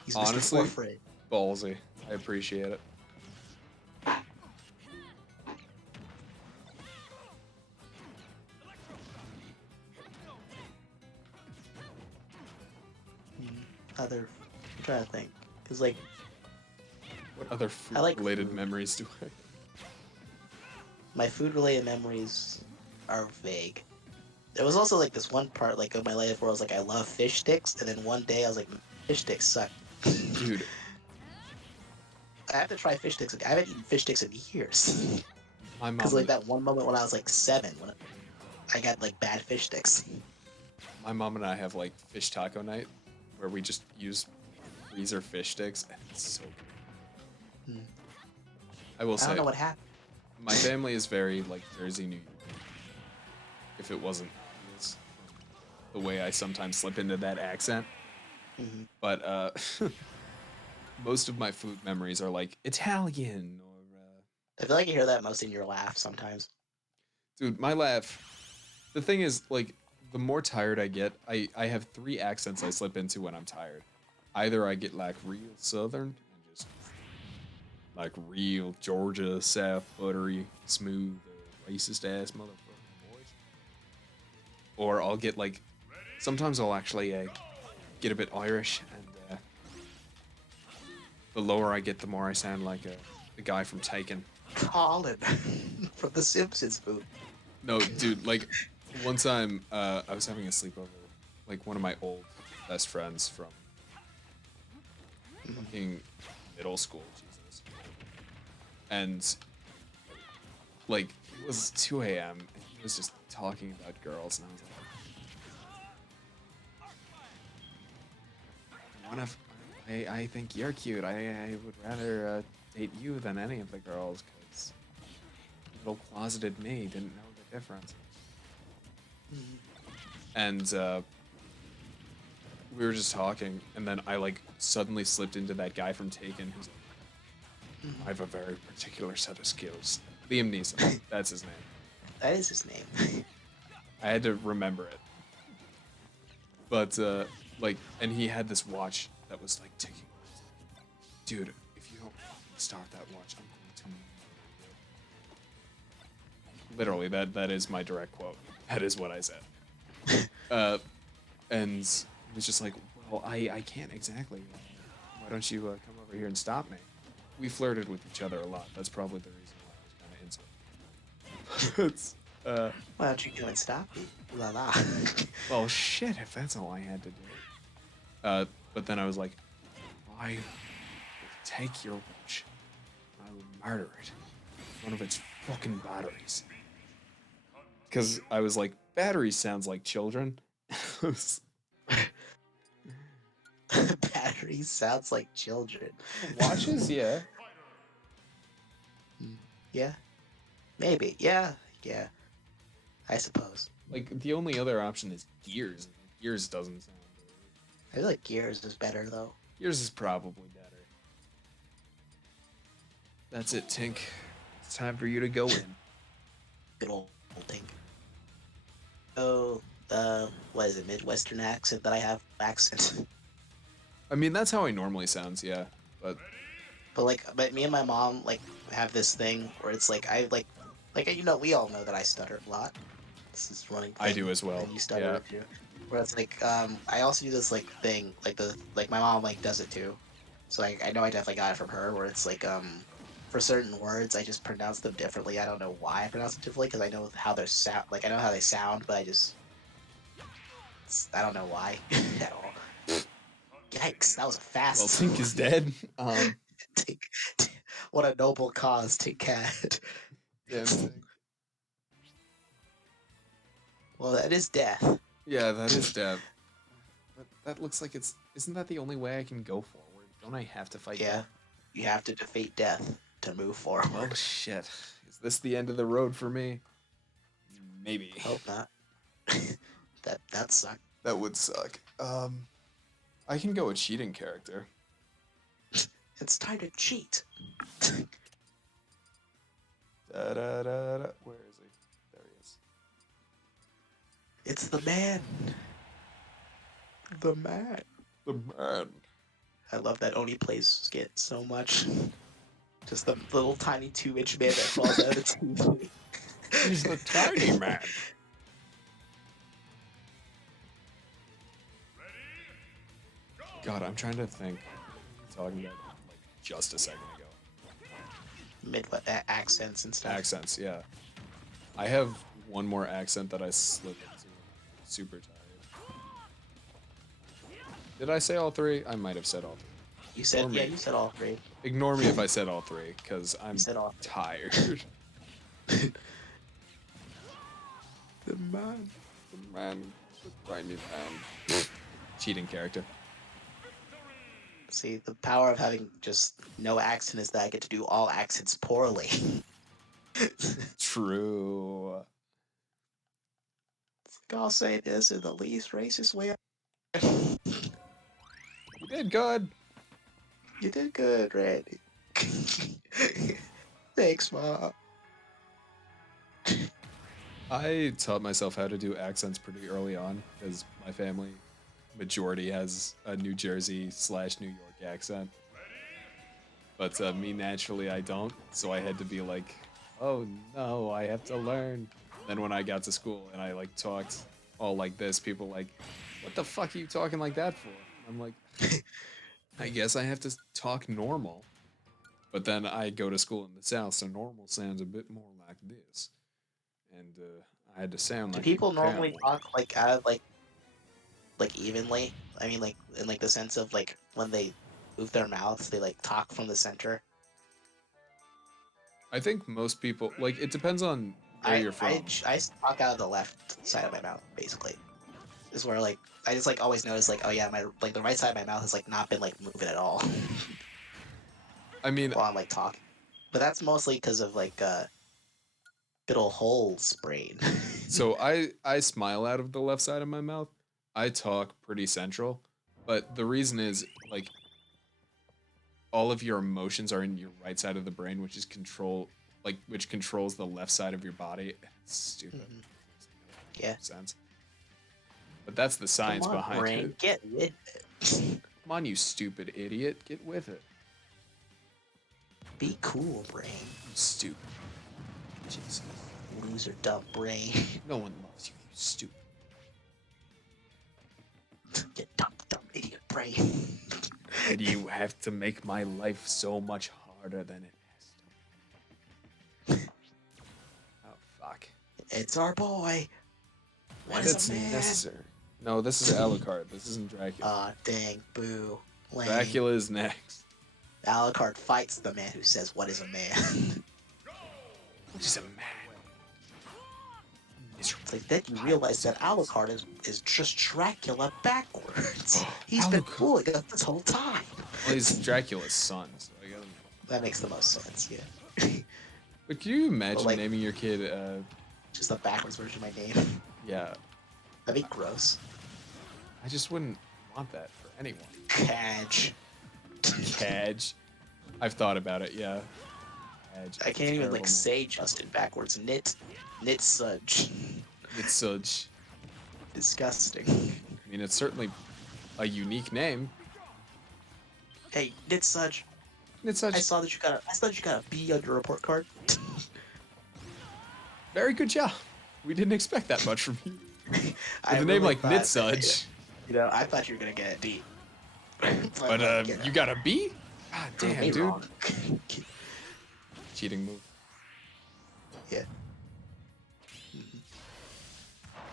he's Honestly? Mr. Forfeit. Ballsy. I appreciate it. I'm trying to think. Cause like What other I like food-related food. memories do I? my food related memories are vague. There was also like this one part like of my life where I was like I love fish sticks, and then one day I was like fish sticks suck. Dude, I have to try fish sticks. I haven't eaten fish sticks in years. my Because mom like that one moment when I was like 7, when I got like bad fish sticks. and I have like fish taco night where we just use freezer fish sticks and it's so good. Hmm. I will I say don't know what happened. my family is very like Jersey, New York. If it wasn't obvious, the way I sometimes slip into that accent. Hmm. But most of my food memories are like Italian or I feel like you hear that most in your laugh sometimes. dude, my laugh. The thing is, like, the more tired I get, I have 3 accents I slip into when I'm tired. Either I get like real southern and just like real Georgia South buttery smooth racist ass motherfucking voice, or I'll get like sometimes I'll actually get a bit Irish, and the lower I get, the more I sound like the guy from Taken. Colin from The Simpsons food. No, dude, like one time I was having a sleepover, like one of my old best friends from fucking middle school, Jesus. And like it was 2 a.m. and he was just talking about girls, and I was like, one of I think you're cute. I would rather date you than any of the girls because little closeted me didn't know the difference. And we were just talking, and then I like suddenly slipped into that guy from Taken who's like, I have a very particular set of skills. Liam Neeson, that's his name. That is his name. I had to remember it. But like, and he had this watch that was like ticking. Dude, if you don't start that watch, I'm going to murder you. Literally, that is my direct quote. That is what I said. And he was just like, well, I can't exactly. Why don't you come over here and stop me? We flirted with each other a lot. That's probably the reason why I was kind of into it. It's, Why don't you go and stop me? La la. well, shit, if that's all I had to do. But then I was like, I will take your watch. I will murder it. One of its fucking batteries. Because I was like, batteries sounds like children. Battery sounds like children. Watches, yeah. Yeah. Maybe. Yeah. Yeah. I suppose. Like, the only other option is Gears. Gears doesn't sound good. I feel like Gears is better though. Gears is probably better. That's it, Tink. It's time for you to go in. Good old thing. Oh, what is it? Midwestern accent that I have? Accent. I mean, that's how I normally sounds, yeah. But But me and my mom like have this thing where it's like I like you know we all know that I stutter a lot. This is running. I do as well. And you stutter Yeah. too. Where it's like I also do this like thing like my mom like does it too. So I know I definitely got it from her where it's like for certain words I just pronounce them differently. I don't know why I pronounce them differently because I know how they sound. Like I know how they sound, but I don't know why at all. Yikes! That was a fast. Well, Tink is dead. Tink, what a noble cause Tink had. Damn Tink. Well, that is death. Yeah, that is death. But that looks like it's... Isn't that the only way I can go forward? Don't I have to fight Yeah, death? you have to defeat death to move Oh, forward. shit. Is this the end of the road for me? Maybe. Hope not. that sucked. That would suck. I can go a cheating character. It's time to cheat. Da, da, da, da. Where is he? There he is. It's the man. The man. The man. I love that Oni plays skit so much. Just the little tiny 2-inch man that falls out of the TV. He's the tiny man. God, I'm trying to think. Talking about like just a second ago. Midwest accents and stuff. Accents, yeah. I have one more accent that I slipped into. Super tired. Did I say all three? I might have said all three. You said Or yeah. me. You said all three. Ignore me if I said all three, because I'm You said all three. tired. The man, the tiny man. Cheating character. See, the power of having just no accent is that I get to do all accents poorly. True. I'll say this in the least racist way. You did good. You did good, Randy. Thanks, Mom. I taught myself how to do accents pretty early on because my family majority has a New Jersey / New York accent. But me, naturally, I don't. So I had to be like, oh no, I have to learn. Then when I got to school and I like talked all like this, people like, what the fuck are you talking like that for? I'm like, I guess I have to talk normal. But then I go to school in the South, so normal sounds a bit more like this. And I had to sound Do like people a normally cowboy. talk like out of like evenly? I mean, like in like the sense of like when they move their mouths, they like talk from the center. I think most people, like, it depends on where you're from. I talk out of the left side of my mouth, basically. Is where like I just like always notice like, oh yeah, my like the right side of my mouth has like not been like moving at all I mean, while I'm like talking. But that's mostly because of like good old hole sprain. so I smile out of the left side of my mouth. I talk pretty central, but the reason is like all of your emotions are in your right side of the brain, which controls the left side of your body. It's stupid. Mhm. Makes Yeah. no sense. But that's the Come science on, behind brain, it. get with it. Come on, you stupid idiot. Get with it. Be cool, brain. You stupid. Jesus. Loser, dumb brain. No one loves you, you stupid. Get dumb idiot brain. Why do you have to make my life so much harder than it has to? Oh, fuck. It's our boy. What And is it's a man? necessary. No, this is Alucard. This isn't Dracula. Aw, dang, boo. Lame. Dracula is next. Alucard fights the man who says, "What is a man?" What is a man? It's like then you realize that Alucard is just Dracula backwards. He's been Alucard. fooling us this whole time. Well, he's Dracula's son, so I gotta know. That makes the most sense, yeah. But can you imagine like- naming your kid, Just a backwards version of my name. yeah, That'd be gross. I just wouldn't want that for anyone. Cadge. Cadge. I've thought about it, yeah. Cadge. I can't even like Terrible say Justin backwards. Knit Sudge. name. It's such. Disgusting. I mean, it's certainly a unique name. Hey, Knit Sudge. It's such. I saw that you got a B on your report card. Very good job. We didn't expect that much from you. With I a name really like thought- Nitsudge. You know, I thought you were gonna get a D. But you got a B? God Prove damn, me dude. wrong. Cheating move. Yeah.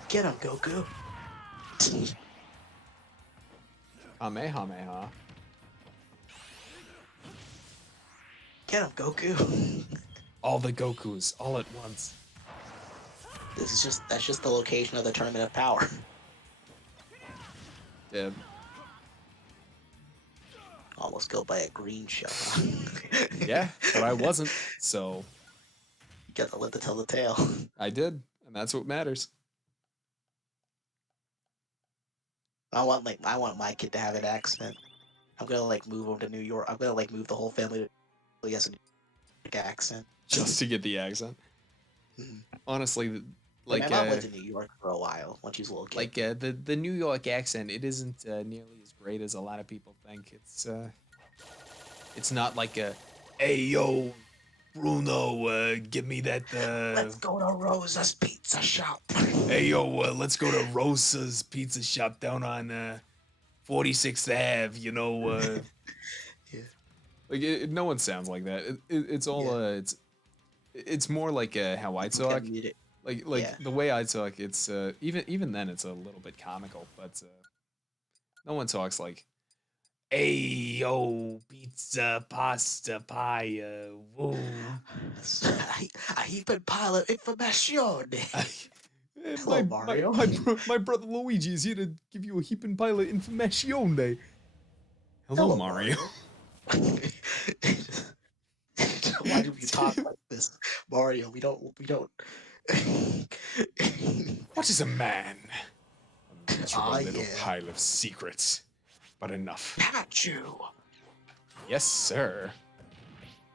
Get him, Goku. Kamehameha. Get him, Goku. All the Gokus, all at once. That's just the location of the Tournament of Power. Yeah. Almost killed by a green shell. Yeah, but I wasn't, so You gotta let the tell the tale. I did, and that's what matters. I want my kid to have an accent. I'm gonna like move him to New York. I'm gonna like move the whole family to he has a New York accent. Just to get the accent. Mhm. Honestly, like my mom lived in New York for a while when she was a little kid. like the New York accent, it isn't nearly as great as a lot of people think. It's not like a, hey yo, Bruno, give me that. Let's go to Rosa's Pizza Shop. Hey yo, let's go to Rosa's Pizza Shop down on 46th Ave. You know, Yeah. like no one sounds like that. It's all it's more like how I talk. Like Yeah. the way I talk, it's even then it's a little bit comical, but no one talks like, hey yo, pizza, pasta, pie, woo. I heaping pile of information. Hello, Mario. My brother Luigi is here to give you a heaping pile of information. Hello, Mario. Why do we talk like this, Mario? We don't. What is a man? A miserable Ah, little yeah. pile of secrets. But enough. Pikachu. Yes, sir.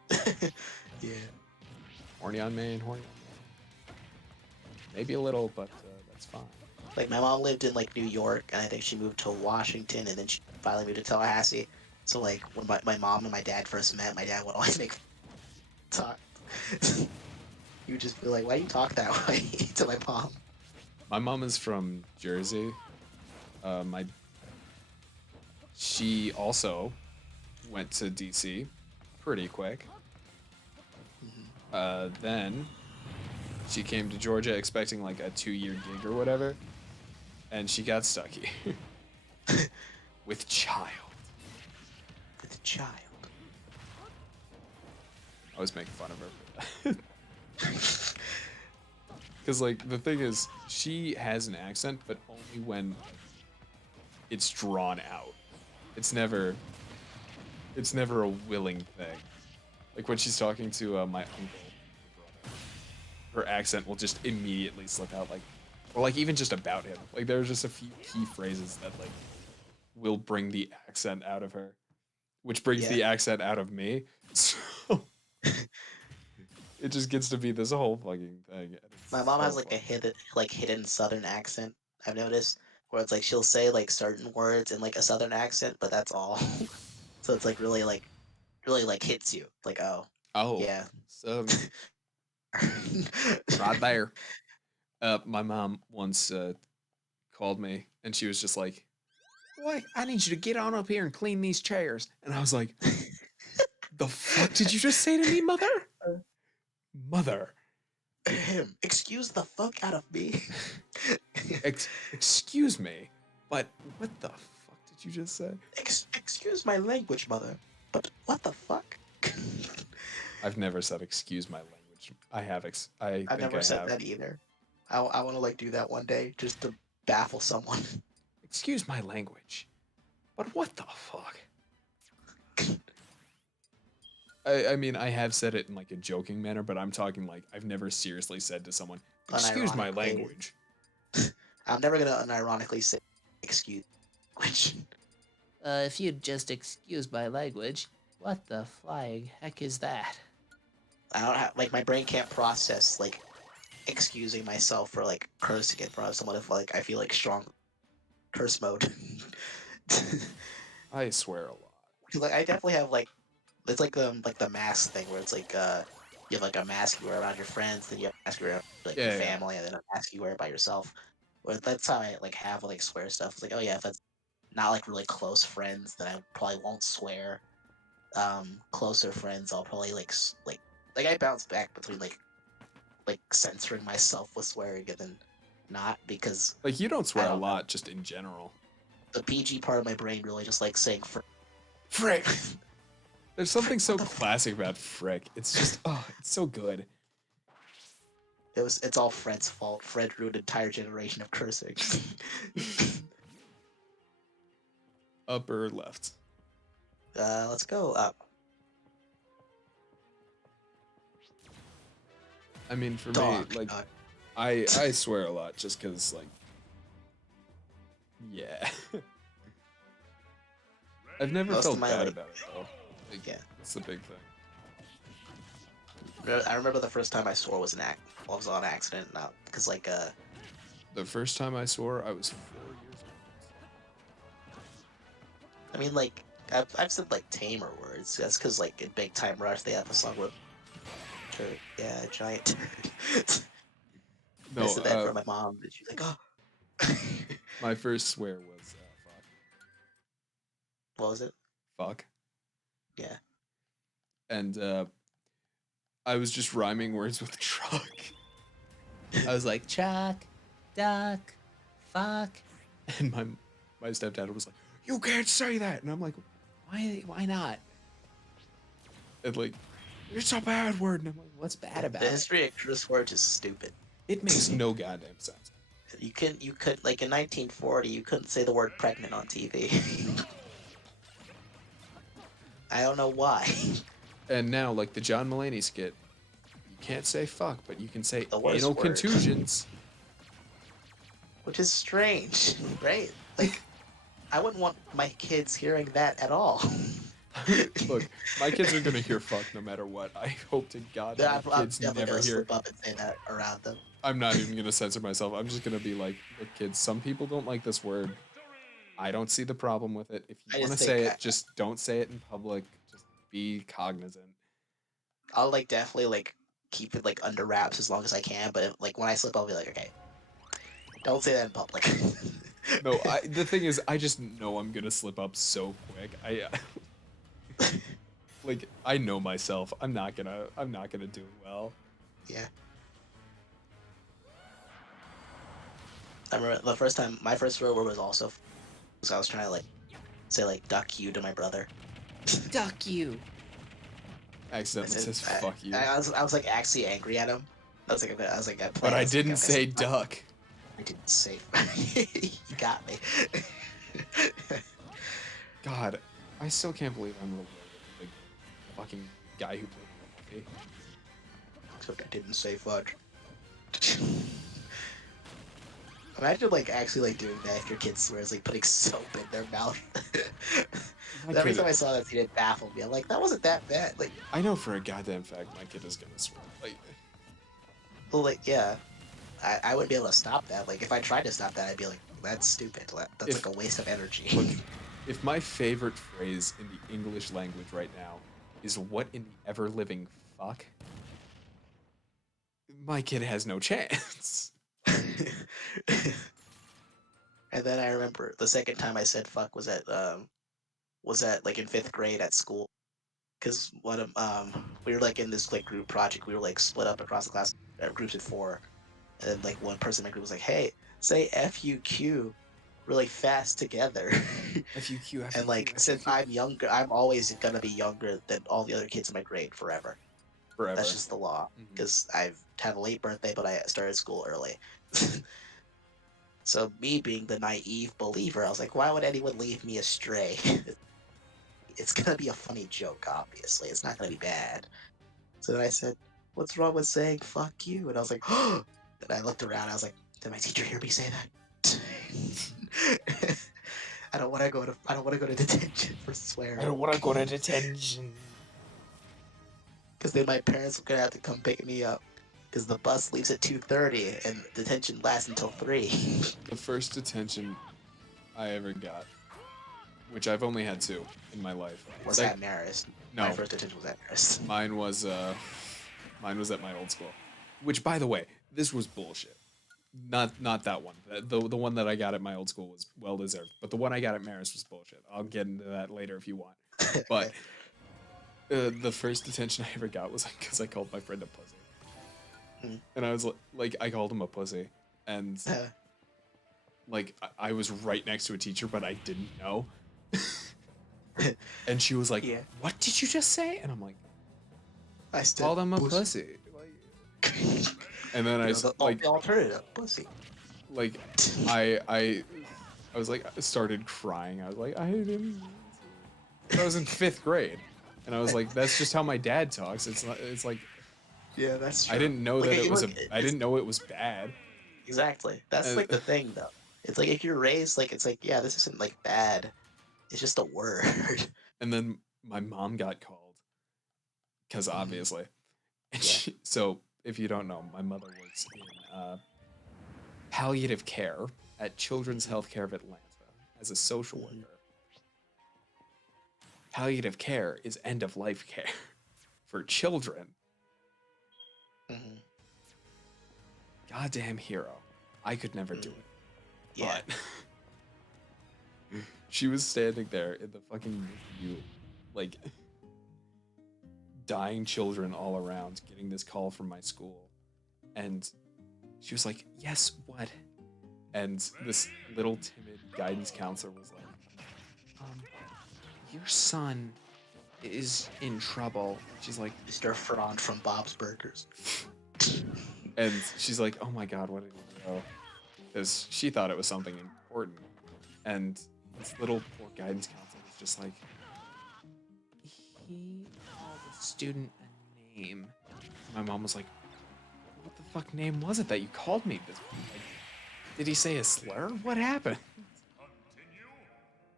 Yeah. Horny on main, horny on main. Maybe a little, but that's fine. Like my mom lived in like New York, and I think she moved to Washington, and then she finally moved to Tallahassee. So like when my mom and my dad first met, my dad would always make talk. He would just be like, "Why do you talk that way?" to my mom. My mom is from Jersey. She also went to DC pretty quick. Then she came to Georgia expecting like a 2-year gig or whatever, and she got stuck here with child. With a child. I was making fun of her for that. Because like the thing is, she has an accent, but only when it's drawn out. It's never a willing thing. Like when she's talking to my uncle, her accent will just immediately slip out, like, or like even just about him. Like there's just a few key phrases that like will bring the accent out of her, which brings the accent out of me. So it just gets to be this whole fucking thing. My mom has like a hidden Southern accent. I've noticed where it's like she'll say like certain words in like a Southern accent, but that's all. So it's like really like hits you. Like oh Oh, yeah. so right there. My mom once called me and she was just like, "Boy, I need you to get on up here and clean these chairs." And I was like, "The fuck did you just say to me, mother? Mother." Excuse the fuck out of me. Excuse me, but what the fuck did you just say? Excuse my language, mother. But what the fuck? I've never said excuse my language. I have. I I've think never I said have. that either. I want to like do that one day just to baffle someone. Excuse my language, but what the fuck? I mean, I have said it in like a joking manner, but I'm talking like I've never seriously said to someone, "Excuse my Unironically. language." I'm never gonna unironically say excuse language. If you'd just excuse my language, what the flying heck is that? I don't have like my brain can't process like excusing myself for like cursing in front of someone if like I feel like strong curse mode. I swear a lot. Like I definitely have like it's like the mask thing where it's like you have like a mask you wear around your friends, then you have a mask you wear like your Yeah, yeah. family, and then a mask you wear by yourself. Where that's how I like have like swear stuff. It's like oh yeah, if it's not like really close friends, then I probably won't swear. Closer friends, I'll probably like I bounce back between like censoring myself with swearing and then not because Like you don't I swear a don't know. lot, just in general. The PG part of my brain really just like saying Frick. There's something so What the classic about frick. It's just it's so good. it's all Fred's fault. Fred ruined an entire generation of cursing. Upper left. Let's go up. I mean, for Dog. me, like I swear a lot just because like yeah. I've never Most of felt my, bad like- about it though. Like, Yeah. that's the big thing. I remember the first time I swore was was on accident, not because like The first time I swore, I was 4 years I mean like I've said like tamer words. That's because like in Big Time Rush they have a song with turd. Yeah, giant turd. old. I No, said that for my mom, and she's like, oh. my first swear was What was it? fuck. Yeah. And I was just rhyming words with truck. I was like, Chuck, duck, fuck. and my stepdad was like, "You can't say that," and I'm like, Why not? and like, "It's a bad word," and I'm like, What's bad about The it? history of curse words is stupid. "It makes no goddamn sense." You could like in 1940 you couldn't say the word pregnant on TV. I don't know why. And now, like the John Mulaney skit, you can't say fuck, but you can say The worst anal word. contusions. Which is strange, right? Like I wouldn't want my kids hearing that at all. Look, my kids are gonna hear fuck no matter what. I hope to God Yeah, my I'm kids definitely never gonna hear. slip up and say that around them. I'm not even gonna censor myself. I'm just gonna be like, look, kids, some people don't like this word. I don't see the problem with it. If I you want to just say think it, just don't say it in public. Just be cognizant. I'll like definitely like keep it like under wraps as long as I can, but like when I slip, I'll be like, okay, don't say that in public. No, the thing is, I just know I'm gonna slip up so quick. Like, I know myself. I'm not gonna do well. Yeah. I remember the first time my first word was also because I was trying to like say like duck you to my brother. Duck you. Accidentally says fuck you. I was like actually angry at him. I was like I But I was like, didn't say duck. I didn't say. You got me. God, I still can't believe I'm related to the fucking guy who played Buffy. Except I didn't say fudge. Imagine like actually like doing that if your kid swears, like putting soap in their mouth. My Every kid, time I saw that scene, it baffled me. I'm like, that wasn't that bad. Like, I know for a goddamn fact my kid is gonna swear. Like, well, like yeah, I wouldn't be able to stop that. Like, if I tried to stop that, I'd be like, that's stupid. That's like if a waste of energy. look, if my favorite phrase in the English language right now is "what in the ever living fuck," my kid has no chance. And then I remember the second time I said fuck was at like in fifth grade at school. Because one of we were like in this like group project. We were like split up across the class, groups of four, and then like one person in my group was like, "Hey, say FUQ really fast together." FUQ, And like FUQ, since FUQ. I'm younger, I'm always gonna be younger than all the other kids in my grade forever. That's Forever. just the law. Mhm. Because I've had a late birthday, but I started school early. So me being the naive believer, I was like, why would anyone leave me astray? It's gonna be a funny joke, obviously. It's not gonna be bad. So then I said, what's wrong with saying fuck you? And I was like, oh. Then I looked around. I was like, did my teacher hear me say that? I don't want to go to detention for swearing. want to go to detention. Because then my parents were gonna have to come pick me up. Because the bus leaves at 2:30 and detention lasts until 3. The first detention I ever got, which I've only had two in my life. Was Sec- at Marist. My no, first detention was at Marist. mine was at my old school. Which, by the way, this was bullshit. Not that one. The one that I got at my old school was well deserved, but the one I got at Marist was bullshit. I'll get into that later if you want. But the first detention I ever got was because I called my friend a pussy, and I was like, I called him a pussy, and like I was right next to a teacher, but I didn't know. And she was like, Yeah. "What did you just say?" And I'm like, I said "Called him a pussy. pussy." And then The alternative, pussy. like I was like, I started crying. I was like, I didn't. But I was in fifth grade, and I was like, that's just how my dad talks. It's not. It's like Yeah, that's true. I didn't know Like, that it you was look, I didn't know it was bad. exactly. That's Uh, like the thing, though. It's like if you're raised like it's like yeah, this isn't like bad. It's just a word. and then my mom got called because obviously, and Yeah. so if you don't know, my mother works in palliative care at Children's Healthcare of Atlanta as a social worker. Palliative care is end of life care for children. Mm-hmm. Goddamn hero. I could never do it. Yeah. But she was standing there in the fucking NICU, like dying children all around, getting this call from my school. And she was like, "Yes, what?" And this little timid guidance counselor was like, your son is in trouble. She's like, Mr. Franz from Bob's Burgers. and she's like, "Oh my God, what did he do?" Because she thought it was something important. And this little poor guidance counselor was just like, he called a student a name. My mom was like, "What the fuck name was it that you called me this? Like, did he say a slur? What happened?"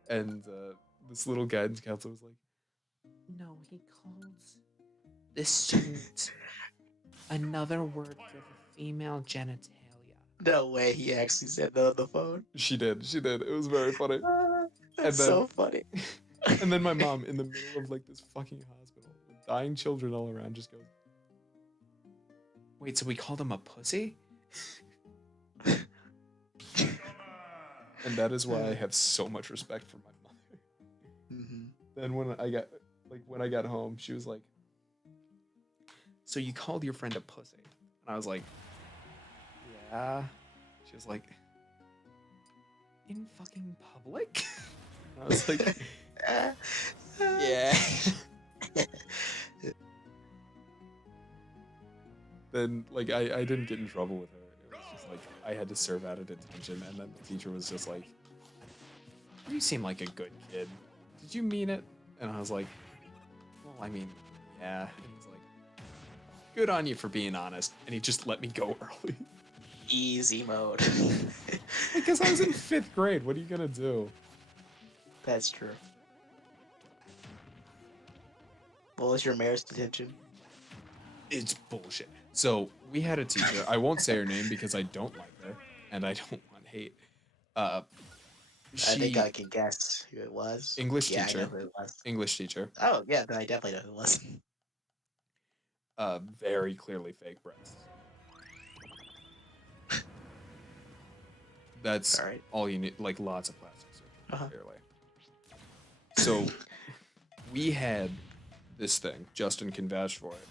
And this little guidance counselor was like, "No, he called this student another word for the female genitalia." No way, he actually said that on the phone. She did. She did. It was very funny. That's And then- so funny. And then my mom, in the middle of like this fucking hospital with dying children all around, just goes, "Wait, so we called him a pussy?" And that is why I have so much respect for my mother. Mm-hmm. Then when I got home, she was like, "So you called your friend a pussy?" And I was like, "Yeah." She was like, "In fucking public?" And I was like, "Yeah." Then like I didn't get in trouble with her. It was just like I had to serve out a detention, and then the teacher was just like, you seem like a good kid. Did you mean it? And I was like, well, I mean, yeah. And he's like, good on you for being honest. And he just let me go early. Easy mode. Because I was in 5th grade. What are you gonna do? That's true. What was your mayor's detention? It's bullshit. So we had a teacher. I won't say her name because I don't like her and I don't want hate. I think She I can guess who it was. English Yeah, I know teacher. who it was. English teacher. Oh, yeah, then I definitely know who it was. Very clearly fake breasts. That's All right. all you need. Like lots of plastic surgery, Uh-huh. clearly. So we had this thing. Justin can vouch for it,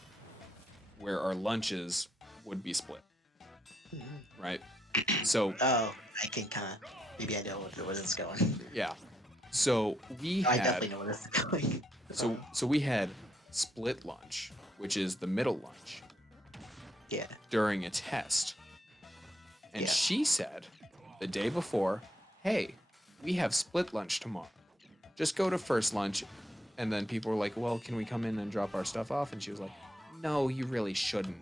where our lunches would be split. Right. So Oh, I can kind of. Maybe I know where it's going. yeah. So we I had. definitely know where it's going. So we had split lunch, which is the middle lunch, Yeah. during a test. And Yeah. she said the day before, hey, we have split lunch tomorrow. Just go to first lunch. And then people were like, well, can we come in and drop our stuff off? And she was like, no, you really shouldn't.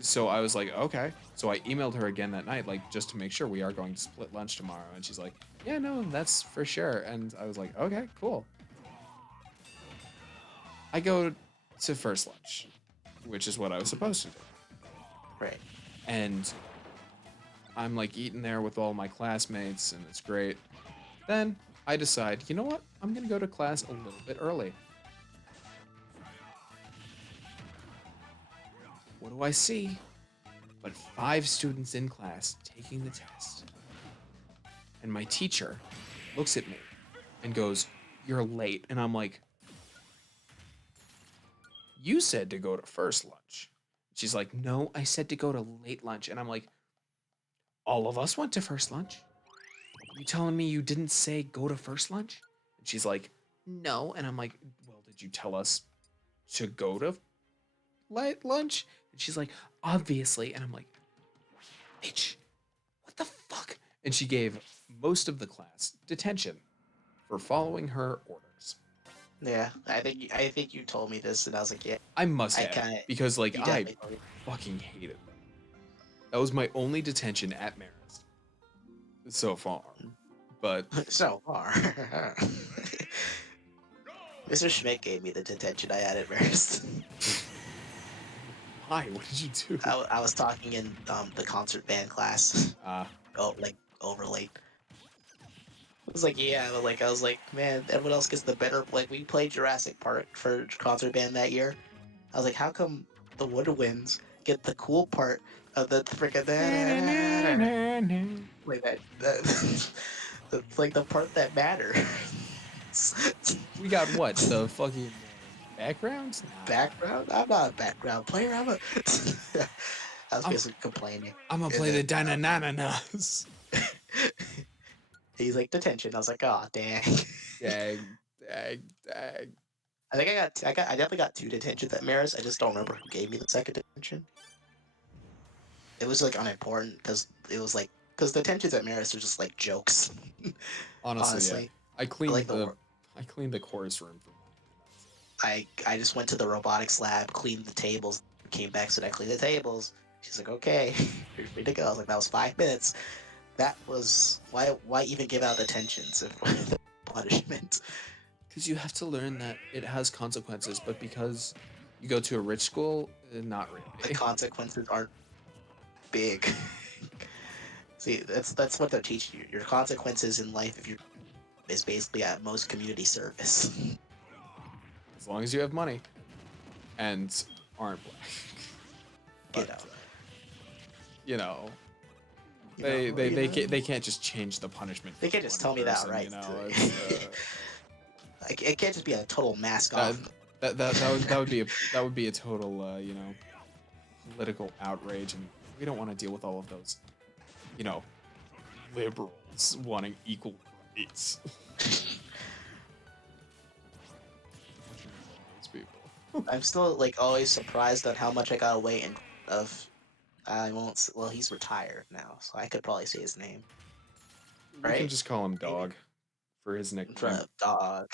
So I was like, okay. So I emailed her again that night, like, just to make sure we are going to split lunch tomorrow. And she's like, yeah, no, that's for sure. And I was like, okay, cool. I go to first lunch, which is what I was supposed to do. Right. And I'm like eating there with all my classmates, and it's great. Then I decide, you know what? I'm gonna go to class a little bit early. What do I see? But 5 students in class taking the test. And my teacher looks at me and goes, you're late. And I'm like, you said to go to first lunch. She's like, no, I said to go to late lunch. And I'm like, all of us went to first lunch. You telling me you didn't say go to first lunch? And she's like, no. And I'm like, well, did you tell us to go to late lunch? And she's like, obviously. And I'm like, bitch, what the fuck? And she gave most of the class detention for following her orders. Yeah, I think you told me this, and I was like, yeah, I must I have, kinda- because like you I definitely told me. fucking hated them. That was my only detention at Marist so far. But So far. Mr. Schmidt gave me the detention I had at first. why? What did you do? I was talking in the concert band class. Oh, like over late. I was like, yeah, but like I was like, man, everyone else gets the better. Like we played Jurassic Park for concert band that year. I was like, how come the Woodwinds get the cool part of the freaking like that that's like the part that matters. We got what? The fucking backgrounds? Nah. Background? I'm not a background player. I was I'm- basically complaining. I'm gonna And play the then, Dynananas. he's like detention. I was like, oh dang. Dag. I think I definitely got 2 detentions at Maris. I just don't remember who gave me the second detention. It was like unimportant because it was like because detentions at Maris are just like jokes. Honestly, yeah. I cleaned like I cleaned the chorus room for mine. I just went to the robotics lab, cleaned the tables, came back, said I cleaned the tables. She's like, okay, you're free to go. I was like, that was 5 minutes. That was why even give out detentions if the punishment? Because you have to learn that it has consequences, but because you go to a rich school, not The really. consequences aren't big. See, that's what they're teaching you. Your consequences in life if you is basically at most community service. As long as you have money and aren't black. You But, know. you know, You know, they can't just change the punishment. They for can't just one tell me that, person, right? You know, it's, It can't just be a total mask off. that would be a total you know, political outrage, and we don't want to deal with all of those, you know, liberals wanting equal rights. Those people. I'm still like always surprised at how much I got away in of. I won't. Well, he's retired now, so I could probably say his name. We can Right? just call him Dog. for his in nickname. front of dog.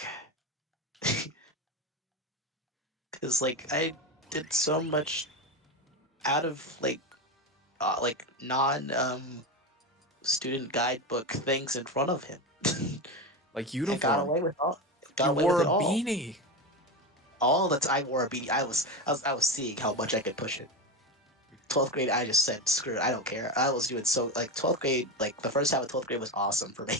Cause like I did so much out of like non student guidebook things in front of him. Like And got uniform. away with all got You away with wore a it all. beanie. All the time I wore a beanie. I was seeing how much I could push it. 12th grade, I just said, screw it, I don't care. I was doing so, like, 12th grade, like, the first half of 12th grade was awesome for me.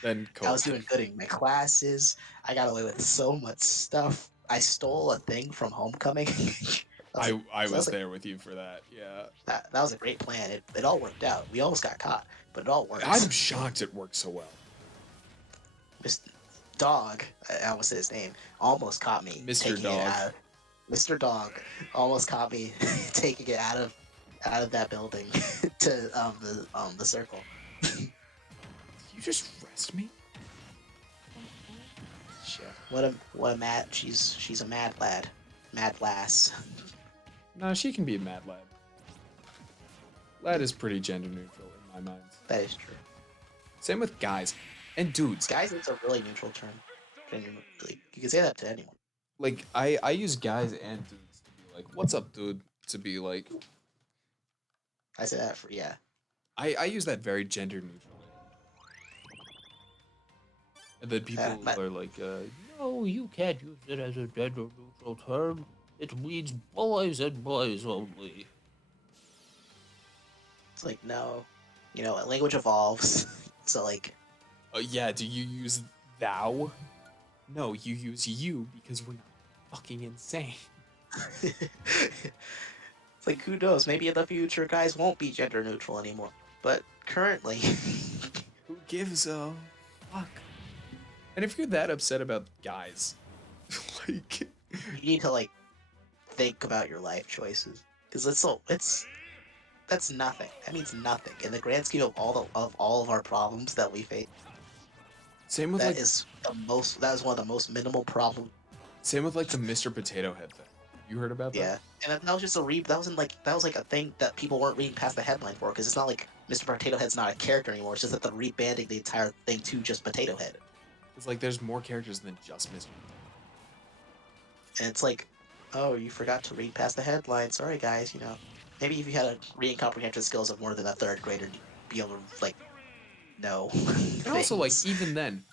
Then I was COVID. doing good in my classes. I got away with so much stuff. I stole a thing from homecoming. I So that was was like there with you for that. Yeah. that was a great plan. It all worked out. We almost got caught, but it all I'm worked. shocked it worked so well. This dog, I almost said his name, almost caught me Mr. taking it Dog. out. Mr. Dog almost caught me taking it out of that building to the circle. You just rest me? Shit. What a mad she's a mad lad. Mad lass. No, she can be a mad lad. Lad is pretty gender neutral in my mind. That is true. Same with guys and dudes. Guys, it's a really neutral term. Like, you can say that to anyone. Like I use guys and dudes to be like, "What's up, dude?" To be like, I say that for yeah. I use that very gender neutral. And then people but- are like, "No, you can't use it as a gender neutral term. It means boys and boys only." It's like no, language evolves. So like, Yeah, do you use thou? No, you use you because we're not fucking insane. it's like who knows? Maybe in the future, guys won't be gender neutral anymore. But currently, Who gives a fuck? And if you're that upset about guys, like, you need to like think about your life choices because that's nothing. That means nothing in the grand scheme of all of our problems that we face. same with That like, is the most. That is one of the most minimal problems. same with like the Mr. Potato Head thing. You heard about that? Yeah, and that was just a That wasn't like that was like a thing that people weren't reading past the headline for because it's not like Mr. Potato Head's not a character anymore. It's just that they're rebanding the entire thing to just Potato Head, It's like there's more characters than just Mr. and it's like, oh, you forgot to read past the headline. Sorry, guys. Maybe if you had a reading comprehension skills of more than a third grader, you'd be able to like know. And also, like, things. even then,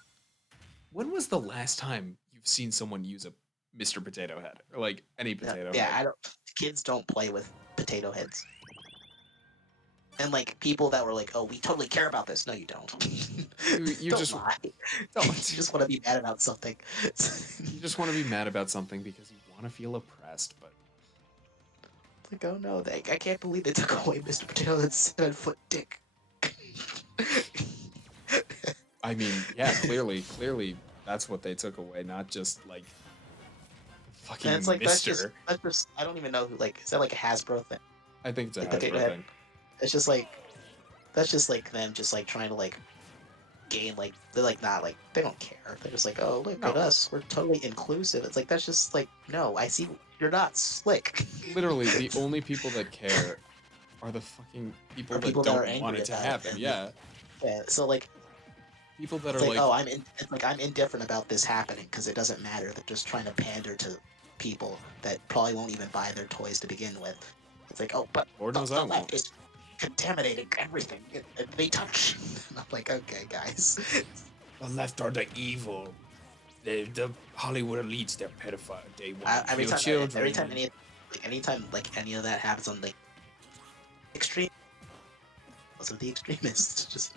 when was the last time you've seen someone use a Mr. Potato Head or like any potato Yeah, head? kids don't play with potato heads. And like people that were like, "Oh, we totally care about this." No, you don't. You Don't just lie. don't. You just want to be mad about something. You just want to be mad about something because you want to feel oppressed, but Like, oh no, I can't believe they took away Mr. Potato Head's 7-foot dick. I mean, yeah, clearly, that's what they took away, not just like fucking And it's like Mister. that's just I don't even know who is that like a Hasbro thing? I think it's a Like Potato Hasbro Head. thing. It's just like that's just like them just like trying to like gain like they're like not like they don't care. They're just like, oh look at No. us, we're totally inclusive. It's like that's just like no, I see you're not slick. Literally, the only people that care are the fucking people Or that people that are don't want angry it to about it, happen. and Yeah, Yeah, so like people that are it's like, like, oh it's like I'm indifferent about this happening because it doesn't matter. They're just trying to pander to people that probably won't even buy their toys to begin with. It's like, oh, but Lord the, knows the I left won't. is contaminating everything they touch. And I'm like, okay, guys. The left are the evil. The Hollywood elites, they're pedophile. They want to Every kill time, children. anytime like any of that happens on like extreme, those are the extremists. Just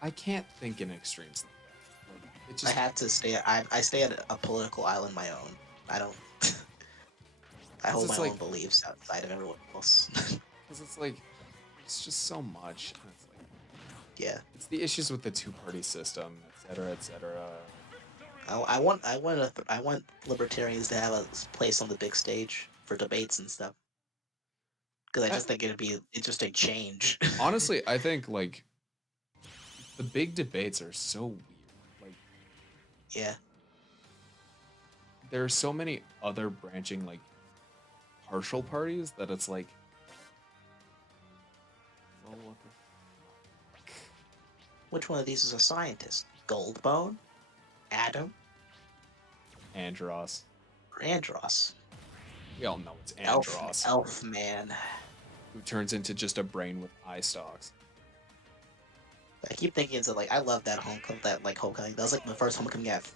I can't think in extremes like that. Like, it I just, have to stay. I stay at a political island my own. I don't. I hold my it's like- own beliefs outside of everyone else. because it's like, it's just so much. And it's like, Yeah, it's the issues with the two-party system, etc., etc. I want libertarians to have a place on the big stage for debates and stuff. Because I just think it'd be interesting change. Honestly, I think like the big debates are so weird. Like, Yeah, there are so many other branching like partial parties that it's like, well, what the fuck? Which one of these is a scientist? Goldbone, Adam, Andros. or Andros? We all know it's Elf, Andros, Elf Man. who turns into just a brain with eye stalks. I keep thinking it's like I love that homecoming. That like homecoming. That was like the first homecoming I've.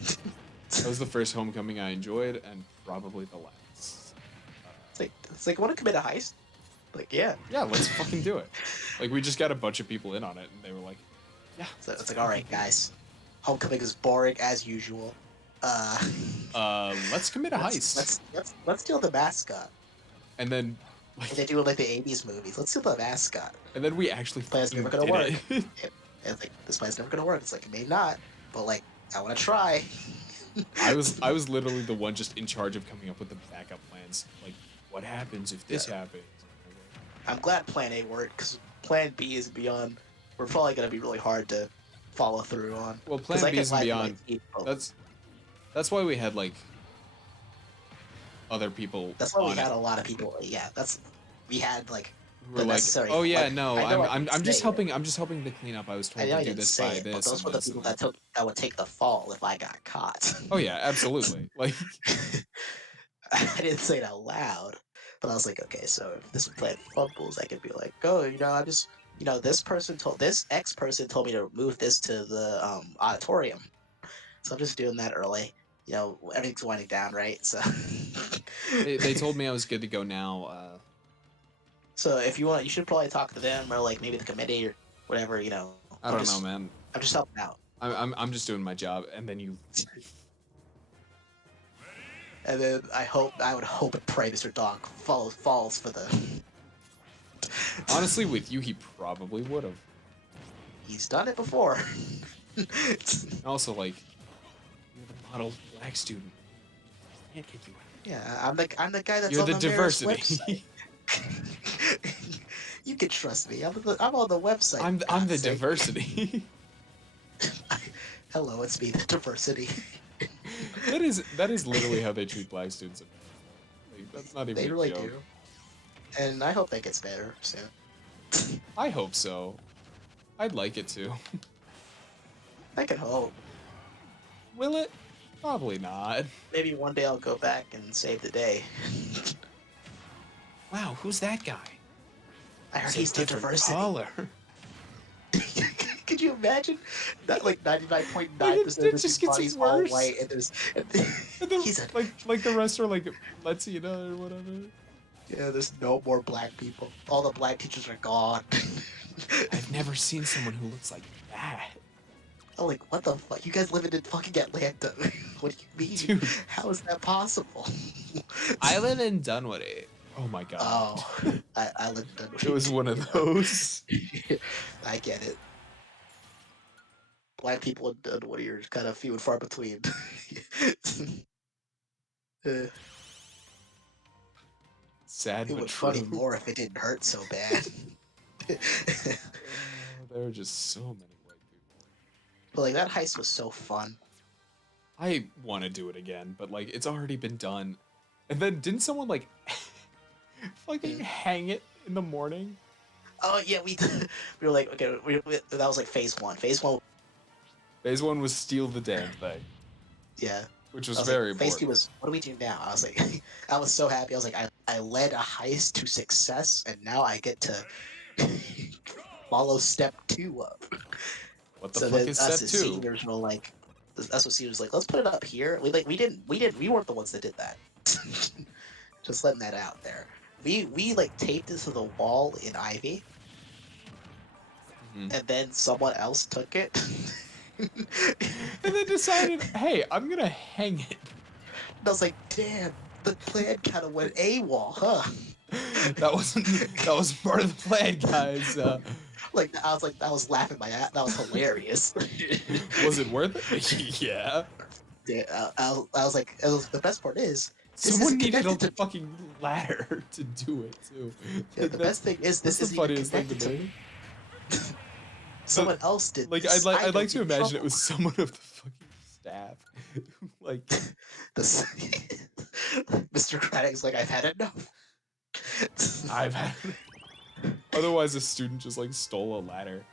That was the first homecoming I enjoyed, and probably the last. It's like want to commit a heist? Like yeah. Yeah, let's fucking do it. Like we just got a bunch of people in on it, and they were like, "Yeah." So it's like all right, guys. Homecoming is boring as usual. Let's commit a heist. Let's steal the mascot. And then, Like they do in like the '80s movies. Let's steal the mascot. and then we actually Plan's fucking never gonna work. did it. And it's like this plan's never gonna work. It's like it may not, but like I want to try. I was literally the one just in charge of coming up with the backup plans. Like, what happens if this happens? I'm glad Plan A worked because Plan B is beyond. We're probably gonna be really hard to follow through on. Well, 'Cause Plan I B can is imagine, beyond. like, people- That's why we had like other people. That's why we on had it a lot of people. Yeah, we had like who the were like, necessary. "Oh yeah, like, no, I know I I'm didn't just say helping. it. I'm just helping to clean up. I was I told know to I do didn't this say by it, but this those and were the this people and that would take the fall if I got caught. Oh yeah, absolutely. Like, I didn't say it out loud, but I was like, okay, so if this plan fumbles, I could be like, oh, I just, this X person told me to move this to the auditorium, so I'm just doing that early. Everything's winding down, right? So, they told me I was good to go now. so if you want, you should probably talk to them or like maybe the committee or whatever. I don't know, man. I'm just helping out. I'm just doing my job, and then you. And then I would hope and pray Mr. Dog falls for the. Honestly, with you, he probably would have. He's done it before. And also, like, you're the model black student. Can't kick you out. Yeah, I'm the guy that's You're on the the mayor's diversity. website. You can trust me. I'm on the website. I'm for the God's sake. diversity. Hello, it's me, the diversity. that is literally how they treat black students. Like, that's not even They a really joke. do. And I hope that gets better soon. I hope so. I'd like it to. I can hope. Will it? Probably not. Maybe one day I'll go back and save the day. Wow, who's that guy? I heard It's a he's the different diversity. color. Could you imagine? That like 99.9% It of just his gets body's all worse. white, and there's And then, he's a, like the rest are like Latina or whatever. yeah. There's no more black people. All the black teachers are gone. I've never seen someone who looks like that. I'm like, what the fuck? You guys live in fucking Atlanta. What do you mean? Dude. How is that possible? I live in Dunwoody. Oh my god. Oh, I live in Dunwoody. It was one of those. I get it. Black people in Dunwoody are kind of few and far between. Sad It but would true. funny more if it didn't hurt so bad. There are just so many white people. But like that heist was so fun. I want to do it again, but like it's already been done. And then didn't someone like fucking hang it in the morning? Oh yeah, we were like, okay, that was like phase one. Phase one, Phase one was steal the damn thing, yeah. which was I was very like, phase two important. was, what do we do now? I was like, I was so happy. I was like, I led a heist to success, and now I get to follow step 2 up. What the So fuck then is us step as two? seniors were like, us as seniors like, let's put it up here. We weren't the ones that did that. Just letting that out there. We like taped it to the wall in Ivy, Mhm. and then someone else took it. And then decided, hey, I'm gonna hang it. And I was like, damn, the plan kind of went AWOL, huh? That wasn't part of the plan, guys. Like I was laughing my ass. That was hilarious. Was it worth it? Yeah. Yeah, I was like, the best part is this Someone isn't needed a connected to- fucking ladder to do it too. Yeah, the best thing is this That's is the funniest thing to me. me. Someone else did. Like this. I'd I like don't to get in imagine it trouble. was someone of the fucking staff. Like This, Mr. Craddock's like, I've had enough. I've had. Otherwise, a student just like stole a ladder.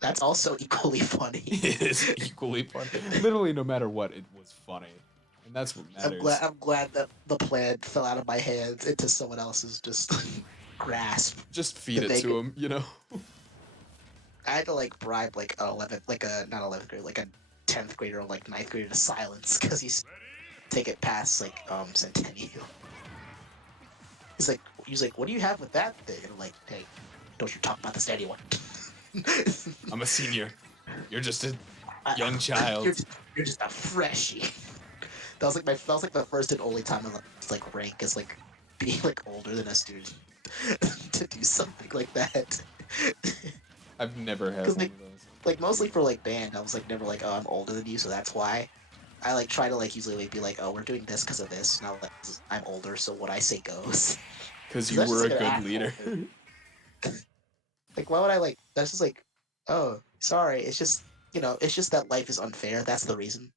That's also equally funny. It is equally funny. Literally, no matter what, it was funny, and that's what matters. I'm glad that the plan fell out of my hands into someone else's just grasp. Just feed to it make to him, you know. I had to like bribe like a 11th, like a not 11th grade, like a 10th grader or like ninth grader to silence because he's take it past like Centennial. He's like, what do you have with that thing? And I'm like, hey, don't you talk about this to anyone. I'm a senior. You're just a I- young child. you're just a freshie. That was like the first and only time I like rank as like being like older than a student to do something like that. I've never had Because one of those. like mostly for like band, I was like never like, oh, I'm older than you, so that's why. I like try to like usually like, be like, oh, we're doing this because of this. Now like I'm older, so what I say goes. Because 'Cause you that's just, were a like, an good asshole leader. thing. Like, why would I like? That's just like, oh, sorry. It's just it's just that life is unfair. That's the reason.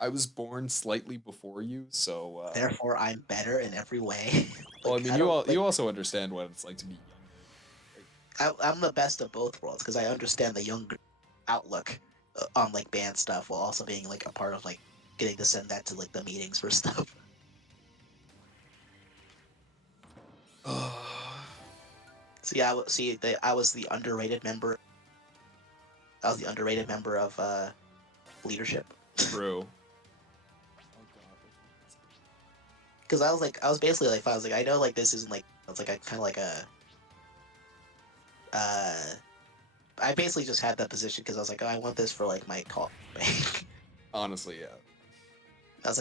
I was born slightly before you, so. Therefore, I'm better in every way. Well, I Like mean, I don't like. you also understand what it's like to be younger. I'm the best of both worlds because I understand the younger outlook on like band stuff while also being like a part of like getting to send that to like the meetings for stuff. Like, See, I was the underrated member. I was the underrated member of leadership true. because I was basically like I was like I know like this isn't like it's like a kind of like a uh I basically just had that position because I was like, oh, I want this for like my call bank. Honestly, yeah. I was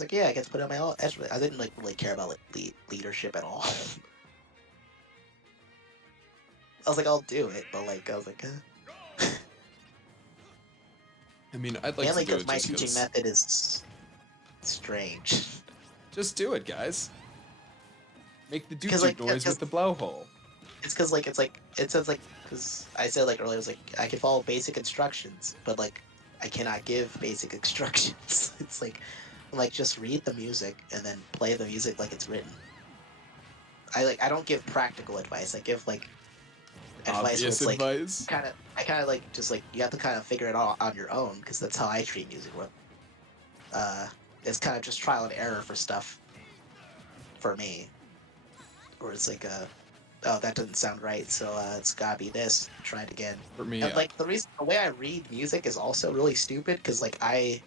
like, yeah, I get to put it on my own. I didn't like really care about like leadership at all. I was like, I'll do it, but like, I was like, I mean, I'd like mainly to do because it my just teaching because. method is strange. Just do it, guys. Make the Because doot noise with the blowhole. it says like because I said like earlier, I was like I can follow basic instructions, but like I cannot give basic instructions. It's like just read the music and then play the music like it's written. I don't give practical advice. I give like advice where Obvious it's like advice. I kind of like just like you have to kind of figure it all on your own because that's how I treat music. Where it's kind of just trial and error for stuff for me, where it's like oh, that doesn't sound right, so it's gotta be this. Try it again. For me, And like the way I read music is also really stupid because I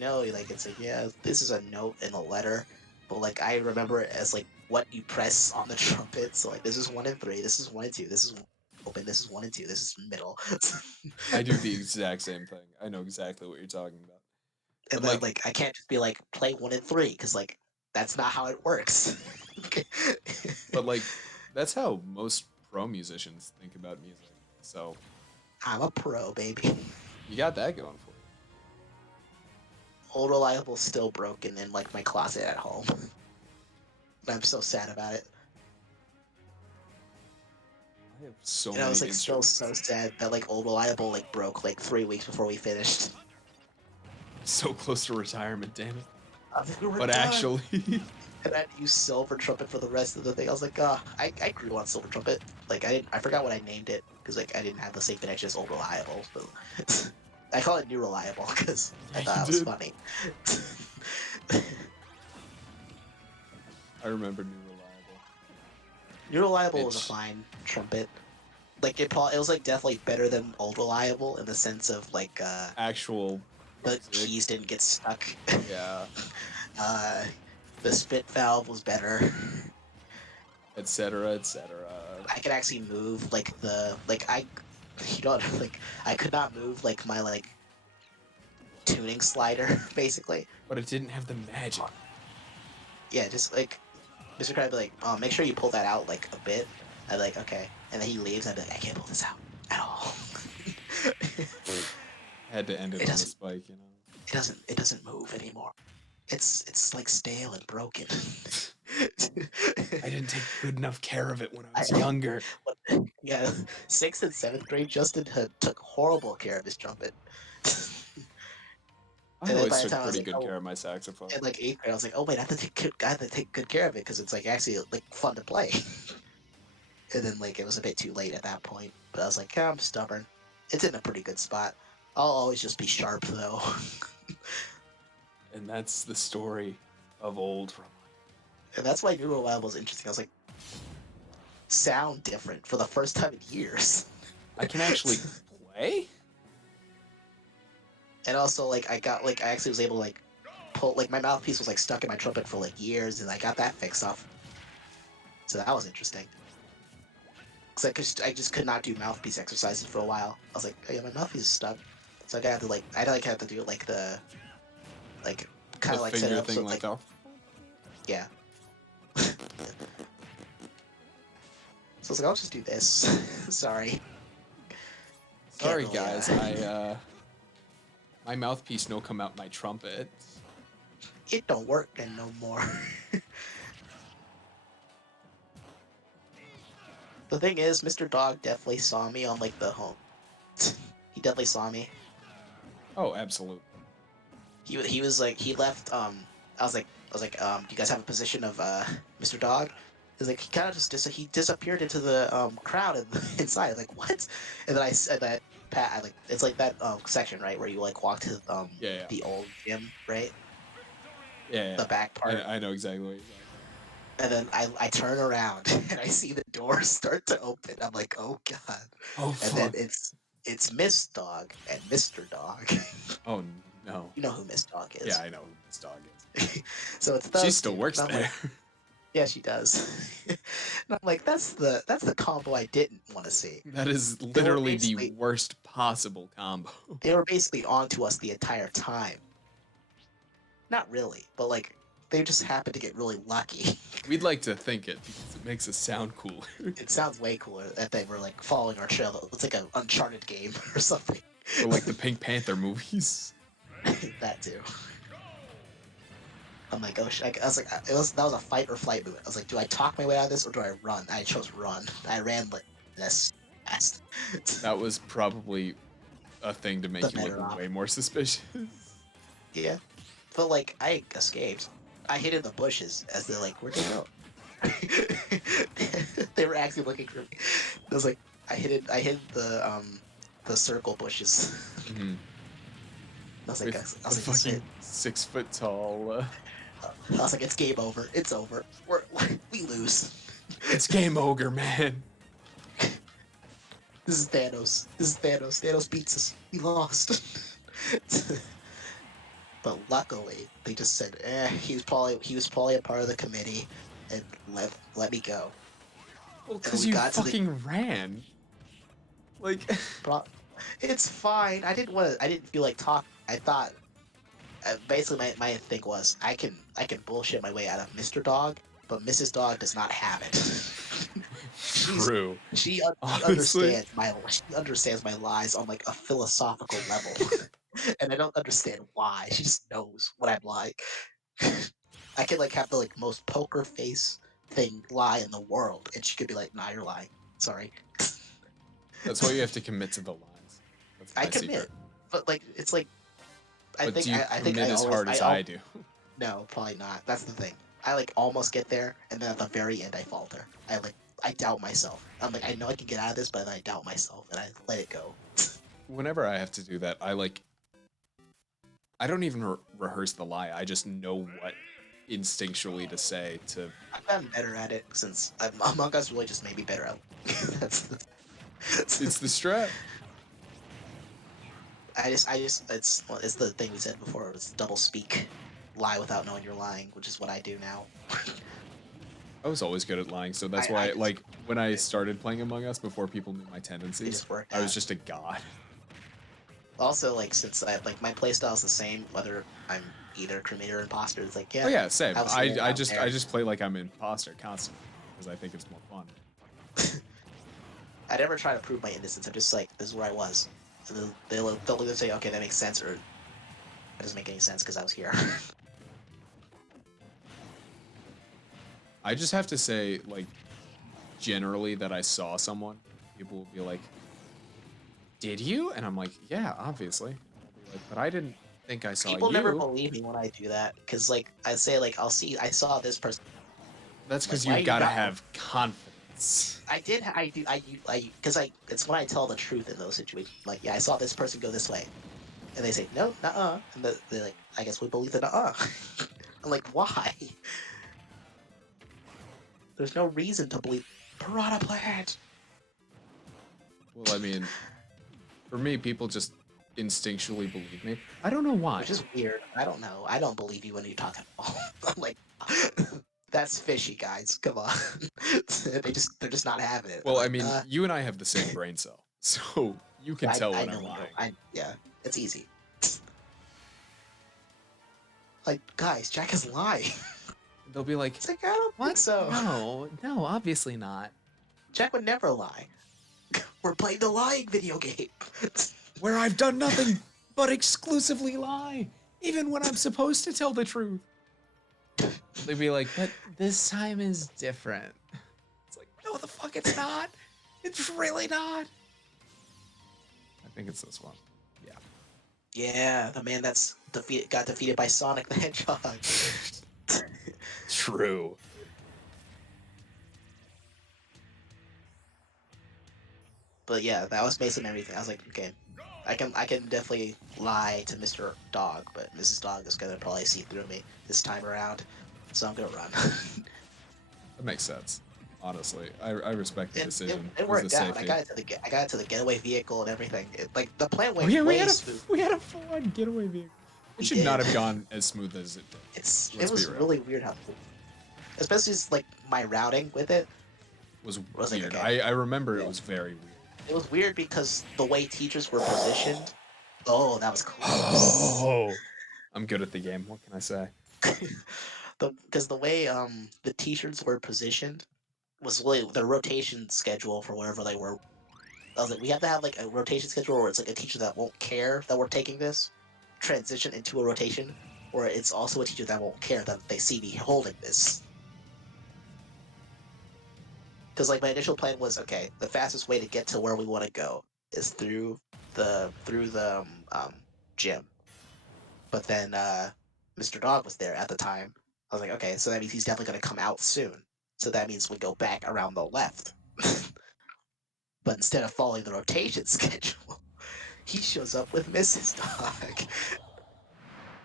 know like it's like yeah, this is a note in a letter, but like I remember it as like what you press on the trumpet. So like this is 1 and 3, this is 1 and 2, this is open, this is 1 and 2, this is middle. I do the exact same thing. I know exactly what you're talking about. And But then like, like I can't just be like play 1 and 3 because like that's not how it works. but like, that's how most pro musicians think about music. So I'm a pro, baby. you got that going for you. Old Reliable still broken in like my closet at home. I'm so sad about it. I have so And I many was like still instruments. so sad that like Old Reliable like broke like 3 weeks before we finished. So close to retirement, damn it. I was like, we're But done. actually, And I had to use Silver Trumpet for the rest of the thing. I was like, I grew on Silver Trumpet. Like I forgot what I named it because like I didn't have the same connection as Old Reliable. But I call it New Reliable because I Yeah, thought you it was did. funny. I remember New Reliable. New Reliable was a Bitch. fine trumpet. Like it was like definitely better than Old Reliable in the sense of like Actual the music. keys didn't get stuck. Yeah, uh, the spit valve was better. etc., etc. I could actually move like you know, like I could not move like my like tuning slider basically. But it didn't have the magic. Yeah, just like Mr. Crab would be like, oh, make sure you pull that out like a bit. I'd be like, okay, and then he leaves. I'd be like, I can't pull this out at all. Had to end it It on a doesn't. spike, you know. It doesn't move anymore. It's like stale and broken. I didn't take good enough care of it when I I, was younger. yeah, 6th and 7th grade, Justin took horrible care of his trumpet. I And then always by the took time I was pretty like, good oh, care of my saxophone. in like 8th grade, I was like, oh wait, I have to take good care of it because it's like actually like fun to play. And then like it was a bit too late at that point. But I was like, yeah, I'm stubborn. It's in a pretty good spot. I'll always just be sharp though. And that's the story of old Ramon. And that's why New Wild was interesting. I was like, sound different for the first time in years. I can actually play? And also like I actually was able to like pull like my mouthpiece was like stuck in my trumpet for like years, and I got that fixed off. So that was interesting. Cause I just could not do mouthpiece exercises for a while. I was like, oh, yeah, my mouthpiece is stuck. So I had to have to do like the like kind of The like set it finger up thing so like that. yeah. So I was like, I'll just do this. Sorry. Sorry, really, guys. My mouthpiece no come out my trumpet. It don't work then no more. The thing is, Mr. Dog definitely saw me on like the home. He definitely saw me. Oh, absolutely. He was like he left. I was like do you guys have a position of Mr. Dog? He's like he kind of just he disappeared into the crowd and inside. Like what? And then I said that Pat. I like it's like that section right where you like walk to Yeah. the old gym right. Yeah. The back part. I know exactly what you're saying. And then I turn around and I see the door start to open. I'm like, oh god. Oh, And then fuck. it's Miss Dog and Mr. Dog. Oh, no. You know who Miss Dog is. Yeah, I know who this dog is. So it's those She still two. works And I'm there. like, yeah, she does. And I'm like, that's the combo I didn't want to see. That is They were literally the basically worst possible combo. they were basically onto us the entire time. Not really, but like they just happened to get really lucky. We'd like to think it because it makes us sound cooler. It sounds way cooler that they were like following our trail. It's like an Uncharted game or something. Or like the Pink Panther movies. That too. I'm like, oh shit. I was like, that was a fight or flight movement. I was like, do I talk my way out of this or do I run? I chose run. I ran like this fast. That was probably a thing to make The you better look op. way more suspicious. Yeah. But like, I escaped. I hid in the bushes as they're like, where'd they go? They were actually looking for me. I was like, I hid the circle bushes. Mhm. I was like, With I was the like, fucking 6 foot tall. I was like, it's game over. It's over. We lose. It's game ogre, man. This is Thanos. Thanos beats us. We lost. But luckily, they just said, he was probably a part of the committee, and let me go. Well, And because we you got to the- fucking ran. Like, It's fine. I didn't feel like talk. I thought. Basically, my thing was I can bullshit my way out of Mr. Dog, but Mrs. Dog does not have it. true. She Honestly. understands my lies on like a philosophical level, and I don't understand why. She just knows what I'm like. I could like have the like most poker face thing lie in the world, and she could be like, "Nah, you're lying. Sorry." That's why you have to commit to the lines. That's my I commit, secret. but like it's like I But think do you I think commit I as always hard as I I do? no, probably not. That's the thing. I like almost get there, and then at the very end, I falter. I doubt myself. I'm like, I know I can get out of this, but then I doubt myself, and I let it go. Whenever I have to do that, I don't even rehearse the lie. I just know what instinctually to say to. I've gotten better at it since Among Us really just made me better at. That's the. It's the strat. It's the thing we said before. It's double speak, lie without knowing you're lying, which is what I do now. I was always good at lying, so that's I why, just- like, when I started playing Among Us before people knew my It tendencies, just worked I was out. just a god. Also, like since my playstyle is the same, whether I'm either cremator or imposter, it's like yeah. Oh yeah, same. I was here, I I'm just there. I just play like I'm an imposter constantly because I think it's more fun. I never try to prove my innocence. I'm just like, this is where I was. And then they'll either say, okay, that makes sense, or it doesn't make any sense because I was here. I just have to say, like, generally that I saw someone, people will be like, "Did you?" And I'm like, "Yeah, obviously." I'll be like, but I didn't think I saw People you. never believe me when I do that because, like, I say, like, I saw this person. That's because Like, why you you gotta got- have confidence. I did. I do. Because it's when I tell the truth in those situations. Like, yeah, I saw this person go this way, and they say no, nuh-uh, and they're like, I guess we believe the nuh-uh. I'm like, why? There's no reason to believe piranha plant. Well, I mean, for me, people just instinctually believe me. I don't know why. Which is weird. I don't know. I don't believe you when you talk at all. I'm like, that's fishy, guys. Come on. They're just not having it. I'm Well, I like, mean, nah. you and I have the same brain cell, so you can tell I when know I'm we lying. don't. Yeah, it's easy. Like, guys, Jack is lying. They'll be like, It's like, I don't think "What? so. No, obviously not." Jack would never lie. We're playing the lying video game. Where I've done nothing but exclusively lie, even when I'm supposed to tell the truth. They'd be like, "But this time is different." It's like, no, the fuck, it's not. It's really not. I think it's this one. Yeah. Yeah, the man that's got defeated by Sonic the Hedgehog. True. But yeah, that was basically everything. I was like, okay, I can definitely lie to Mr. Dog, but Mrs. Dog is gonna probably see through me this time around, so I'm gonna run. That makes sense. Honestly, I respect the decision. It It was the worked out. safety. I got it to the getaway vehicle and everything. Like the plan Oh went yeah, way smooth. we had a full-on getaway vehicle. It We should not did. have gone as smooth as it did. It Let's be was real. really weird how, especially like my routing with it Was was like, weird. okay. I remember Yeah. it was very weird. It was weird because the way teachers were positioned. Oh, that was close. Oh, I'm good at the game. What can I say? Because the way the teachers were positioned was really the rotation schedule for wherever they were. I was like, we have to have like a rotation schedule where it's like a teacher that won't care that we're taking this, transition into a rotation, or it's also a teacher that won't care that they see me holding this. Because like my initial plan was, okay, the fastest way to get to where we want to go is through the gym. But then Mr. Dog was there at the time. I was like, okay, so that means he's definitely gonna come out soon. So that means we go back around the left. But instead of following the rotation schedule, he shows up with Mrs. Dog,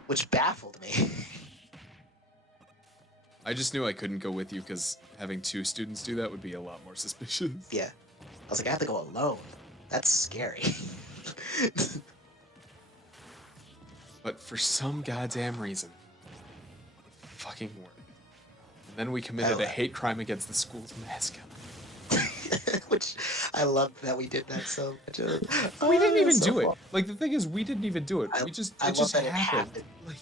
which baffled me. I just knew I couldn't go with you because having two students do that would be a lot more suspicious. Yeah, I was like, I have to go alone. That's scary. But for some goddamn reason, it fucking worked. And then we committed a hate crime against the school's mascot. Which I love that we did that so much. We didn't even so do it. fun. Like, the thing is, we didn't even do it. I It love just that it happened. happened. Like,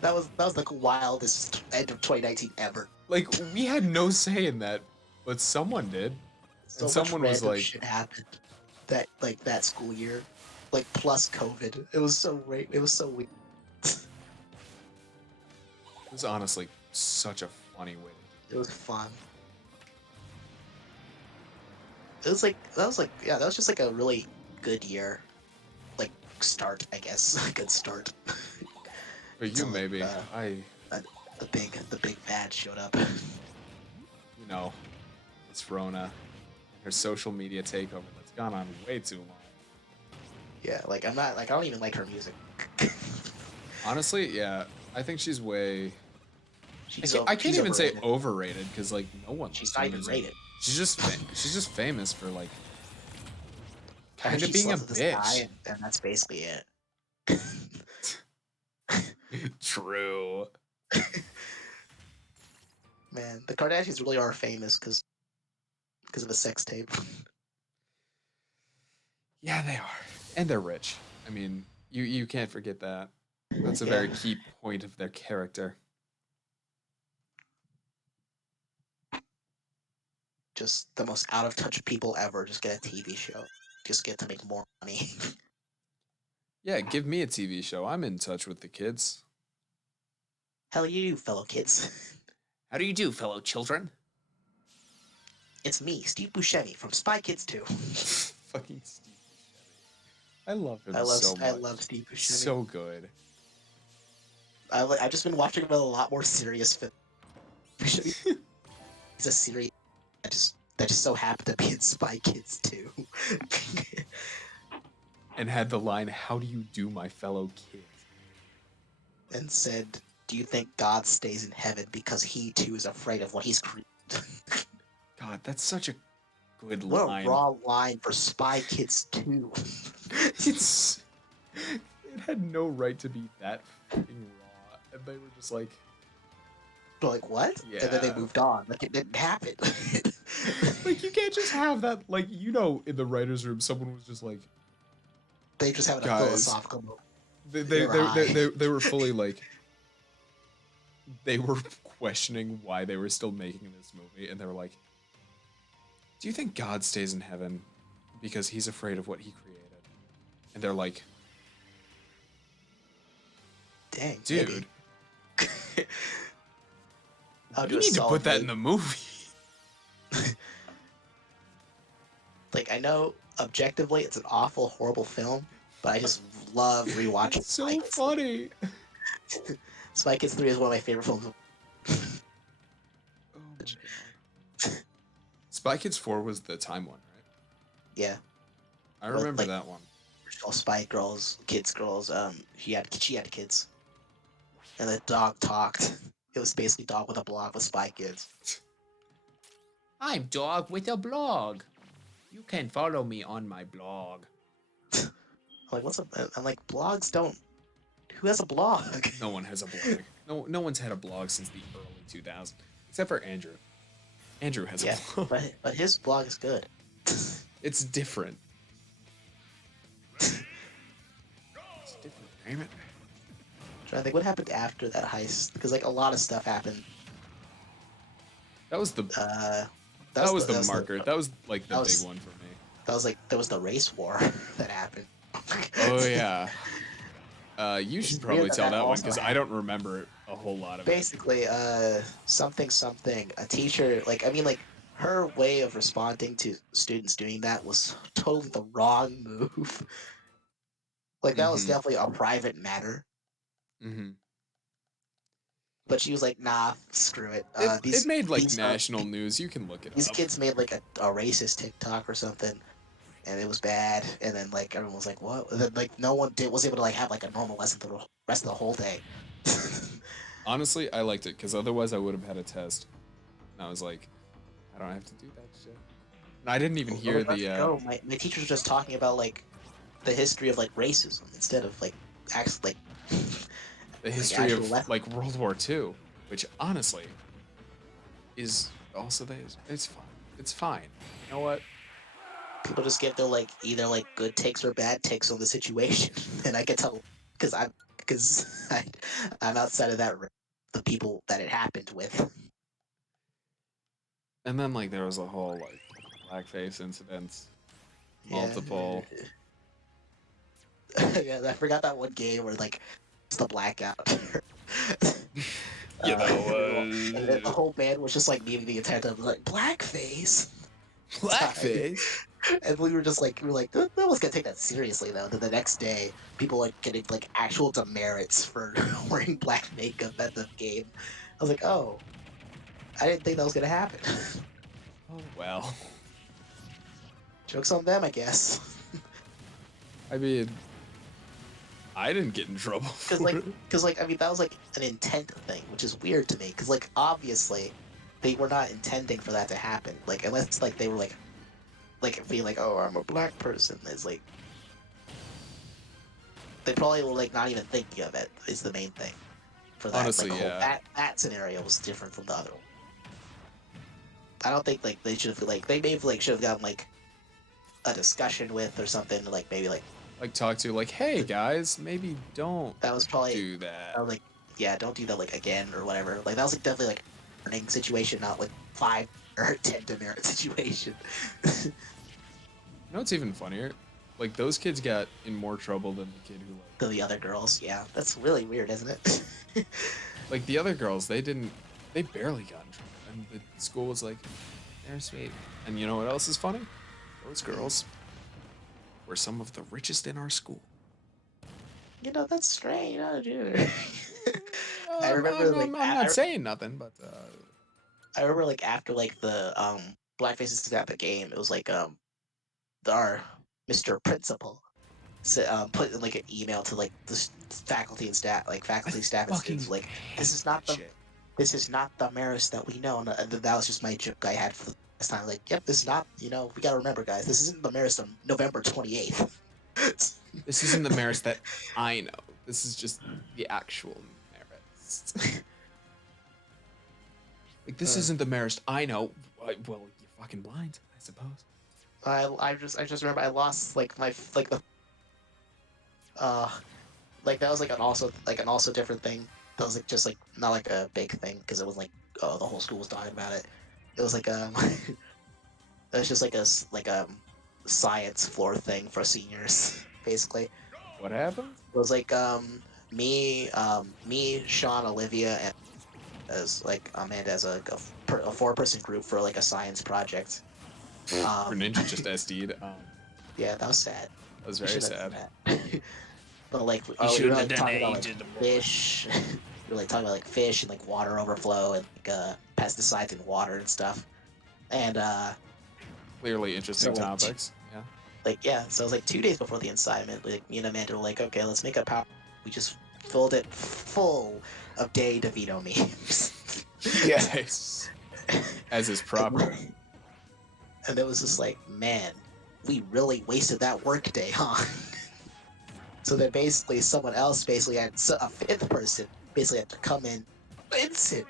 That was the wildest end of 2019 ever. like, we had no say in that, but someone did. So And much someone was random like, shit happened that school year, like plus COVID. It was so great. It was so weird. it was honestly such a funny way to It was fun. It was like that was just like a really good year, like start, I guess. A good start. For you, Until, maybe. The big bad showed up. You know, it's Rona. Her social media takeover that's gone on way too long. Yeah, like I'm not like I don't even like her music. Honestly, yeah, I think she's way. She's I can't she's even say overrated. overrated because like no one. She's likes her not even music. rated. She's just famous for like I mean, kind of she being a slept with this guy, bitch. and that's basically it. True. Man, the Kardashians really are famous because of a sex tape. Yeah, they are, and they're rich. I mean, you can't forget that. That's a Yeah. very key point of their character. Just the most out of touch people ever. Just get a TV show. Just get to make more money. Yeah, give me a TV show. I'm in touch with the kids. Hell you, fellow kids. How do you do, fellow children? It's me, Steve Buscemi from Spy Kids 2. Fucking Steve Buscemi. I love him I so much. love Steve Buscemi. So good. I've just been watching him in a lot more serious films. He's a serious. that just so happened to be in Spy Kids 2. And had the line, "How do you do, my fellow kids?" And said, "Do you think God stays in heaven because he too is afraid of what he's created?" God, that's such a good What a line. raw line for Spy Kids 2. It's it had no right to be that fucking raw, and they were just like, They're like, what? And then they yeah. moved on. Like it didn't happen. Like, you can't just have that. Like, you know, in the writers' room, someone was just like, They just having a guys, philosophical moment. they were fully like, they were questioning why they were still making this movie, and they were like, "Do you think God stays in heaven because he's afraid of what he created?" And they're like, Dang, "Dude, maybe. I'll do you a need to solid put that maybe. in the movie." Like I know objectively it's an awful, horrible film, but I just love rewatching It's Spy so Kids. funny. Spy Kids 3 is one of my favorite films. Oh my god. Spy Kids 4 was the time one, right? Yeah, I with remember like that one. all Spy girls, kids, girls. She had kids, and the dog talked. It was basically Dog with a Blog with Spy Kids. I'm Dog with a blog. You can follow me on my blog. I'm like, what's a? I'm like, blogs don't. Who has a blog? No one has a blog. No one's had a blog since the early 2000s, except for Andrew. Andrew has Yeah, a blog. but his blog is good. It's different. It's different, damn it. Trying to think what happened after that heist because like a lot of stuff happened. That was the Uh, that was that the was the marker. That was like the that big was one for me. that was like there was the race war that happened. Oh yeah. You It's should weird probably that tell that that one also because I happened. don't remember a whole lot of it. Basically, something. A teacher, like I mean, like her way of responding to students doing that was totally the wrong move. Like that was Mm-hmm. definitely a private matter. Mm-hmm. But she was like, "Nah, screw it. It made like These national news. You can look it these up. kids made like a racist TikTok or something, and it was bad. And then like everyone was like, "What?" And then like no one was able to like have like a normal lesson the rest of the whole day. Honestly, I liked it because otherwise I would have had a test. And I was like, I don't have to do that shit. And I didn't even Well, hear like, let's the go. My teacher was just talking about like the history of like racism instead of like actually like history actual of lessons. like World War II, which honestly is also it's fine. It's fine. You know what? People just give their like either like good takes or bad takes on the situation, and I can tell because I'm outside of the people that it happened with. And then like there was a whole like blackface incidents, Yeah, multiple. yeah. I forgot that one game where like it's the blackout. You know, And then the whole band was just like memeing the entire time, like blackface. Time. blackface. And we were like, no one's gonna take that seriously though. Then the next day, people like getting like actual demerits for wearing black makeup at the game. I was like, oh, I didn't think that was gonna happen. Oh well. Jokes on them, I guess. I mean, I didn't get in trouble Because for it. I mean that was like an intent thing, which is weird to me. Because like obviously, they were not intending for that to happen. Like unless like they were like being like, oh, I'm a black person. It's like they probably were like not even thinking of it. Is the main thing for that. Like Honestly, the whole yeah. that scenario was different from the other one. I don't think like they should have like they maybe like should have gotten like a discussion with or something like maybe like Like talk to like, hey guys, maybe don't that was probably do that. I was like yeah don't do that like again or whatever like that was like definitely like a learning situation not like 5 or 10 demerit situation. You know what's even funnier? Like those kids got in more trouble than the kid who To the other girls, yeah, that's really weird, isn't it? like the other girls, they barely got in trouble. And the school was like, they're sweet. And you know what else is funny? Those girls were some of the richest in our school. You know that's strange. I I'm, remember I'm, like I'm, I'm not saying nothing, but I remember like after blackface is at the game. It was like our Mr. Principal put in like an email to like the faculty and staff, like faculty, staff, and Fucking students, like hate that shit. this is not the Maris that we know. And that was just my joke I had for the last time. Like, yep, this is not. You know, we gotta remember, guys, this isn't the Maris on November 28th. This isn't the Maris that I know. This is just the actual Maris. Like, this isn't the Maris I know. Well, you're fucking blind, I suppose. I just remember I lost like my like the like that was like an also different thing. That was like just like not like a big thing because it was like oh the whole school was talking about it. It was like it was just like a science floor thing for seniors basically. What happened? It was like me, Sean, Olivia, and as like Amanda as a 4-person group for like a science project. For Ninja just SD'd. Yeah, that was sad. That was We very shouldn't have sad. done that. But like we were shouldn't like have done talking that, about you like did the fish. We were like talking about like fish and like water overflow and like pesticides in water and stuff. And Clearly interesting So, like, topics. Yeah. like yeah, so it was like 2 days before the assignment. Like me and Amanda were like, okay, let's make a power. We just filled it full of Day DeVito memes. Yes. As is proper. And it was just like, man, we really wasted that work day, huh? So then basically someone else basically had a 5th person basically had to come in, Vincent.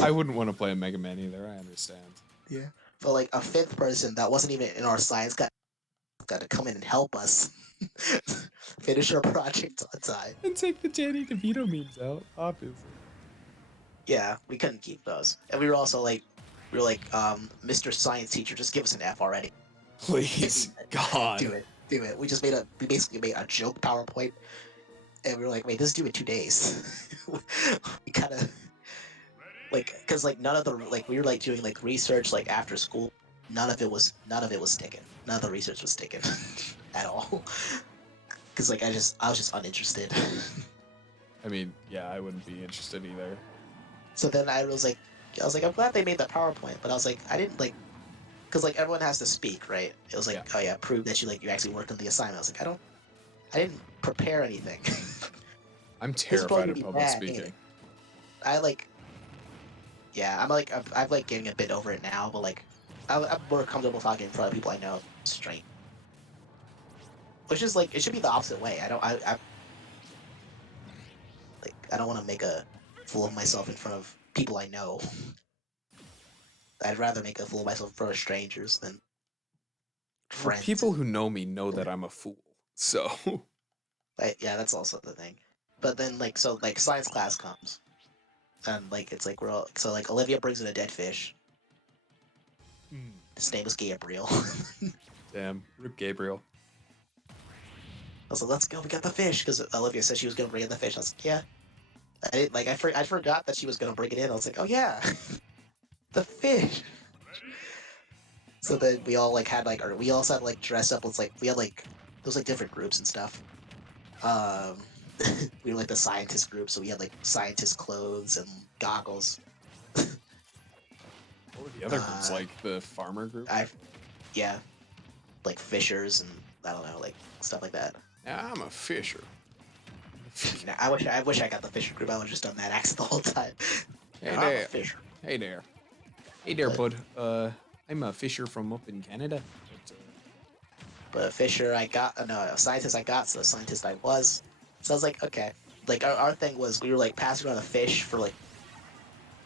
I wouldn't want to play a Mega Man either. I understand. Yeah. But like a 5th person that wasn't even in our science got to come in and help us finish our project on time. And take the Danny DeVito memes out, obviously. Yeah, we couldn't keep those, and we were like, Mr. Science Teacher, just give us an F already. Please, God. Do it. We basically made a joke PowerPoint, and we were like, wait, this is due in 2 days. We gotta, like, cause like none of the like we were like doing like research like after school, none of it was sticking. None of the research was sticking at all. Cause like I was just uninterested. I mean, yeah, I wouldn't be interested either. So then I was like, I'm glad they made the PowerPoint, but I was like, I didn't like, cause like everyone has to speak, right? It was like, Yeah. oh yeah, prove that you actually worked on the assignment. I was like, I didn't prepare anything. I'm This is terrified going of to be public bad, ain't speaking. it? I like, yeah, I'm like, I'm like getting a bit over it now, but like, I'm more comfortable talking in front of people I know straight. Which is like, it should be the opposite way. I don't want to make a fool of myself in front of people I know. I'd rather make a fool of myself in front of strangers than Well, friends. people who know me know that I'm a fool. So, Yeah, that's also the thing. But then like so like science class comes, and like it's like we're all so like Olivia brings in a dead fish. His name is Gabriel. damn, Rip Gabriel. I was like, let's go, we got the fish, because Olivia said she was gonna bring in the fish. I was like, yeah. I didn't like I forgot that she was gonna bring it in. I was like, oh yeah, the fish. So then we all like had like, or we also had like dressed up with like we had like those like different groups and stuff. Um, we were like the scientist group, so we had like scientist clothes and goggles. What were the other groups like? The farmer group? Yeah, like fishers and I don't know, like stuff like that. Yeah, I'm a fisher. Nah, I wish I got the fisher group. I would have just done that accent the whole time. Hey I'm a there. fisher. Hey there. Hey there, But- bud. I'm a fisher from up in Canada. But fisher, I got no a scientist. I got so a scientist I was. So I was like, okay. Like our thing was we were like passing around a fish for like,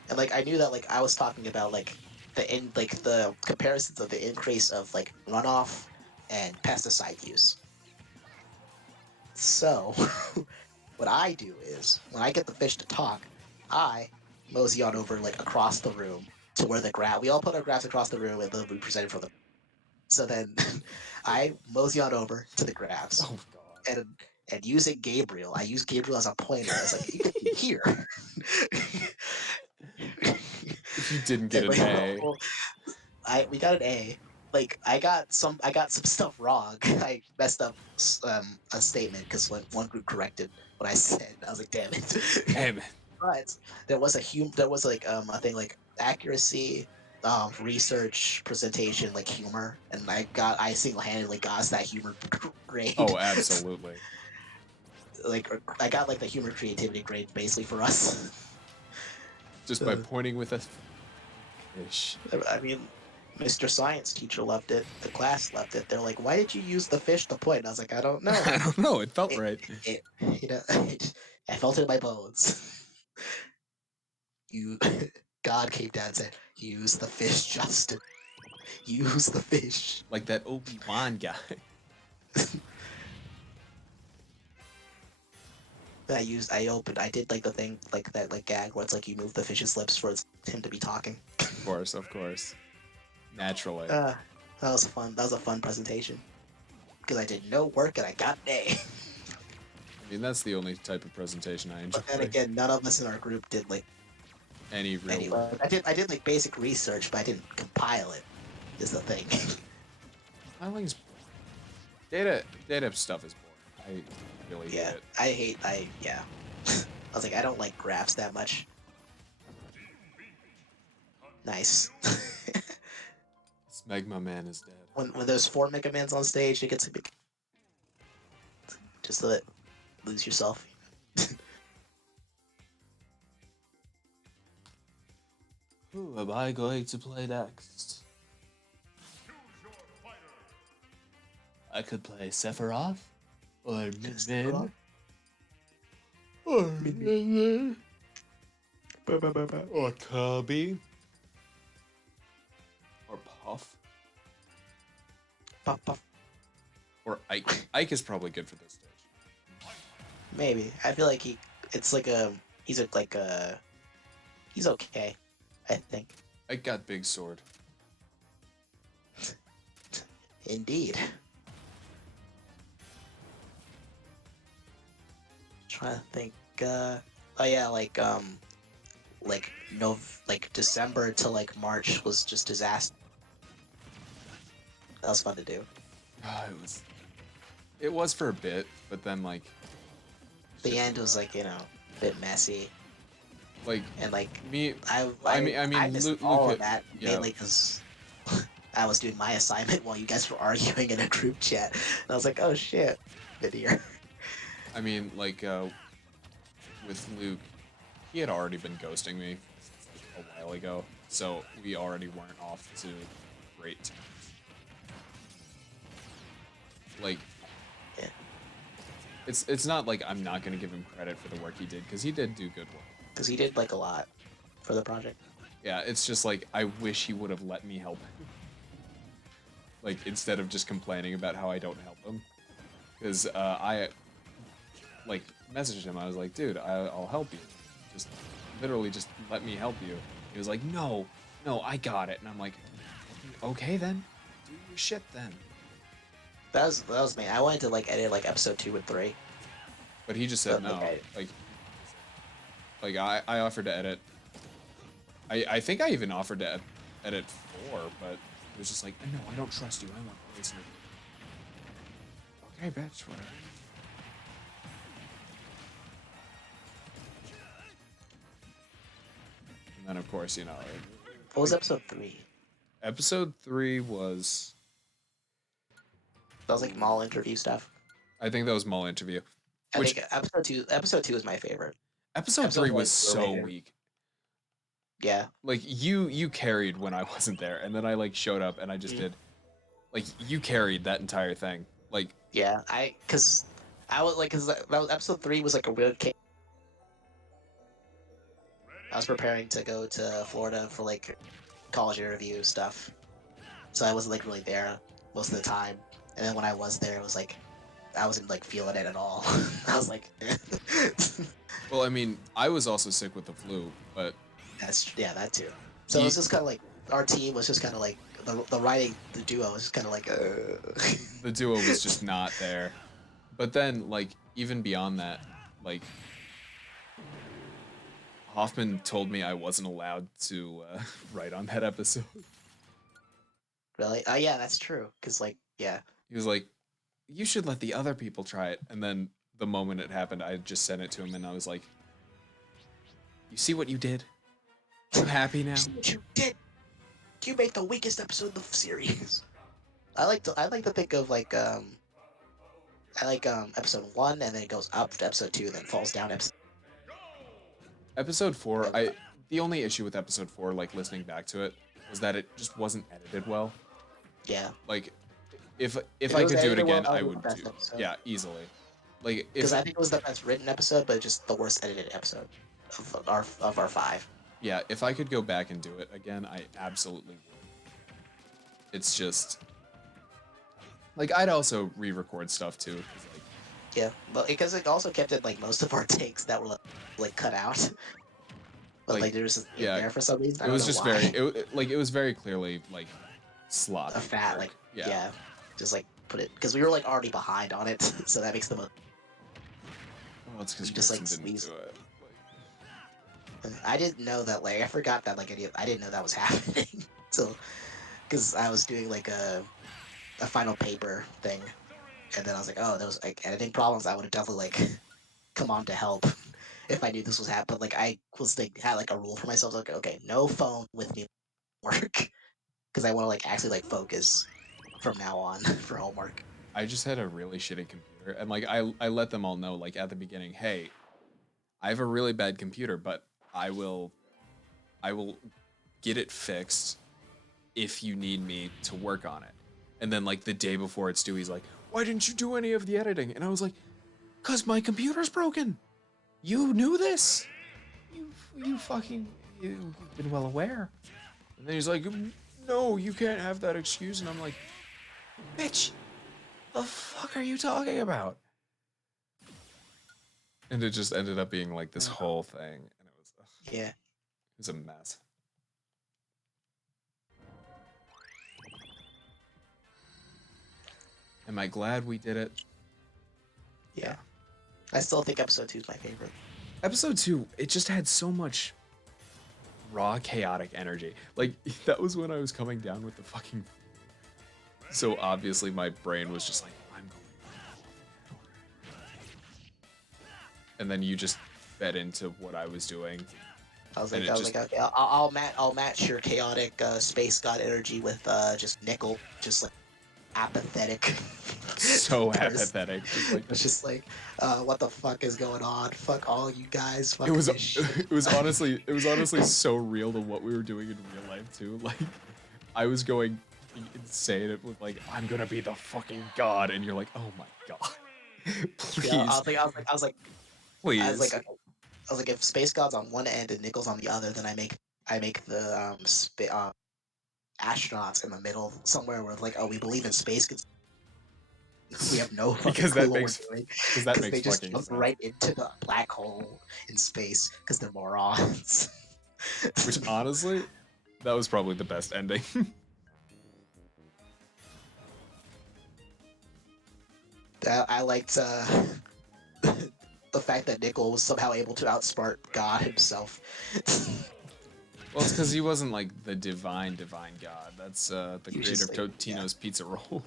and like I knew that like I was talking about like the comparisons of the increase of like runoff and pesticide use. So, what I do is when I get the fish to talk, I mosey on over like across the room to where the graph. We all put our graphs across the room and then we present it for them. So then, I mosey on over to the graphs Oh, God. and using Gabriel, I use Gabriel as a pointer. I was like, you can be here. If you didn't get an A. We got an A. Like I got some stuff wrong. I messed up a statement because one group corrected what I said. I was like, damn it. Damn it. But there was like a thing like accuracy research presentation like humor, and I single-handedly got us that humor grade. Oh, absolutely. Like I got like the humor creativity grade basically for us. Just by pointing with a fish. I mean, Mr. Science teacher loved it. The class loved it. They're like, "Why did you use the fish to point?" And I was like, "I don't know. I don't know. It felt It, right. it you know, I felt it in my bones." You, God came down and said, "Use the fish, Justin. Use the fish." Like that Obi-Wan guy. I did like the thing, like that, like gag where it's like you move the fish's lips for him to be talking. Of course, of course. Naturally. That was fun. That was a fun presentation. Because I did no work and I got an A. I mean, that's the only type of presentation I enjoy. But then again, none of us in our group did like Any real any work. work. I did like basic research, but I didn't compile it. Is the thing. Compiling's data stuff is boring. I really Yeah, hate it. yeah. I was like, I don't like graphs that much. Nice. Smegma Man is dead. when there's 4 Mega Mans on stage, it gets a big. Just let lose yourself. Who am I going to play next? I could play Sephiroth or Sephiroth? Min or Kirby or Puff Puff, puff. or Ike. Ike is probably good for this stage. Maybe. I feel like he's okay. I think. Ike got big sword. Indeed. Trying to think. Oh yeah, like December to like March was just disaster. That was fun to do. It was for a bit, but then like The end was like a bit messy, like and like me. I missed Luke, all of that yeah. mainly because I was doing my assignment while you guys were arguing in a group chat, and I was like, oh shit, video. I mean, like, with Luke, he had already been ghosting me a while ago, so we already weren't off to great terms. Like, Yeah. it's not like I'm not gonna give him credit for the work he did, because he did do good work. Because he did like a lot for the project. Yeah, it's just like, I wish he would have let me help him. Like, instead of just complaining about how I don't help him. Because, I like messaged him. I was like, dude, I'll help you. Just literally just let me help you. He was like, no, I got it. And I'm like, okay then, do your shit then. That was me. I wanted to like edit like episode 2 and 3. But he just said But, no. okay. Like I offered to edit. I think I even offered to edit 4, but it was just like, no, I don't trust you. I want to listen. Okay, bitch, whatever. And then, of course, What was episode 3? episode 3 was... That was like mall interview stuff. I think that was mall interview. I Which think episode 2 is my favorite. episode 3 was one's so related. weak. Yeah. Like, you carried when I wasn't there, and then I, like, showed up and I just did... Like, you carried that entire thing. Like... Yeah, cause that was, episode 3 was like a weird case. I was preparing to go to Florida for like college interview stuff, so I wasn't like really there most of the time. And then when I was there, it was like I wasn't like feeling it at all. I was like, Well, I mean, I was also sick with the flu, but... that too. So it was just kind of like our team was just kind of like the writing, the duo was just kind of like. The duo was just not there. But then, like, even beyond that, like, Hoffman told me I wasn't allowed to write on that episode. Really? Oh yeah, that's true. Cause like yeah. He was like, you should let the other people try it. And then the moment it happened, I just sent it to him and I was like, you see what you did? I'm happy now. See what you did? you made the weakest episode of the series. I like to think of like episode 1 and then it goes up to episode 2 and then falls down episode. Episode 4, Yeah. the only issue with episode 4, like listening back to it, was that it just wasn't edited well. Yeah. Like, if If I it was could do it edited well, again, that I would be would the best do. episode. Yeah, easily. Like Because if I think it was the best written episode, but just the worst edited episode of our 5. yeah, if I could go back and do it again, I absolutely would. It's just like I'd also re-record stuff too, 'cause, like Yeah, but because it also kept in like most of our takes that were like cut out. But like there's in yeah, there for some reason. I it don't was know just why. it was very clearly like slot A fat work. like yeah. Just like put it because we were like already behind on it, so that makes the most. Well, it's because You just, like, Grayson didn't sneeze. do it. I didn't know that like I forgot that like I didn't know that was happening. So because I was doing like a final paper thing, and then I was like, oh, there was like editing problems. I would have definitely like come on to help if I knew this was happening. But like I was like had like a rule for myself. Like okay, no phone with me work because I want to like actually like focus from now on for homework. I just had a really shitty computer, and like I let them all know like at the beginning, hey, I have a really bad computer, but I will get it fixed if you need me to work on it. And then like the day before it's due, he's like, why didn't you do any of the editing? And I was like, cause my computer's broken. You knew this. You've been well aware. And then he's like, no, you can't have that excuse. And I'm like, bitch, the fuck are you talking about? And it just ended up being like this whole thing, and it was Yeah. it was a mess. Am I glad we did it? Yeah. I still think episode 2 is my favorite. Episode 2, it just had so much raw chaotic energy. Like that was when I was coming down with the fucking. So obviously my brain was just like, I'm going. And then you just fed into what I was doing. I was And like, it I was just- like, okay, I'll match your chaotic space god energy with just Nickel, just like apathetic. So person. apathetic. Just like, It's just like, what the fuck is going on? Fuck all you guys. Fuck it was this shit. it was honestly so real to what we were doing in real life too. Like I was going insane. It was like I'm gonna be the fucking god, and you're like, oh my god, please, Yeah, I was like, please. I was like, if space god's on one end and Nickel's on the other, then I make the astronauts in the middle somewhere where like, oh, we believe in space. We have no fucking Because clue that what makes- we're doing. because that they makes just fucking jump sense. right into the black hole in space because they're morons. Which honestly, that was probably the best ending. I liked the fact that Nickel was somehow able to outsmart God himself. Well, it's because he wasn't like the divine god. That's the He was creator just, of like, Totino's Pizza Roll.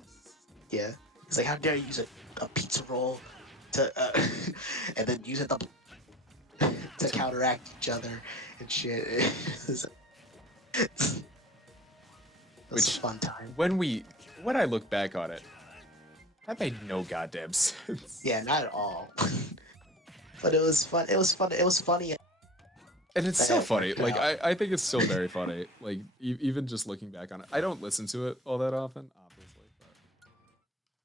Yeah, he's like, how dare you use a pizza roll to and then use it to counteract each other and shit. It was Which- a fun time. When I look back on it, that made no goddamn sense. Yeah, not at all. But it was fun. It was fun. It was funny. And it's still Yeah, funny. Like yeah. I think it's still very funny. Like even just looking back on it, I don't listen to it all that often, obviously. But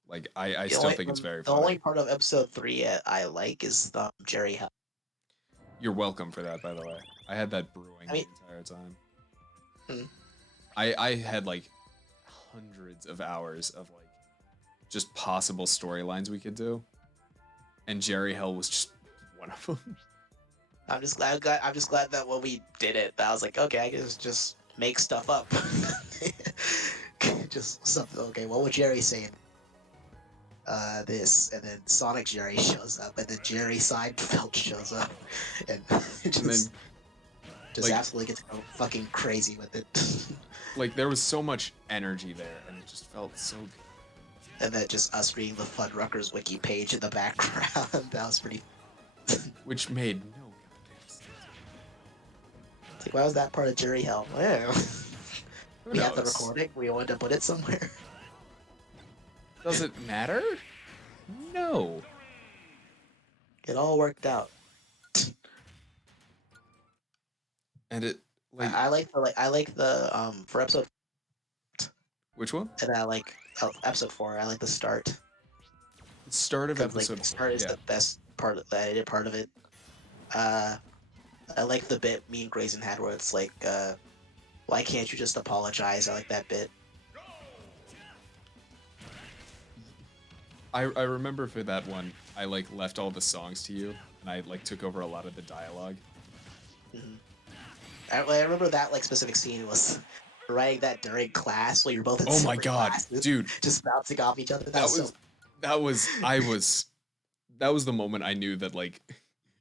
like I The still only- think it's very The funny. only part of episode 3 I like is the Jerry Hell. You're welcome for that, by the way. I had that brewing I mean- the entire time. Hmm. I had like hundreds of hours of like just possible storylines we could do, and Jerry Hell was just one of them. I'm just glad that when we did it, I was like, okay, I can just make stuff up. Just something. Okay, what would Jerry say? This, and then Sonic Jerry shows up, and then Jerry Seinfeld shows up, and just, And then just like- absolutely gets go fucking crazy with it. like there was so much energy there, and it just felt so good. And then just us reading the Fuddruckers wiki page in the background. That was pretty. Which made no goddamn sense. It's like, why was that part of Jerry Hell? Well, Who We got the knows? recording. We wanted to put it somewhere. Does it matter? No. It all worked out. And it like I like the for episode which one? and I like episode 4. I like the start The start of because like episode the 4. start is Yeah. the best part of the edited part of it. Uh, I like the bit me and Grayson had where it's like, why can't you just apologize? I like that bit. I remember for that one, I like left all the songs to you, and I like took over a lot of the dialogue. I remember that like specific scene was writing that during class while you're both in Oh my separate god, classes, dude, just bouncing off each other. that was so that was the moment I knew that like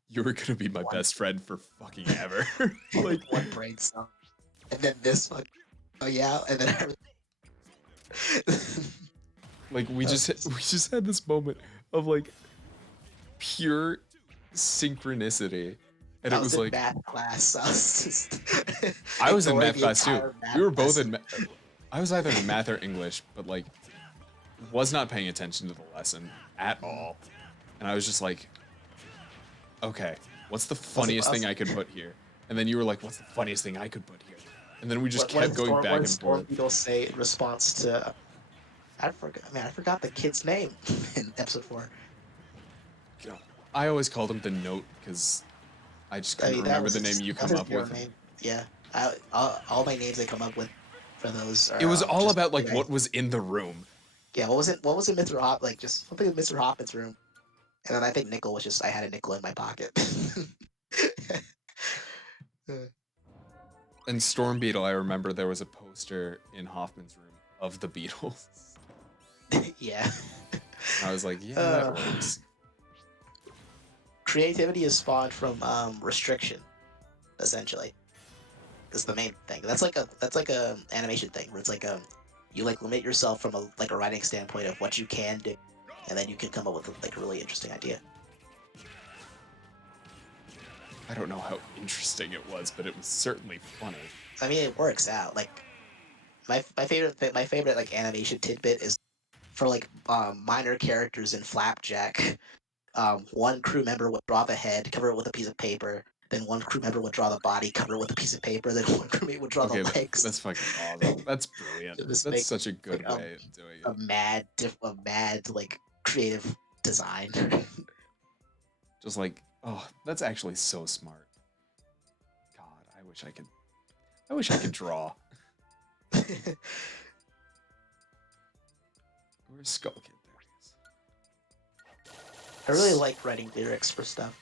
you were gonna be my best friend for fucking ever. Like one brain song, and then this one. Oh yeah, and then like we just had this moment of like pure synchronicity. And I it was in like math class. I was just I was in ignoring math the class too. entire math We were both lesson. in I was either in math or English, but like was not paying attention to the lesson at all. And I was just like, okay, what's the funniest thing I could put here? And then you were like, what's the funniest thing I could put here? And then we just kept going back and forth. What say in response to? I forgot the kid's name in episode 4. I always called him the Note because I just couldn't remember the name you come up with. Name. Yeah, all my names I come up with for those are. It was all just, about like what was in the room. Yeah, what was it? What was in Mr. Hop? Like just something in Mr. Hoppin's room, and then I think nickel was just I had a nickel in my pocket. And Storm Beetle, I remember there was a poster in Hoffman's room of the Beatles. Yeah. I was like, yeah, that works. Creativity is spawned from restriction, essentially. That's the main thing. That's like a animation thing where it's like you like limit yourself from a writing standpoint of what you can do, and then you can come up with like a really interesting idea. I don't know how interesting it was, but it was certainly funny. I mean, it works out. Like my favorite like animation tidbit is for like minor characters in Flapjack. One crew member would draw the head, cover it with a piece of paper. Then one crew member would draw the body, cover it with a piece of paper. Then one crewmate would draw the legs. That's fucking awesome. That's brilliant. That's such a good way of doing it. A mad like creative design. Just like, oh, that's actually so smart. God, I wish I could draw. Where's Skull Kid? There he is. I really like writing lyrics for stuff.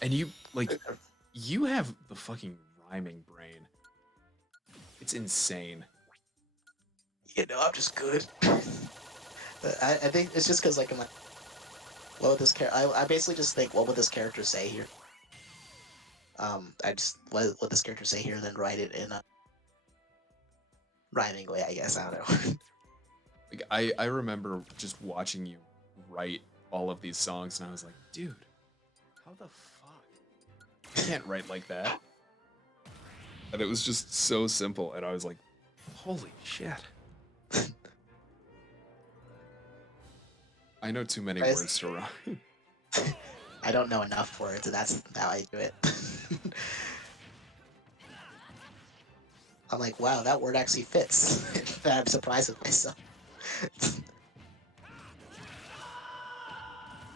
And you have the fucking rhyming brain. It's insane. You know, I'm just good. I think it's just because like I'm like, what would this I basically just think, what would this character say here? I just what would this character say here, then write it in a rhyming way. I guess I don't know. Like I remember just watching you write all of these songs, and I was like, dude, how the fuck? I can't write like that. And it was just so simple, and I was like, holy shit. I know too many words to rhyme. I don't know enough words, and that's how I do it. I'm like, wow, that word actually fits. I'm surprised with myself.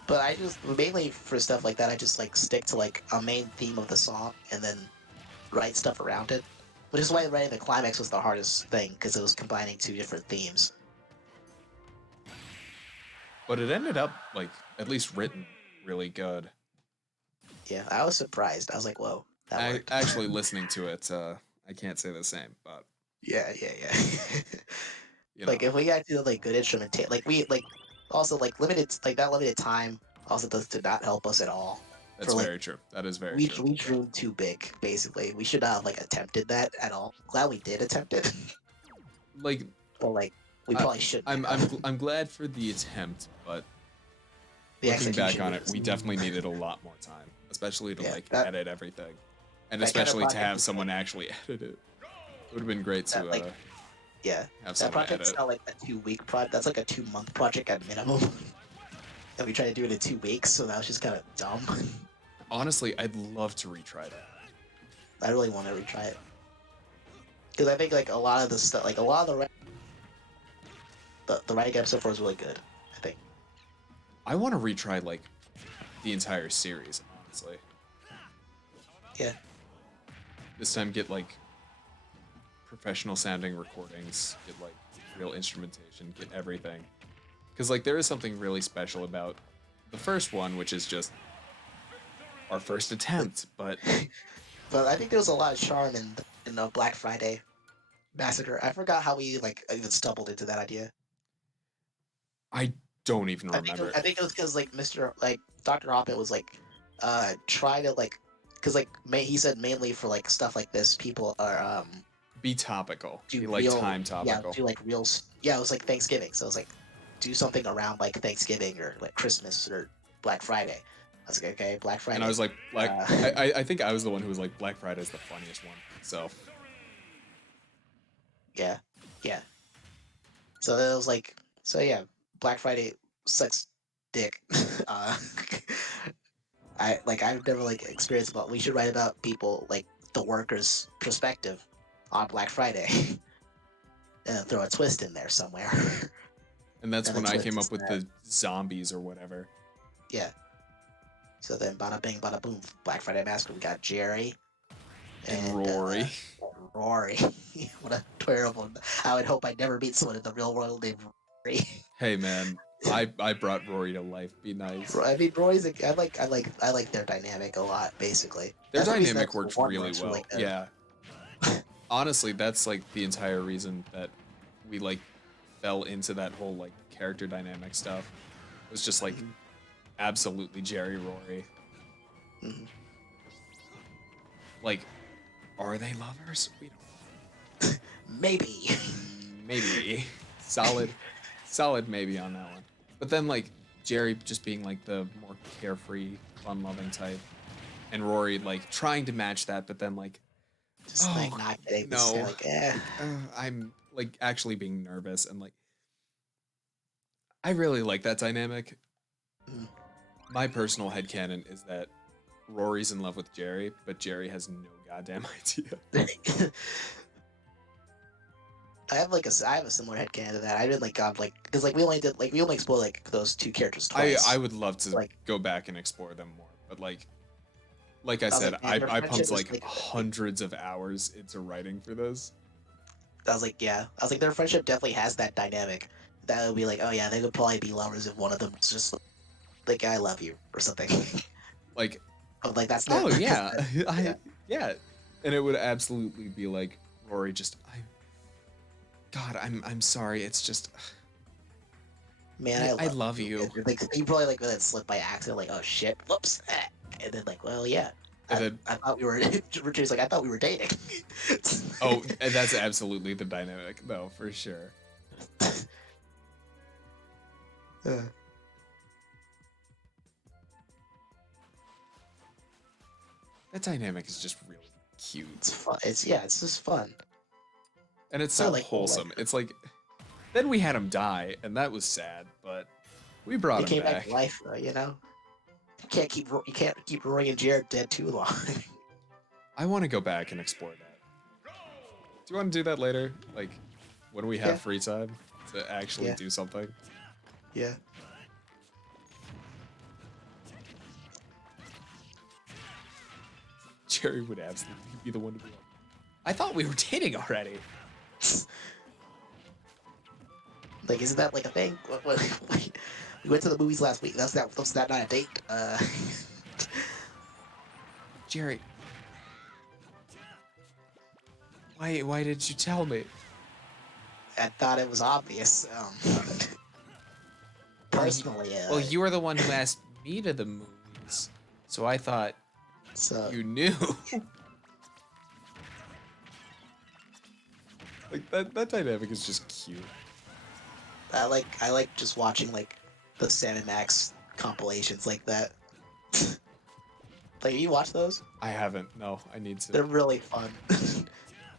But I just, mainly for stuff like that, I just like stick to like a main theme of the song and then write stuff around it. Which is why writing the climax was the hardest thing, because it was combining 2 different themes. But it ended up, like, at least written really good. Yeah, I was surprised. I was like, whoa, that worked. Actually, listening to it, I can't say the same, but... Yeah. You Like, know. if we got to, like, good instrumentation, like, we, like, also, like, that limited time also did not help us at all. That's very true. That is very true. We dreamed too big, basically. We should not have, like, attempted that at all. Glad we did attempt it. Like... But, like, we probably shouldn't. I'm glad for the attempt, but The looking back on it, execution we definitely needed a lot more time, especially to Yeah, like that- edit everything, and that kind of especially to project have is someone actually edit it. would have been great That, to like, yeah, have that someone project's edit. not like a 2 week project. That's like a 2 month project at minimum. And we tried to do it in 2 weeks, so that was just kind of dumb. Honestly, I'd love to retry that. I really want to retry it because I think like a lot of the stuff, like a lot of the writing episode 4 is really good. I think. I want to retry like the entire series, honestly. Yeah. This time get like professional sounding recordings, get like real instrumentation, get everything. Because like there is something really special about the first one, which is just our first attempt, but But I think there was a lot of charm in the Black Friday Massacre. I forgot how we like even stumbled into that idea. I don't even I think remember. I think it was because like Dr. Hoppet was like try to like because like he said mainly for like stuff like this people are Be topical. do Be like real time topical. do like real yeah it was like Thanksgiving, so it was like do something around like Thanksgiving or like Christmas or Black Friday. I was like, okay, Black Friday. And I was like, Uh, I think I was the one who was like, Black Friday is the funniest one. So yeah, yeah. So it was like, so yeah, Black Friday sucks dick. uh, I've never like experienced about. We should write about people like the workers' perspective on Black Friday, and then throw a twist in there somewhere. and that's And when the I twist came is up with that, the zombies or whatever. yeah. So then, bada bing, bada boom, Black Friday Massacre. We got Jerry And and Rory. Rory. What a terrible. I would hope I never meet someone in the real world named Rory. Hey man, I brought Rory to life. Be nice. I mean, Roy's. I like their dynamic a lot. Basically, Their that's the reason dynamic episode worked 1 really works well. good. Yeah. Honestly, that's like the entire reason that we like fell into that whole like character dynamic stuff. It was just like absolutely Jerry Rory. Mhm. Like, are they lovers? We don't. Maybe. Maybe. Solid maybe on that one. But then like Jerry just being like the more carefree, fun-loving type, and Rory like trying to match that, but then like, Just like not getting this. no, Like, eh. I'm like actually being nervous and like, I really like that dynamic. Mm. My personal headcanon is that Rory's in love with Jerry, but Jerry has no goddamn idea. I have a similar headcanon to that. I didn't like God like because like we only explored like those two characters twice. I would love to Like- go back and explore them more, but like I was said, like, man, their I friendship pumped is, like like- hundreds of hours into writing for this. I was like, yeah. I was like, their friendship definitely has that dynamic. That would be like, oh yeah, they would probably be lovers if one of them was just like, I love you or something. Like, But like that's oh not. yeah, yeah. yeah, and it would absolutely be like Rory just I'm sorry. It's just Man, I love you. Like you probably like let it slip by accident, like oh shit, whoops, and then like well yeah, And then I thought we were. Richard's like I thought we were dating. oh, and that's absolutely the dynamic, though, for sure. Uh, That dynamic is just really cute, it's fun. It's just fun. and it's I so like- wholesome. It's like then we had him die, and that was sad, but we brought He him came back back. to life, you know. You can't keep Roy and Jared dead too long. I want to go back and explore that. Do you want to do that later? Like, when we have Yeah. free time to actually Yeah. do something? Yeah. Jerry would absolutely be the one to be like, I thought we were dating already. Like, isn't that like a thing? Wait, we went to the movies last week. That's that not a date? Jerry. Why did you tell me? I thought it was obvious. Personally, Well, you were the one who asked me to the movies, so I thought so you knew. Like that dynamic is just cute. I like just watching like the Sam and Max compilations like that. Like, you watch those? I haven't. No, I need to. They're really fun.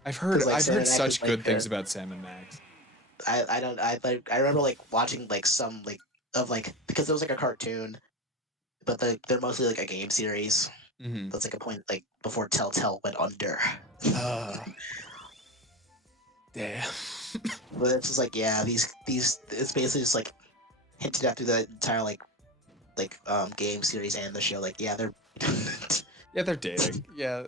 I've heard like, I've Sam heard and Max is such good like things about Sam and Max. I don't I remember like watching like some like of like because there was like a cartoon, but they're mostly like a game series. Mm-hmm. That's like a point like before Telltale went under. Damn. But it's just like yeah, these it's basically just like hinted at through the entire game series and the show. Like yeah, they're Yeah, they're dating. Yeah,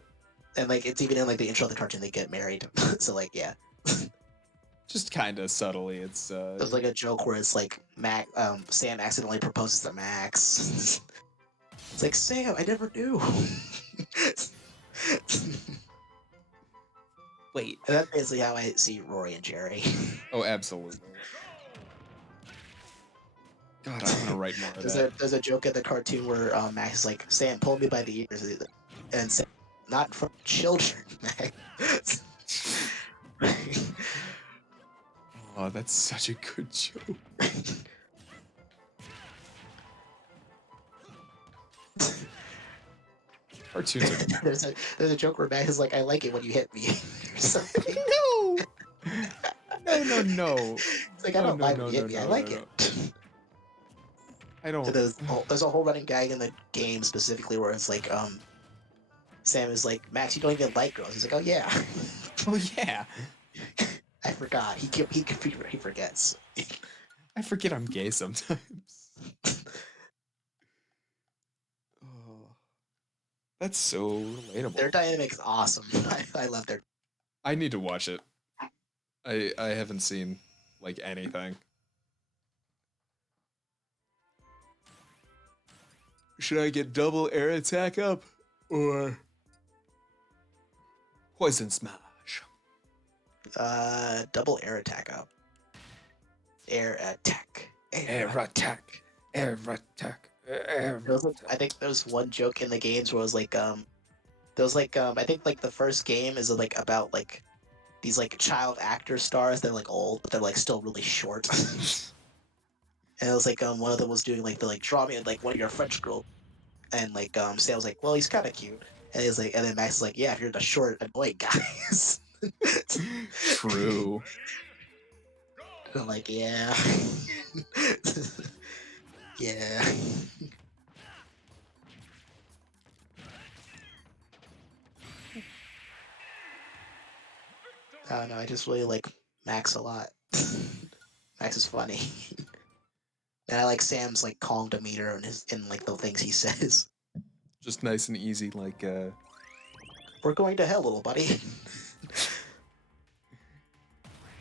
and like it's even in like the intro of the cartoon they get married. So like yeah, just kind of subtly. It's there's like a joke where it's like Sam accidentally proposes to Max. It's like Sam, I never knew. wait. And that's basically how I see Rory and Jerry. Oh, absolutely. God, I want to write more of that. There's a joke in the cartoon where Max is like, Sam, pull me by the ears, and Sam, not from children, Max. Oh, that's such a good joke. Cartoons are there's a joke where Max is like, I like it when you hit me, or something. no, no. It's like I don't like when you hit me. I like it. I don't. There's a whole running gag in the game specifically where it's like Sam is like, Max, you don't even like girls. He's like, oh yeah. Oh yeah. I forgot. He forgets. I forget I'm gay sometimes. Oh, that's so relatable. Their dynamic's awesome. I love their. I need to watch it. I haven't seen like anything. Should I get double air attack up or poison smash? Double air attack up. Air attack. Air attack. Air attack. Air There was, like, I think there was one joke in the games where it was like there was like I think like the first game is like about like these like child actor stars. They're like old, but they're like still really short. And it was like one of them was doing like the like draw me like one of your French girl, and like Sam was like, well, he's kind of cute, and he's like, and then Max is like, yeah, if you're the short annoying guys. True. I'm like, yeah, yeah. I don't know. I just really like Max a lot. Max is funny, and I like Sam's like calm demeanor and like the things he says. Just nice and easy, like We're going to hell, little buddy.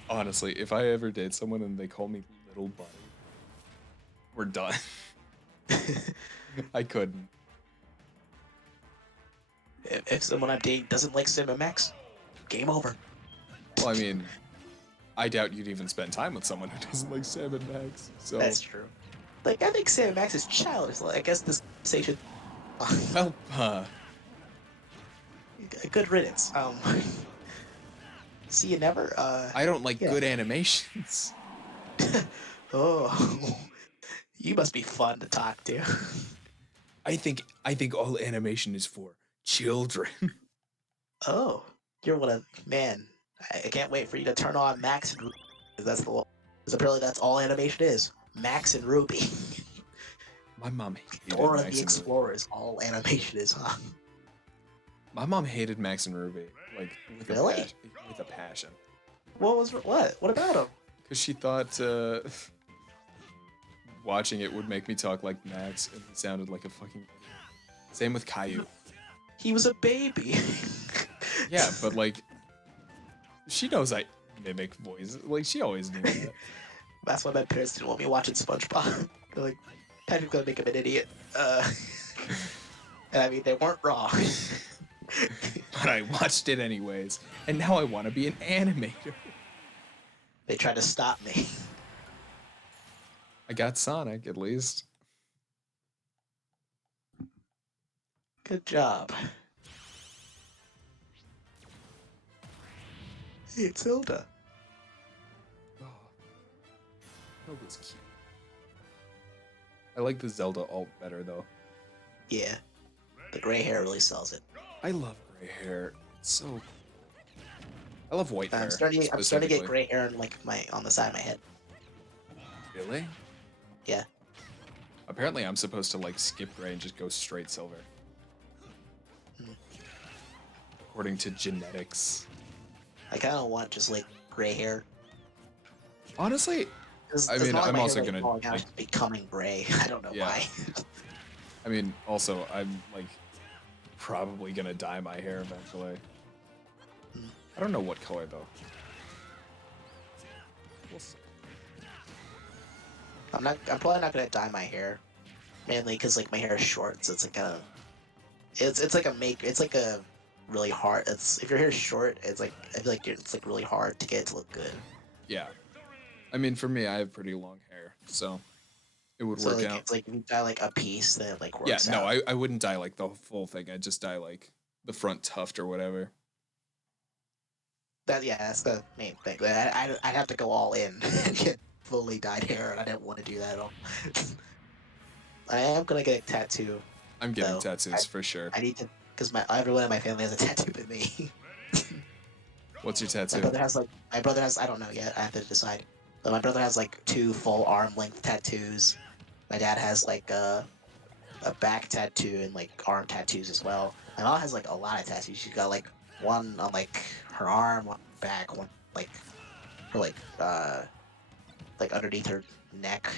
honestly, if I ever date someone and they call me little buddy, we're done. I couldn't. If someone I'm dating doesn't like Sam and Max, game over. Well, I mean, I doubt you'd even spend time with someone who doesn't like Sam and Max. So That's true. Like I think Sam and Max is childish. Like I guess this conversation. well, Good riddance. See you never. I don't like yeah. good animations. Oh, you must be fun to talk to. I think all animation is for children. Oh, you're one of man. I can't wait for you to turn on Max and Ruby. That's the one. Because apparently that's all animation is. Max and Ruby. My mom hated Dora Max the and Ruby. Explorer is all animation is, huh? My mom hated Max and Ruby, like with Really? with a passion. What about him? Because she thought watching it would make me talk like Max, and he sounded like a fucking idiot. Same with Caillou. He was a baby. Yeah, but like, she knows I mimic voices. Like, she always knew that. That's why my parents didn't want me watching SpongeBob. They're like, Patrick's gonna make him an idiot. And I mean, they weren't wrong. But I watched it anyways, and now I want to be an animator. They tried to stop me. I got Sonic, at least. Good job. Hey, it's Hilda. Oh, Zelda's cute. I like the Zelda alt better, though. Yeah. The gray hair really sells it. I love gray hair. It's so I love white hair. I'm starting to get specifically. gray hair on like on the side of my head. Really? Yeah. Apparently, I'm supposed to like skip gray and just go straight silver. Hmm. According to genetics. I kind of want just like gray hair. Honestly, It's, I it's mean, not like I'm my also hair, like, gonna falling out, like. it's becoming gray. I don't know Yeah. why. I mean, also, I'm like probably gonna dye my hair eventually. Hmm. I don't know what color though. We'll see. I'm probably not gonna dye my hair, mainly because like my hair is short, so it's like a, it's like a really hard. It's if your hair is short, it's like I feel like it's like really hard to get it to look good. Yeah. I mean, for me, I have pretty long hair, so it would So work like out. it's like if you dye like a piece, then it like Yeah, works no, out. I wouldn't dye like the full thing. I'd just dye like the front tuft or whatever. That's the main thing. I'd have to go all in and get fully dyed hair, and I didn't want to do that at all. I am gonna get a tattoo I'm getting though. tattoos for sure. I need to because my everyone in my family has a tattoo but me. What's your My tattoo? brother has like I don't know yet. I have to decide. But my brother has like 2 full arm length tattoos. My dad has like a back tattoo and like arm tattoos as well. My mom has like a lot of tattoos. She's got like one on like her arm, one back, one like her like underneath her neck.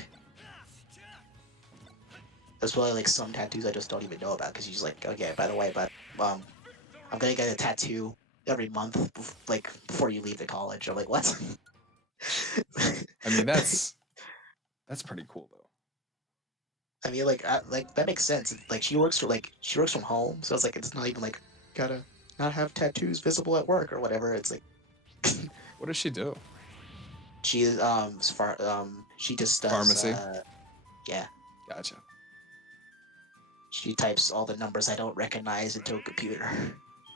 There's probably like some tattoos I just don't even know about because she's like, okay, by the way, but I'm gonna get a tattoo every month, like before you leave the college. I'm like, what? I mean, that's pretty cool though. I mean, like that makes sense. Like she works from home, so it's like it's not even like gotta not have tattoos visible at work or whatever. It's like What does she do? she is she just does Pharmacy? Yeah, Gotcha. she types all the numbers I don't recognize into a computer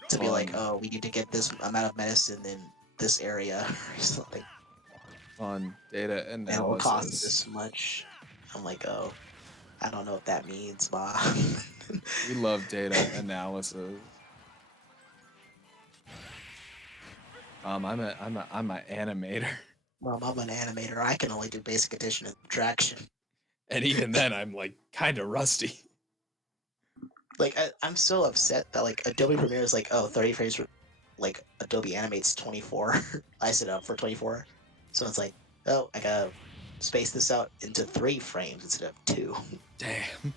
to be like, Fun. oh, we need to get this amount of medicine in this area or something. On data And it will cost analysis. this much. I'm like, oh, I don't know what that means, ma. We love data analysis. I'm an animator. Mom, I'm an animator. I can only do basic addition and subtraction. And even then I'm like kinda rusty. Like I'm so upset that like Adobe Premiere is like, oh, 30 frames for like Adobe animates 24. I set it up for 24. So it's like, oh, I gotta space this out into 3 frames instead of 2. Damn.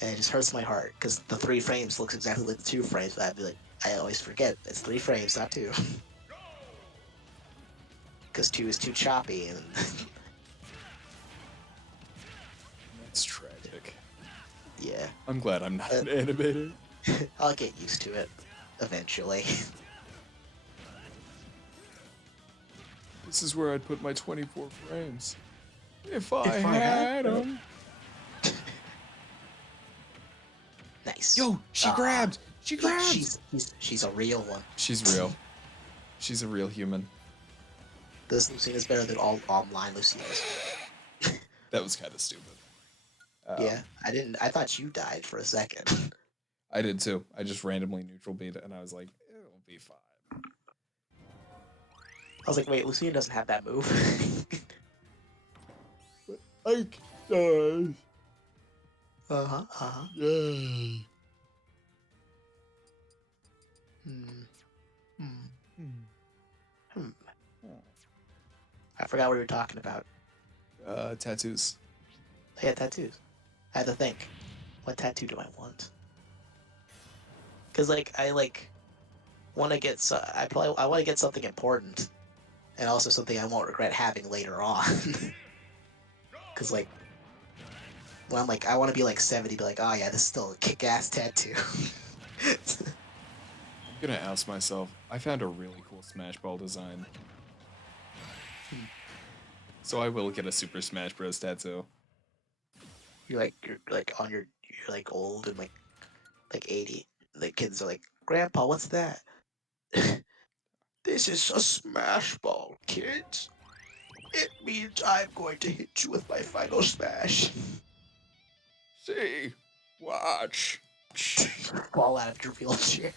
And it just hurts my heart because the 3 frames looks exactly like the 2 frames, but I'd be like, I always forget it's 3 frames, not 2. Because 2 is too choppy and That's tragic. yeah. I'm glad I'm not an animator. I'll get used to it eventually. This is where I'd put my 24 frames. If I I had had them. Nice. Yo, she Ah, grabbed! She grabbed! She's a real one. She's real. She's a real human. This Lucina is better than all online Lucinas. That was kind of stupid. Yeah, I thought you died for a second. I did too. I just randomly neutral beat it, and I was like, it'll be fine. I was like, wait, Lucina doesn't have that move. Ike dies. Uh-huh. Yay. Hmm. I forgot what we were talking about. Tattoos. I had tattoos. I had to think, what tattoo do I want? Cause like I want to get I want to get something important, and also something I won't regret having later on. Cause like when I'm like I want to be like 70, be like, oh yeah, this is still a kick-ass tattoo. I'm gonna ask myself, I found a really cool Smash Ball design. So I will get a Super Smash Bros. Tattoo. you're like on you're like old and like 80. The kids are like, Grandpa, what's that? This is a smash ball, kids. It means I'm going to hit you with my final smash. See, watch. Fall out of your wheelchair.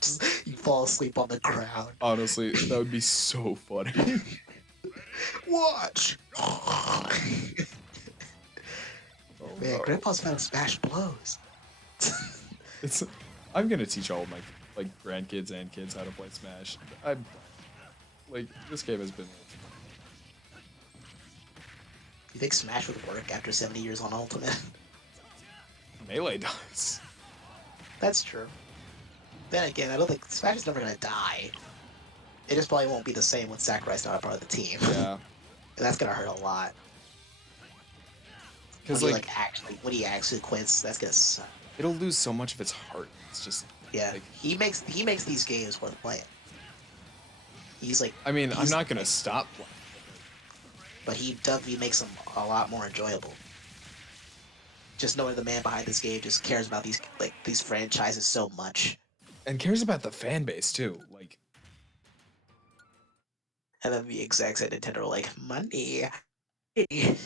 Just, you fall asleep on the ground. Honestly, that would be so funny. Watch! Oh, Man, no. Grandpa's Final Smash blows. It's. I'm gonna teach all of my grandkids and kids how to play Smash. I'm this game has been. You think Smash would work after 70 years on Ultimate? Melee does. That's true. Then again, I don't think Smash is never gonna die. It just probably won't be the same when Sakurai's not a part of the team. Yeah. And that's gonna hurt a lot. Because When he actually quits, that's gonna suck. it'll lose so much of its heart. It's just. Yeah, Like, he makes these games worth playing. He's like, I mean, I'm he's- not gonna stop playing. but he definitely makes them a lot more enjoyable. Just knowing the man behind this game just cares about these franchises so much, And cares about the fan base too. Like, and then the execs at Nintendo are like, money. and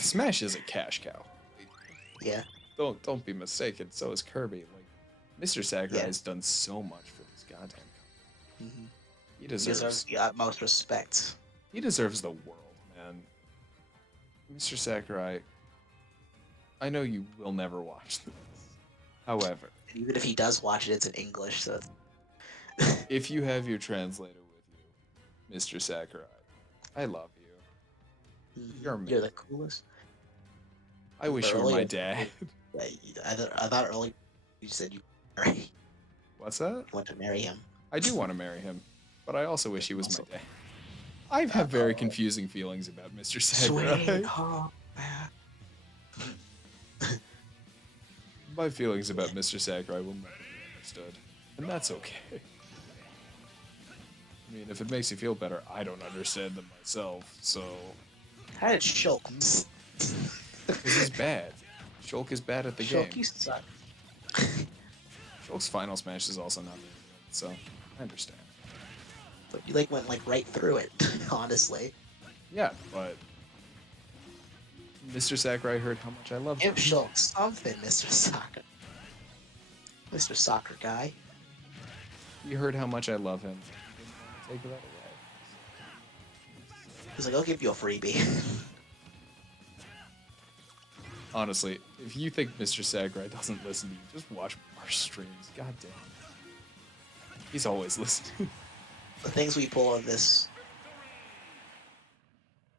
Smash is a cash cow. Yeah, Don't be mistaken. So is Kirby. Like, Mr. Sakurai Yeah. has done so much for this goddamn company. mm-hmm. He He deserves. deserves the utmost respect. He deserves the world, man. Mr. Sakurai, I know you will never watch this. However, And even if he does watch it, it's in English, so if you have your translator with you, Mr. Sakurai, I love you. You're you're the coolest. I wish you were my Earlier- dad. Yeah, I thought earlier you said you What's that? want to marry him. I do want to marry him, but I also wish he was Also- my dad. I have very confusing feelings about Mr. Sakurai. Sweet home, man. My feelings about Mr. Sakurai will never be understood, and that's okay. I mean, if it makes you feel better, I don't understand them myself, so... How did Shulk? Because he's bad. Shulk is bad at the Shulk, game. you suck. Shulk's Final Smash is also not very good, so I understand. But you went right through it, honestly. Yeah, but... Mr. Sakurai heard how much I loved him. Give Shulk something, Mr. Soccer. Mr. Soccer guy. He heard how much I love him. He didn't want to take that away. He's like, I'll give you a freebie. Honestly, if you think Mr. Sakurai doesn't listen to you, just watch our streams. God damn. He's always listening. The things we pull on this.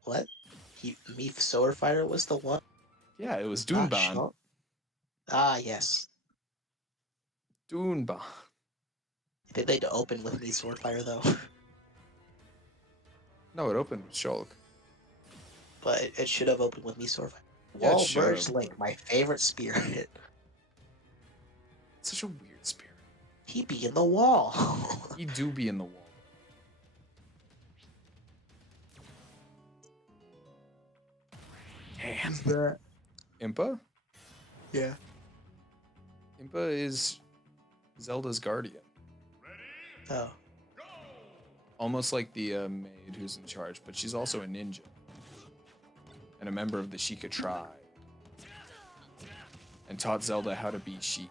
What? Meef Solar Fighter was the one? Yeah, it was Not Dunban. Shulk? Ah, yes. Dunban. I think they'd open with Meef Sword Fighter, though. No, it opened with Shulk. But it should have opened with Meef Sword Fighter. Yeah, it Wall should Merge have. Link, my favorite spirit. It's such a weird spirit. He be in the wall. He do be in the wall. Damn. that? Impa? Yeah. Impa is Zelda's guardian. Oh. Almost like the maid who's in charge, but she's also a ninja. And a member of the Sheikah tribe. And taught Zelda how to be Sheik.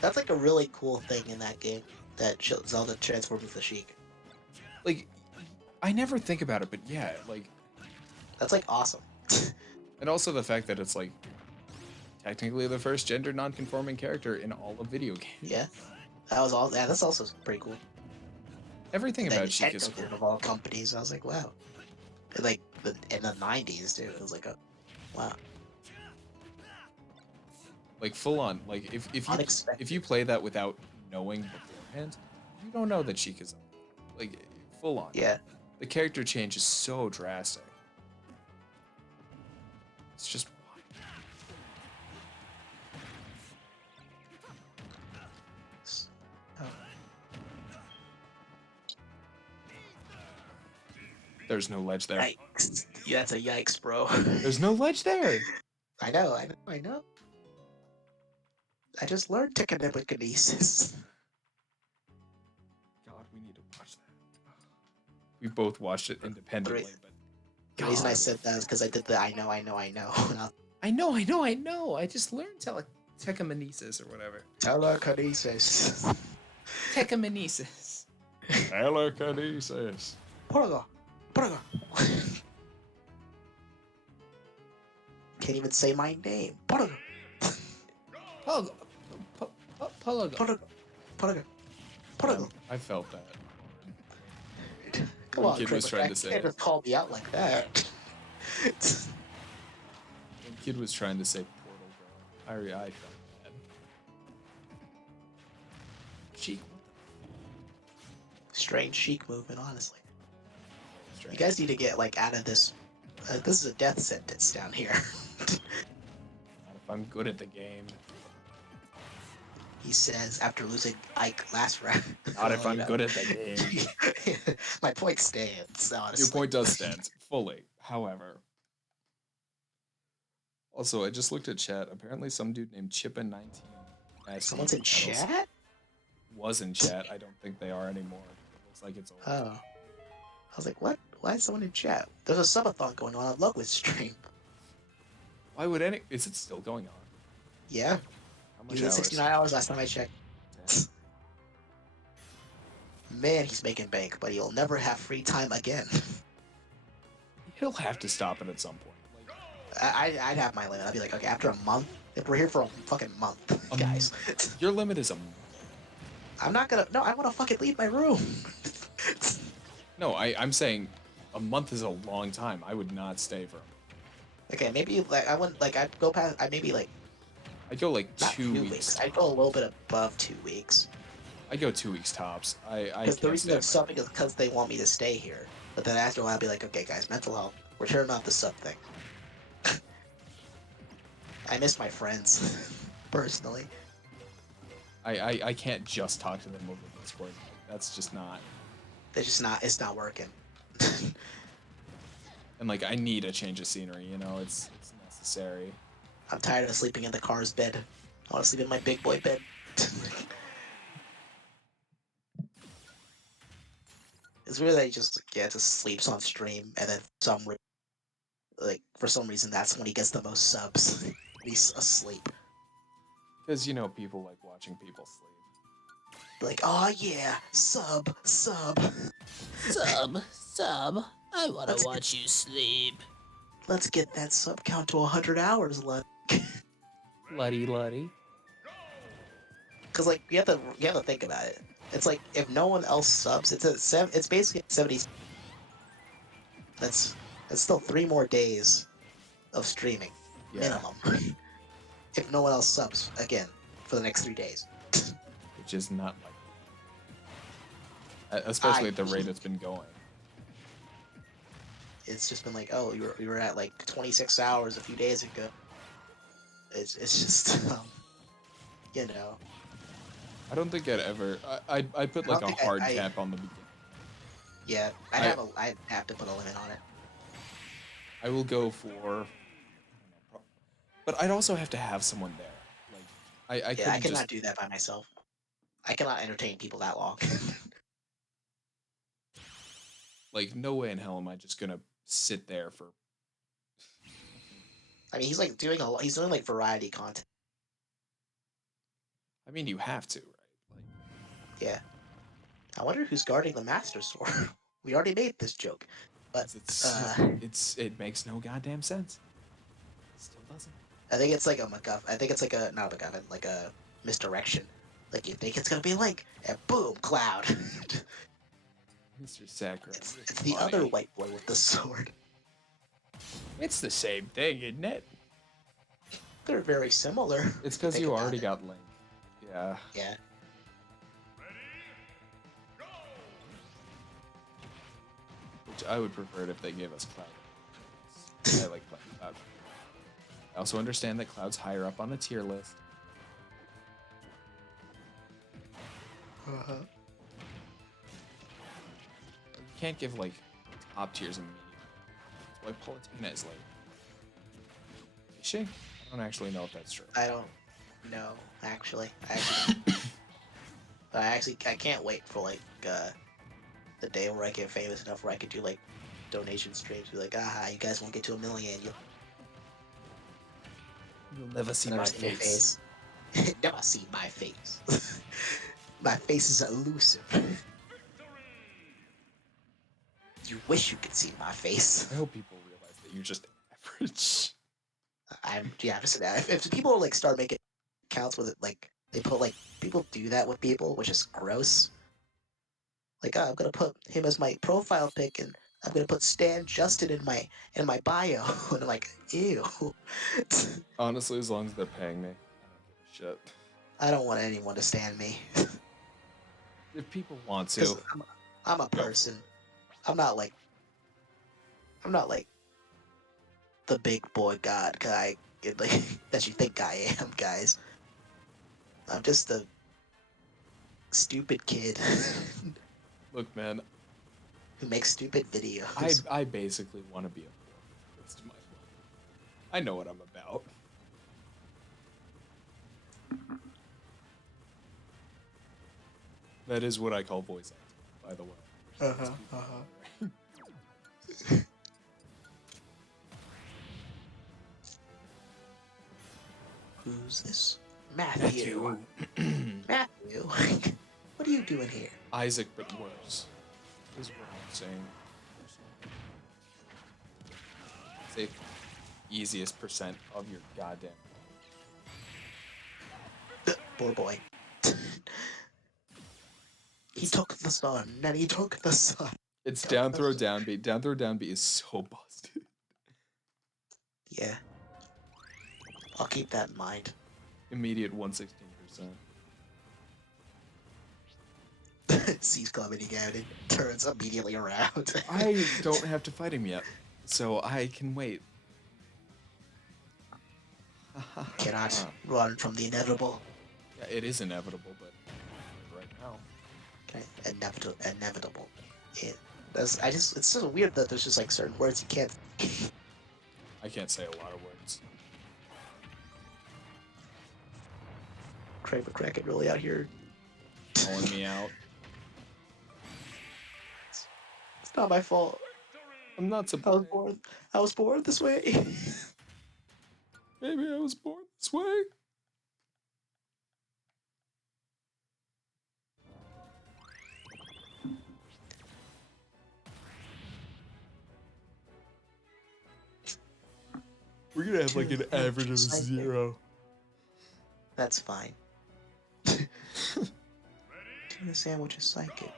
That's like a really cool thing in that game. That Zelda transforms into Sheik. Like, I never think about it, but yeah, like, That's like awesome. and also the fact that it's like technically the first gender non-conforming character in all of video games. Yeah. That was all. Yeah, that's also pretty cool. Everything That about Sheik is Nintendo cool. did of all companies. I was like, wow. And like in the '90s too. It was like, wow. Like full on. Like if Unexpected. you play that without knowing beforehand, you don't know that Sheik is like full on. Yeah. The character change is so drastic. It's just wild. Oh. There's no ledge there. Yikes. Yeah, that's a yikes, bro. There's no ledge there. I know. I just learned technokinesis. God, we need to watch that. We both watched it independently, but The reason I God. said that is because I did the I know. I know. I just learned Techinesis or whatever. Telekinesis. Techinesis. Telekinesis. Portugal. Portugal. Can't even say my name. Portugal. Pogo. Pologo. Portugal. Portugal. Portugal. I felt that. Come One on, kid was Kramer, trying you to say can't it. just call me out like that. One kid was trying to say Portal Girl. I felt bad. Sheik, what Strange chic movement, honestly. the You strange. guys need to get like out of this. This is a death sentence down here. Not if I'm good at the game. He says after losing Ike last round. Not if Well, I'm you know. good at the game. My point stands, honestly. Your point does stand fully. However, also I just looked at chat. Apparently, some dude named Chippin19 asked Someone's me in if medals chat? was in chat. I don't think they are anymore. It looks like it's old. Oh. I was like, what? Why is someone in chat? There's a subathon going on Ludwig's stream. Why would any? Is it still going on? Yeah. How He much was at hours? 69 hours last time I checked. Damn. Man, he's making bank, but he'll never have free time again. He'll have to stop it at some point. Like, I'd have my limit. I'd be like, okay, after a month, if we're here for a fucking month, guys, your limit is a. I'm not gonna. No, I want to fucking leave my room. No, I'm saying a month is a long time. I would not stay for. Okay, maybe like I wouldn't like I'd go past. I maybe like I'd go like not 2 weeks. I'd go a little bit above 2 weeks. I'd go 2 weeks tops. I Because the can't reason they're stand subbing is because they want me to stay here. But then after a while, I'll be like, okay, guys, mental health. We're turning off the sub thing. I miss my friends, personally. I can't just talk to them over Discord. That's just not. They're just not. It's not working. And like I need a change of scenery. You know, it's necessary. I'm tired of sleeping in the car's bed. I want to sleep in my big boy bed. It's weird that he just sleeps on stream, and then for some reason that's when he gets the most subs. He's asleep. Because you know people like watching people sleep. Like, oh yeah, sub. Sub. I wanna Let's- watch you sleep. Let's get that sub count to 100 hours, Luddy. Because like you have to think about it. It's like if no one else subs, it's basically 70. That's still 3 more days of streaming Yeah, minimum. If no one else subs again for the next 3 days. which is not like. Especially at the rate it's been going. It's just been like, oh, we were at like 26 hours a few days ago. It's just you know. I don't think I'd ever. I put like a think hard I- cap on the beginning. Yeah, I- I'd have to put a limit on it. I will go for. But I'd also have to have someone there. Like I Yeah, I couldn't cannot just. do that by myself. I cannot entertain people that long. Like no way in hell am I just gonna sit there for. I mean, he's like doing he's doing like variety content. I mean, you have to, right? Like. Yeah. I wonder who's guarding the Master Sword. We already made this joke, but 'Cause it makes no goddamn sense. Still doesn't. I think it's like a MacGuffin. I think it's like a not a MacGuffin, like a misdirection. Like you think it's gonna be Link, and boom, Cloud. Mr. Sakura. it's you're the funny. other white boy with the sword. It's the same thing, isn't it? They're very similar. It's because Think you about already it. got Link. Yeah. Yeah. Which I would prefer it if they gave us Cloud. I like playing Cloud. I also understand that Cloud's higher up on the tier list. Uh-huh. You can't give like top tiers immediately. That's why Palutena is late. Is she? I don't actually know if that's true. I don't know, actually. I can't wait for like the day where I get famous enough where I could do like donation streams. Be like, aha, you guys won't get to 1 million. You'll never see Never my see your face. Now I see my face. My face is elusive. You wish you could see my face. I hope people realize that you're just average. I'm just if people like start making accounts with it, like they put like people do that with people, which is gross. Like, oh, I'm gonna put him as my profile pic, and I'm gonna put Stan Justin in my bio, and I'm like, ew. Honestly, as long as they're paying me, I don't give a shit. I don't want anyone to stand me, If people want because to, I'm a go for person. I'm not like I'm not like the big boy god guy like that you think I am, guys. I'm just a stupid kid Look, man, who makes stupid I videos. I basically want to be a boy for the rest of my life. I know what I'm about. That is what I call voice acting, by the way. Uh-huh, Just people uh-huh. wondering. Who's this? Matthew. Matthew. What are you doing here? Isaac, but worse. Is what I'm saying. Save easiest percent of your goddamn. Poor boy. He It's took the sun, and he took the sun. it's Took down the throw sun. down beat. Down throw down beat is so busted. Yeah. I'll keep that in mind. Immediate 116%. Sees coming out and turns immediately around. I don't have to fight him yet, so I can wait. Cannot run from the inevitable. Yeah, it is inevitable, but right now. Okay, inevitable. It's so weird that there's just like certain words you can't. I can't say a lot of words. Craig McCracken really out here. Calling me out. It's not my fault. I'm not I surprised. was born. I was born this way. Maybe I was born this way. We're gonna have like an average of Just like it. 0. That's fine. Tuna sandwich is psychic.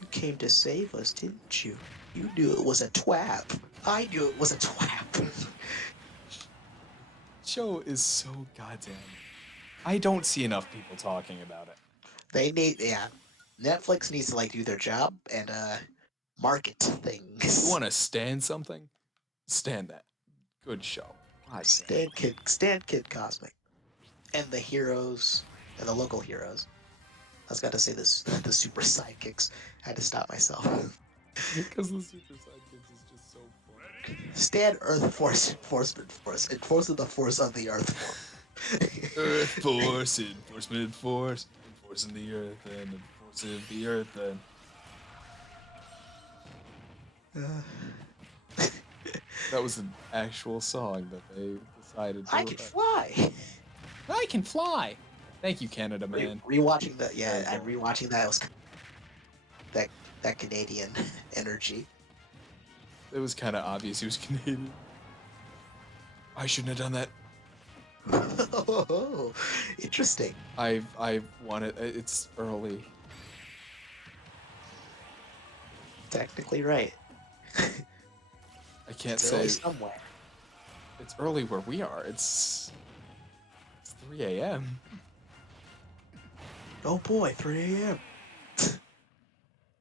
You came to save us, didn't you? You knew it was a twap. I knew it was a twap. Show is so goddamn. I don't see enough people talking about it. They need, yeah. Netflix needs to like do their job and market things. You want to stand something? Stand that. Good show. God damn. Stand Kid Cosmic, and the heroes and the local heroes. I was about to say this, the super sidekicks. I had to stop myself. Because the Super Sidekicks is just so fun. Stand Earth Force Enforcement Force, enforcing the force of the Earth Force. Earth Force, Enforcement Force, enforcing the Earth and enforcing the Earth and. That was an actual song that they decided to. I can fly. I can fly. Thank you, Canada man. Rewatching that, yeah, Very I'm cool. rewatching that. It was that Canadian energy. It was kind of obvious he was Canadian. I shouldn't have done that. Oh, interesting. I wanted. It's early. Technically right. I can't It's say early somewhere. it's early where we are. It's 3 a.m. Oh boy, 3 a.m.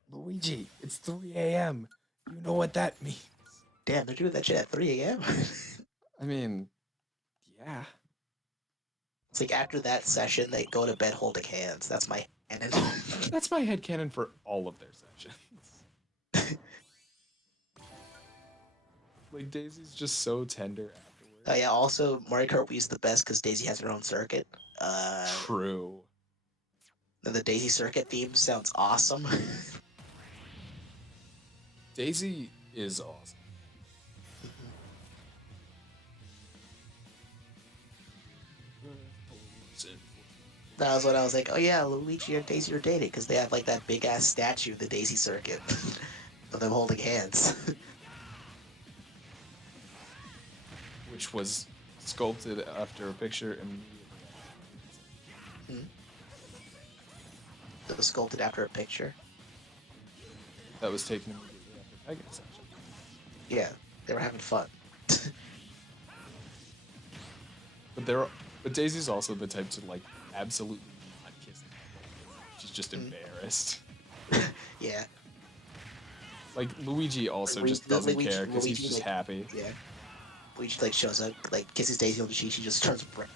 Luigi, it's 3 a.m. You know what that means. Damn, they're doing that shit at 3 a.m. I mean, yeah. It's like after that session, they go to bed holding hands. That's my canon. That's my headcanon for all of their sessions. Like, Daisy's just so tender afterwards. Oh yeah. Also, Mario Kart Wii is the best because Daisy has her own circuit. True. And the Daisy circuit theme sounds awesome. Daisy is awesome. That was when I was like, oh yeah, Luigi and Daisy are dating because they have like that big ass statue of the Daisy Circuit of them holding hands. Which was sculpted after a picture immediately. Hmm. That was sculpted after a picture. That was taken immediately after Pegasus, actually. Yeah, they were having fun. But Daisy's also the type to like absolutely not kiss him. She's just Mm. embarrassed. Yeah. Like Luigi also Luigi- just doesn't Luigi- care because he's Luigi, just like- happy. Yeah. Luigi like shows up, like kisses Daisy on the cheek, she just turns red.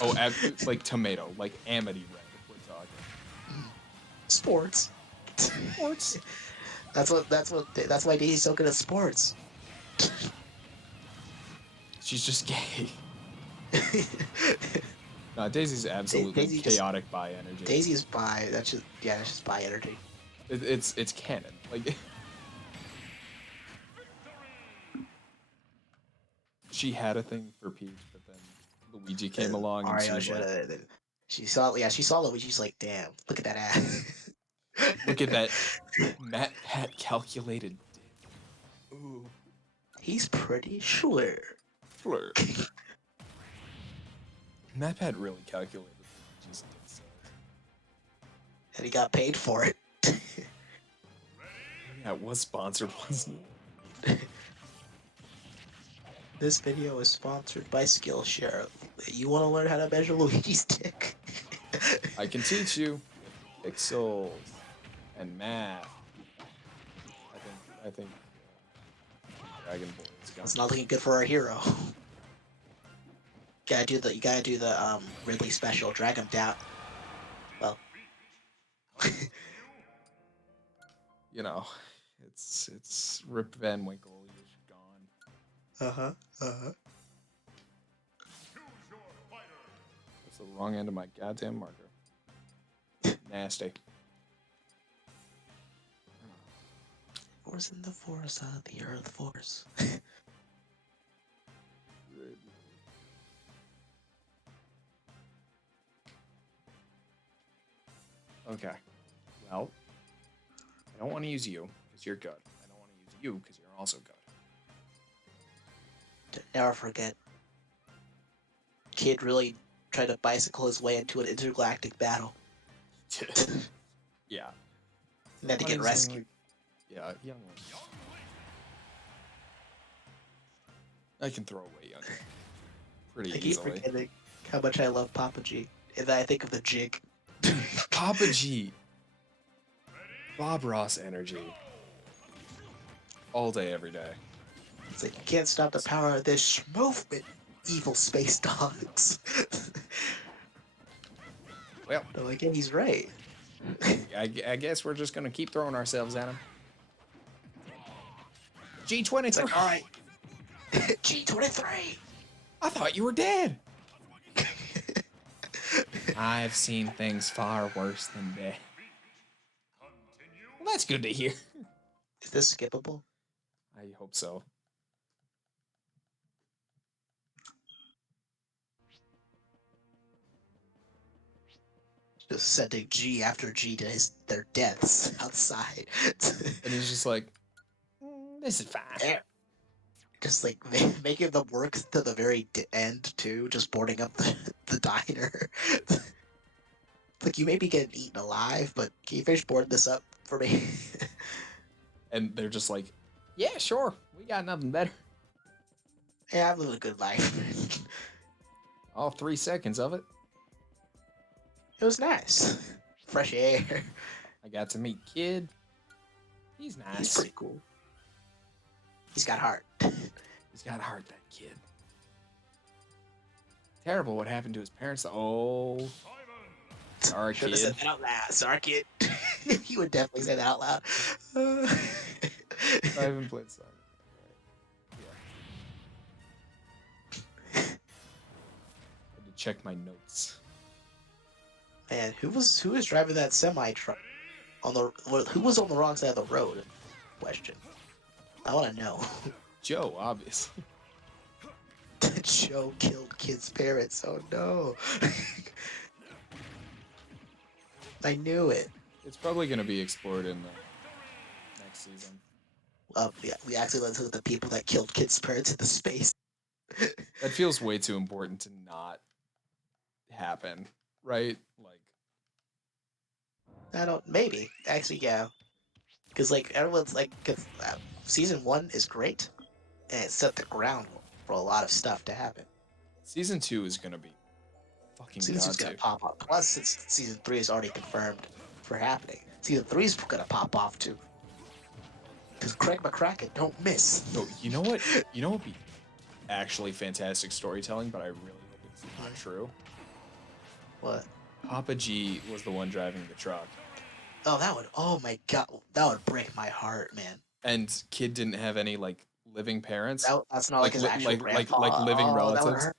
Oh, like tomato, like Amity red. If we're talking. Sports. Sports. That's why Daisy's so good at sports. She's just gay. No, Daisy's absolutely Daisy just- chaotic bi energy. Daisy is bi. That's just bi energy. It's canon. Like she had a thing for Peach, but then Luigi came And along and she Mario was should like, have. She saw Luigi. She's like, damn, look at that ass. "Look at that Matt Pat calculated dick." Ooh, He's pretty sure. flirt. Matt Pat really calculated Luigi's dick size. And he got paid for it. Yeah, it was sponsored, wasn't it? This video is sponsored by Skillshare. You want to learn how to measure Luigi's dick? I can teach you pixels and math. I think Dragon Ball is gonna. It's not looking good for our hero. You gotta do the Ridley special. Drag him down. Well, You know, it's Rip Van Winkle. You're gone. That's the wrong end of my goddamn marker. Nasty. Force in the force of the earth force. Okay. Well, I don't want to use you because you're good. I don't want to use you because you're also good. Never forget. Kid really tried to bicycle his way into an intergalactic battle. Yeah. And had to Funny get thing, rescued. like, yeah, young one. I can throw away young. Pretty I keep easily. forgetting how much I love Papa G. And then I think of the jig. Papa G. Bob Ross energy. All day, every day. It's like, you can't stop the power of this movement, evil space dogs. Well, But like, yeah, he's right. I guess we're just gonna keep throwing ourselves at him. G23. It's like, alright. G23! I thought you were dead. I've seen things far worse than death. Well, that's good to hear. Is this skippable? I hope so. Just sending G after G to their deaths outside. And he's just like, this is fine. Yeah. Just like making them work to the very end too, just boarding up the diner. Like, you may be getting eaten alive, but can you finish boarding this up for me? And they're just like, yeah, sure. We got nothing better. Yeah, I'm living a good life. All 3 seconds of it. It was nice. Fresh air. I got to meet Kid. He's He's nice. pretty cool. He's got heart. He's got heart, that kid. Terrible what happened to his parents. Oh. Sorry, Should have said kid. that out loud. Sorry, kid. He would definitely say that out loud. I haven't played Sonic. Yeah. Had to check my notes. Man, who was driving that semi truck who was on the wrong side of the road? Question. I want to know. Joe, obviously. Joe killed Kid's parents. Oh no. I knew it. It's probably gonna be explored in the next season. We actually took the people that killed kids' parents into space. That feels way too important to not happen, right? Like, I don't. Maybe actually, yeah. Because like everyone's like, cause season 1 is great, and it set the ground for a lot of stuff to happen. season 2 is gonna be fucking Season god 2's gonna tier. pop up. Plus, since season 3 is already confirmed for happening, season 3's gonna pop off too. Because Craig McCracken don't miss. Oh, you know what? You know what would be actually fantastic storytelling, but I really hope it's not true. What? Papa G was the one driving the truck, Oh, that would. Oh my god, that would break my heart, man. and kid didn't have any like living parents, That's not like his actual grandpa. like living Oh, that would relatives, hurt.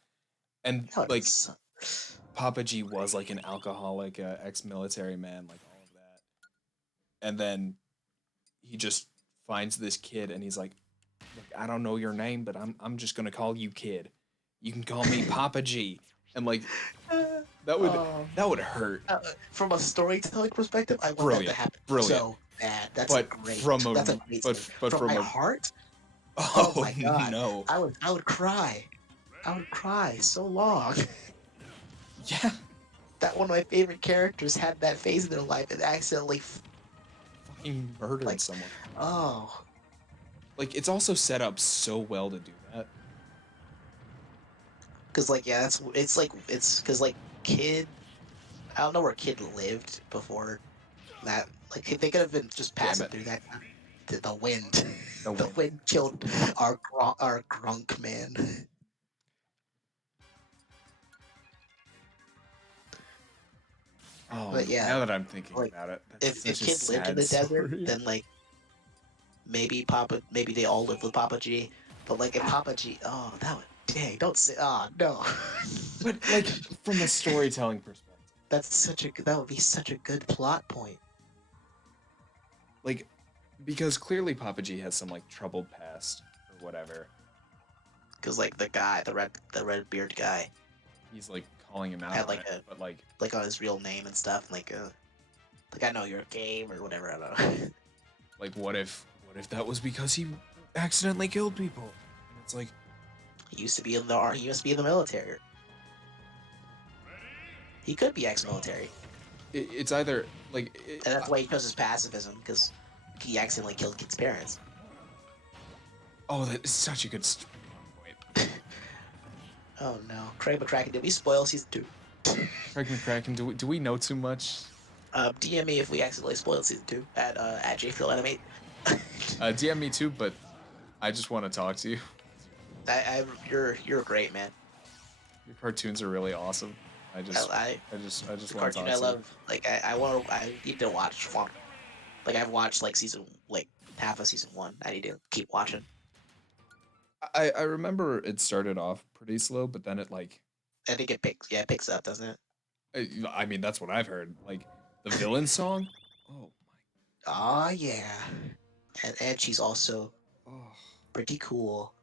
and That would like suck. Papa G was like an alcoholic, ex-military man, like all of that, and then he just finds this kid, and he's like, "Look, I don't know your name, but I'm just gonna call you Kid. You can call me Papa G," and like that would Oh. that would hurt. From a storytelling perspective, I want that to Brilliant, happen. brilliant. So bad. That's But great. from a That's a great but scene. but From from my a heart. oh, Oh my god. no, I would cry. I would cry so long. yeah, That one of my favorite characters had that phase in their life and accidentally fucking murdered like, someone. oh. Like it's also set up so well to do that. Cause like yeah, it's cause like Kid, I don't know where Kid lived before that. Like they could have been just Damn passing it. through that. The wind, The the wind. wind killed our grunk man. Oh, But yeah, now that I'm thinking like about it, that's if such a Kid lived in sad the desert, story. then like maybe they all lived with Papa G. But like if Papa G, oh that would dang, don't say oh no. But like from a storytelling perspective, That would be such a good plot point. like because clearly Papa G has some like troubled past or whatever. Cause like the guy, the red beard guy, He's like calling him out had on like it, but like on his real name and stuff, like I know you're a game or whatever. I don't know. what if that was because he accidentally killed people? And it's like He used to be in the he used to be in the military. He could be ex-military, it's either like and that's why he chose his pacifism because he accidentally killed Kid's parents. oh, that is such a good point. Oh no, Craig McCracken, did we spoil season 2? Craig McCracken, do we know too much? DM me if we accidentally spoiled season 2 at JFieldAnimate. DM me too, but I just want to talk to you. You're great, man. Your cartoons are really awesome. I just The want to talk cartoon to I you. love. Like I need to watch one. Like I've watched like half of season 1. I need to keep watching. I remember it started off pretty slow, but then it like I think it picks up, doesn't it? I mean that's what I've heard. Like the villain song. Oh Oh yeah, and she's also my. Oh. pretty cool.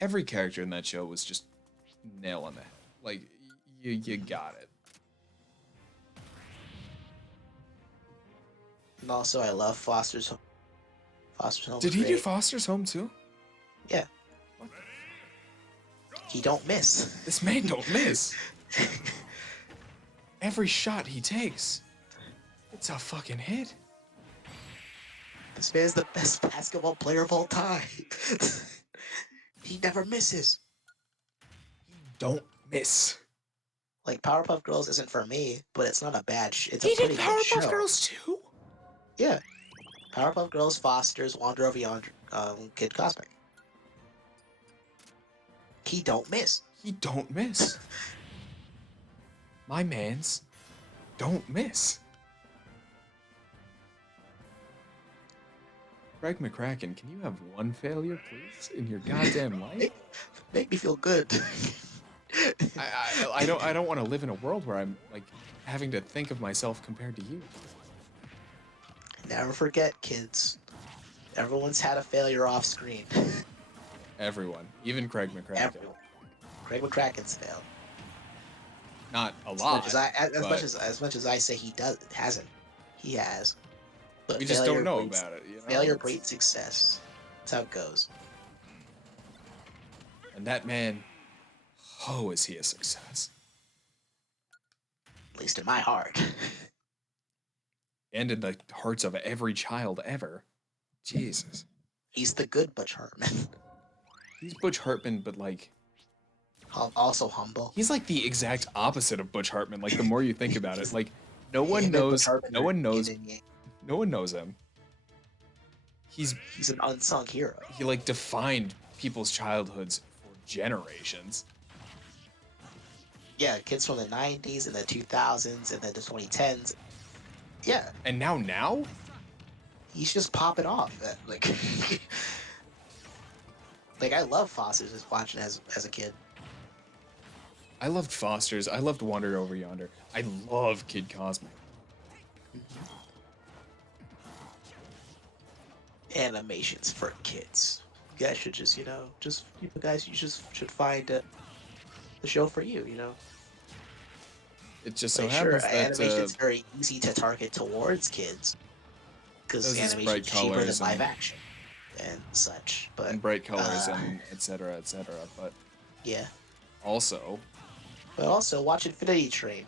Every character in that show was just nail on the head. Like you got it. And also, I love Foster's Home. Foster's Home. Did is he do great. Foster's Home too? Yeah. He don't miss. This man don't miss. Every shot he takes, it's a fucking hit. This man's the best basketball player of all time. He never misses. Don't miss. Like Powerpuff Girls isn't for me, but it's not a bad. It's a He pretty did good show. Powerpuff Girls too. Yeah. Powerpuff Girls, Foster's, Wander of Yonder, Kid Cosmic. He don't miss. He don't miss. My man's don't miss. Greg McCracken, can you have one failure, please, in your goddamn life? Make me feel good. I don't want to live in a world where I'm like having to think of myself compared to you. Never forget, kids. Everyone's had a failure off screen. Everyone, even Craig McCracken. Everyone. Craig McCracken's failed. Not a As much lot, as I but as much as I say he hasn't, he has. But we just don't failure know breeds about it, you know? failure breeds success. That's how it goes. And that man, oh, is he a success. At least in my heart. And in the hearts of every child ever. Jesus. He's the good Butch Hartman. He's Butch Hartman, but like, Also humble. he's like the exact opposite of Butch Hartman. Like, the more you think about it, like, no one Him and Butch knows, Hartman no are one knows, yin and yang. no one knows him. He's, He's an unsung hero. he like defined people's childhoods for generations. Yeah, kids from the 90s and the 2000s and then the 2010s. Yeah, And now? he's just popping off. Like, like I love Foster's just watching as a kid. I loved Foster's. I loved Wander Over Yonder. I love Kid Cosmic. Animations for kids. You guys should just, guys, you just should find the show for you. It just so Like, happens sure, that animation's very easy to target towards kids because those is animation's bright cheaper than colors live and, action and such. But and bright colors and etc. etc. But yeah, also, but also watch Infinity Train.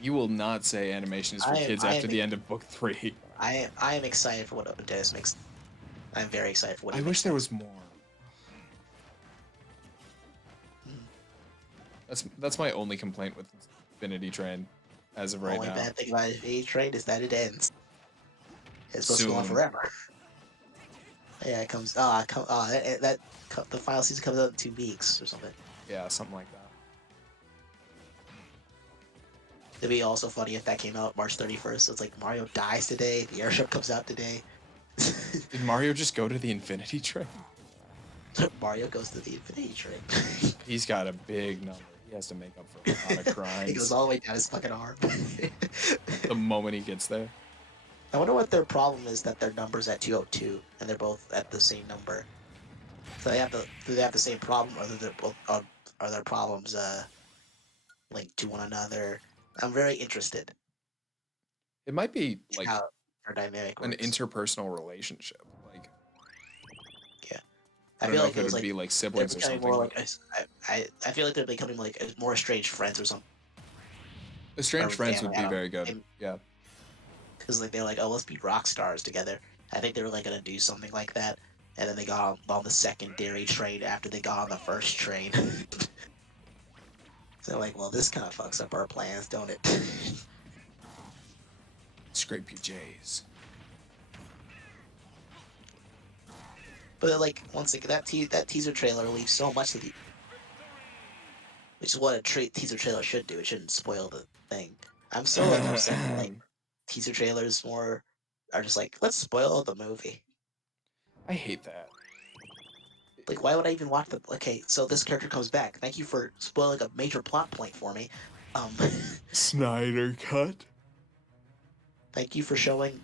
you will not say animation is for kids I after am the end of book 3. I am excited for what Open Dennis makes. I'm very excited for what I he wish makes. there was more. That's my only complaint with Infinity Train as of right Only now. bad thing about Infinity Train is that it ends. It's supposed to go on Soon. forever. Yeah, it comes. The final season comes out in 2 weeks or something. Yeah, something like that. It'd be also funny if that came out March 31st. It's like Mario dies today. The airship comes out today. Did Mario just go to the Infinity Train? Mario goes to the Infinity Train. He's got a big number. He has to make up for a lot of crimes. It goes all the way down his fucking arm. The moment he gets there. I wonder what their problem is that their number's at 202 and they're both at the same number. So do they have the same problem, or are their problems linked to one another? I'm very interested It might be in like how their dynamic an works. interpersonal relationship. Like, Yeah, I don't feel know like if it would was be like they're siblings or becoming something. more like I feel like they're becoming like more estranged friends or something. Estranged Or Friends family, would I be don't very good. Yeah. Because like they're like, oh, let's be rock stars together. I think they were like gonna do something like that, and then they got on the secondary train after they got on the first train. So like, well, this kind of fucks up our plans, don't it? Scrape your J's. But like, once again, that teaser trailer leaves so much to the, which is what a teaser trailer should do. It shouldn't spoil the thing. I'm so like upset that like teaser trailers are just like, let's spoil the movie. I hate that. Like, why would I even watch the? Okay, so this character comes back. Thank you for spoiling a major plot point for me. Um, Snyder Cut. thank you for showing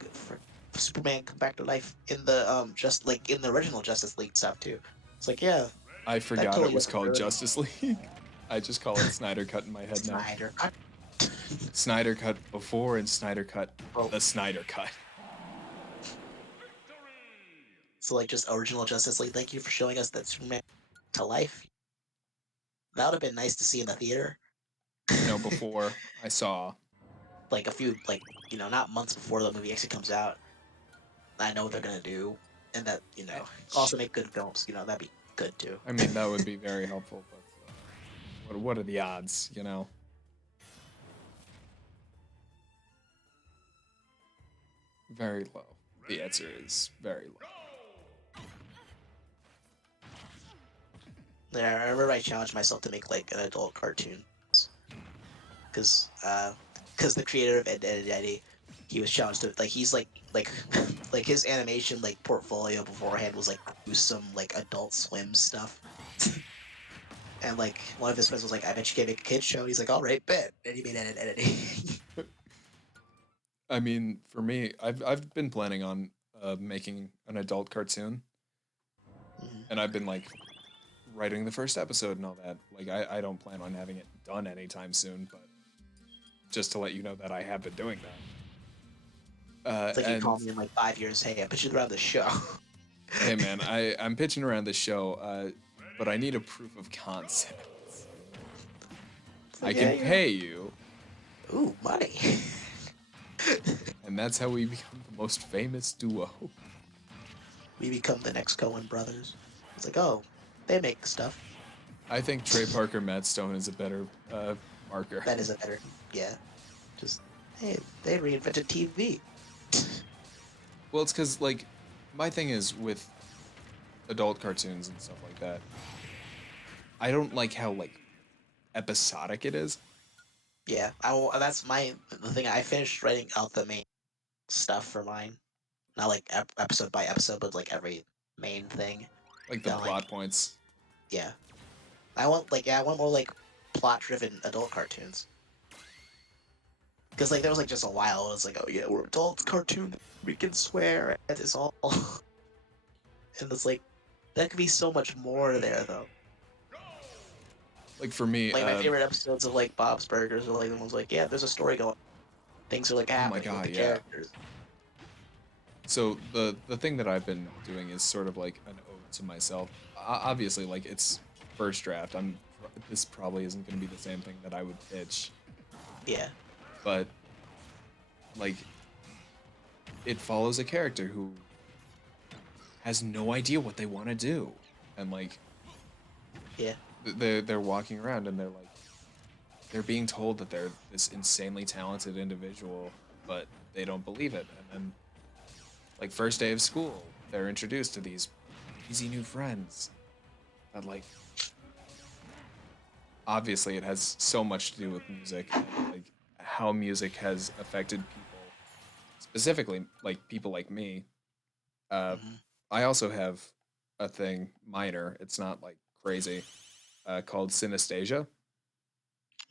Superman come back to life in the just like in the original Justice League stuff too. It's like, yeah, I that forgot totally it was doesn't called ruin Justice League. I just call it Snyder Cut in my head now. Snyder Cut. Snyder Cut before and Snyder Cut Well, the Snyder Cut. so like just original Justice League. Thank you for showing us that Superman to life. That would have been nice to see in the theater. Before I saw. Like a few, like not months before the movie actually comes out. I know what they're gonna do, and that also make good films. That'd be good too. I mean, that would be very helpful, but what are the odds, Very low. The answer is very low. Yeah, I remember I challenged myself to make like an adult cartoon, because the creator of Ed, Ed, Eddy, he was challenged to like he's like like his animation like portfolio beforehand was like gruesome like Adult Swim stuff. And like one of his friends was like, I bet you can make a kids show. And he's like, all right, bet. And he made editing. I mean, for me, I've been planning on making an adult cartoon, and I've been like writing the first episode and all that. Like, I don't plan on having it done anytime soon, but just to let you know that I have been doing that. It's like you And call me in like 5 years. Hey, I put you around the show. hey, man, I'm pitching around this show, but I need a proof of concept. I can pay you, Ooh, money. and that's how we become the most famous duo. We become the next Coen brothers. It's like, oh, they make stuff. I think Trey Parker, Matt Stone is a better marker. That is a better, yeah. Just, hey, they reinvented TV. Well, it's because, like, my thing is with adult cartoons and stuff like that, I don't like how, like, episodic it is. Yeah, that's the thing. I finished writing out the main stuff for mine. Not like episode by episode, but like every main thing. Like, the Then, like, plot points. yeah. I want more like plot-driven adult cartoons. Because like there was like just a while it was like, oh yeah, we're adult cartoon, we can swear and it's all, and it's like that could be so much more there though. Like, for me, Like my favorite episodes of like Bob's Burgers are like the ones like, yeah, there's a story going, things are like oh my happening god, with the yeah. characters. So the thing that I've been doing is sort of like an ode to myself. Obviously, like, it's first draft. This probably isn't going to be the same thing that I would pitch, Yeah, but like, it follows a character who has no idea what they want to do, and like, yeah, they're walking around and they're being told that they're this insanely talented individual, but they don't believe it. And then, like, first day of school, they're introduced to these easy new friends that, like, obviously it has so much to do with music and, like, how music has affected people, specifically like people like me. mhm, I also have a thing minor, it's not like crazy, called synesthesia.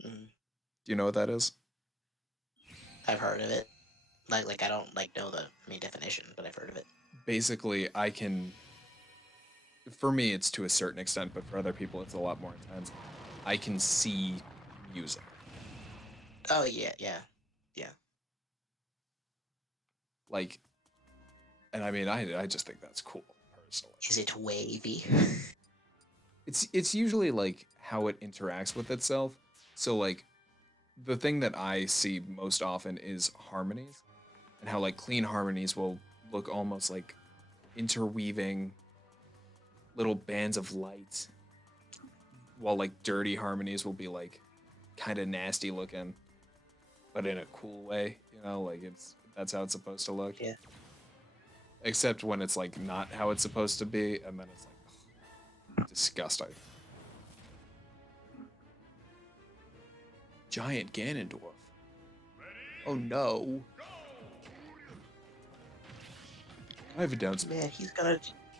mhm. Do you know what that is? I've heard of it. Like I don't like know the main definition, but I've heard of it. Basically, I can, for me it's to a certain extent, but for other people it's a lot more intense. I can see music. Oh yeah, yeah, yeah. Like, and I mean, I just think that's cool personally. Is it wavy? It's usually like how it interacts with itself. So, like, the thing that I see most often is harmonies, and how, like, clean harmonies will look almost like interweaving little bands of light, while, like, dirty harmonies will be like kind of nasty looking, but in a cool way, you know, like, that's how it's supposed to look. Yeah. Except when it's like not how it's supposed to be, and then it's like, disgusting. Giant Ganondorf. Oh no. I have a down. Man,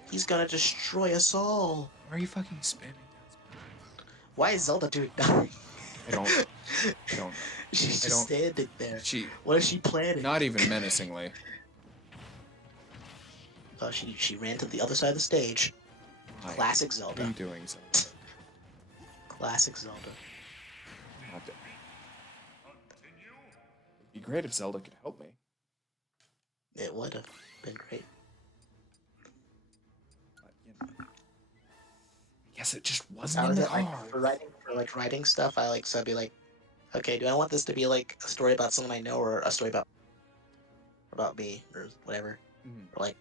he's gonna destroy us all. Why are you fucking spamming Why is Zelda doing nothing? I don't. I don't. She's I just don't- standing there. She. What is she planning? Not even menacingly. Oh, she ran to the other side of the stage. Why? Classic What are Zelda. you doing, Zelda? Classic Zelda. Not that- It'd be great if Zelda could help me. It would have been great. But, you know, I guess it just I wasn't in was the like cards. for writing stuff. So I'd be like, okay, do I want this to be like a story about someone I know or a story about me or whatever, Mhm. or like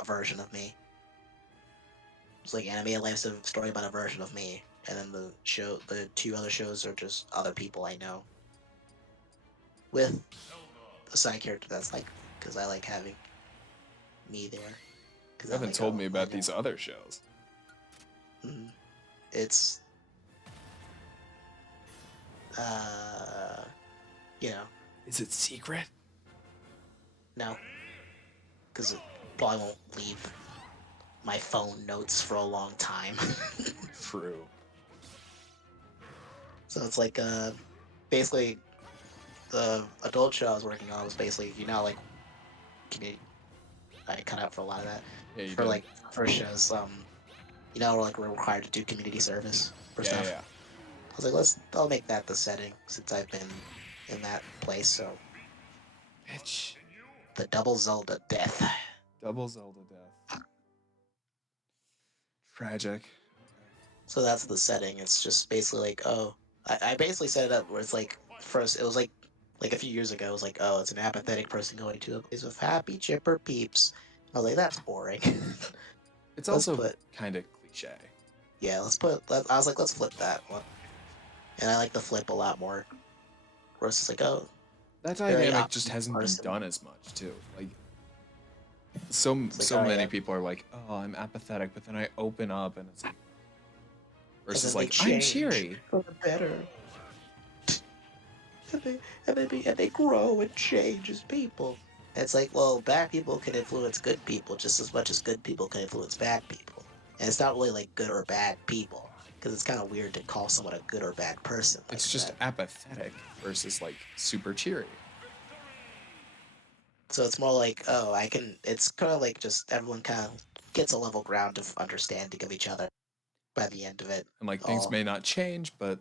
a version of me? It's like Anime Life's a story about a version of me, and then the two other shows are just other people I know with a side character that's like, because I like having me there. You haven't told me about these other shows. Mhm. It's you know, Is it secret? no, because it probably won't leave my phone notes for a long time. True. So it's like basically the adult show I was working on was basically, you know, like community. I cut out for a lot of that. Yeah, you For did. like first shows, You know, like we're required to do community service for Yeah, yeah, stuff. yeah. I was like, I'll make that the setting since I've been in that place. So Bitch. the double Zelda death. Double Zelda death. Tragic. Okay. So that's the setting. It's just basically like, oh, I basically set it up where it's like first it was like a few years ago. It was like, oh, it's an apathetic person going to a place of happy chipper peeps. I was like, that's boring. It's let's also put kind of cliche. yeah, I was like, let's flip that one, and I like the flip a lot more. Where it's just like, oh, That very dynamic just upbeat hasn't been person. done as much too. Like so It's like, so oh many yeah, people are like, "Oh, I'm apathetic," but then I open up and it's like and versus then they like, "I'm change cheery." for the better. And they grow and change as people. And it's like, well, bad people can influence good people just as much as good people can influence bad people. And it's not really like good or bad people, because it's kind of weird to call someone a good or bad person like It's just that. apathetic versus like super cheery. So it's more like, oh, I can. It's kind of like just everyone kind of gets a level ground of understanding of each other by the end of it. And like things All, may not change, but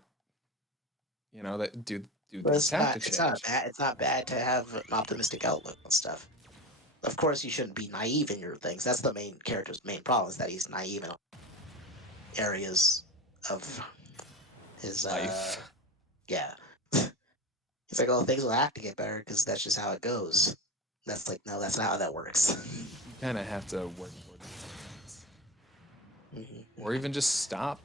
that do but things have to change. it's not bad to have an optimistic outlook on stuff. Of course, you shouldn't be naive in your things. That's the main character's main problem is that he's naive in areas of his Life. yeah. He's like, oh, things will have to get better because that's just how it goes. That's like, no, that's not how that works. You kind of have to work towards it sometimes. Or hmm even just stop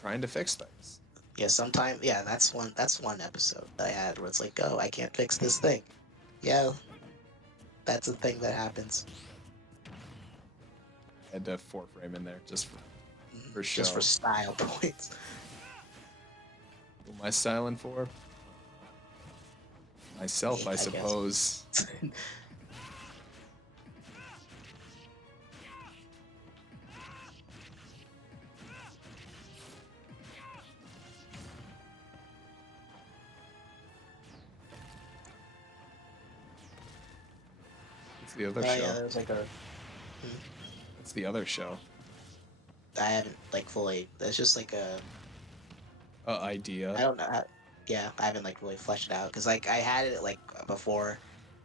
trying to fix things. Yeah, sometimes, yeah, that's one episode that I had where it's like, oh, I can't fix this thing. Yeah, that's a thing that happens. I had to four frame in there just for Just for show. style points. Who am I styling for? Myself, Me, I I guess. suppose. It's the other Oh yeah, show. there's like a. It's the other show. I haven't like fully. It's just like a. Idea. I don't know. Yeah, I haven't like really fleshed it out because like I had it like before,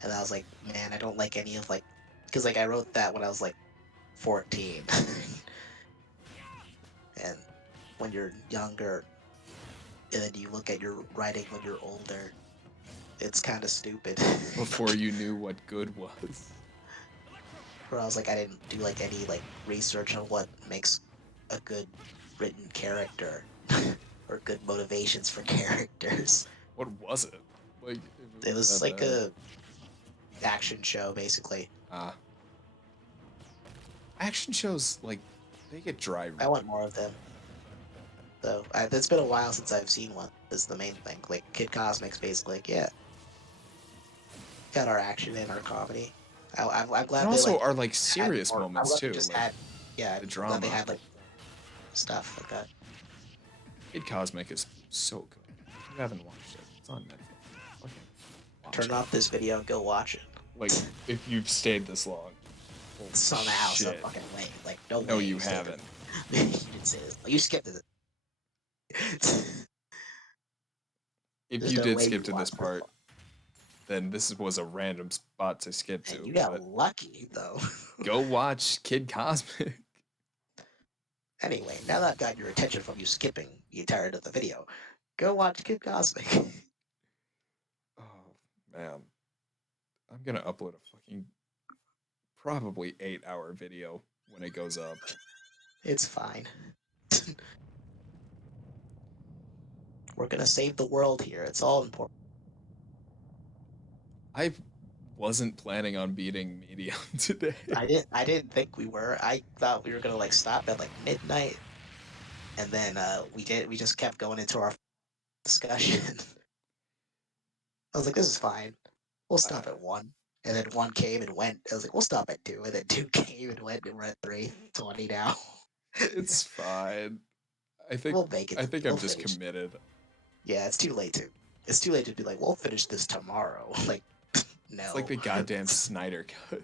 and I was like, man, I don't like any of like, because like I wrote that when I was like 14, and when you're younger, and then you look at your writing when you're older, it's kind of stupid. Before you knew what good was. Where I was like, I didn't do like any like research on what makes a good written character or good motivations for characters. What was it? Like, if It it was was that like bad. a action show basically. Ah. Action shows, like, they get dry. I want more of them. So it's been a while since I've seen one. Is the main thing. Like Kid Cosmic's basically like, yeah, got our action and our comedy. I'm And glad they also like are, like, had serious more. I'm moments, glad they too. just Like, had. Yeah, the I'm glad they drama. had like stuff like that. Kid Cosmic is so good. If you haven't watched it, it's on Netflix. Okay. Watch Turn it. off this video and go watch it. Like, if you've stayed this long. Holy Somehow, some shit. fucking way. Like no No, way. you stayed haven't. there. You didn't say this. You skipped it. If There's you no did way skip you to this watched this part, one. then this was a random spot to skip And to. you got But lucky though. go watch Kid Cosmic. Anyway, now that I've got your attention from you skipping the entirety of the video, go watch Kid Cosmic. Oh, man. I'm gonna upload a fucking probably 8-hour video when it goes up. It's fine. We're gonna save the world here. It's all important. I wasn't planning on beating Medium today. I didn't think we were. I thought we were gonna like stop at like midnight, and then we did. We just kept going into our discussion. I was like, this is fine. We'll stop at one. And then one came and went. I was like, we'll stop at two. And then two came and went, and we're at 3:20 now. It's fine. I think We'll make it. I think We'll I'm just finish. committed. Yeah, it's too late to. It's too late to be like, we'll finish this tomorrow. Like, It's like no. the goddamn Snyder cut.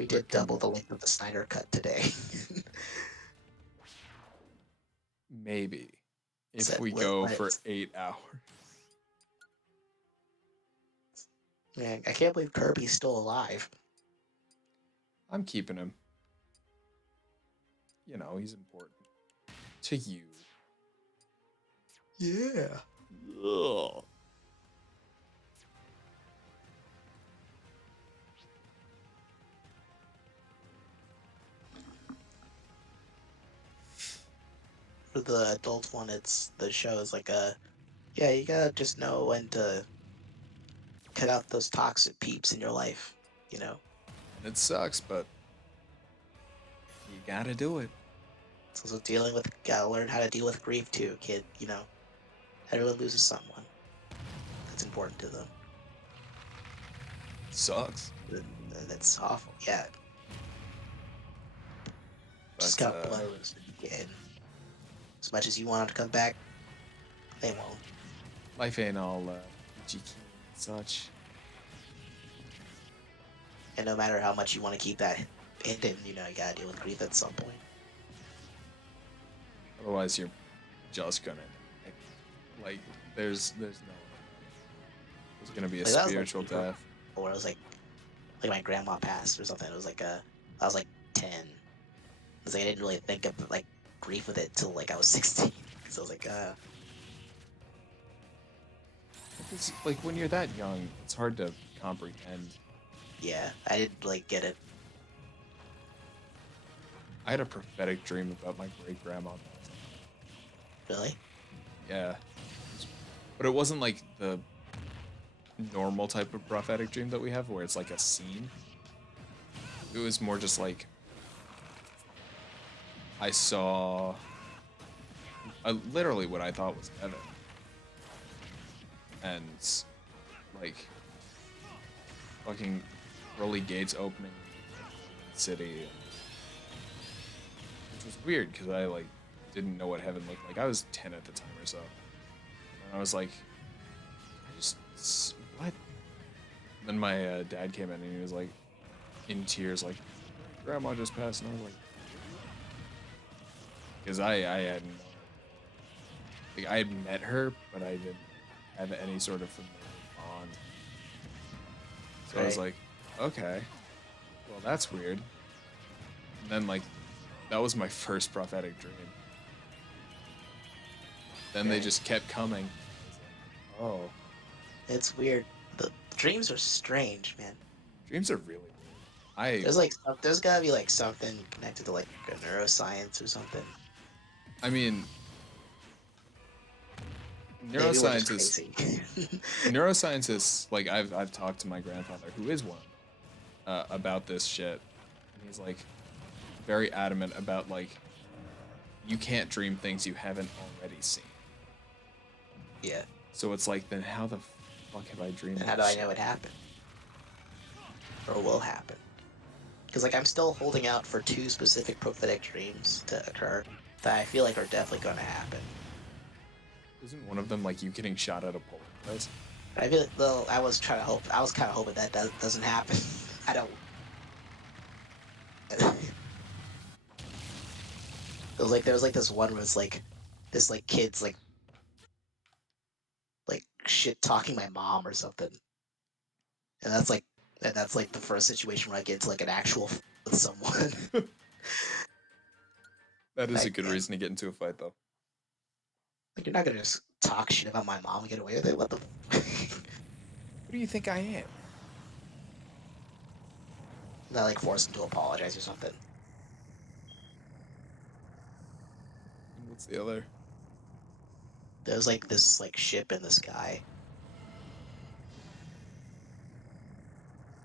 We did double the length of the Snyder Cut today. Maybe. If So, we go for 8 hours. Man, I can't believe Kirby's still alive. I'm keeping him. You know, he's important. To you. Yeah. Ugh. For the adult one, the show is like yeah, you gotta just know when to cut out those toxic peeps in your life, you know? And it sucks, but you gotta do it. It's also gotta learn how to deal with grief too, kid, you know? Everyone loses someone that's important to them. Sucks. And it's awful, yeah. Just But, got blows, and as much as you want them to come back, they won't. life ain't all peachy keen and such. And no matter how much you want to keep that hidden, you know, you gotta deal with grief at some point. Otherwise, you're just gonna like. There's no. There's gonna be a Like, that was, like, spiritual death. Or it was like my grandma passed or something. It was like I was like 10. It's like I didn't really think of like grief with it till like I was 16. So I was like, Because, like, when you're that young, it's hard to comprehend. yeah, I didn't like get it. I had a prophetic dream about my great grandma. Really? Yeah. But it wasn't like the normal type of prophetic dream that we have where it's like a scene. It was more just like I saw literally what I thought was heaven. And like fucking early gates opening in the city, which was weird because I like didn't know what heaven looked like. I was 10 at the time or so, and I was like, what? And then my dad came in and he was like in tears, like, grandma just passed, and I was like, because I hadn't known her. Like, I had met her, but I didn't have any sort of familiar bond. So I was like, okay, well, that's weird. And then, like, that was my first prophetic dream. Then they just kept coming. I was like, oh. It's weird. The dreams are strange, man. Dreams are really weird. There's gotta be like something connected to like a neuroscience or something. I mean, Maybe we're just crazy. neuroscientists, like I've talked to my grandfather, who is one, about this shit. And he's like very adamant about like you can't dream things you haven't already seen. Yeah. So it's like, then how the fuck have I dreamed? And how do I know it happened? Or will happen? Because like I'm still holding out for 2 specific prophetic dreams to occur that I feel like are definitely going to happen. Isn't one of them like you getting shot at a polling place? I feel like, well, I was kind of hoping that doesn't happen. I don't. There was like this one where it's like this like kid's like shit talking my mom or something, and that's like the first situation where I get into like an actual with someone. That is Like, a good reason to get into a fight, though. Like, you're not gonna just talk shit about my mom and get away with it. What the? Who do you think I am? Not like force him to apologize or something. And what's the other? There's like this like ship in the sky.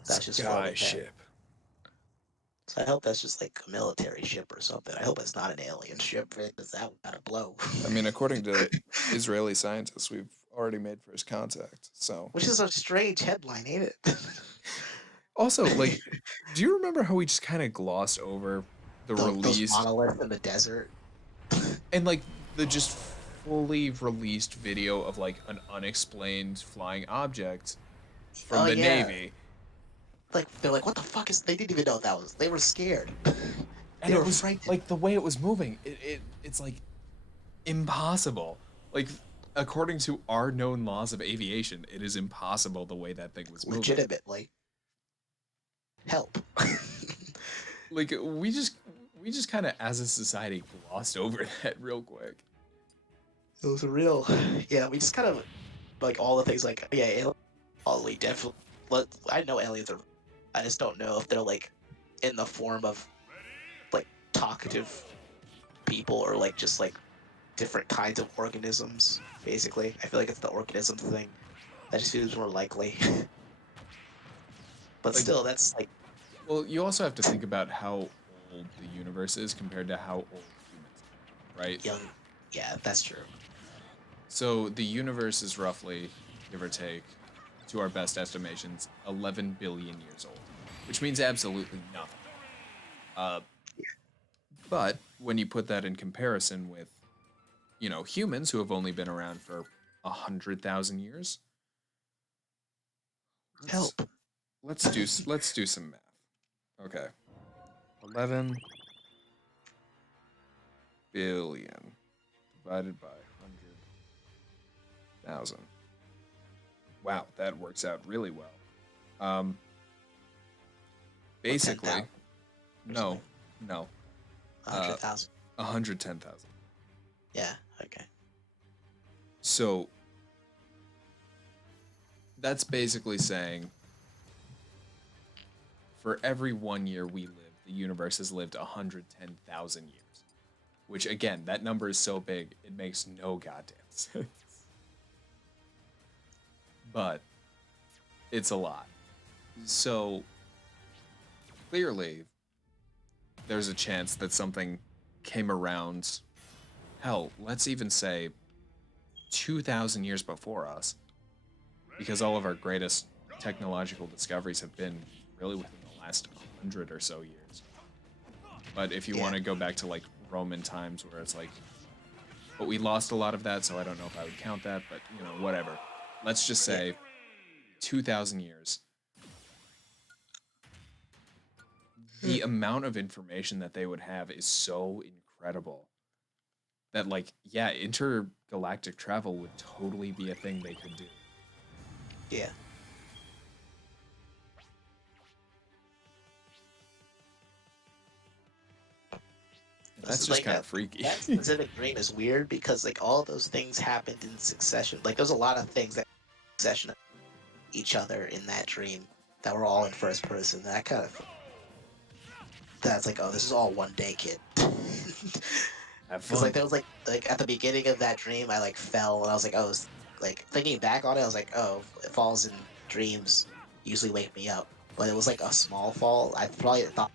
That's just Sky ship. So I hope that's just like a military ship or something. I hope it's not an alien ship, because that would gotta blow. I mean, according to Israeli scientists, we've already made first contact. So. Which is a strange headline, ain't it? Also, like, do you remember how we just kind of glossed over the Those released monoliths in the desert. and like the just fully released video of like an unexplained flying object from the Navy? like they're like, what the fuck is? They didn't even know what that was. They were scared. And They it were was frightened. like the way it was moving. It's like impossible. Like according to our known laws of aviation, it is impossible the way that thing was moving. Legitimately. Help. Like we just kind of as a society glossed over that real quick. It was real. Yeah, we just kind of like all the things like yeah, we definitely. I know aliens are. I just don't know if they're like in the form of like talkative people or like just like different kinds of organisms. Basically, I feel like it's the organism thing that just feels more likely. But Like still, that's like well, you also have to think about how old the universe is compared to how old humans are, right? young. Yeah, that's true. So the universe is roughly, give or take, to our best estimations, 11 billion years old, which means absolutely nothing. Uh, but when you put that in comparison with, you know, humans who have only been around for 100,000 years, let's Help. let's do some math. Okay, 11 billion divided by 100,000. Wow, that works out really well. Um, basically, 10,000 or no, something. no, 100,000. 110,000. Yeah. Okay. So that's basically saying for every 1 year we live, the universe has lived 110,000 years. Which again, that number is so big, it makes no goddamn sense. But it's a lot. So clearly, there's a chance that something came around. Hell, let's even say 2,000 years before us, because all of our greatest technological discoveries have been really within the last 100 or so years. But if you Yeah. want to go back to like Roman times where it's like, but we lost a lot of that, so I don't know if I would count that, but you know, whatever. Let's just Yeah. say 2,000 years. The amount of information that they would have is so incredible that, like, yeah, intergalactic travel would totally be a thing they could do. Yeah. This That's is just like kind of freaky. that specific dream is weird because like all those things happened in succession. Like there's a lot of things that succession of each other in that dream that were all in first person. That kind of that's like, oh, this is all one day, kid. Have Because like fun. there was like at the beginning of that dream, I like fell and I was like, oh, like thinking back on it, I was like, oh, falls in dreams usually wake me up, but it was like a small fall. I probably thought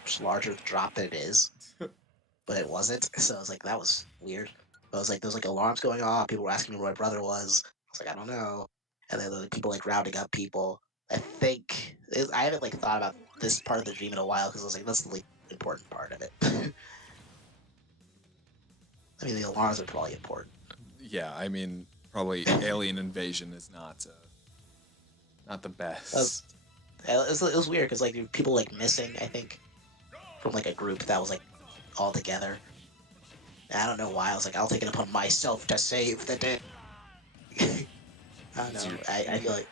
much larger drop than it is, but it wasn't. So I was like, that was weird. But I was like, there was like alarms going off. People were asking me where my brother was. I was like, I don't know. And then the people like rounding up people. I think I haven't like thought about this part of the dream in a while because I was like, that's the least important part of it. I mean, the alarms are probably important. Yeah, I mean, probably alien invasion is not the That was, best. it was weird because like people like missing. I think from like a group that was like all together. And I don't know why. I was like, I'll take it upon myself to save the day. I don't It's know. your I feel like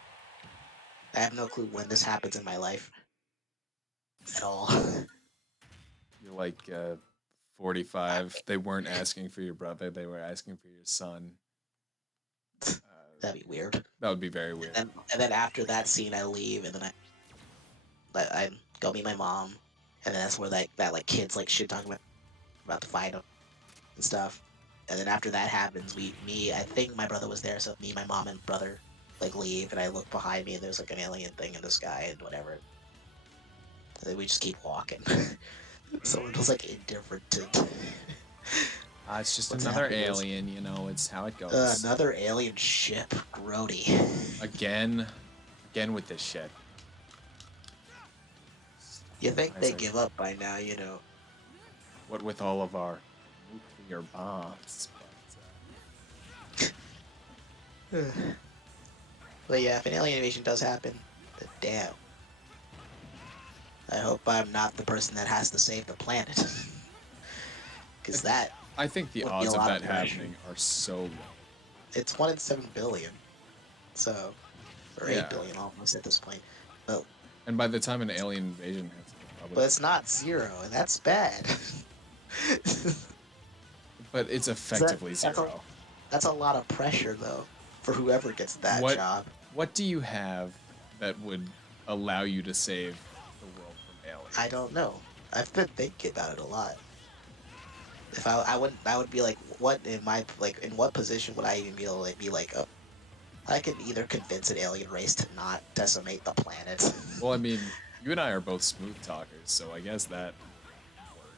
I have no clue when this happens in my life at all. you're like 45. They weren't asking for your brother; they were asking for your son. That'd be weird. That would be very weird. And then after that scene, I leave, and then I go meet my mom, and then that's where that like kids like shit talking about to fight him and stuff. And then after that happens, I think my brother was there, so me, my mom, and brother like leave, and I look behind me, and there's like an alien thing in the sky and whatever. And then we just keep walking. So it was like indifferent to It's just what's another happening. alien, you know. It's how it goes. Another alien ship, Grody. Again with this shit. You think they Isaac, give up by now, you know? what with all of our nuclear bombs? But, But yeah, if an alien invasion does happen, Damn. I hope I'm not the person that has to save the planet. Because that I think the would be a odds of lot that of pressure. happening are so low. It's 1 in 7 billion. So, or Yeah. 8 billion almost at this point. But, And by the time an alien invasion hits, it'll but probably. it's not 0, and that's bad. But it's effectively that's a, 0. that's a lot of pressure, though, for whoever gets that What job. What do you have that would allow you to save the world from aliens? I don't know. I've been thinking about it a lot. If I would be like, what in my in what position would I even be able to like, be like, oh, I can either convince an alien race to not decimate the planet. Well, I mean, you and I are both smooth talkers, so I guess that would work.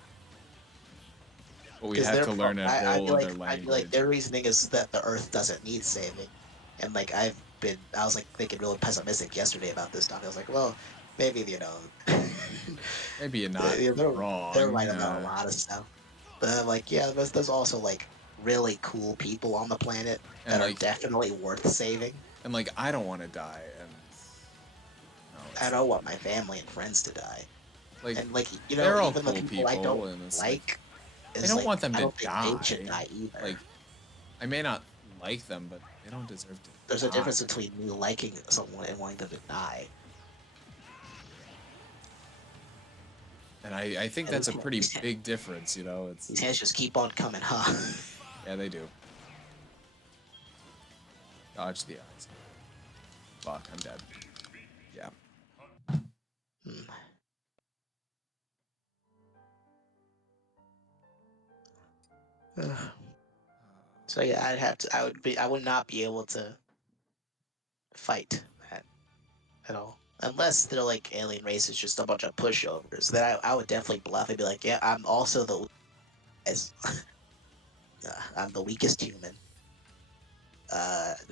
But we'd Because have to learn a I'd whole be other like, language. their reasoning is that the Earth doesn't need saving, and like I was like thinking really pessimistic yesterday about this topic. I was like, well, maybe Maybe you're not they're wrong. right about a lot of stuff. But I'm like, yeah, there's also like really cool people on the planet And that are like, definitely worth saving. I don't want to die, and no, I it's don't want my family and friends to die, like and like they're all even the cool people I people, don't and it's like like I is don't want like them I to don't think they should die. die either. Like I may not like them, but they don't deserve to There's a die. difference between me liking someone and wanting them to die. And I think And that's a pretty big difference, you know? It's these hands just keep on coming, huh? yeah, they do. Dodge the eyes. Fuck, I'm dead. Yeah. Hmm. Ugh. So yeah, I would not be able to fight that at all. Unless they're like alien races, just a bunch of pushovers. Then I would definitely bluff and be like, yeah, I'm also the as I'm the weakest human.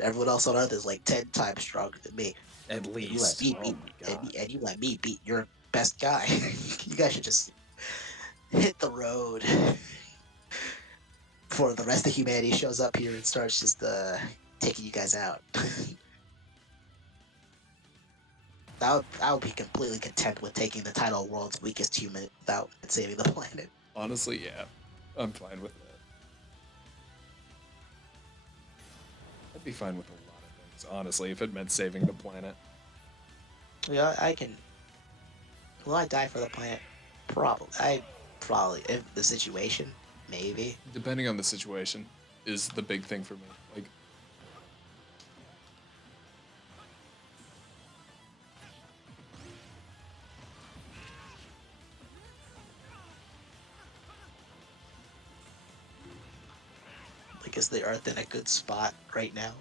Everyone else on Earth is like 10 times stronger than me. At And you let least. me Oh beat my god. and you let me beat your best guy. You guys should just hit the road before the rest of humanity shows up here and starts just taking you guys out. I would be completely content with taking the title world's weakest human without saving the planet. Honestly, yeah. I'm fine with that. I'd be fine with a lot of things, honestly, if it meant saving the planet. Yeah, I can. Will I die for the planet? Probably. If the situation, maybe. Depending on the situation, is the big thing for me. Like, Like, is the Earth in a good spot right now?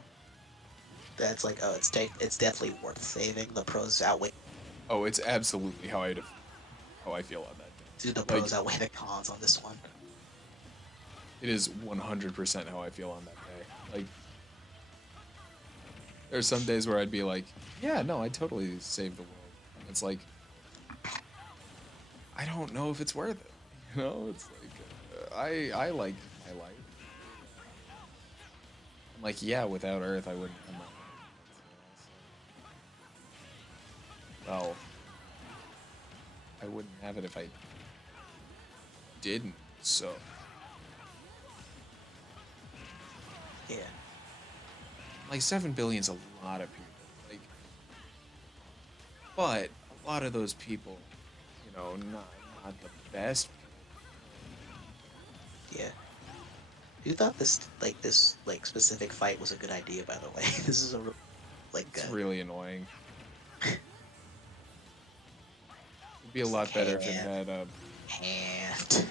That's like, oh, it's definitely worth saving. The pros outweigh. oh, it's absolutely how I feel on that Do the day. Like, pros outweigh the cons on this one? it is 100% how I feel on that day. Like, there's some days where I'd be like, yeah, no, I totally saved the world. And it's like, I don't know if it's worth it. You know, it's like, I like my life. I'm like, yeah, without Earth, I wouldn't come up. Well, I wouldn't have it if I didn't, so. Yeah. Like, 7 billion's a lot of people. Like, but a lot of those people, you know, not the best. Yeah. You thought this specific fight was a good idea, by the way. This is It's really annoying. It'd be a lot better if it had a. hand.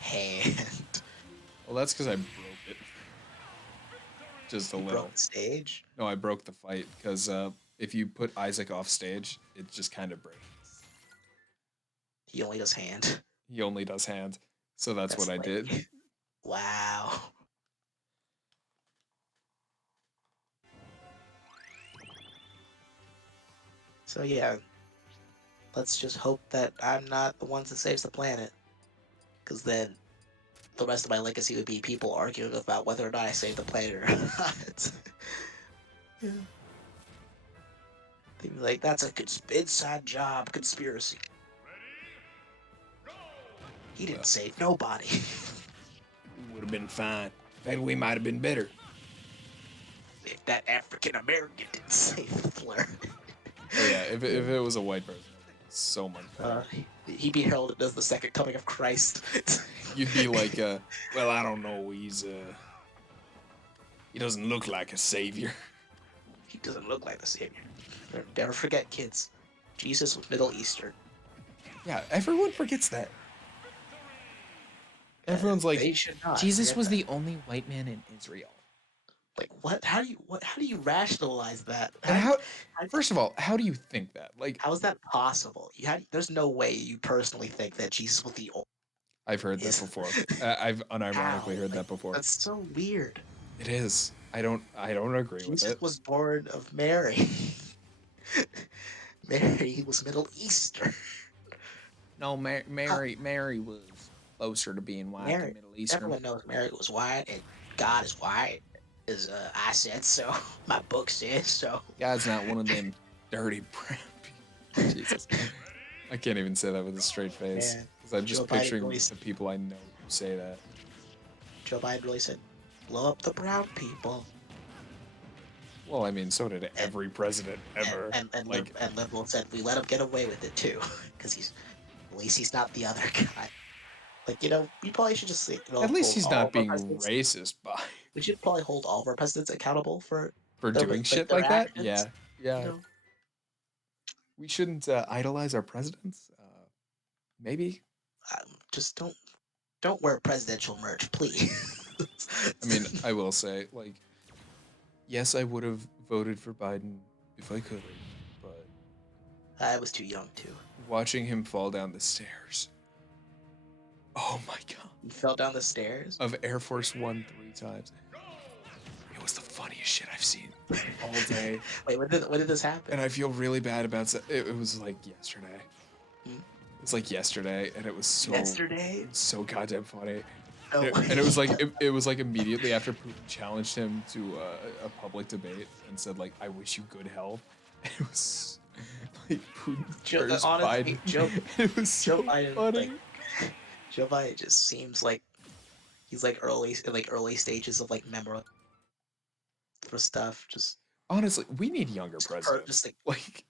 Hand. Well, that's because I broke it. Just a You little. broke the stage? No, I broke the fight because if you put Isaac off stage, it just kind of breaks. He only does hand. He only does hand, so that's what I like, did. Wow. So yeah, let's just hope that I'm not the one that saves the planet. Because then the rest of my legacy would be people arguing about whether or not I saved the planet or not. Yeah. They'd be like, that's a inside job conspiracy. He didn't Well. save nobody. Would have been fine. Maybe we might have been better. If that African American didn't save the Fleur. Oh yeah, if it was a white person, it would be so much better. He'd be heralded as the second coming of Christ. You'd be like, well, I don't know. He doesn't look like a savior. He doesn't look like the savior. Never forget, kids. Jesus was Middle Eastern. Yeah, everyone forgets that. Everyone's They like, should not Jesus forget was that. the only white man in Israel. Like, what? How do you rationalize that? And first of all, how do you think that? Like, how is that possible? There's no way you personally think that Jesus was the only. I've heard that before. I've unironically heard that before. That's so weird. It is. I don't agree with Jesus it. was born of Mary. Mary was Middle Eastern. No, Mary was closer to being white Mary. than Middle Eastern. Everyone knows Mary was white and God is white. As I said so. My book says so. God's not one of them dirty brown people. Jesus. I can't even say that with a straight face. Yeah. Because I'm just Joe Biden picturing really- the people I know who say that. Joe Biden really said, blow up the brown people. Well, I mean, so did every president ever. And liberal said, we let him get away with it too. Because at least he's not the other guy. Like, we probably should just At least hold he's all not of our being presidents- racist by We should probably hold all of our presidents accountable for doing shit like that. actions, Yeah, yeah. you know? We shouldn't idolize our presidents. Maybe. Just don't wear presidential merch, please. I mean, I will say, like, yes, I would have voted for Biden if I could, but I was too young to. watching him fall down the stairs. Oh my god. You fell down the stairs? Of Air Force One 3 times. It was the funniest shit I've seen all day. Wait, when did this happen? And I feel really bad about it. It was like yesterday. Hmm? It was like yesterday, and it was Yesterday? so goddamn funny. No way. And it was like it was like immediately after Putin challenged him to a public debate and said like, "I wish you good health." And it was like Putin versus honestly, Biden. It was so Joe Biden, funny. Joe Biden just seems like he's like early stages of like memory for stuff. Just Honestly, we need younger just presidents. like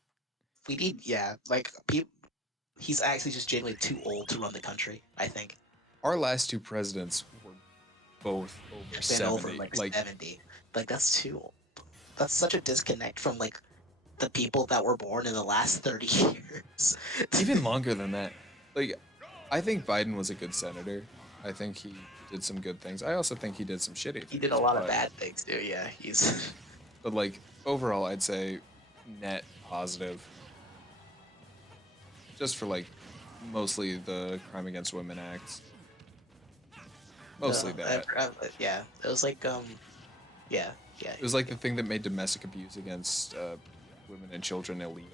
we need like people. He's actually just genuinely too old to run the country. I think. Our last two presidents were both over Been 70. over like 70. Like that's too old. That's such a disconnect from like the people that were born in the last 30 years. Even longer than that. Like, I think Biden was a good senator. I think he did some good things. I also think he did some shitty things. He did a lot of bad things too. Yeah, he's. But like overall, I'd say net positive. Just for like mostly the Crime Against Women Act. Mostly that. Yeah, it was like yeah. It was like the thing that made domestic abuse against women and children illegal.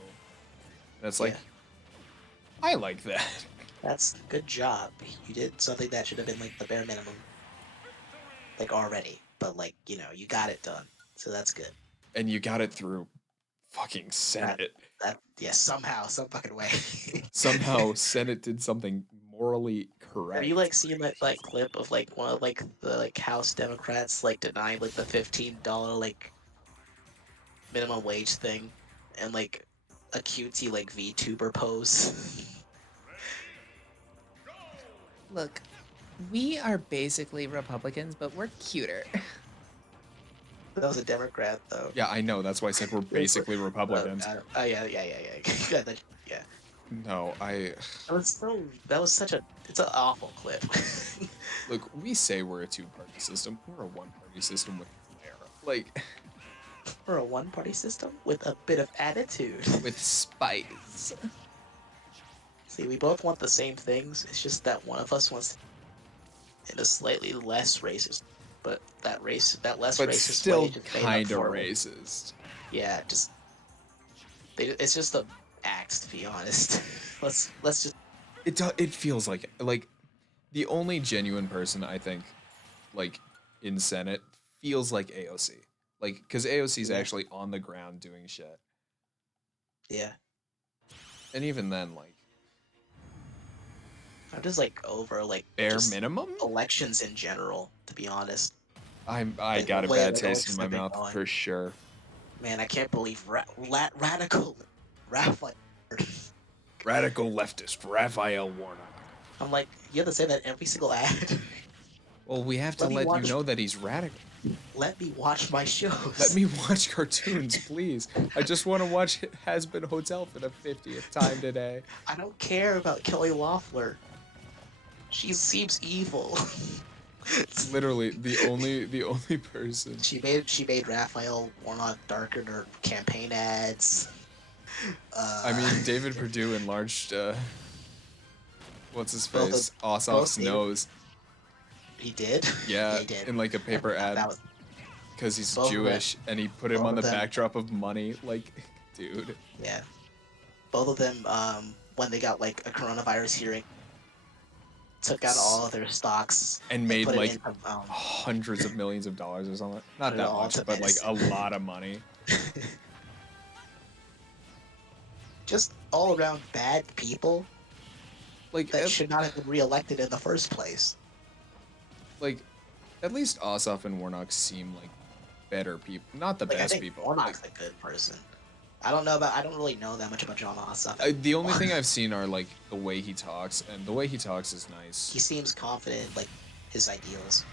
And it's like, Yeah. I like that. That's good job. You did something that should have been like the bare minimum, like already. But like you got it done, so that's good. And you got it through fucking Senate. Somehow, some fucking way. Somehow Senate did something morally correct. Have you like seen that like clip of like one of like the like House Democrats like denying like the $15 like minimum wage thing, and like a cutesy like VTuber pose? Look, we are basically Republicans, but we're cuter. That was a Democrat though. Yeah, I know. That's why I said we're basically Republicans. Yeah. Yeah. No, That was such a. It's an awful clip. look. We say we're a two-party system. We're a one-party system with flair. Like, We're a one-party system with a bit of attitude. with spice. See, we both want the same things. It's just that one of us wants in a slightly less racist, but that less But racist still way just made up kind of for it. racist. Yeah, it's just a axe, to be honest. let's just It feels like the only genuine person I think like in Senate feels like AOC. Like, because AOC is Yeah. actually on the ground doing shit. Yeah. And even then, like, I'm just like over like bare just minimum? elections in general, to be honest. I Like got the a way bad like taste in elections my have been mouth going. for sure. Man, I can't believe radical Raphael. Radical leftist Raphael Warnock. I'm like, you have to say that every single ad. Well, we have to Let me let you watch. know that he's radical. Let me watch my shows. Let me watch cartoons, please. I just want to watch Has Been Hotel for the 50th time today. I don't care about Kelly Loeffler. She seems evil. Literally, the only person. She made Raphael Warnock darker in her campaign ads. I mean, David Yeah, Perdue enlarged, what's his both of face? Ossoff's both David. nose. He did. Yeah, Yeah, he did. in like a paper ad. That was Because he's both of them. Jewish, and he put him Both on of the them. backdrop of money. Like, dude. Yeah, both of them. When they got like a coronavirus hearing, took out all of their stocks And and made put it like into hundreds of millions of dollars or something. put Not it that all much, into but like a medicine. lot of money. Just all around bad people Like, that should not have been reelected in the first place. like, at least Ossoff and Warnock seem like better people. Not the Like I best think people. Warnock's a good person. I don't really know that much about John Ossoff. The only thing I've seen are like the way he talks, and the way he talks is nice. He seems confident, like his ideals,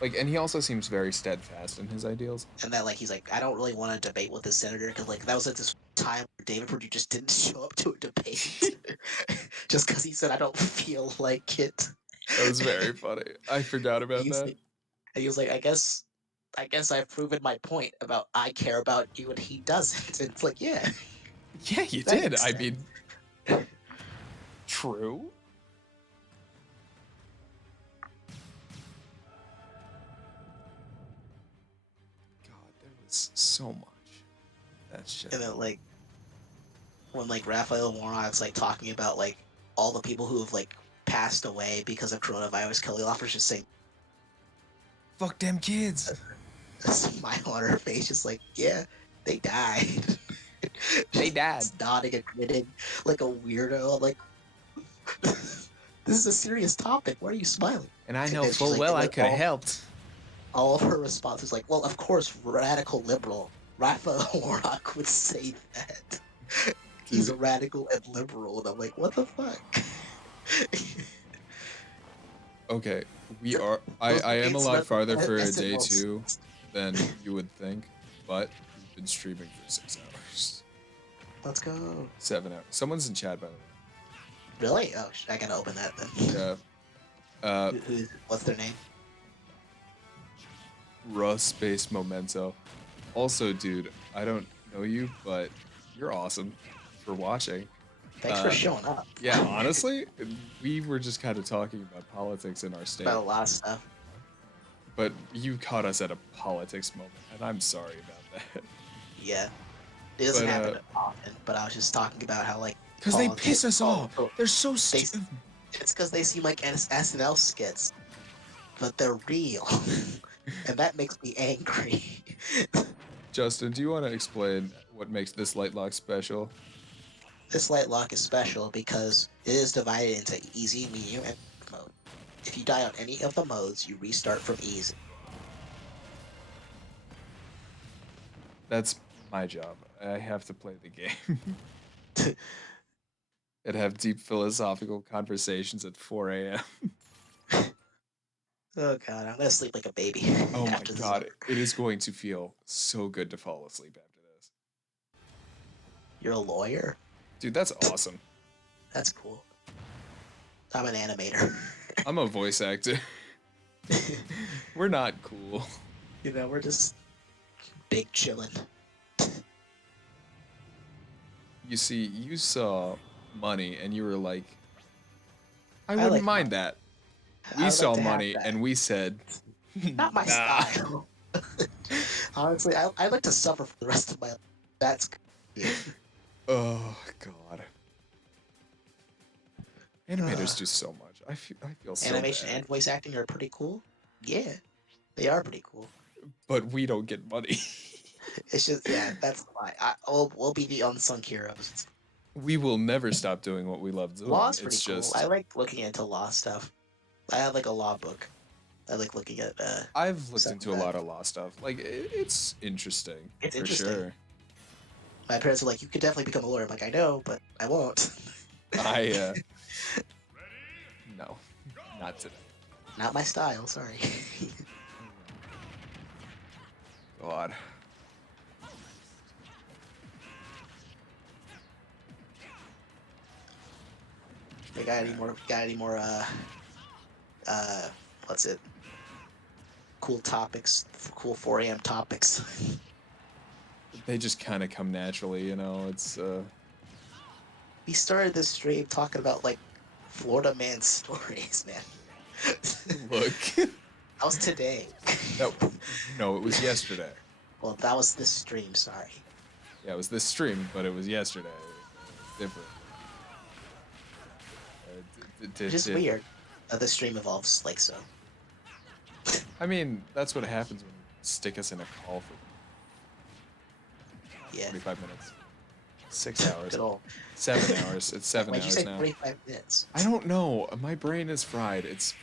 Like, and he also seems very steadfast in his ideals. and that like he's like, I don't really want to debate with this senator because like that was at this time where David Perdue just didn't show up to a debate just because he said I don't feel like it. That was very funny. I forgot about He's that. like, and he was like, I guess I've proven my point about I care about you and he doesn't. And it's like, yeah, Yeah, you that did. makes I sense. mean, true. God, there was so much. That shit. And then like when like Raphael Warnock's like talking about like all the people who have like passed away because of coronavirus, Kelly Loeffler's just saying Fuck them kids. a smile on her face, just like, yeah, they died. They died. Just nodding and grinning like a weirdo. I'm like, this is a serious topic. Why are you smiling? And I And know then she's full like, well and I then could have helped. all of her responses like, well, of course, radical liberal. Raphael Warnock would say that. He's a radical and liberal, and I'm like, what the fuck? Okay, we are. I am a Those lot debates farther for a represent day most- 2 than you would think, but we've been streaming for 6 hours. Let's go. 7 hours. Someone's in chat, by the way. Really? Oh, I gotta open that then. Yeah. What's their name? Russ Space Memento. Also, dude, I don't know you, but you're awesome for watching. Thanks for showing up. Yeah, honestly, we were just kind of talking about politics in our state, About a lot of stuff. but you caught us at a politics moment, and I'm sorry about that. Yeah. It doesn't But, happen often, but I was just talking about how, like, Because they politics- piss us off. oh, They're so they- stupid. It's because they seem like SNL skits, but they're real. And that makes me angry. Justin, do you want to explain what makes this Lightlock special? This light lock is special because it is divided into easy, medium, and mode. If you die on any of the modes, you restart from easy. That's my job. I have to play the game. And have deep philosophical conversations at 4 a.m. Oh god, I'm gonna sleep like a baby. Oh my after this is god, over. it is going to feel so good to fall asleep after this. You're a lawyer? Dude, that's awesome. That's cool. I'm an animator. I'm a voice actor. We're not cool. You know, we're just big chillin'. You see, you saw money and you were like, I I wouldn't like mind that. We I'd saw like to have money that. and we said, Not my nah. style. Honestly, I like to suffer for the rest of my life. That's good. Oh god. Animators do so much. I feel so Animation bad. and voice acting are pretty cool. Yeah, they are pretty cool. But we don't get money. It's just that's why we'll be the unsung heroes. We will never stop doing what we love doing. Law's pretty It's cool. I just like looking into law stuff. I have like a law book. I like looking at I've looked stuff into a like that. lot of law stuff. Like it's interesting It's for interesting. sure. My parents were like, "You could definitely become a lawyer." I'm like, "I know, but I won't." I no, not today. Not my style. Sorry. God. They got any more? Got any more? What's it? Cool topics. Cool 4 a.m. topics. They just kind of come naturally, you know. It's We started this stream talking about like Florida man stories, man. look. That was today. No, it was yesterday. Well, that was this stream. Sorry. Yeah, it was this stream, but it was yesterday. Different. It's just weird. The stream evolves like so. I mean, that's what happens when you stick us in a call for Yeah. 45 minutes. 6 hours. Good old. 7 hours. It's 7 Why'd you hours say now. 45 minutes? I don't know. My brain is fried. It's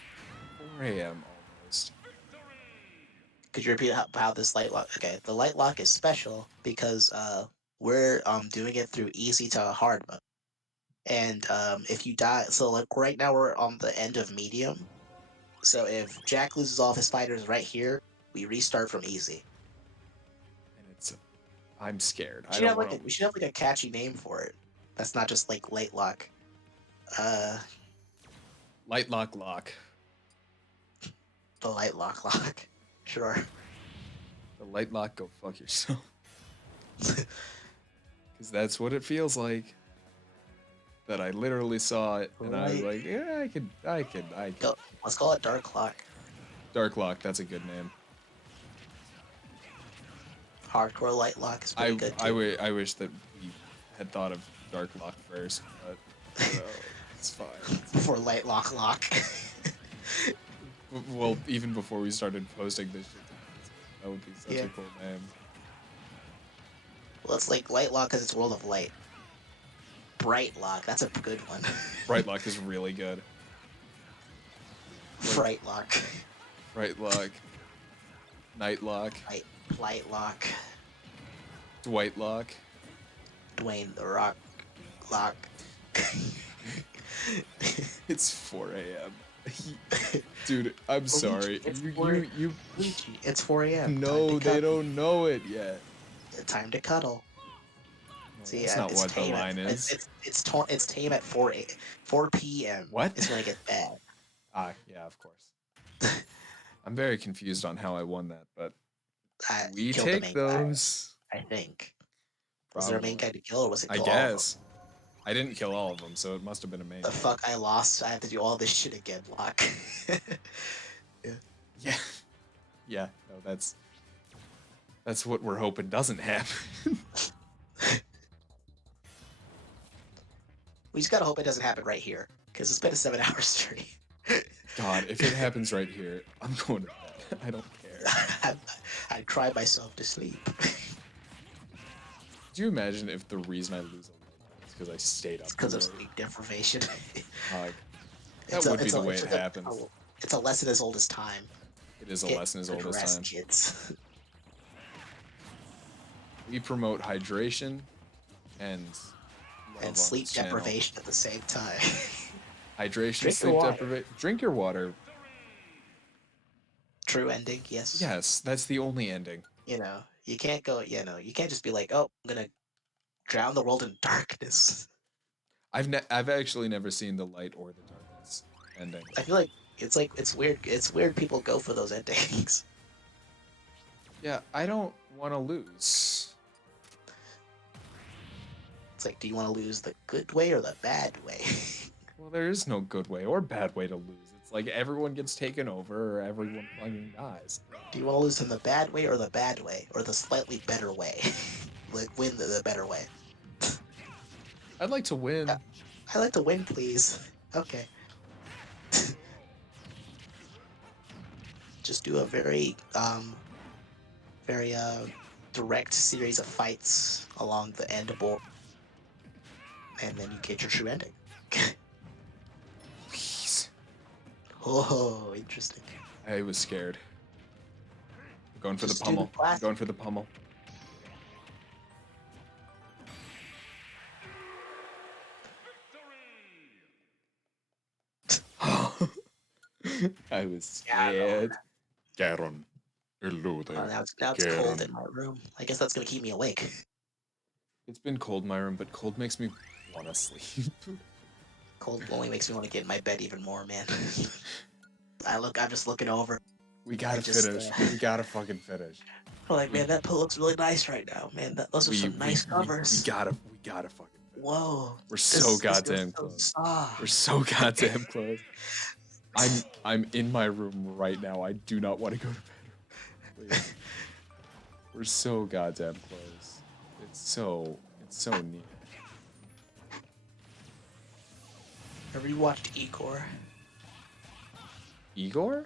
4 a.m. almost. Could you repeat how this light lock? Okay, the light lock is special because we're doing it through easy to hard mode. And if you die, so like right now we're on the end of medium. So if Jack loses all of his fighters right here, we restart from easy. And it's I'm scared. We I should don't have want like to. we should have like a catchy name for it. That's not just like light lock. Light lock lock. The light lock. Sure. The light lock, go fuck yourself. Because that's what it feels like. That I literally saw it, and I was Right. like, yeah, I could. Go. Let's call it dark lock. Dark lock, that's a good name. Hardcore light lock is pretty good too. I wish that we had thought of dark lock first, but it's fine. Before light lock. Well, even before we started posting this shit, that would be such Yeah. a cool name. Well, it's like light lock because it's world of light. Bright lock, that's a good one. Bright lock is really good. Fright lock. Bright lock. Night lock. Light lock. Dwight lock. Dwayne the Rock lock. It's 4 a.m. Dude, I'm sorry. It's You, 4 you, Luigi, it's 4 a.m. No, they don't know it yet. Time to cuddle. See, That's not it's what the tame line is. It's tame at 4 p.m. What? It's gonna get bad. Yeah, of course. I'm very confused on how I won that, but we Killed the take main those. guy, I think. Was there a main guy to kill, or was it I kill all of them? guess. I didn't kill all of them, so it must have been a main. The fuck, I lost. I have to do all this shit again, Lock. Yeah. Yeah, no, that's what we're hoping doesn't happen. We just gotta hope it doesn't happen right here, because it's been a 7-hour stream. God, if it happens right here, I'm going to bed. I don't care. I cry myself to sleep. Do you imagine if the reason I lose a leg is because I stayed up? Because of too late? sleep deprivation. Like, that would be the way it happens. It's a lesson as old as time. It is a lesson as old as Rest, time. kids. We promote hydration and love on sleep this channel. deprivation at the same time. Hydration, Drink sleep your water. deprivation. Drink your water. True ending, yes. Yes, that's the only ending. You know, you can't go. You know, you can't just be like, "Oh, I'm gonna drown the world in darkness." I've actually never seen the light or the darkness ending. I feel like it's weird. It's weird people go for those endings. Yeah, I don't want to lose. It's like, do you want to lose the good way or the bad way? Well, there is no good way or bad way to lose. It's like everyone gets taken over or everyone fucking dies. Do you want to lose in the bad way or the bad way or the slightly better way? Like win the better way. I'd like to win. I'd like to win, please. Okay. Just do a very direct series of fights along the end board, and then you get your true ending. Please. Oh, interesting. I was scared. I'm going for Just the do the pummel. I'm classic. going for the pummel. I was scared. Garen. Hello there. Now it's cold in my room. I guess that's gonna keep me awake. It's been cold in my room, but cold makes me want to sleep. Cold only makes me want to get in my bed even more, man. I'm just looking over. We gotta just, finish. We gotta fucking finish. I'm like, man, that pillow looks really nice right now, man. Those are some nice covers. We gotta fucking finish. Whoa. We're so goddamn this feels close. so soft. We're so goddamn close. I'm in my room right now. I do not want to go to bed. Please. We're so goddamn close. It's so neat. I rewatched Igor. Igor?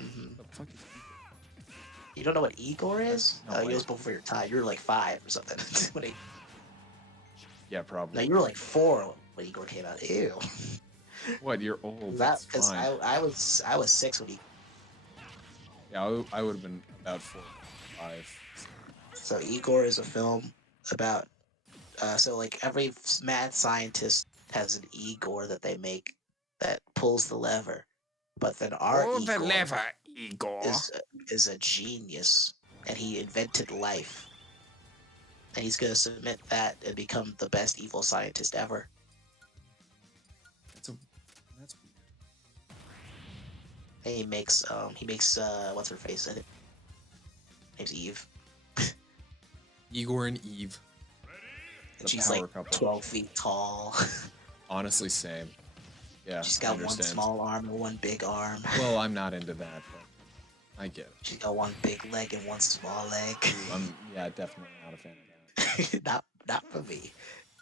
Mm-hmm. What the fuck is Igor? You don't know what Igor is? No, He was before your time. You were like 5 or something. Yeah, No, probably. you were like 4 when Igor came out. Ew. What? You're old. That That's because fine. I was 6 when he. Yeah, I would have been about 4, 5. So Igor is a film about. So like every mad scientist has an Igor that they make that pulls the lever, but then our Igor Igor. is a genius, and he invented life, and he's gonna submit that and become the best evil scientist ever. That's weird. And he makes what's her face in it? Name's Eve. Igor and Eve. And The she's power like couple. 12 feet tall. Honestly, same. Yeah, She's I got one understand. small arm and one big arm. Well, I'm not into that, but I get it. She's got one big leg and one small leg. I'm definitely not a fan of that. not for me.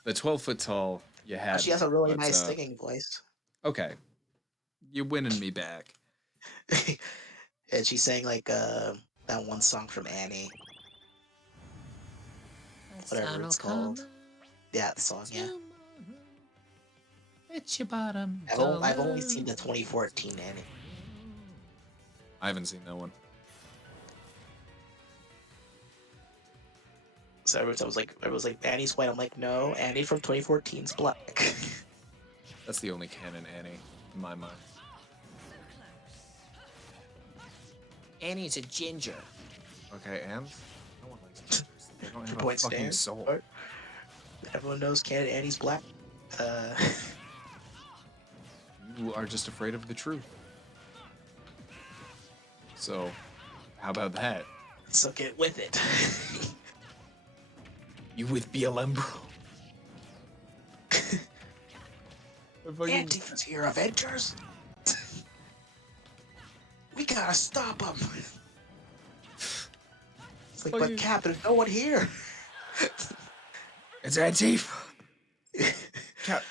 The 12-foot tall, you had. She has a really but, nice singing voice. Okay, you're winning me back. And she sang like that one song from Annie. Whatever it's called. Yeah, the song, yeah. It's your bottom. I've only seen the 2014 Annie. I haven't seen that one. So everyone was like, Annie's white. I'm like, no, Annie from 2014's black. That's the only canon Annie in my mind. Annie's a ginger. Okay, and no one likes gingers. They don't have a Point fucking stand. soul. Everyone knows canon Annie's black. You are just afraid of the truth. So, how about that? So get with it. You with BLM, bro? Antifa's here, Avengers. We gotta stop them. It's like, but Cap, there's no one here. It's Antifa.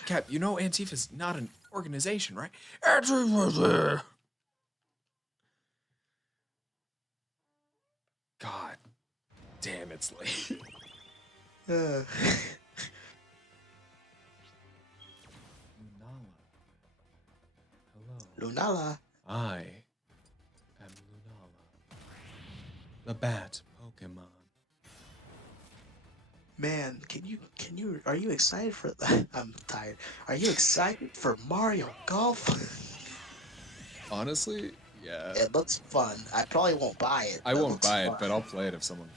Cap, you know Antifa's not an organization, right? Antifa's here. God damn, it's late. Uh, Lunala. Hello. Lunala. I am Lunala. The bat Pokemon. Man, are you excited for that? I'm tired. Are you excited for Mario Golf? Honestly, yeah. It looks fun. I probably won't buy it. I but won't looks buy it, fun. but I'll play it if someone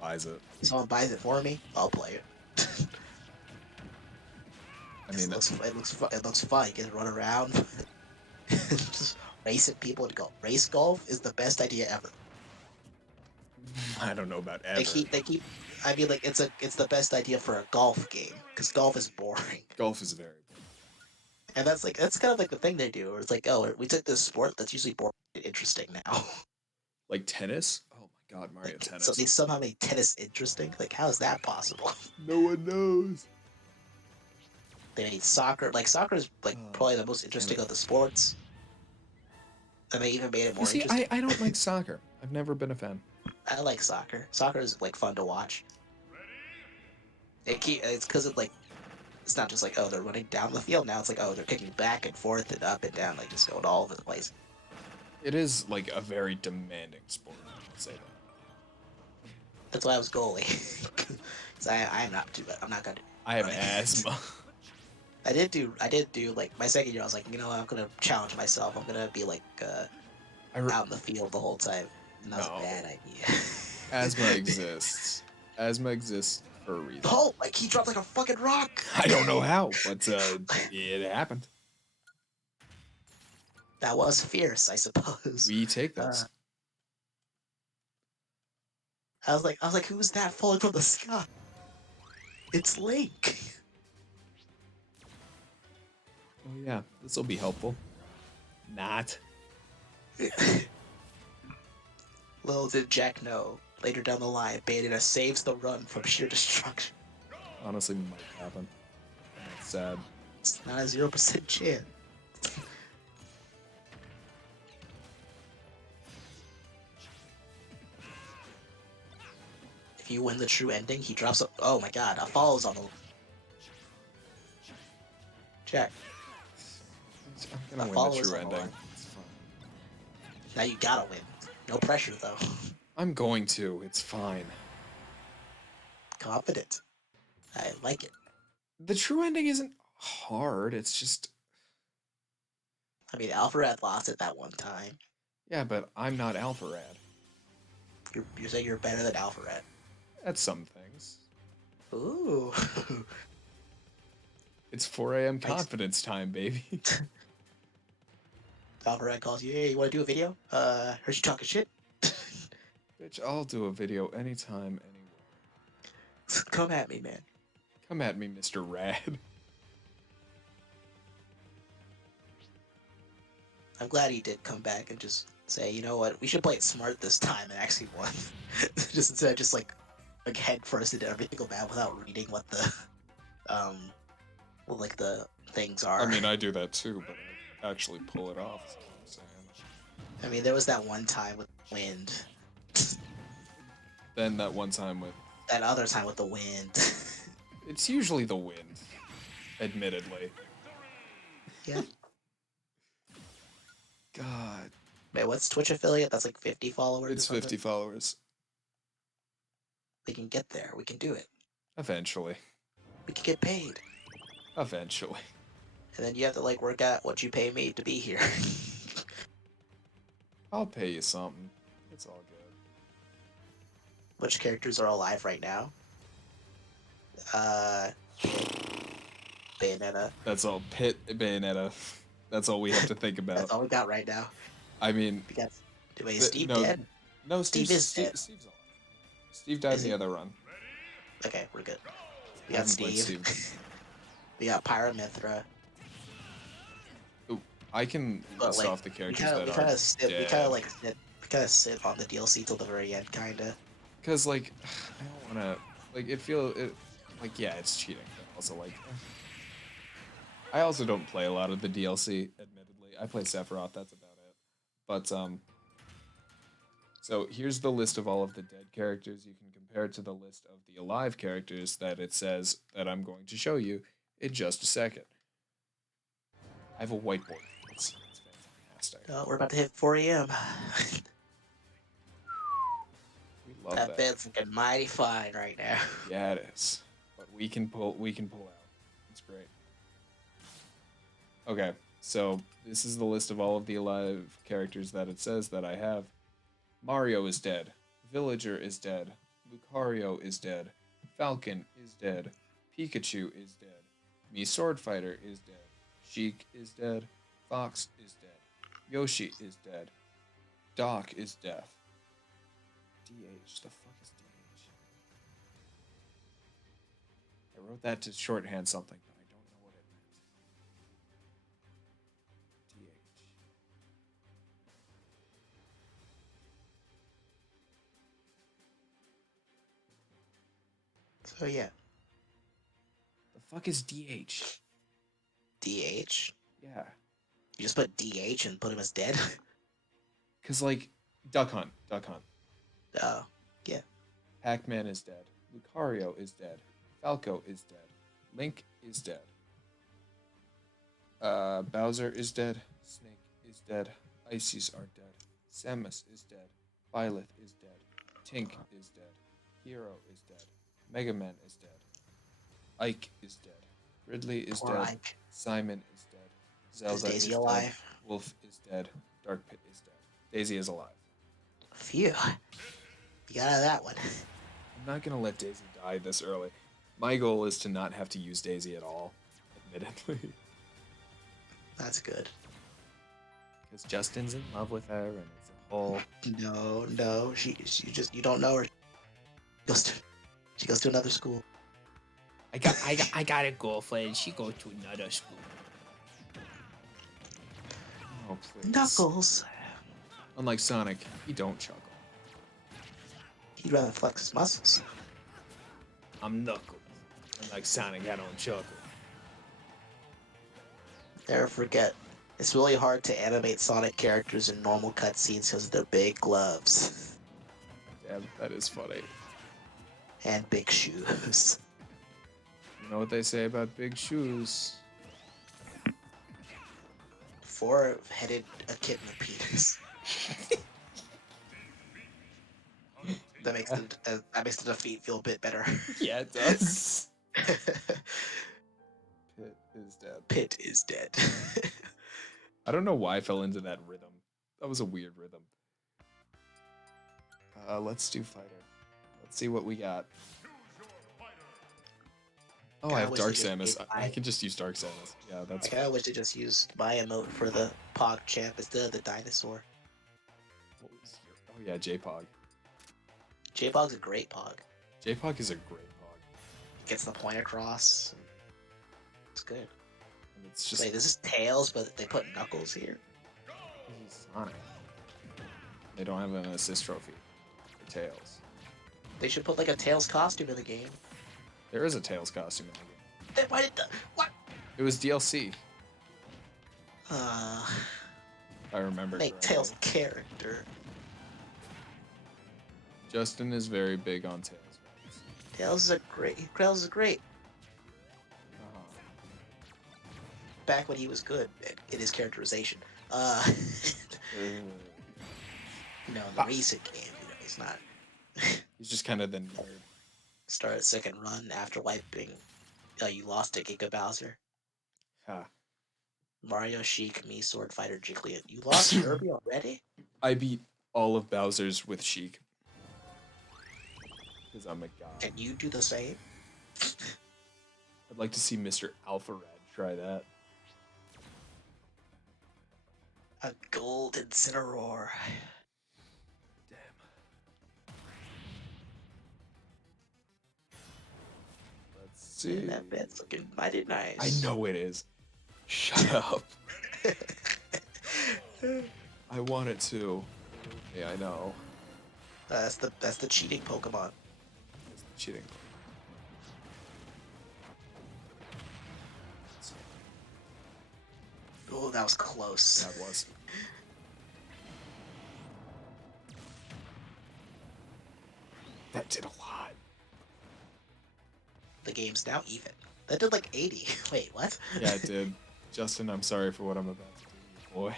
buys it. If someone buys it for me, I'll play it. I mean, it looks fun. It looks fun. You can run around, just racing people and go. Race golf is the best idea ever. I don't know about ever. They keep. I mean, like it's the best idea for a golf game because golf is boring. Golf is very boring. And that's kind of like the thing they do. Where it's like, oh, we took this sport that's usually boring and interesting now. Like tennis? Oh my god, Mario Tennis. So they somehow made tennis interesting. Like, how is that possible? No one knows. They made soccer. Like, soccer is like probably the most interesting of the sports. And they even made it more You see, interesting. I don't like soccer. I've never been a fan. I like soccer. Soccer is like fun to watch. It's because of like it's not just like, oh, they're running down the field now. It's like, oh, they're kicking back and forth and up and down, like just going all over the place. It is like a very demanding sport. I'll say that. That's why I was goalie. Cause I'm not too bad. I'm not gonna do I have running. asthma. I did do like my second year. I was like, you know, what, I'm gonna challenge myself. I'm gonna be like out in the field the whole time, and that was a No. bad idea. Asthma exists. Asthma exists for a reason. Oh, like he dropped like a fucking rock. I don't know how, but it happened. That was fierce, I suppose. We take those. I was like, who's that falling from the sky? It's Link. Oh yeah, this will be helpful. Not. Little did Jack know. Later down the line, Bayonetta saves the run from sheer destruction. Honestly, might happen. That's sad. It's not a 0% chance. If you win the true ending, he drops a. Oh my god, a follows on the. Jack, I'm gonna A win the follow is true on the ending. line. It's fine. now you gotta win. No pressure though. I'm going to. It's fine. Confident. I like it. The true ending isn't hard. It's just I mean, Alfred lost it that one time. yeah, but I'm not Alpharad. You're saying you're better than Alfred. At some things. Ooh. It's 4 a.m. Nice. confidence time, baby. Alfred calls you. Hey, you want to do a video? Heard you talking shit. Bitch, I'll do a video anytime, anywhere. Come at me, man. Come at me, Mr. Rad. I'm glad he did come back and just say, you know what, we should play it smart this time and actually won. Just instead of just like head first into every single map without reading what the what like the things are. I mean, I do that too, but I actually pull it off. Is what I'm saying. I mean, there was that one time with wind. Then that one time with. That other time with the wind. It's usually the wind, admittedly. Yeah. God. Wait, what's Twitch affiliate? That's like 50 followers. It's or something? 50 followers. We can get there. We can do it. Eventually. We can get paid. Eventually. And then you have to like work out what you pay me to be here. I'll pay you something. It's all good. Which characters are alive right now? Bayonetta. That's all. Pit Bayonetta. That's all we have to think about. That's all we got right now. I mean, We got. Wait, is Steve no, dead? no, Steve is dead. Steve's alive. Steve died Is in the he? other run. Okay, we're good. We I got haven't played Steve. We got Pyramithra. Ooh, I can But list like, off the we characters kind of, that we are kind of sit, we kind dead. of like sit, we kind of sit on the DLC till the very end, kind of. Cause like, I don't wanna like like yeah, it's cheating, but also like, I also don't play a lot of the DLC. Admittedly, I play Sephiroth. That's about it. But so here's the list of all of the dead characters. You can compare it to the list of the alive characters that it says that I'm going to show you in just a second. I have a whiteboard. It's fantastic. Oh, we're about to hit 4 a.m. We love That that. bed's looking mighty fine right now. Yeah, it is. But we can pull out. It's great. Okay, so this is the list of all of the alive characters that it says that I have. Mario is dead. Villager is dead. Lucario is dead. Falcon is dead. Pikachu is dead. Me Sword Fighter is dead. Sheik is dead. Fox is dead. Yoshi is dead. Doc is dead. DH. The fuck is DH? I wrote that to shorthand something, but I don't know what it meant. DH. So yeah, The fuck is DH? DH. Yeah. You just put DH and put him as dead. Cause like Duck Hunt. Oh, Yeah. Pac-Man is dead. Lucario is dead. Falco is dead. Link is dead. Bowser is dead. Snake is dead. Ices are dead. Samus is dead. Byleth is dead. Tink is dead. Hero is dead. Mega Man is dead. Ike is dead. Ridley is Poor dead. Ike. Simon is dead. Is Zelda Daisy is alive? dead. Wolf is dead. Dark Pit is dead. Daisy is alive. Phew. You got out of that one. I'm not gonna let Daisy die this early. My goal is to not have to use Daisy at all, admittedly. That's good. Because Justin's in love with her, and it's a whole. No. She just you don't know her. She goes to another school. I got a girlfriend. She go to another school. Oh, please. Knuckles. Unlike Sonic, he don't chuckle. He'd rather flex his muscles. I'm Knuckles. Unlike Sonic, I don't chuckle. Never forget. It's really hard to animate Sonic characters in normal cutscenes because of their big gloves Damn, that is funny. and big shoes. You know what they say about big shoes? Four-headed echidna penis. That makes the defeat feel a bit better. Yeah, it does. Pit is dead. Pit is dead. I don't know why I fell into that rhythm. That was a weird rhythm. Let's do fighter. Let's see what we got. Oh, I have wish Dark they just Samus. did I can just use Dark Samus. Yeah, that's I kinda wish they just used my emote for the PogChamp instead of the dinosaur. what was your... Oh yeah, J-Pog. J-Pog's a great Pog. J-Pog is a great Pog. Gets the point across. It's good. And it's just Wait, this is Tails, but they put Knuckles here? this is Sonic. They don't have an assist trophy for Tails. They should put like a Tails costume in the game. There is a Tails costume in the game. Why did the... What? It was DLC, Uh... if I remember Make correctly. Tails a character. Justin is very big on Tails. Tails is great. Uh-huh. Back when he was good in his characterization. No, the recent game, he's not. He's just kind of the nerd. Started second run after wiping. You lost to Giga Bowser. Ha. Mario, Sheik, me, Sword Fighter, Jigglypuff. You lost Kirby already? I beat all of Bowser's with Sheik. Because I'm a god. Can you do the same? I'd like to see Mr. Alpharad try that. A gold Incineroar. Damn. Let's see. That bed's looking mighty nice. I know it is. Shut up. I want it to. Yeah, I know. That's the cheating Pokemon. It's cheating. Oh, that was close. That was. That did a lot. The game's now even. That did like 80. Wait, what? Yeah, it did. Justin, I'm sorry for what I'm about to do, boy.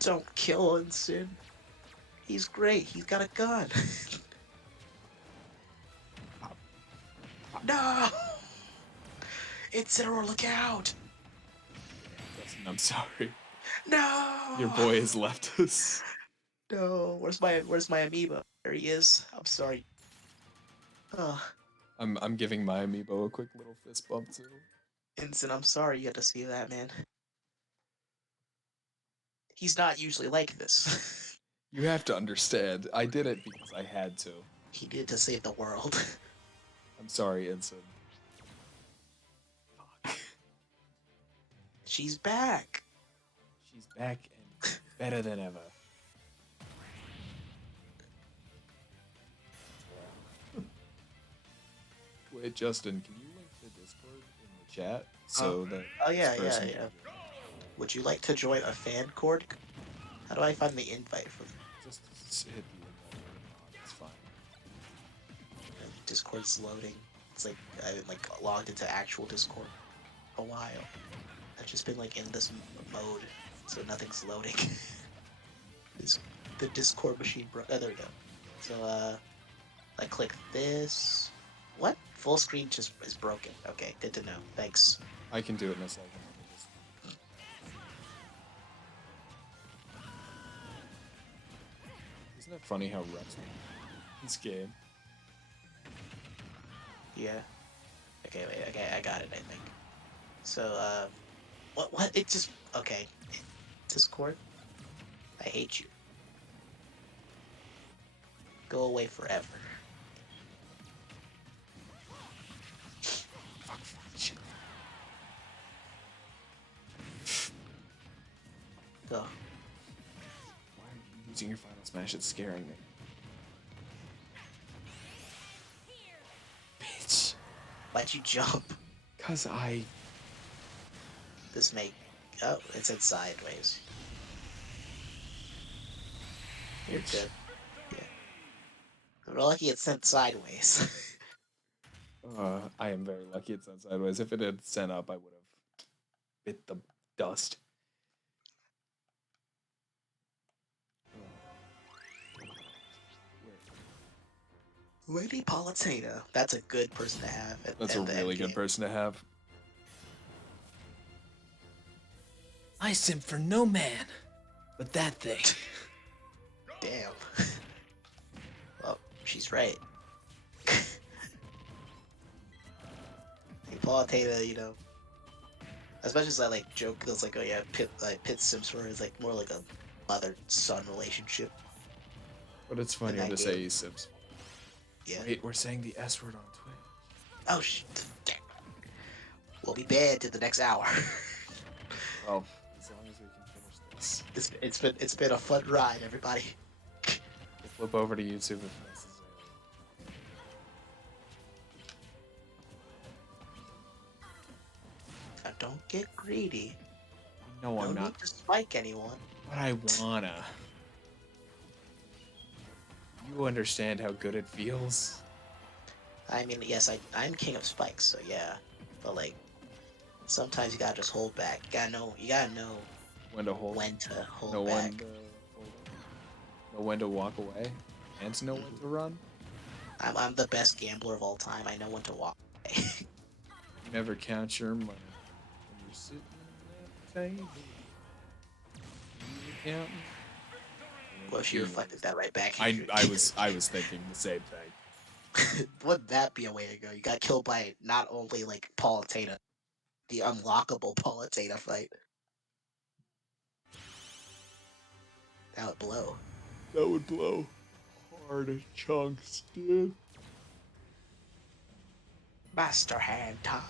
Don't kill Ensign. He's great. He's got a gun. No! Incineroar, look out! Justin, I'm sorry. No! Your boy has left us. No, where's my amiibo? There he is. I'm sorry. Oh, I'm giving my amiibo a quick little fist bump too. Ensign, I'm sorry you had to see that, man. He's not usually like this. You have to understand. I did it because I had to. He did to save the world. I'm sorry, Ensign. Fuck. She's back. She's back and better than ever. Wait, Justin, can you link the Discord in the chat so that Oh yeah, this yeah, person yeah. can Would you like to join a fan cord? How do I find the invite for them? just hit the invite button. It's fine. Discord's loading. It's like I haven't like logged into actual Discord a while. I've just been like in this mode, so nothing's loading. This the Discord machine broke. Oh, there we go. So I click this. What? Full screen just is broken. Okay, good to know. Thanks. I can do it in a second. Isn't it funny how Rex this game? Yeah. Okay, wait. Okay, I got it. I think. So what? It just okay. Discord. I hate you. Go away forever. Fuck, shit. Go. Why are you using your final smash? It's scaring me. Bitch. Why'd you jump? Cause I. This may. Oh, it said sideways. You're Bitch. good. Yeah. We're lucky it sent sideways. I am very lucky it sent sideways. If it had sent up, I would have bit the dust. Lady Politina. That's a good person to have. That's a really good person to have. I simp for no man, but that thing. Damn. Well, she's right. Politina, you know. As much as I like joke, it's like, oh yeah, Pit Sims for is like more like a mother-son relationship. But it's funnier that to say game. he simps. Yeah. Wait, we're saying the S word on Twitch. Oh shit. Damn. We'll be banned in the next hour. Well, as long as we can finish this. It's been a fun ride, everybody. We'll flip over to YouTube if necessary. Now don't get greedy. No, No I'm need not. to spike anyone. But I wanna. You understand how good it feels? I mean, yes, I'm king of spikes, so yeah. But like, sometimes you gotta just hold back. You gotta know When to hold. when to hold Know back. when to hold. Know when to walk away, and to know when to run. I'm the best gambler of all time. I know when to walk away. You never count your money when you're sitting at the table. You counting. Well, if you reflected that right back. I was thinking the same thing. Wouldn't that be a way to go? You got killed by not only like Palutena, the unlockable Palutena fight. That would blow. That would blow hard chunks, dude. Master hand time.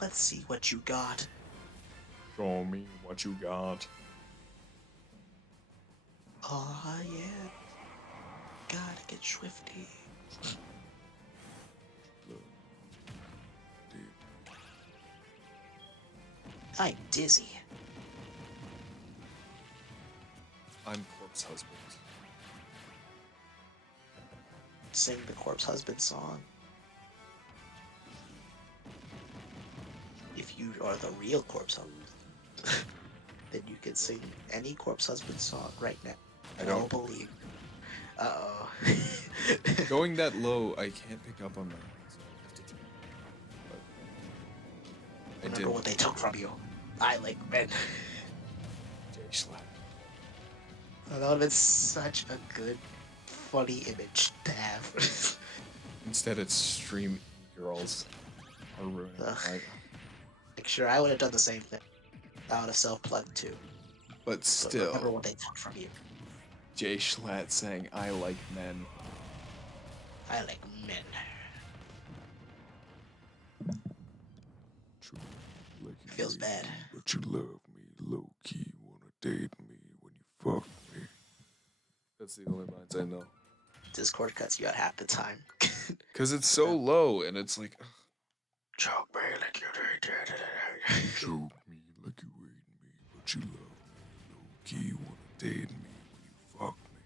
Let's see what you got. Show me what you got. Oh yeah. Gotta get swifty. Dude, I'm dizzy. I'm corpse husband. Sing the corpse husband song. If you are the real corpse husband, then you can sing any corpse husband song right now. I And don't- I'll believe. Uh-oh. Going that low, I can't pick up on that. So I have to do it. But I Remember did. what they took from you. I like men. Jay Schlatt. That would have been such a good, funny image to have. Instead, it's stream girls are ruining my Ugh. life. Like, sure, I would have done the same thing. I would have self-plugged too. But But remember still, what they took from you. Jay Schlatt saying, "I like men." I like men. true. Like you Feels hate bad. me, but you love me. Low key, wanna date me when you fuck me. That's the only lines I know. Discord cuts you out half the time. Cause it's so low, and it's like, Choke me like you did. Choke me like you hate me, but you love me. Low key, wanna date me when you fuck me.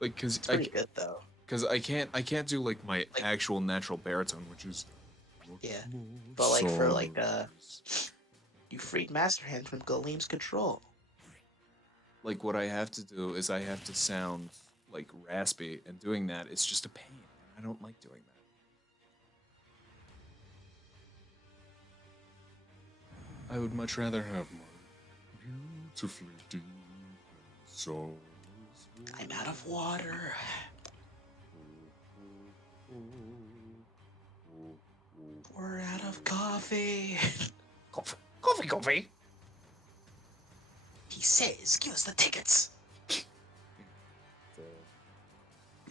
like, cause It's pretty good though. Because I can't do like my actual natural baritone, which is. Yeah. But like for like you freed Master Hand from Galeem's control. Like what I have to do is I have to sound like raspy, and doing that is just a pain. And I don't like doing that. I would much rather have my beautifully deep songs. I'm out of water. We're out of coffee. Coffee. He says, give us the tickets.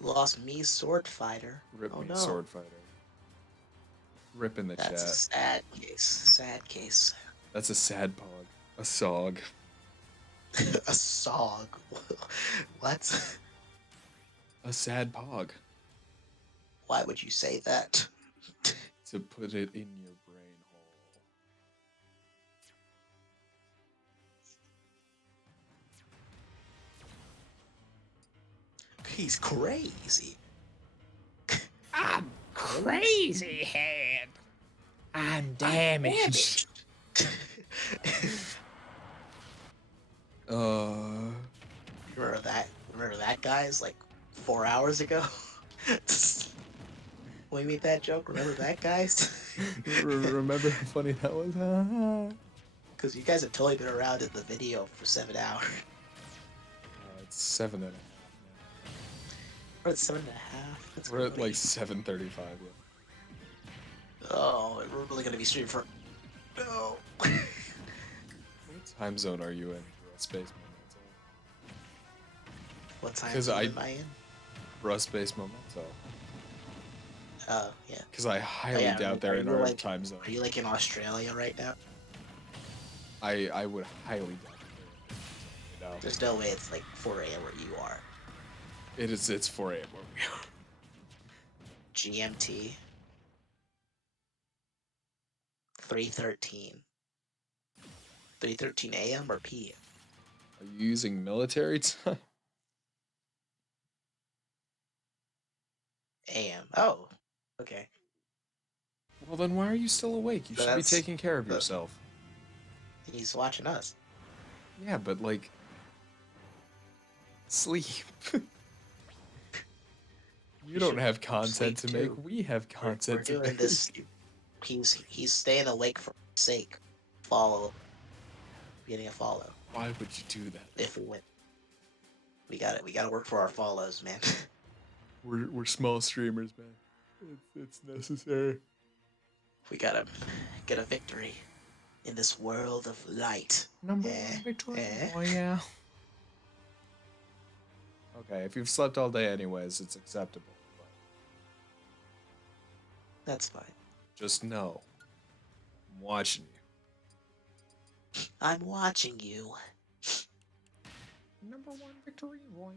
Lost me, Sword Fighter. Rip Oh me, no. sword fighter. Rip in the That's a chat. sad case. Sad case. That's a sad pog. A sog. A sog. What? A sad pog. Why would you say that? To put it in your brain hole. He's crazy. I'm crazy head. I'm damaged. Remember that guys like 4 hours ago? When we made that joke, remember that guys? Remember how funny that was? Because you guys have totally been around in the video for 7 hours. It's 7 and a half. We're at 7.5. That's We're at great. like 7:35. Yeah. Oh, we're really gonna be streaming for. No. What time zone are you in? Space Memento. What time 'Cause zone I- am I in? Space Memento. Oh, yeah. Because I highly yeah, doubt they're are in you, our like- time zone. Are you like in Australia right now? I would highly doubt that they're in our time zone right now. There's no way it's like 4 a.m. where you are. It's 4 a.m. where we are. GMT. 3:13. 3:13 a.m. or p.m. Are you using military time? a.m. Oh, okay. Well, then why are you still awake? You should be That's- taking care of that- yourself. He's watching us. Yeah, but like, sleep. You don't should have content to sleep, make. too. We have We're content to doing make. this. He's staying awake for sake. Follow. Getting a follow. Why would you do that? If we win. We got it. We gotta work for our follows, man. We're small streamers, man. It's necessary. We gotta get a victory in this world of light. Number Eh, one victory. eh. Oh yeah. Okay, if you've slept all day anyways, it's acceptable. But That's fine. just know, I'm watching you. I'm watching you. Number one victory royale.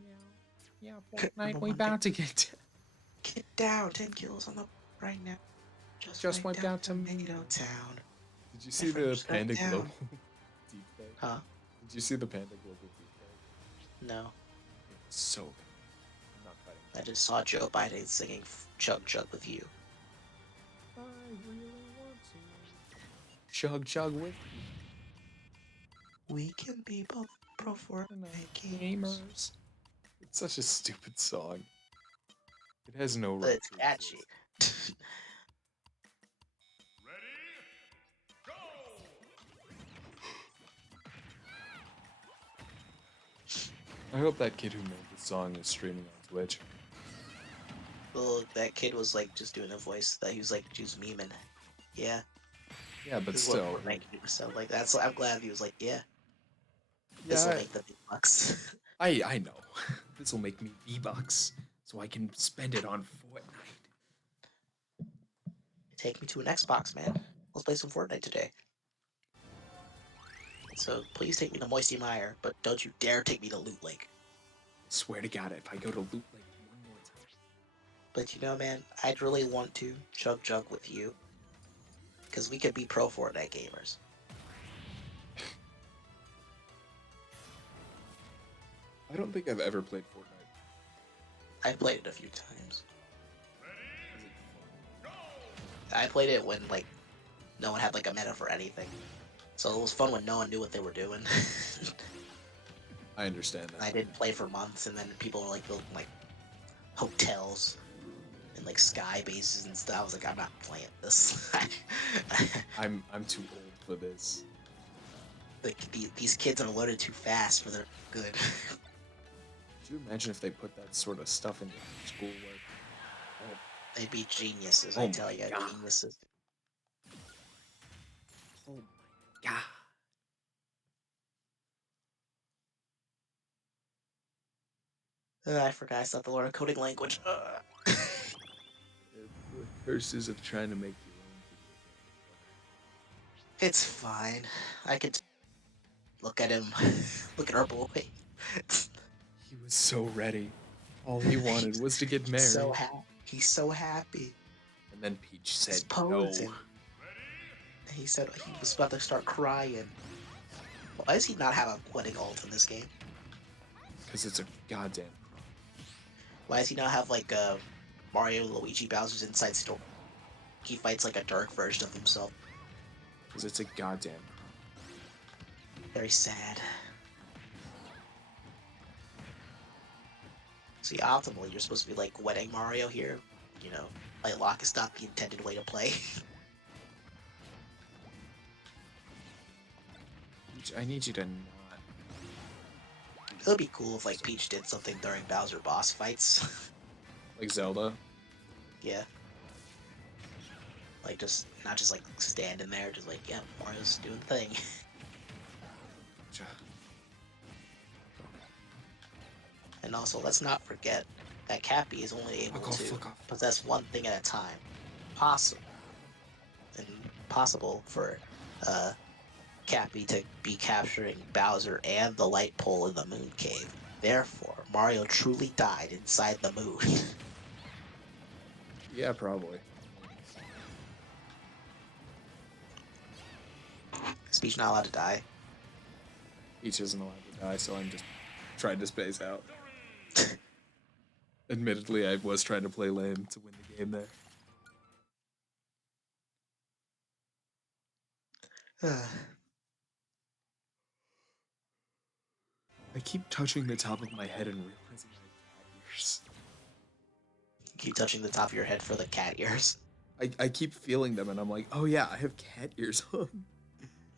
Yeah, Number Fortnite, we one about to get. Get down. 10 kills on the right now. Just wiped out Tomato Town. Did you see the Everyone shut Panda down. Global deepfake? Huh? Did you see the Panda Global deepfake? No. It was so good. I'm not fighting. I just saw Joe Biden singing Chug Chug with you. I really want to. Chug with We can be both pro Fortnite gamers. gamers. It's such a stupid song. It has no But right it's to catchy. exist. I hope that kid who made the song is streaming on Twitch. Well, that kid was like just doing a voice that he was like just memeing. Yeah. Yeah, but This is what still. Fortnite gamers sound like. That's I'm glad he was like, yeah. Yeah, This will make the big bucks. I know. This will make me V-Bucks, so I can spend it on Fortnite. Take me to an Xbox, man. Let's play some Fortnite today. So please take me to Moisty Mire, but don't you dare take me to Loot Lake. Swear to God, if I go to Loot Lake one more time. But you know, man, I'd really want to Chug Chug with you. Because we could be pro Fortnite gamers. I don't think I've ever played Fortnite I played it a few times. I played it when like no one had like a meta for anything, so it was fun when no one knew what they were doing. I understand that. I didn't play for months, and then people were like building like hotels and like sky bases and stuff. I was like, I'm not playing this. I'm too old for this. Like these kids are learning too fast for their good. Could you imagine if they put that sort of stuff into schoolwork? Oh, They'd be geniuses, Oh I tell my you, God. geniuses. oh my god. I forgot I still have to learn a coding language. The curses of trying to make your own video It's fine. I could look at him. Look at our boy. game. He was so ready. All he wanted was to get married. So happy. He's so happy. And then Peach He's said no. posing. He said he was about to start crying. Why does he not have a wedding ult in this game? Because it's a goddamn Why does he not have like Mario, Luigi, Bowser's inside story? He fights like a dark version of himself. Because it's a goddamn Very sad. See, optimally, you're supposed to be like wedding Mario here. You know, Lightlock is not the intended way to play. Peach, I need you to not. It would be cool if like Peach did something during Bowser boss fights. Like Zelda. Yeah. Like just not just like standing there, just like yeah, Mario's doing the thing. And also, let's not forget that Cappy is only able to possess one thing at a time. Possible for Cappy to be capturing Bowser and the light pole in the Moon Cave. Therefore, Mario truly died inside the moon. Yeah, probably. Is Peach not allowed to die? Peach isn't allowed to die, so I'm just trying to space out. Admittedly, I was trying to play lame to win the game there. I keep touching the top of my head and realizing I have cat ears. Keep touching the top of your head for the cat ears. I keep feeling them and I'm like, oh yeah, I have cat ears on.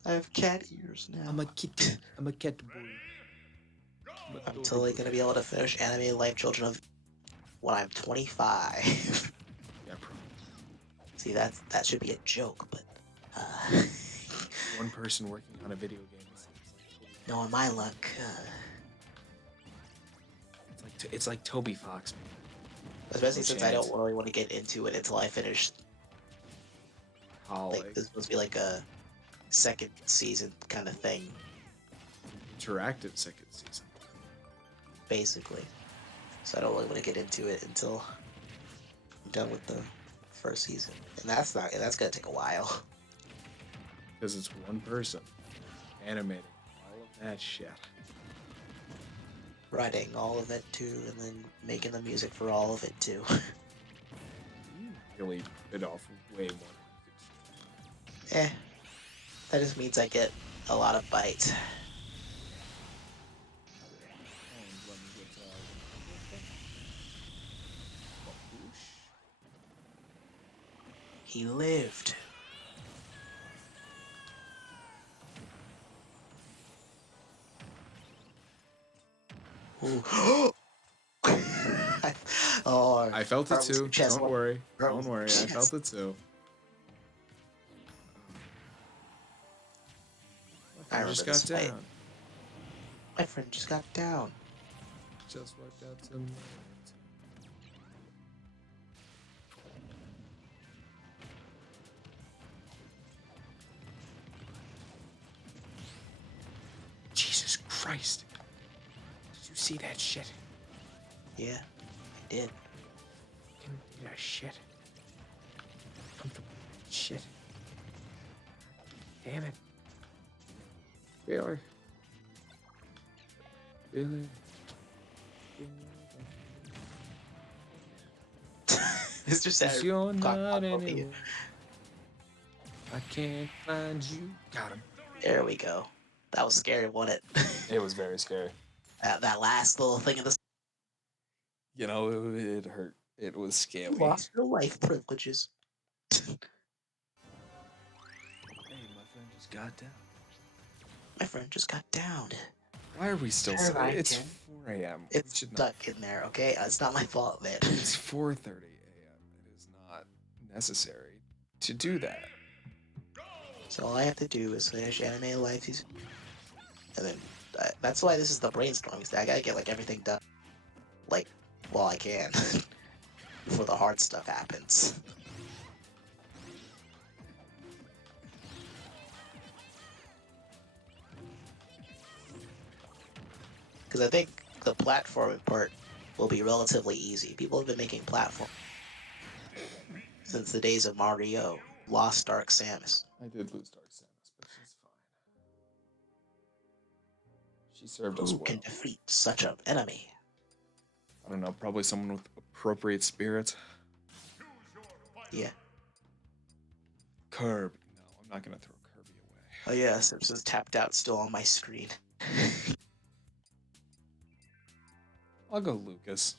I have cat ears now. I'm a kitten. I'm a cat boy. I'm totally gonna be able to finish Animated Life Children of when I'm 25. Yeah, probably. See, that should be a joke, but One person working on a video game seems like knowing my luck, it's like Toby Fox, man. especially No since I don't chance. really want to get into it until I finish. Holly. Like this is supposed to be like a second season kind of thing, Interactive second season. basically. So I don't really want to get into it until I'm done with the first season, and that's gonna take a while. Because it's one person animating all of that shit. Writing all of it too, and then making the music for all of it too. You really bit off way more than you That just means I get a lot of bites. could chew. And let me get He lived. Ooh. Oh, I felt it too. chest Don't worry. Bro, Don't worry. I chest. felt it too. I I remember just this got fight. down. My friend just got down. Just worked out tonight. Jesus Christ. Did you see that shit? Yeah, I did. Fucking do that shit. Comfortable shit. Damn it. Really? Really? Mr. 'Cause Saturn you're cock not block over you. anywhere. I can't find you. Got him. There we go. That was scary, wasn't it? It was very scary. That last little thing in the You know, it hurt. It was you scary. lost your life privileges. Hey, my friend just got down. My friend just got downed. Why are we still Sure, so? I It's can. 4 a.m. We It's should not. stuck in there, okay? It's not my fault, man. It's 4:30 a.m. It is not necessary to do that. So all I have to do is finish anime life, and then that's why this is the brainstorming. I gotta get like everything done, like while I can, before the hard stuff happens. Because I think the platforming part will be relatively easy. People have been making platform since the days of Mario, Lost Ark Samus. I did lose Dark Samus, but she's fine. She served us Who well. can defeat such an enemy? I don't know, probably someone with appropriate spirit. Yeah. Kirby. No, I'm not gonna throw Kirby away. Oh yeah, Sims is tapped out still on my screen. I'll go Lucas.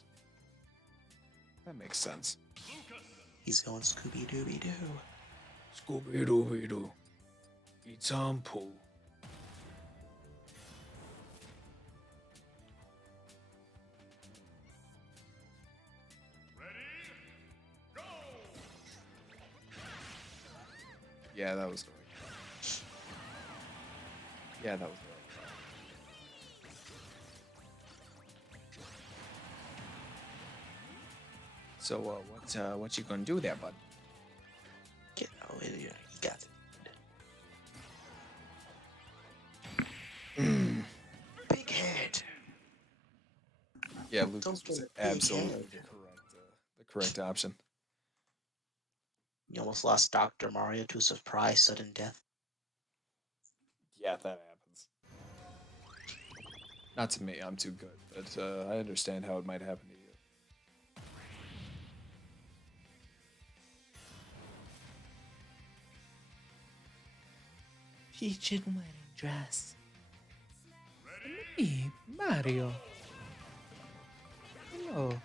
That makes sense. He's going Scooby Dooby Doo. Scooby Dooby Doo. It's on pool. Yeah, that was the right. Yeah, that was the right. So, what you gonna do there, bud? You know, he got it. Big head. Yeah, Lucas Don't was get a big absolutely head. the correct option. You almost lost Dr. Mario to surprise sudden death. Yeah, that happens. Not to me, I'm too good, but I understand how it might happen to you. Peach in wedding dress. Me, Mario. Hello.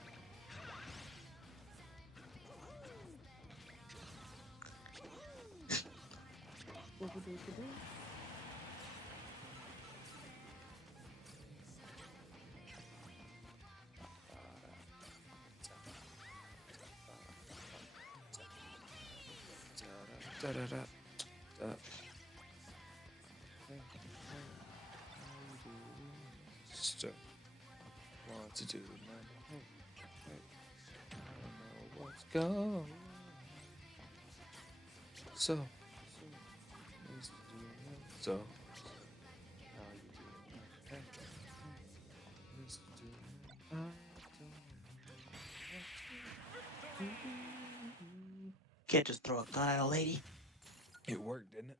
Still want to do my I don't know what's going. So how you doing? Needs to do I don't know what to do. Can't just throw a gun at a lady. It worked, didn't it?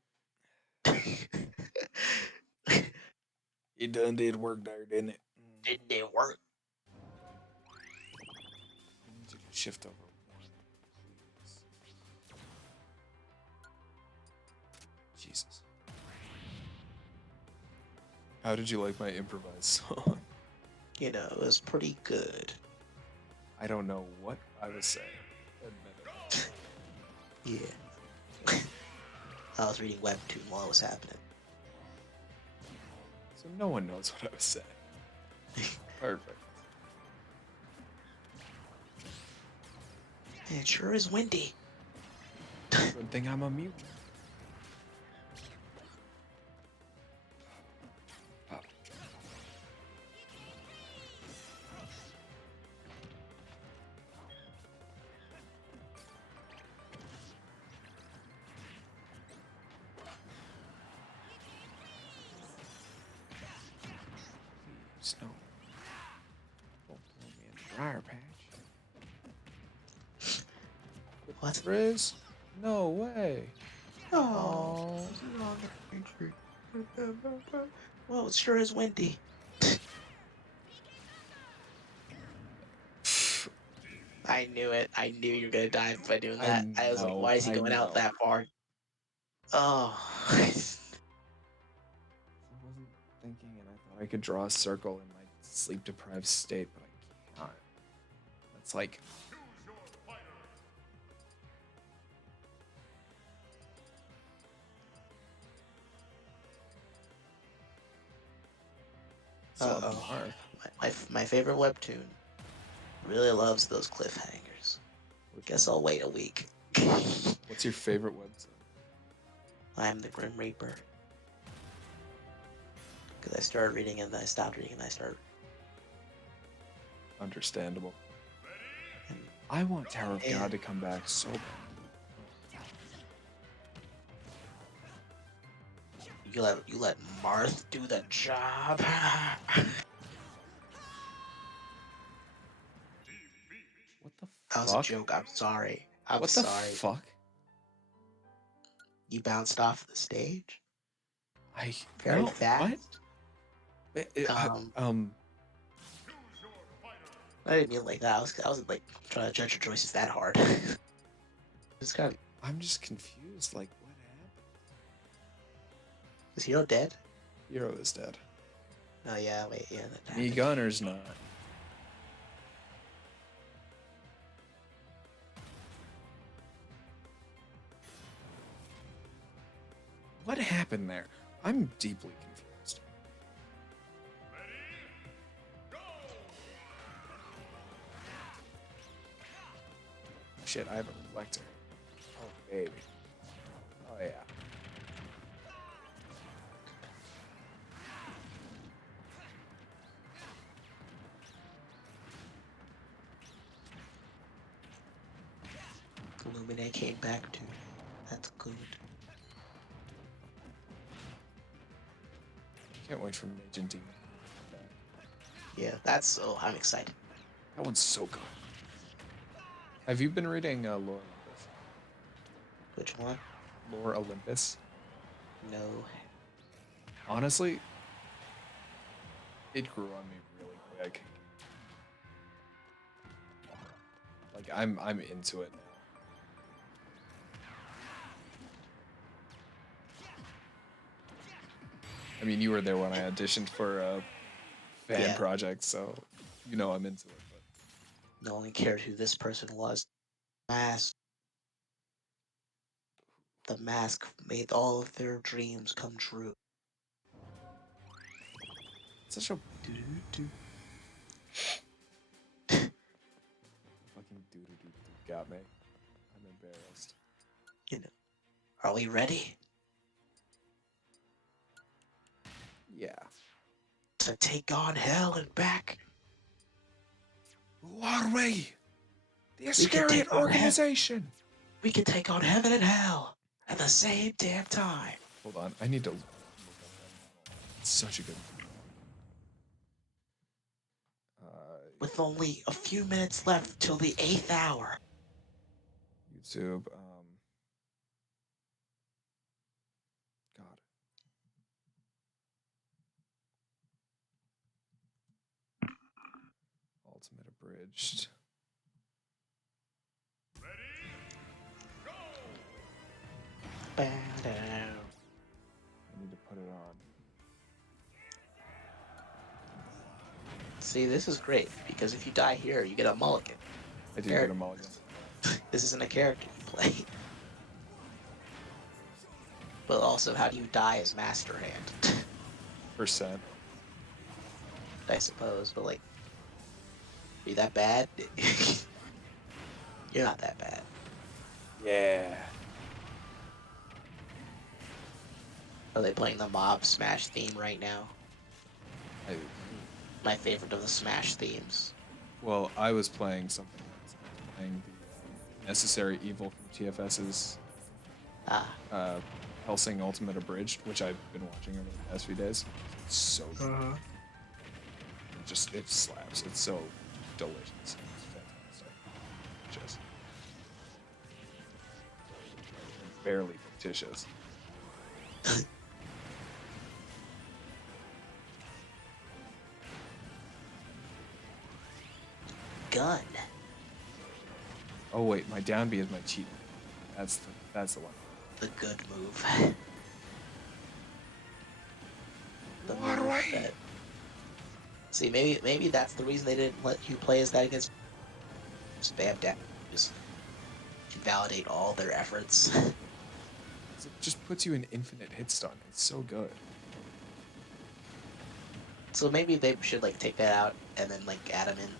It done did work there, didn't it? Didn't it work? I need you to shift over one, please. Jesus. How did you like my improvised song? You know, it was pretty good. I don't know what I was saying. Admit it. Yeah. I was reading Webtoon while it was happening. So no one knows what I was saying. Perfect. It sure is windy. Good thing I'm a mutant. Pop. Snow. Don't throw me in the briar patch. What? Riz? No way. Oh. Well, it sure is windy. I knew it. I knew you were gonna die by doing I that. I was like, know. why is he I going out know. that far? Oh. I wasn't thinking, and I thought I could draw a circle in my sleep-deprived state, but I can't. That's like. So Uh-oh. Marth. My favorite webtoon really loves those cliffhangers. Which Guess one? I'll wait a week. What's your favorite website? I'm the Grim Reaper. Because I started reading and then I stopped reading and I started. Understandable. And I want Tower of Yeah. God to come back so bad. you let Marth do the job. What the That was a fuck? joke. I'm sorry. I'm What the sorry. fuck? You bounced off the stage I very no, what? fast. I- Um, I didn't mean it like that. I wasn't like trying to judge your choices that hard. Just kind of. I'm just confused. Like, what happened? Is Hero dead? Hero is dead. Oh yeah, wait, yeah, that Me happened. Gunner's not. What happened there? I'm deeply confused. Shit, I have a reflector. Oh, baby. Oh, yeah. Illuminate came back too. That's good. Can't wait for Mage and Demon. Yeah, that's so. I'm excited. That one's so good. Have you been reading Lore Olympus? Which one? Lore Olympus? No. Honestly, it grew on me really quick. Like I'm into it now. I mean, you were there when I auditioned for a fan Yeah. project, so you know I'm into it. But No one cared who this person was. Mask. The mask made all of their dreams come true. it's such a Doo-doo-doo. fucking doo-doo-doo got me. I'm embarrassed. You know. Are we ready Yeah. to take on hell and back? Who are we? The We can Iscariot take on organization. We can take on heaven and hell at the same damn time. Hold on, I need to look up that model. It's such a good. With only a few minutes left till the 8th hour. YouTube. God. Ultimate abridged. Ba-da. I need to put it on. See, this is great because if you die here, you get a mulligan. I do get a mulligan. This isn't a character you play. But also, how do you die as Master Hand? Percent. I suppose, but like, are you that bad? You're not that bad. Yeah. Are they playing the Mob Smash theme right now? I, My favorite of the Smash themes. well, I was playing something else. I was playing the Necessary Evil from TFS's Ah. Helsing Ultimate Abridged, which I've been watching over the past few days. It's so good. It slaps. It's so delicious. It's fantastic. Just barely fictitious. Gun. Oh wait, my down B is my cheat. That's the one. The good move. The Water move away. that. See, maybe that's the reason they didn't let you play as that against spam down. Just invalidate all their efforts. It just puts you in infinite hit stun. It's so good. So maybe they should like take that out and then like add them in.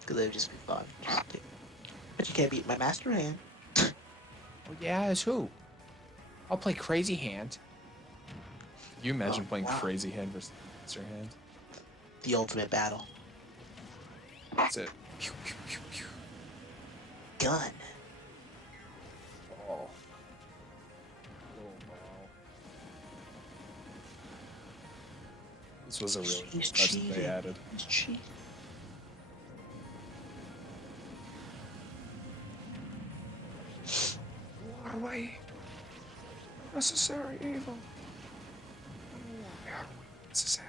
Because they would just be fun. But you can't beat my master hand. Oh yeah, as who? I'll play Crazy Hand. Can you imagine Oh, playing wow. Crazy Hand versus Monster Hand? The ultimate battle. That's it. Pew, pew, pew, pew. Gun. Ball. Little ball. This was a really cool He's touch that they cheating. added. He's cheating. Water away. Necessary evil. Necessary.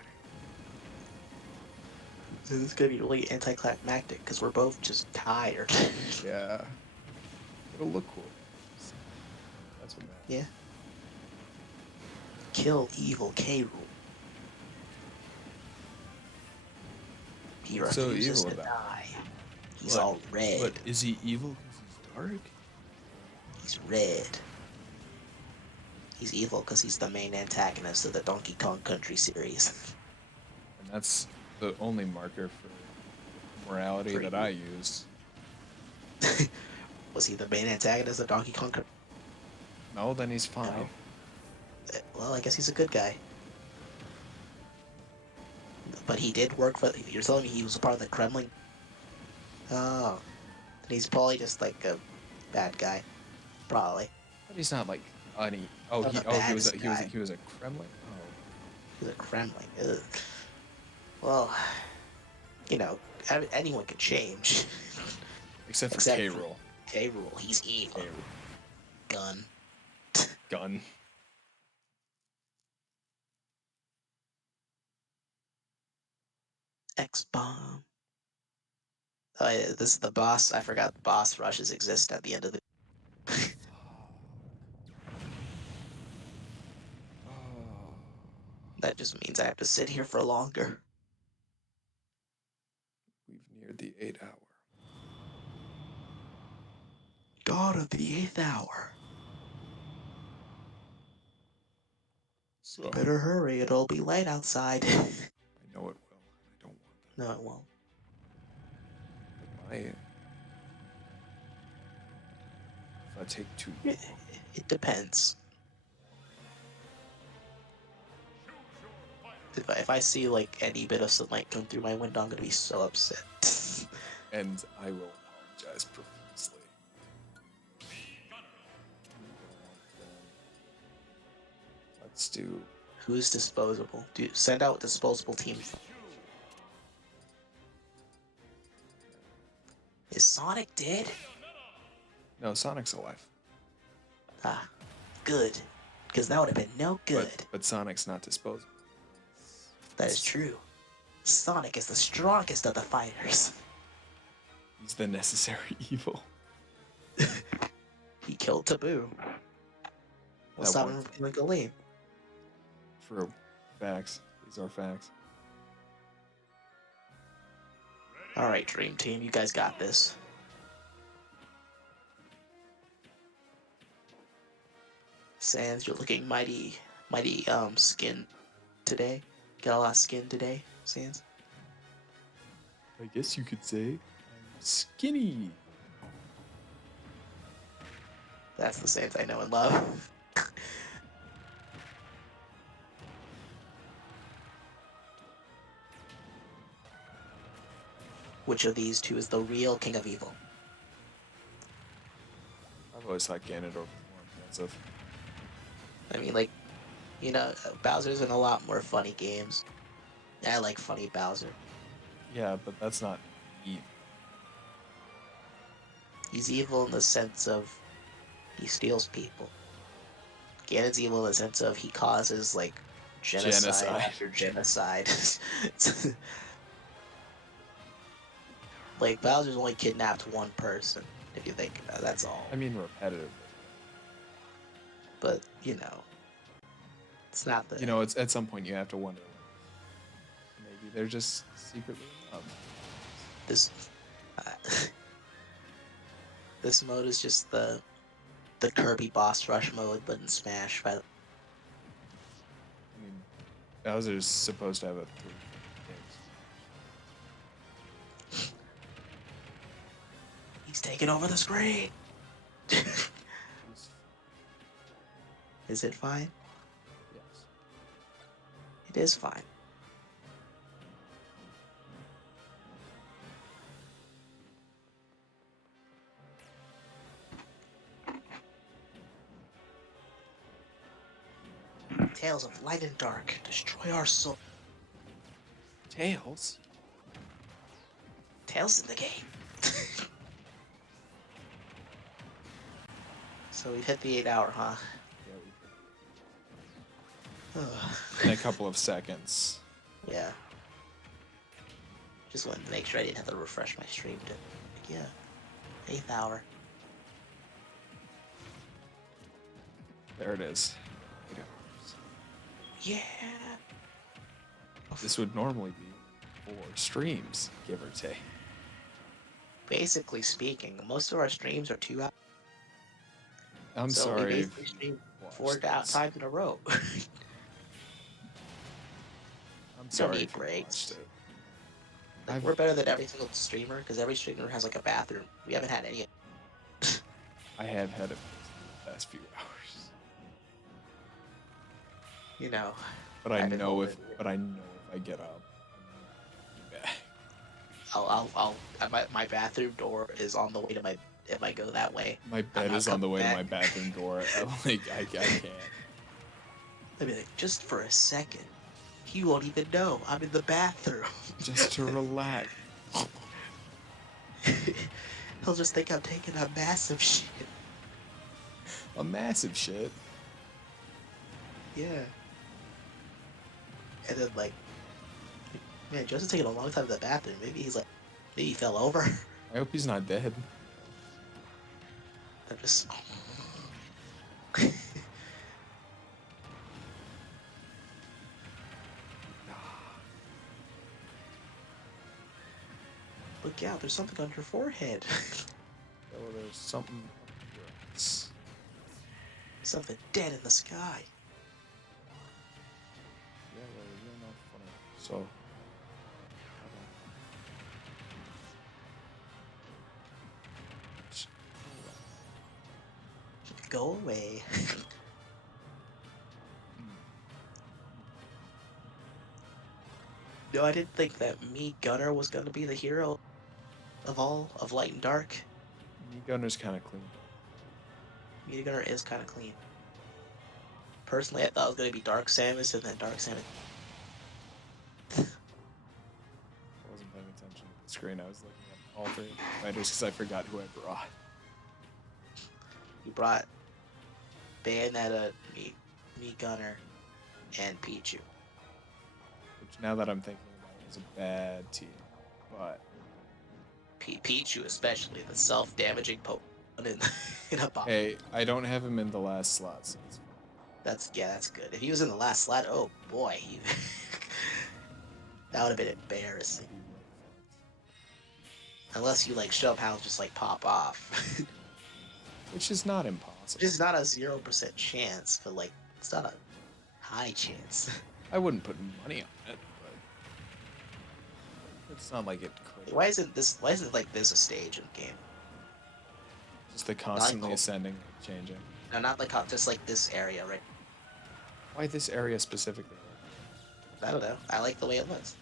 This is gonna be really anticlimactic because we're both just tired. Yeah. It'll look cool. That's what matters. Yeah. Kill evil K. Rool. He What's so refuses evil to about die. He's What? all red. But is he evil because he's dark? He's red. He's evil because he's the main antagonist of the Donkey Kong Country series. And that's the only marker for morality For that you. I use. Was he the main antagonist of Donkey Kong Country? No, then he's fine. No. Well, I guess he's a good guy. But he did work for. You're telling me he was a part of the Kremlin? Oh. Then he's probably just like a bad guy. Probably. But he's not like any. Oh, Not he the oh he was baddest a, he was a, guy. he was a Kremlin. Oh, He's a Kremlin. Ugh. Well, you know, anyone can change. except for Except K. for- Rool. K. Rool, he's evil. Gun. Gun. X-Bomb. Oh, yeah, this is the boss. I forgot boss rushes exist at the end of the. Oh. That just means I have to sit here for longer. We've neared the 8 hour. God of the 8th hour. So Better hurry, it'll be late outside. I know it will. I don't want that. No, it won't. But if I take too It, long, it depends. If I see like any bit of sunlight come through my window, I'm gonna be so upset. and I will apologize profusely. Let's do. Who's disposable? Dude, send out disposable teams. Is Sonic dead? No, Sonic's alive. Ah, good. Because that would have been no good. But Sonic's not disposable. That is true. Sonic is the strongest of the fighters. He's the necessary evil. He killed Taboo. We'll That stop one him from killing Galeem. True. Facts. These are facts. Alright, Dream Team, you guys got this. Sans, you're looking mighty skin today. Got a lot of skin today, Sans. I guess you could say I'm skinny. That's the Sans I know and love. Which of these two is the real King of Evil? I've always thought Ganondorf was more offensive. I mean, like, you know, Bowser's in a lot more funny games. I like funny Bowser. Yeah, but that's not evil. He's evil in the sense of he steals people. Ganon's evil in the sense of he causes, like, genocide Genocide. after genocide. Like Bowser's only kidnapped one person, if you think about it. That's all. I mean, repetitively. But you know, it's not the. You know, it's at some point you have to wonder. Maybe they're just secretly in love. This. Uh, this mode is just the Kirby boss rush mode, but in Smash. By the I mean, Bowser's supposed to have a 3 kicks. he's taking over the screen. He's- Is it fine? Yes. It is fine. Tales of light and dark destroy our soul. Tails? Tales in the game. So we've hit the 8 hour, huh? Yeah, in a couple of seconds. Yeah. Just wanted to make sure I didn't have to refresh my stream to. Yeah. 8th hour. There it is. 8 hours. Yeah. This would normally be 4 streams, give or take. Basically speaking, most of our streams are 2 hours. I'm So sorry. we if basically you stream watched 4 this. times in a row. I'm sorry need if you breaks. watched it. Like, we're better than every single streamer because every streamer has like a bathroom. We haven't had any. I have had it for the past few hours. You know. But I I've been know holding if it. but I know if I get up, I'm back. My bathroom door is on the way to my. If I go that way, My bed not is on the coming way to back. my bathroom door. I can't. I'd be like, just for a second, he won't even know I'm in the bathroom. Just to relax. He'll just think I'm taking a massive shit. A massive shit. Yeah. And then like, man, Joseph's taking a long time in the bathroom. Maybe he fell over. I hope he's not dead. I'm just. Look out! There's something on your forehead. Oh, there's something up your ass. Something dead in the sky. Yeah, well, you're not funny. So. Go away. No, I didn't think that me Gunner was gonna be the hero of all of Light and Dark. Meat Gunner's kind of clean. Me Gunner is kind of clean. Personally, I thought it was gonna be Dark Samus and then Dark Samus. I wasn't paying attention to the screen. I was looking at all 3 fighters because I forgot who I brought. You brought Bayonetta, me Gunner, and Pichu. Which, now that I'm thinking about it, is a bad team. But Pichu, especially the self-damaging Pokemon in a box. hey, I don't have him in the last slot. So it's fine. That's good. If he was in the last slot, oh boy, that would have been embarrassing. Unless you like somehow just like pop off. Which is not impossible. It's not a 0% chance, but like it's not a high chance. I wouldn't put money on it, but it's not like it could. Why isn't like this a stage in the game? Just the constantly Like- ascending, changing. No, not like just like this area, right? Why this area specifically? I don't know. I like the way it looks.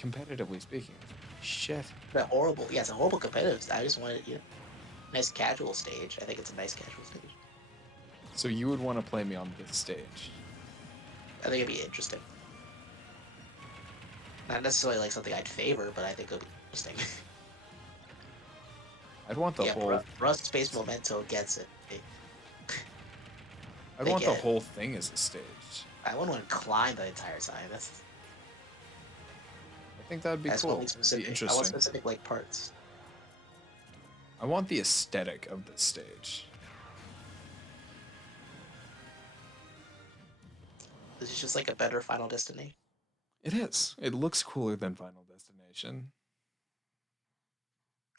Competitively speaking, shit. That horrible. Yeah, it's a horrible competitive. I just wanted, nice casual stage. I think it's a nice casual stage. So you would want to play me on this stage? I think it'd be interesting. Not necessarily like something I'd favor, but I think it'll be interesting. I'd want the whole. Rust Space Memento gets it. I'd they want the get it. whole thing as a stage. I wouldn't want to climb the entire time. I think that'd be That's cool. only It'd be specific. I want interesting. specific like parts. I want the aesthetic of this stage. This is just like a better Final Destination. It is. It looks cooler than Final Destination.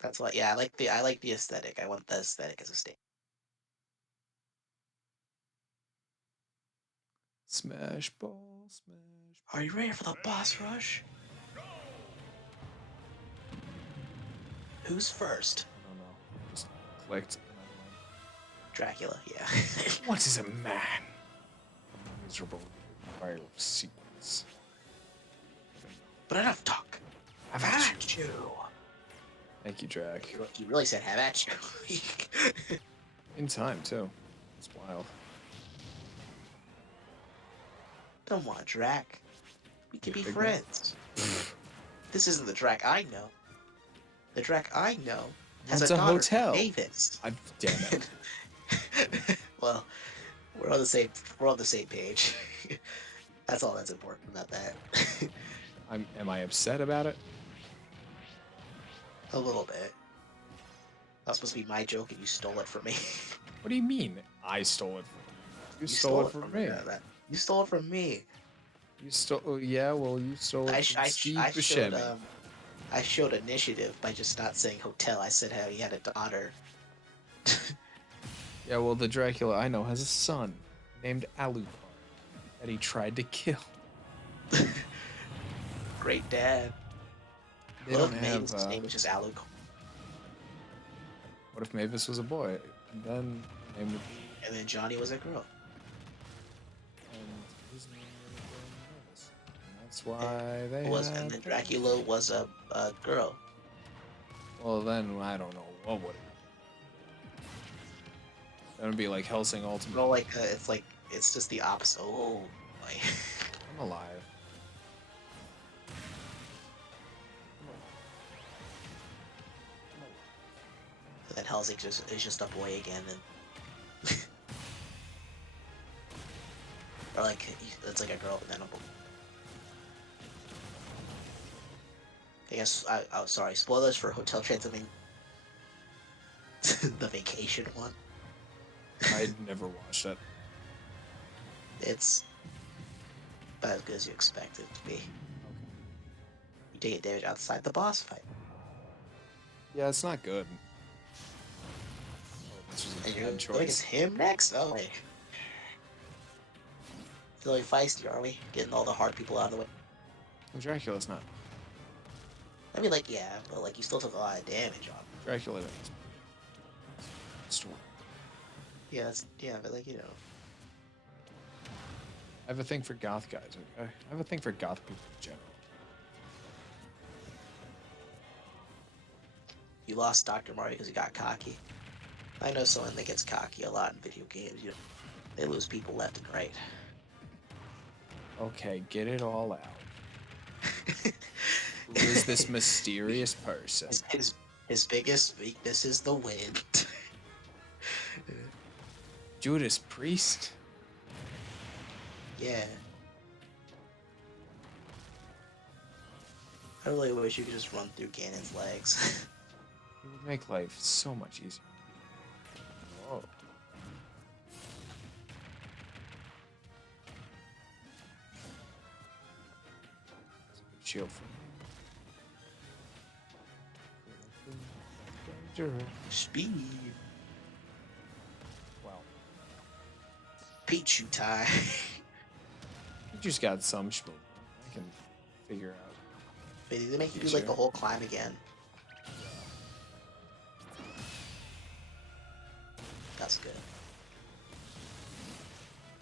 That's what. Yeah, I like the aesthetic. I want the aesthetic as a stage. Smash ball, smash. Are you ready for the boss rush? Who's first? I don't know. Just clicked. And Dracula. Yeah. I went, what is a man? A miserable viral sequence. But enough talk. Have At you. Thank you, Drac. He really said have at you. In time too. It's wild. Come on, Drac. We can be Big friends. This isn't the Drac I know. The Drac I know has Wants a a daughter, hotel. Mavis. Damn it. Well, we're on the same. We're on the same page. That's all that's important about that. Am I upset about it? A little bit. That was supposed to be my joke, and you stole it from me. What do you mean? I stole it from you. You stole it from me. You stole it from me. You stole. Oh, yeah, well, you stole it from Steve Buscemi. I showed initiative by just not saying hotel. I said how he had a daughter. Yeah, well, the Dracula I know has a son named Alucard that he tried to kill. Great dad. They What don't if have. Mavis' name is just Alucard? What if Mavis was a boy? And then the name would be. And then Johnny was a girl. And his name would have been Mavis. And that's why they And had. then Dracula was a girl. Well, then I don't know what would it. That would be like Helsing Ultimate. No, like it's just the opposite. Oh, boy. I'm alive. And then Helsing is just a boy again, and or like it's like a girl and then a boy. I guess oh sorry, spoilers for Hotel Transylvania. The vacation one. I'd never watched it. It's about as good as you expect it to be. You take damage outside the boss fight. Yeah, it's not good. Oh, this was a And bad you're like, it's choice. him next? Oh wait. Feeling feisty, are we? Getting all the hard people out of the way. Well, Dracula's not. I mean, like, yeah, but like, you still took a lot of damage on him. Dracula makes story. Yeah, but like, you know. I have a thing for goth guys, okay? I have a thing for goth people in general. You lost Dr. Mario because he got cocky. I know someone that gets cocky a lot in video games. You know, they lose people left and right. Okay, get it all out. Who is this mysterious person? His biggest weakness is the wind. Judas Priest? Yeah. I really wish you could just run through Ganon's legs. It would make life so much easier. Whoa. It's a good shield for me. Dangerous. Speed. Wow. Pichu tie. You just got some schmoop. I can figure out. Wait, they make you do like the whole climb again. That's good.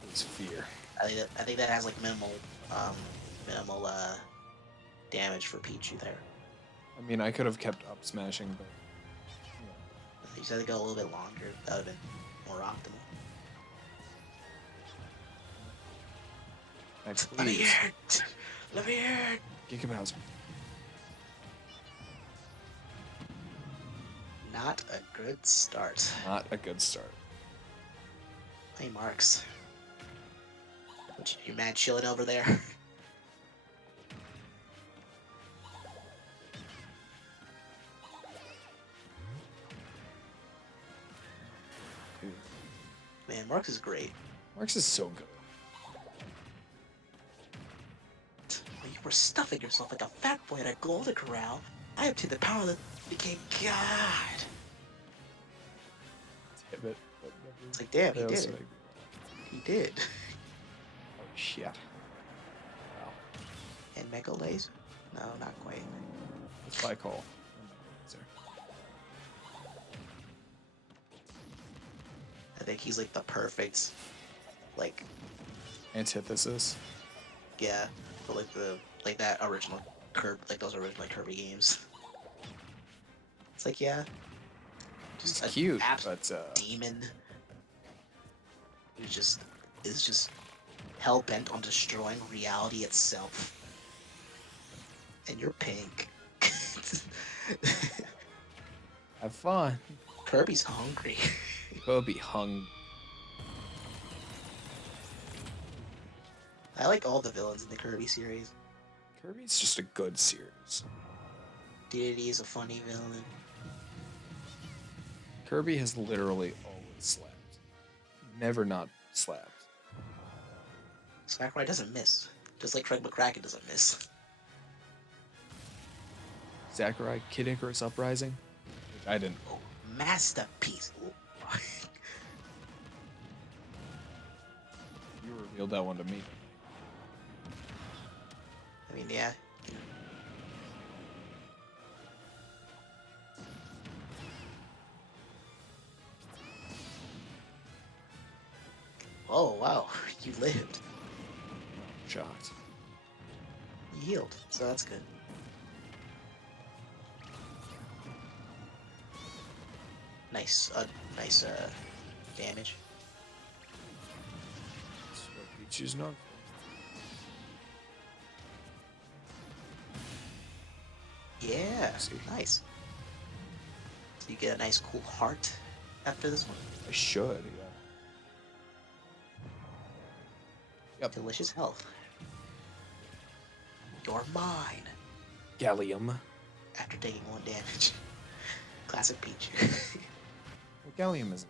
It's fear. I think that has like minimal damage for Pichu there. I mean, I could have kept up smashing, but You said to go a little bit longer. That would have been more optimal. Let me please. hear it. Let me hear it. Giga Bowser. Not a good start. Not a good start. Hey, Marks. You mad chilling over there? dude. Man, Marks is great. Marks is so good. When you were stuffing yourself like a fat boy at a golden corral, I obtained the power that became God. Damn it. It's like, damn, he What else did. did He did. Oh shit. Wow. And Mega Laser? No, not quite. What's my call? I think he's like the perfect, like, Antithesis. yeah, for like that original like those original Kirby games. It's like, yeah, He's just a cute, absolute but demon who just is just hell bent on destroying reality itself. And you're pink. have fun. Kirby's hungry. Kobe hung. I like all the villains in the Kirby series. Kirby's just a good series. Dedede is a funny villain. Kirby has literally always slapped. Never not slapped. Sakurai doesn't miss. Just like Craig McCracken doesn't miss. Sakurai, Kid Icarus Uprising? Which I didn't. Masterpiece. Ooh. You revealed that one to me. I mean, yeah. Oh, wow. You lived. Shocked. You healed, so that's good. Nice, nice, damage. That's what Pichu's known Yeah, See. nice. So you get a nice cool heart after this one. for. I should, yeah. Yep. Delicious health. You're mine. Gallium. After taking 1 damage. Classic Peach. Well, Gallium isn't.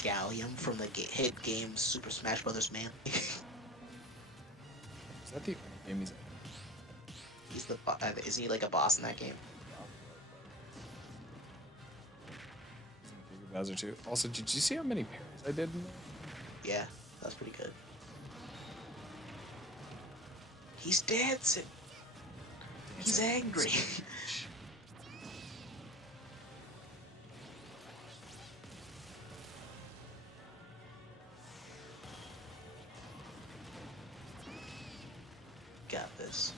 Gallium from the hit game Super Smash Bros. Man. Is that the only game he's in? He's the isn't he like a boss in that game? He's in Bigger Bowser 2. Also, did you see how many parries I did in there? Yeah, that's pretty good. He's dancing. He's angry. Got this.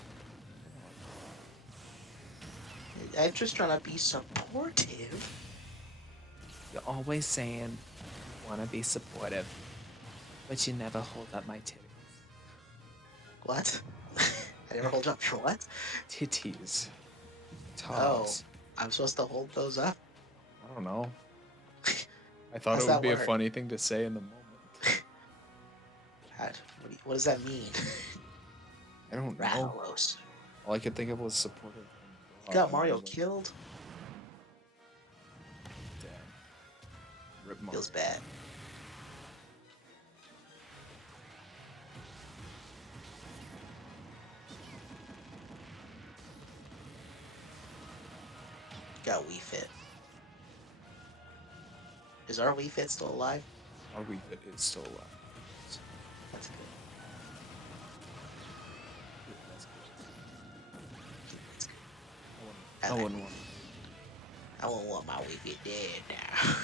I'm just trying to be supportive. You're always saying you want to be supportive, but you never hold up my titties. What? I never hold up your what? Titties. Oh, Toss. I'm supposed to hold those up? I don't know. I thought How's it would that be a work? funny thing to say in the moment. What does that mean? I don't know. Rathalos. All I could think of was supportive. You got and Mario I was like, killed? Damn. Rip Mario. Feels bad. Got Wii Fit. Is our Wii Fit still alive? Our Wii Fit is still alive. That's good. That's That's good. good. I wouldn't want. I wouldn't want my Wii Fit dead now.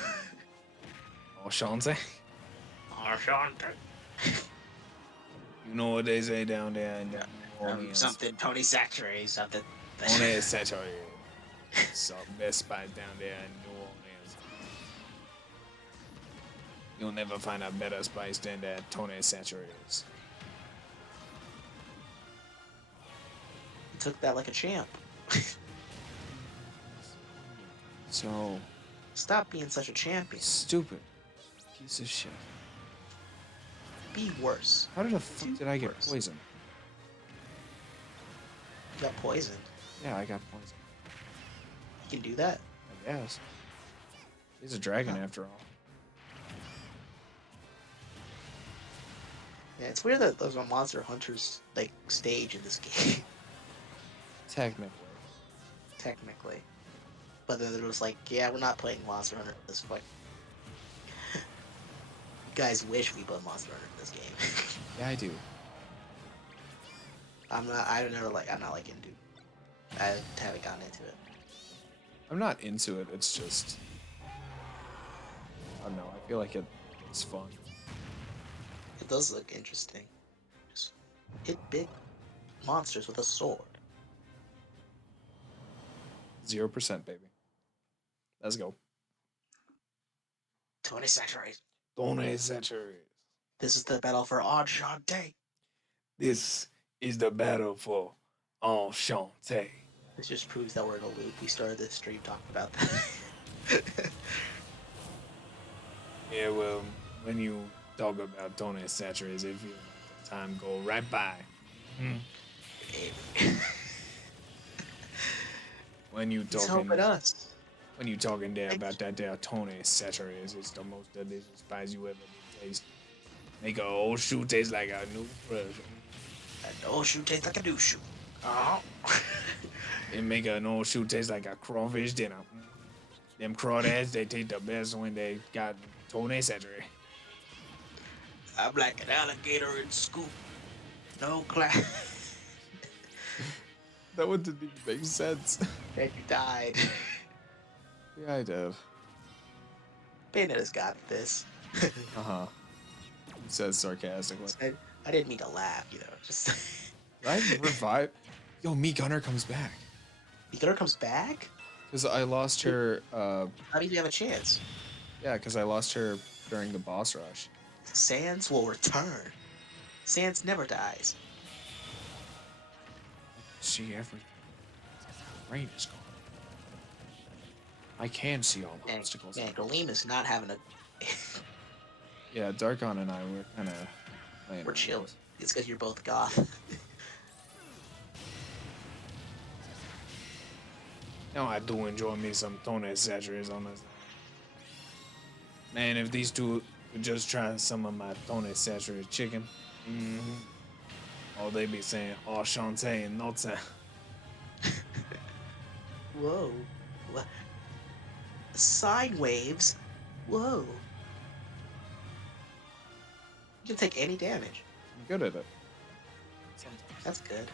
Oh, Shanze. Oh, Shante. You know what they say down there in New Orleans. Something Tony Saturday, something. Tony Saturday. Some best spot down there in New Orleans. You'll never find a better spice than that Tony Saturates. He took that like a champ. So Stop being such a champion. stupid. Piece of shit. Be worse. How the fuck did I get Worse. poisoned? You got poisoned. Yeah, I got poisoned. You can do that. I guess. He's a dragon Huh. after all. Yeah, it's weird that there's a Monster Hunter's like stage in this game, Technically. technically. But then there was like, yeah, we're not playing Monster Hunter in this fight. You guys wish we put Monster Hunter in this game. Yeah, I do. I'm not. I don't never like. I'm not like into. I haven't gotten into it. I'm not into it. It's just, I don't know. I feel like it's fun. It does look interesting. Just hit big monsters with a sword. 0%, baby. Let's go. 20 centuries. Don't saturate. This is the battle for Enchante. This is the battle for Enchante. This just proves that we're in a loop. We started this stream talking about that. Yeah, well, when you talk about Tony Saturates, it feels like the time go right by. When you He's talking, helping us. when you talking there about that there Tony Saturates, it's the most delicious pies you ever did taste. Make a old shoe taste like a new fresh. An old shoe tastes like a new shoe. Uh-huh. It make an old shoe taste like a crawfish dinner. Them crawdads, they taste the best when they got Tony Saturates. I'm like an alligator in school. No class. That one didn't even make sense. And you died. Yeah, I did. Bayonetta's got this. Uh-huh. He says sarcastically. I didn't mean to laugh, you know. Just I revive. Yo, me Gunner comes back. Beaker comes back. Because I lost her, That means we have a chance. yeah, because I lost her during the boss rush. Sans will return. Sans never dies. See everything. Rain is gone. I can see all the And, obstacles. man, Galeem is not having a. Yeah, Darkon and I were kind of playing. We're around. chilling. It's because you're both goth. Now I do enjoy me some Tony Saturates on this. Man, if these two would just try some of my Tony Saturated chicken, all they be saying, Enchante and no time. Whoa. What? Sine waves? Whoa. You can take any damage. I'm good at it. Sometimes. That's good.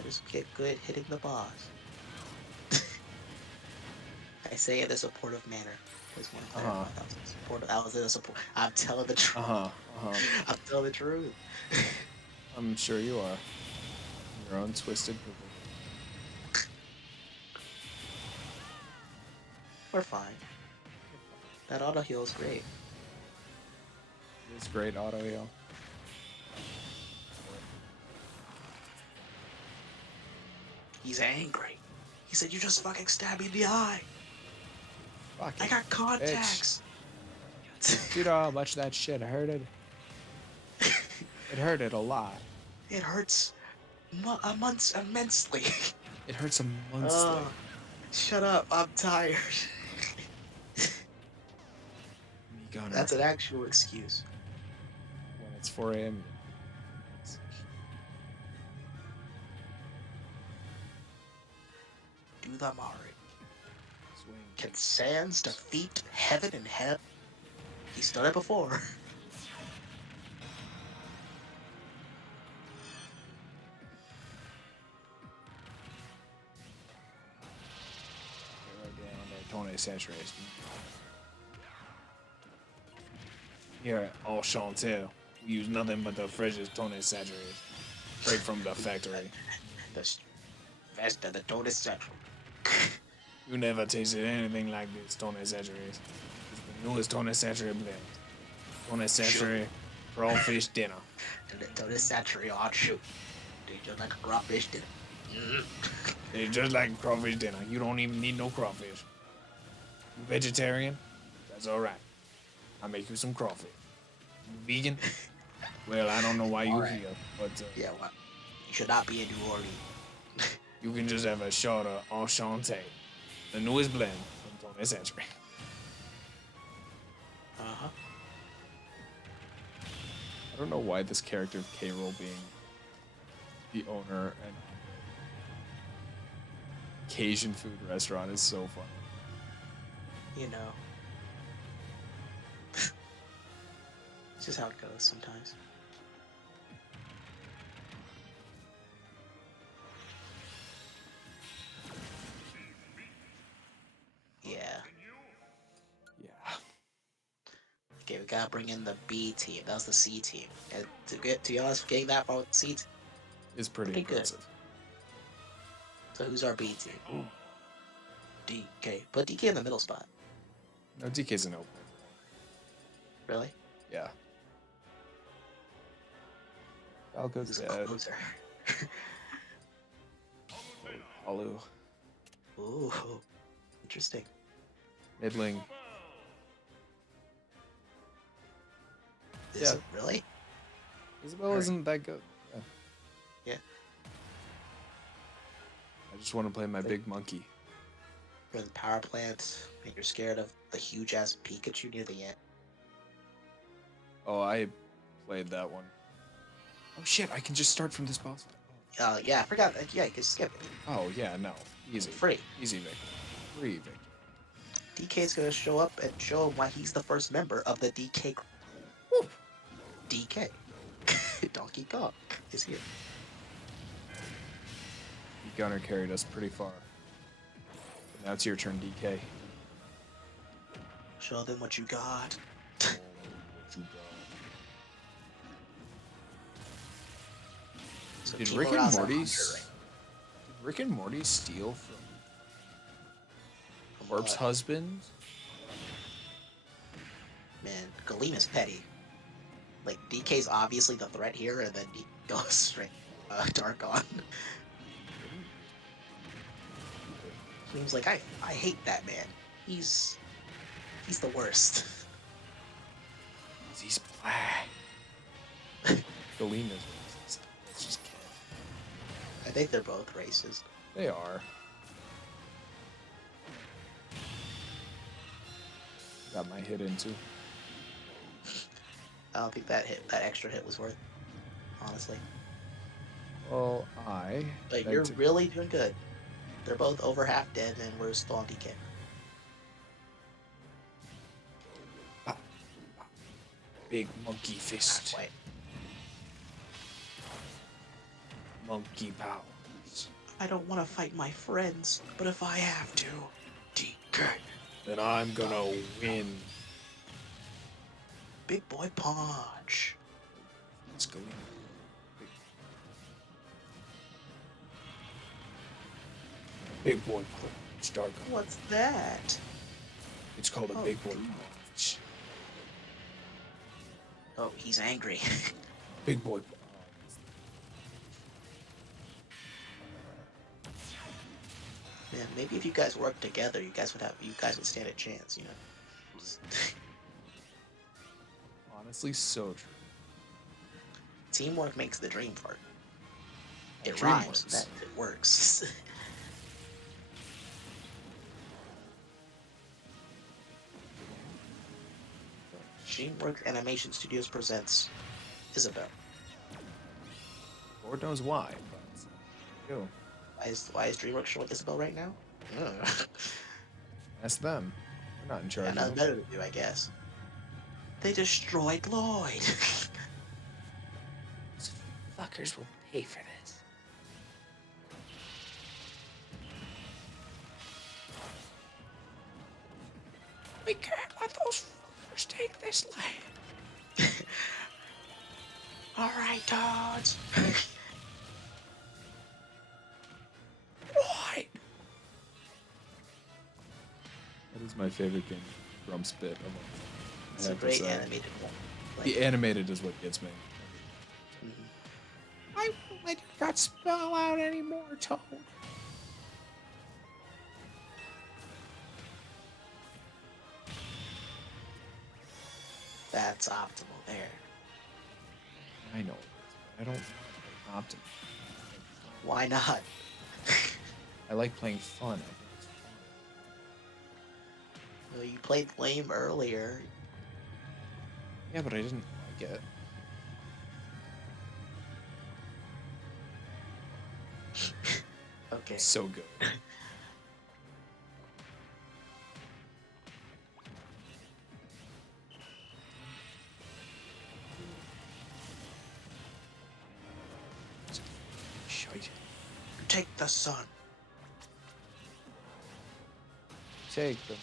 I just get good at hitting the boss. I say it in a supportive manner. Just want to clarify. Uh-huh. That was supportive. I was in a support. I'm telling the truth. Uh-huh. Uh-huh. I'm telling the truth. I'm sure you are. Your own twisted poopy. We're fine. That auto heal is great. It's great auto heal. He's angry. He said, "You just fucking stabbed me in the eye. Fuck I it. got contacts." You know how much that shit hurted? It hurted a lot. It hurts immensely. It hurts immensely. Oh, shut up. I'm tired. Me Gunner. That's an actual excuse. When it's 4 a.m. Do the Mari. Swing. Can Sans defeat heaven and hell? He's done it before. Right down there, Tony Saturates. Here at Enchante, we use nothing but the freshest Tony Saturates. Straight from the factory. The best of the Tony Central. You never tasted anything like this Tony Saturates. It's the newest Tony Saturate blend. Tony Saturate crawfish dinner. The Tony Century on shoot. Dude, just like a crawfish dinner. It's just like crawfish dinner. You don't even need no crawfish. You vegetarian? That's alright. I'll make you some crawfish. You vegan? Well, I don't know why you're Alright. here, but Yeah, well, you should not be in New Orleans. you can just have a shot of Enchante. The newest blend from 20th century. Uh-huh. I don't know why this character of K-Roll being the owner and Cajun food restaurant is so fun. You know. It's just how it goes sometimes. Yeah. Yeah. Okay, we gotta bring in the B team. That was the C team. And to be honest, getting that far with the C team, It's pretty Pretty good. impressive. so who's our B team? DK. Put DK in the middle spot. No, DK's an opener. Really? Yeah. Falco's Who's a dead. closer? Alu. Ooh, interesting. Middling. Is Yeah. it really? Isabel Alright. isn't that good. Yeah. Yeah. I just want to play my big monkey. You're in the power plant, and you're scared of the huge ass Pikachu near the end. Oh, I played that one. Oh shit, I can just start from this boss fight. Yeah, I forgot. Yeah, you can skip it. Oh yeah, no. Easy. Free. Easy victory. Free victory. DK's gonna show up and show him why he's the first member of the DK. Woo. DK. Donkey Kong is here. Gunner carried us pretty far. Now it's your turn, DK. Show them what you got. So Did Team Rick and Morale's our Morty? hunter, Did Rick and Morty steal from right? Corpse Husband? Man, Galeem is petty. Like, DK's obviously the threat here, and then he goes straight Darkon. Galeem's like, I hate that man. He's the worst. He's black. Galeem is racist. Let's just kidding. I think they're both racist. They are. Got my hit into. I don't think that extra hit was worth it, honestly. Well, But beg you're to- really doing good. They're both over half dead, and we're still on DK. Big monkey fist. Not quite. Monkey powers. I don't want to fight my friends, but if I have to, DK. Then I'm gonna win. Big boy punch. Let's go. Big boy punch. Dark. What's that? It's called a Oh, big boy geez. punch. Oh, he's angry. Big boy. Man, maybe if you guys worked together, you guys would stand a chance, you know. Just- Honestly, so true. Teamwork makes the dream work. It Dream rhymes. works. That it works. DreamWorks Animation Studios presents Isabel. Lord knows why, but yo, Why is DreamWorks showing Isabel right now? Ugh. ask them. They're not in Yeah, charge. nothing of better to do, I guess. They destroyed Lloyd. Those fuckers will pay for this. We can't let those fuckers take this land. All right, Toads. What? That is my favorite game. Grumps bit of all. I It's a have to great say. animated one. Like, The animated is what gets me. mhm. I won't let your guts spill out anymore, Toad. That's optimal there. I know. I don't opt. Why not? I like playing fun. I think it's fun. You played lame earlier. Yeah, but I didn't like it. Okay. So good. Shite. Take the sun. Take them.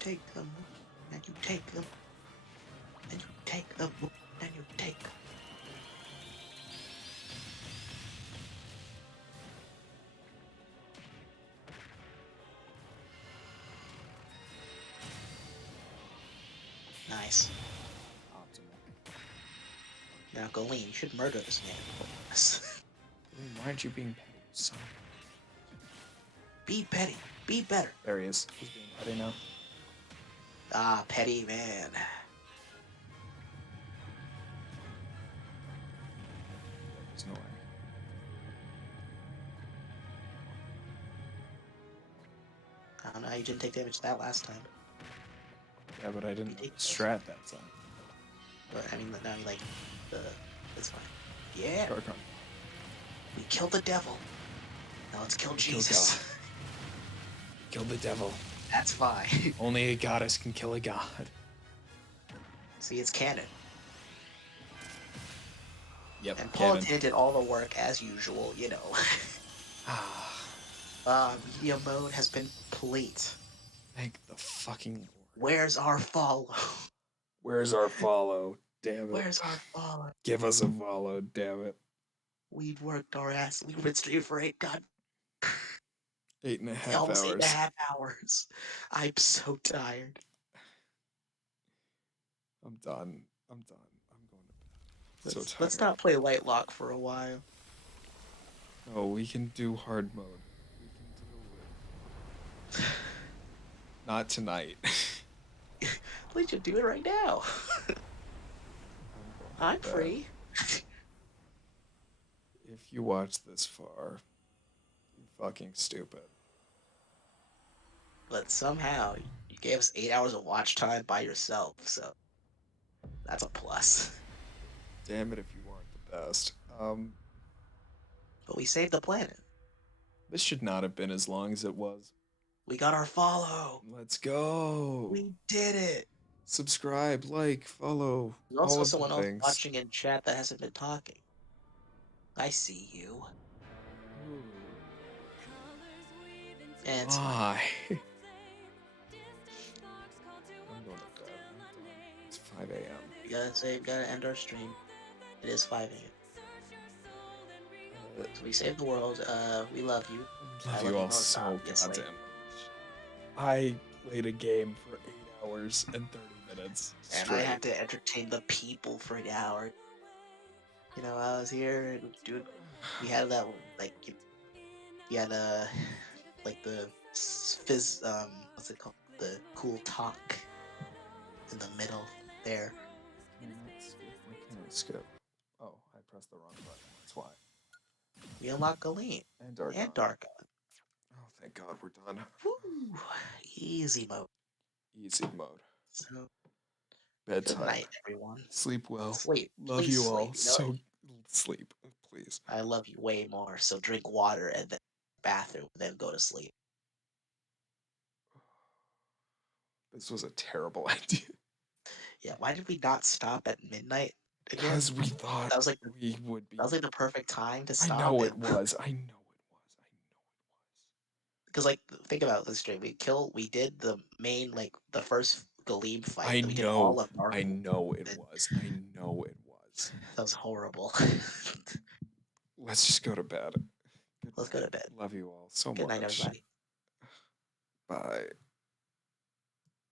Take them. And you take them. And you take them. And you take them. Nice. Optimal. Now, Galeen, you should murder this man. Why aren't you being petty, son? Be petty. Be better. There he is. He's being petty now. Ah, petty man. There's no way. I don't know how you didn't take damage that last time. Yeah, but I didn't know You the take strat that time. But I mean, now you like the. It's fine. Yeah. Dark on. We killed the devil. Now let's kill We killed Jesus. God. Kill the devil. That's fine. Only a goddess can kill a god. See, it's canon. Yep. And Paul canon. did all the work as usual, you know. Media mode has been complete. Thank the fucking Lord. Where's our follow? Where's our follow? Damn it. Where's our follow? Give us a follow, damn it. We've worked our ass. We've been streaming for 8.5 almost hours. 8.5 hours. I'm so tired. I'm done. I'm done. I'm going to bed. So tired. Let's not play Lightlock for a while. No, we can do hard mode. We can do it. Not tonight. We should do it right now. I'm bed. free. If you watch this far, you're fucking stupid. But somehow, you gave us 8 hours of watch time by yourself, so that's a plus. Damn it if you weren't the best. But we saved the planet. This should not have been as long as it was. We got our follow. Let's go. We did it. Subscribe, like, follow. There's all also of someone the else things. watching in chat that hasn't been talking. I see you. And it's fine. Why? I'm going to bed. It's 5 a.m. We gotta end our stream. It is 5 a.m. So we saved the world. We love you. Love I you love all you most, so obviously. goddamn much. I played a game for 8 hours and 30 minutes And straight. I had to entertain the people for an hour. You know, I was here and dude, we had that like we had like the fizz what's it called? The cool talk in the middle there. Can I skip? Oh, I pressed the wrong button. That's why. We unlock Galeen And Dark. and Dark. Oh, thank God we're done. Woo! Easy mode. Easy mode. So Bedtime. good night, everyone. Sleep well. Sleep. Love Please you sleep. all. You know, So sleep, please. I love you way more. So drink water and then bathroom, then go to sleep. This was a terrible idea. Yeah, why did we not stop at midnight again? Because we thought That was like we would be. That was like the perfect time to I stop. know it was. I know it was. Because like think about this stream. We did the main like the first Galeem fight. I We did know. all of our I know it was. I know it was. That was horrible. Let's just go to bed. Good Let's go night. to bed. Love you all so Good much. night, everybody. Bye.